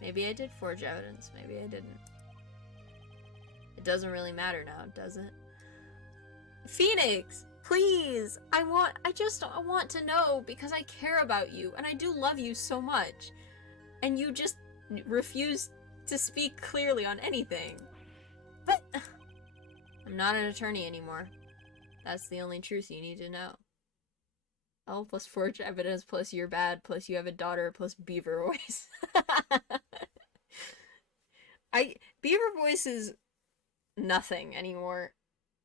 Maybe I did forge evidence. Maybe I didn't. It doesn't really matter now, does it? Phoenix! Please! I want to know because I care about you and I do love you so much. And you just refuse to speak clearly on anything. But I'm not an attorney anymore. That's the only truth you need to know. L plus forged evidence plus you're bad plus you have a daughter plus beaver voice. Beaver voice is nothing anymore.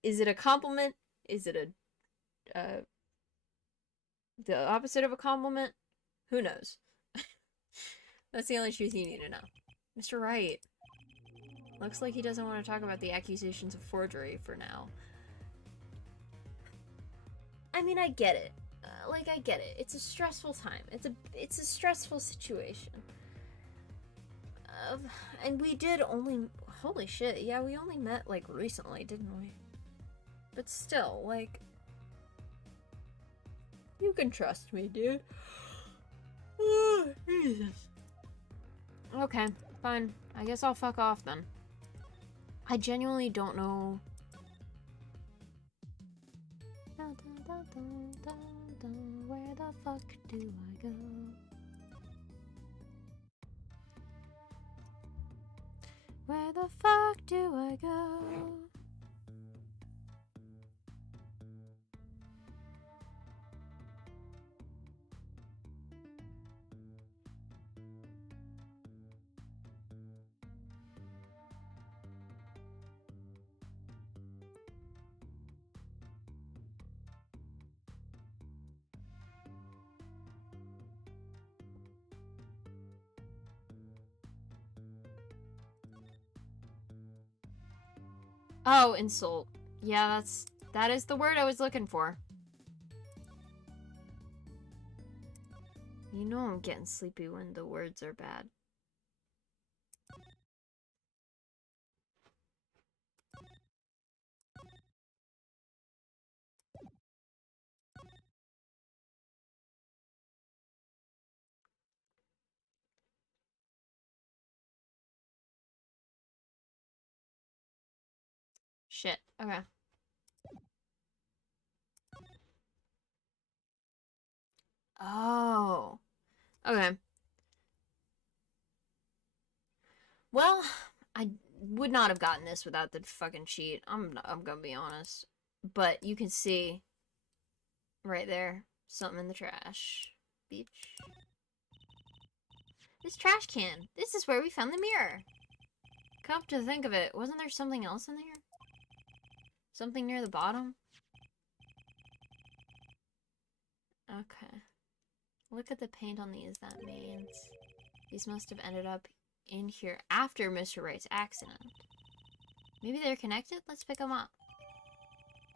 Is it a compliment? Is it the opposite of a compliment? Who knows? That's the only truth you need to know. Mr. Wright. Looks like he doesn't want to talk about the accusations of forgery for now. I mean, I get it. I get it. It's a stressful time. It's a stressful situation. And we did only... Holy shit, yeah, we only met, recently, didn't we? But still, you can trust me, dude. Oh, Jesus. Okay, fine. I guess I'll fuck off then. I genuinely don't know... Where the fuck do I go? Where the fuck do I go? Oh, insult. Yeah, that is the word I was looking for. You know I'm getting sleepy when the words are bad. Shit. Okay. Oh. Okay. Well, I would not have gotten this without the fucking cheat. I'm gonna be honest. But you can see right there something in the trash. Beach. This trash can. This is where we found the mirror. Come to think of it, wasn't there something else in there? Something near the bottom? Okay. Look at the paint on these. That means these must have ended up in here after Mr. Wright's accident. Maybe they're connected? Let's pick them up.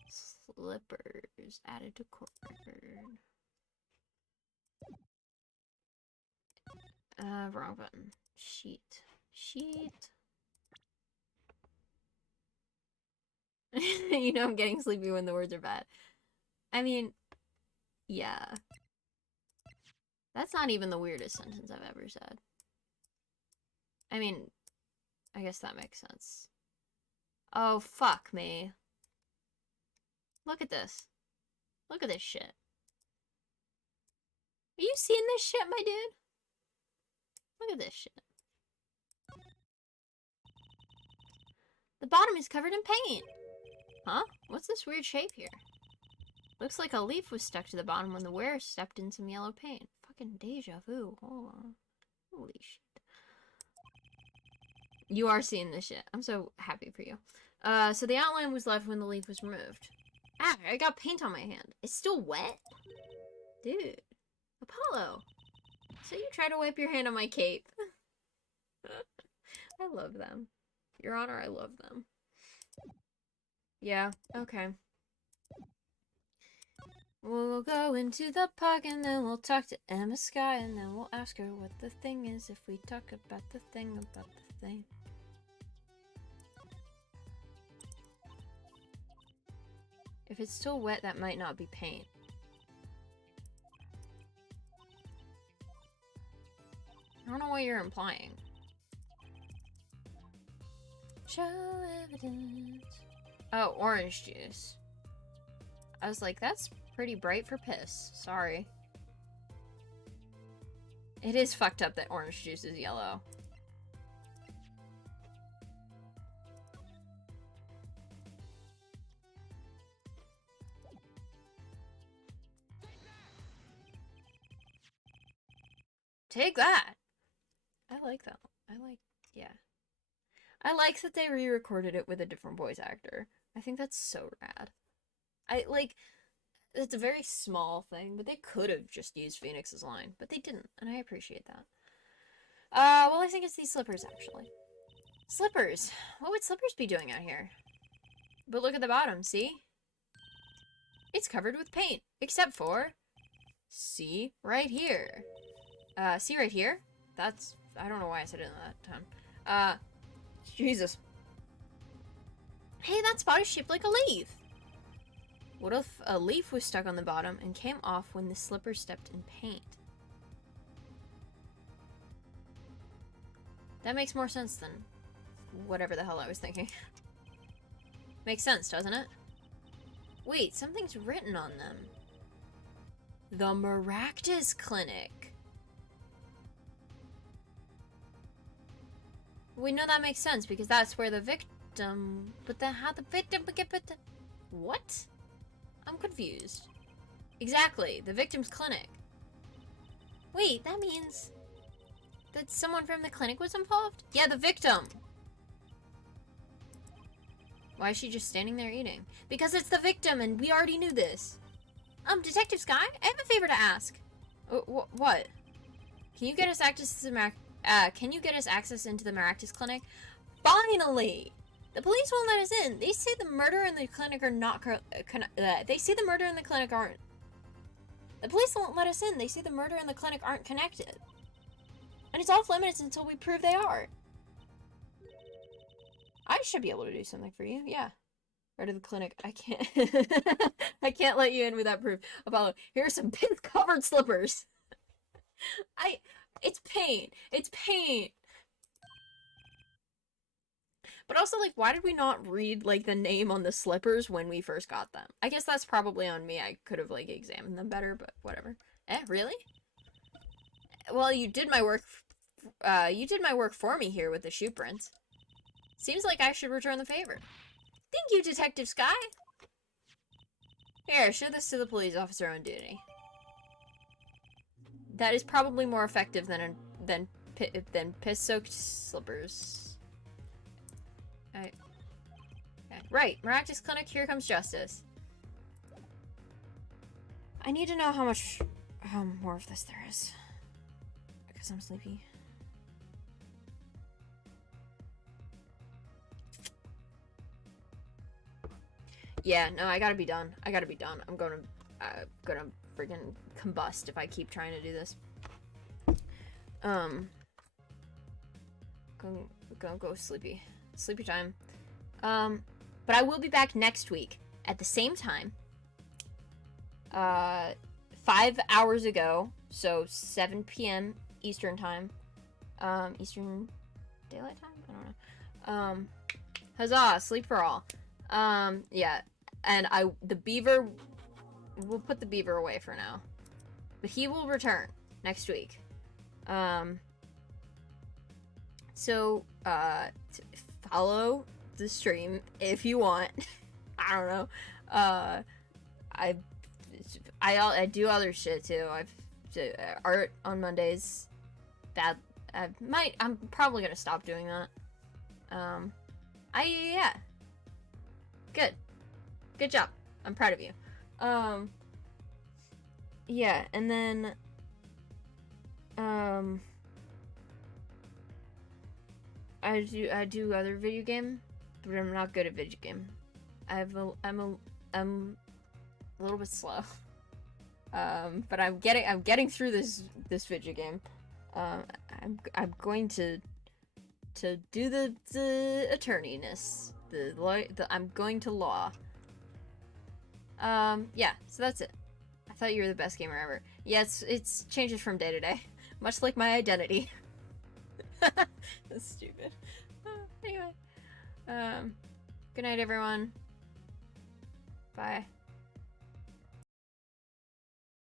Slippers added to court record. Wrong button. Sheet. You know I'm getting sleepy when the words are bad. I mean, yeah. That's not even the weirdest sentence I've ever said. I mean, I guess that makes sense. Oh, fuck me. Look at this. Look at this shit. Are you seeing this shit, my dude? Look at this shit. The bottom is covered in paint. Huh? What's this weird shape here? Looks like a leaf was stuck to the bottom when the wearer stepped in some yellow paint. Fucking deja vu. Hold on. Holy shit. You are seeing this shit. I'm so happy for you. So the outline was left when the leaf was removed. Ah, I got paint on my hand. It's still wet? Dude. Apollo. So you try to wipe your hand on my cape. I love them. Your Honor, I love them. Yeah, okay. We'll go into the park and then we'll talk to Emma Sky and then we'll ask her what the thing is if we talk about the thing about the thing. If it's still wet, that might not be paint. I don't know what you're implying. Show evidence. Oh, orange juice. I was like, that's pretty bright for piss. Sorry. It is fucked up that orange juice is yellow. Take that! I like that. Yeah. I like that they re-recorded it with a different voice actor. I think that's so rad. It's a very small thing, but they could have just used Phoenix's line, but they didn't, and I appreciate that. Well, I think it's these slippers, actually. Slippers! What would slippers be doing out here? But look at the bottom, see? It's covered with paint, except for... See right here. See right here? That's... I don't know why I said it in that tone. Jesus. Hey, that spot is shaped like a leaf! What if a leaf was stuck on the bottom and came off when the slipper stepped in paint? That makes more sense than whatever the hell I was thinking. Makes sense, doesn't it? Wait, something's written on them. The Maractus Clinic. We know that makes sense because that's where the victim... But then how the victim would get put the... What? I'm confused. Exactly, the victim's clinic. Wait, that means... that someone from the clinic was involved? Yeah, the victim! Why is she just standing there eating? Because it's the victim and we already knew this. Detective Sky, I have a favor to ask. What? Can you get us access to the access into the Maractus Clinic? Finally! The police won't let us in. They say the murder and the clinic are not they say the murder and the clinic aren't. The police won't let us in. They say the murder and the clinic aren't connected. And it's off limits until we prove they are. I should be able to do something for you. Yeah. Right to the clinic. I can't. I can't let you in without proof. Apollo, here's some piss-covered slippers. It's paint. It's paint. But also, like, why did we not read, like, the name on the slippers when we first got them? I guess that's probably on me. I could have, like, examined them better, but whatever. Really? Well, you did my work for me here with the shoe prints. Seems like I should return the favor. Thank you, Detective Sky. Here, show this to the police officer on duty. That is probably more effective than piss-soaked slippers. Okay. Right, Maractus Clinic, here comes justice. I need to know how much more of this there is. Because I'm sleepy. Yeah, no, I gotta be done. I gotta be done. I'm gonna freaking combust if I keep trying to do this. Gonna go sleepy. Sleepy time. But I will be back next week at the same time. 5 hours ago, so 7 p.m. Eastern time. Eastern Daylight Time? I don't know. Huzzah, sleep for all. Yeah. And the beaver, we'll put the beaver away for now. But he will return next week. So, follow the stream if you want. I don't know. I I do other shit too. I've art on Mondays. That I'm probably gonna stop doing that. Yeah. Good job. I'm proud of you. Yeah, and then I do other video game, but I'm not good at video game. I'm a little bit slow. But I'm getting through this video game. I'm going to do the attorneyness. I'm going to law. Yeah, so that's it. I thought you were the best gamer ever. Yeah, it's changes from day to day. Much like my identity. That's stupid. Anyway. Good night everyone. Bye.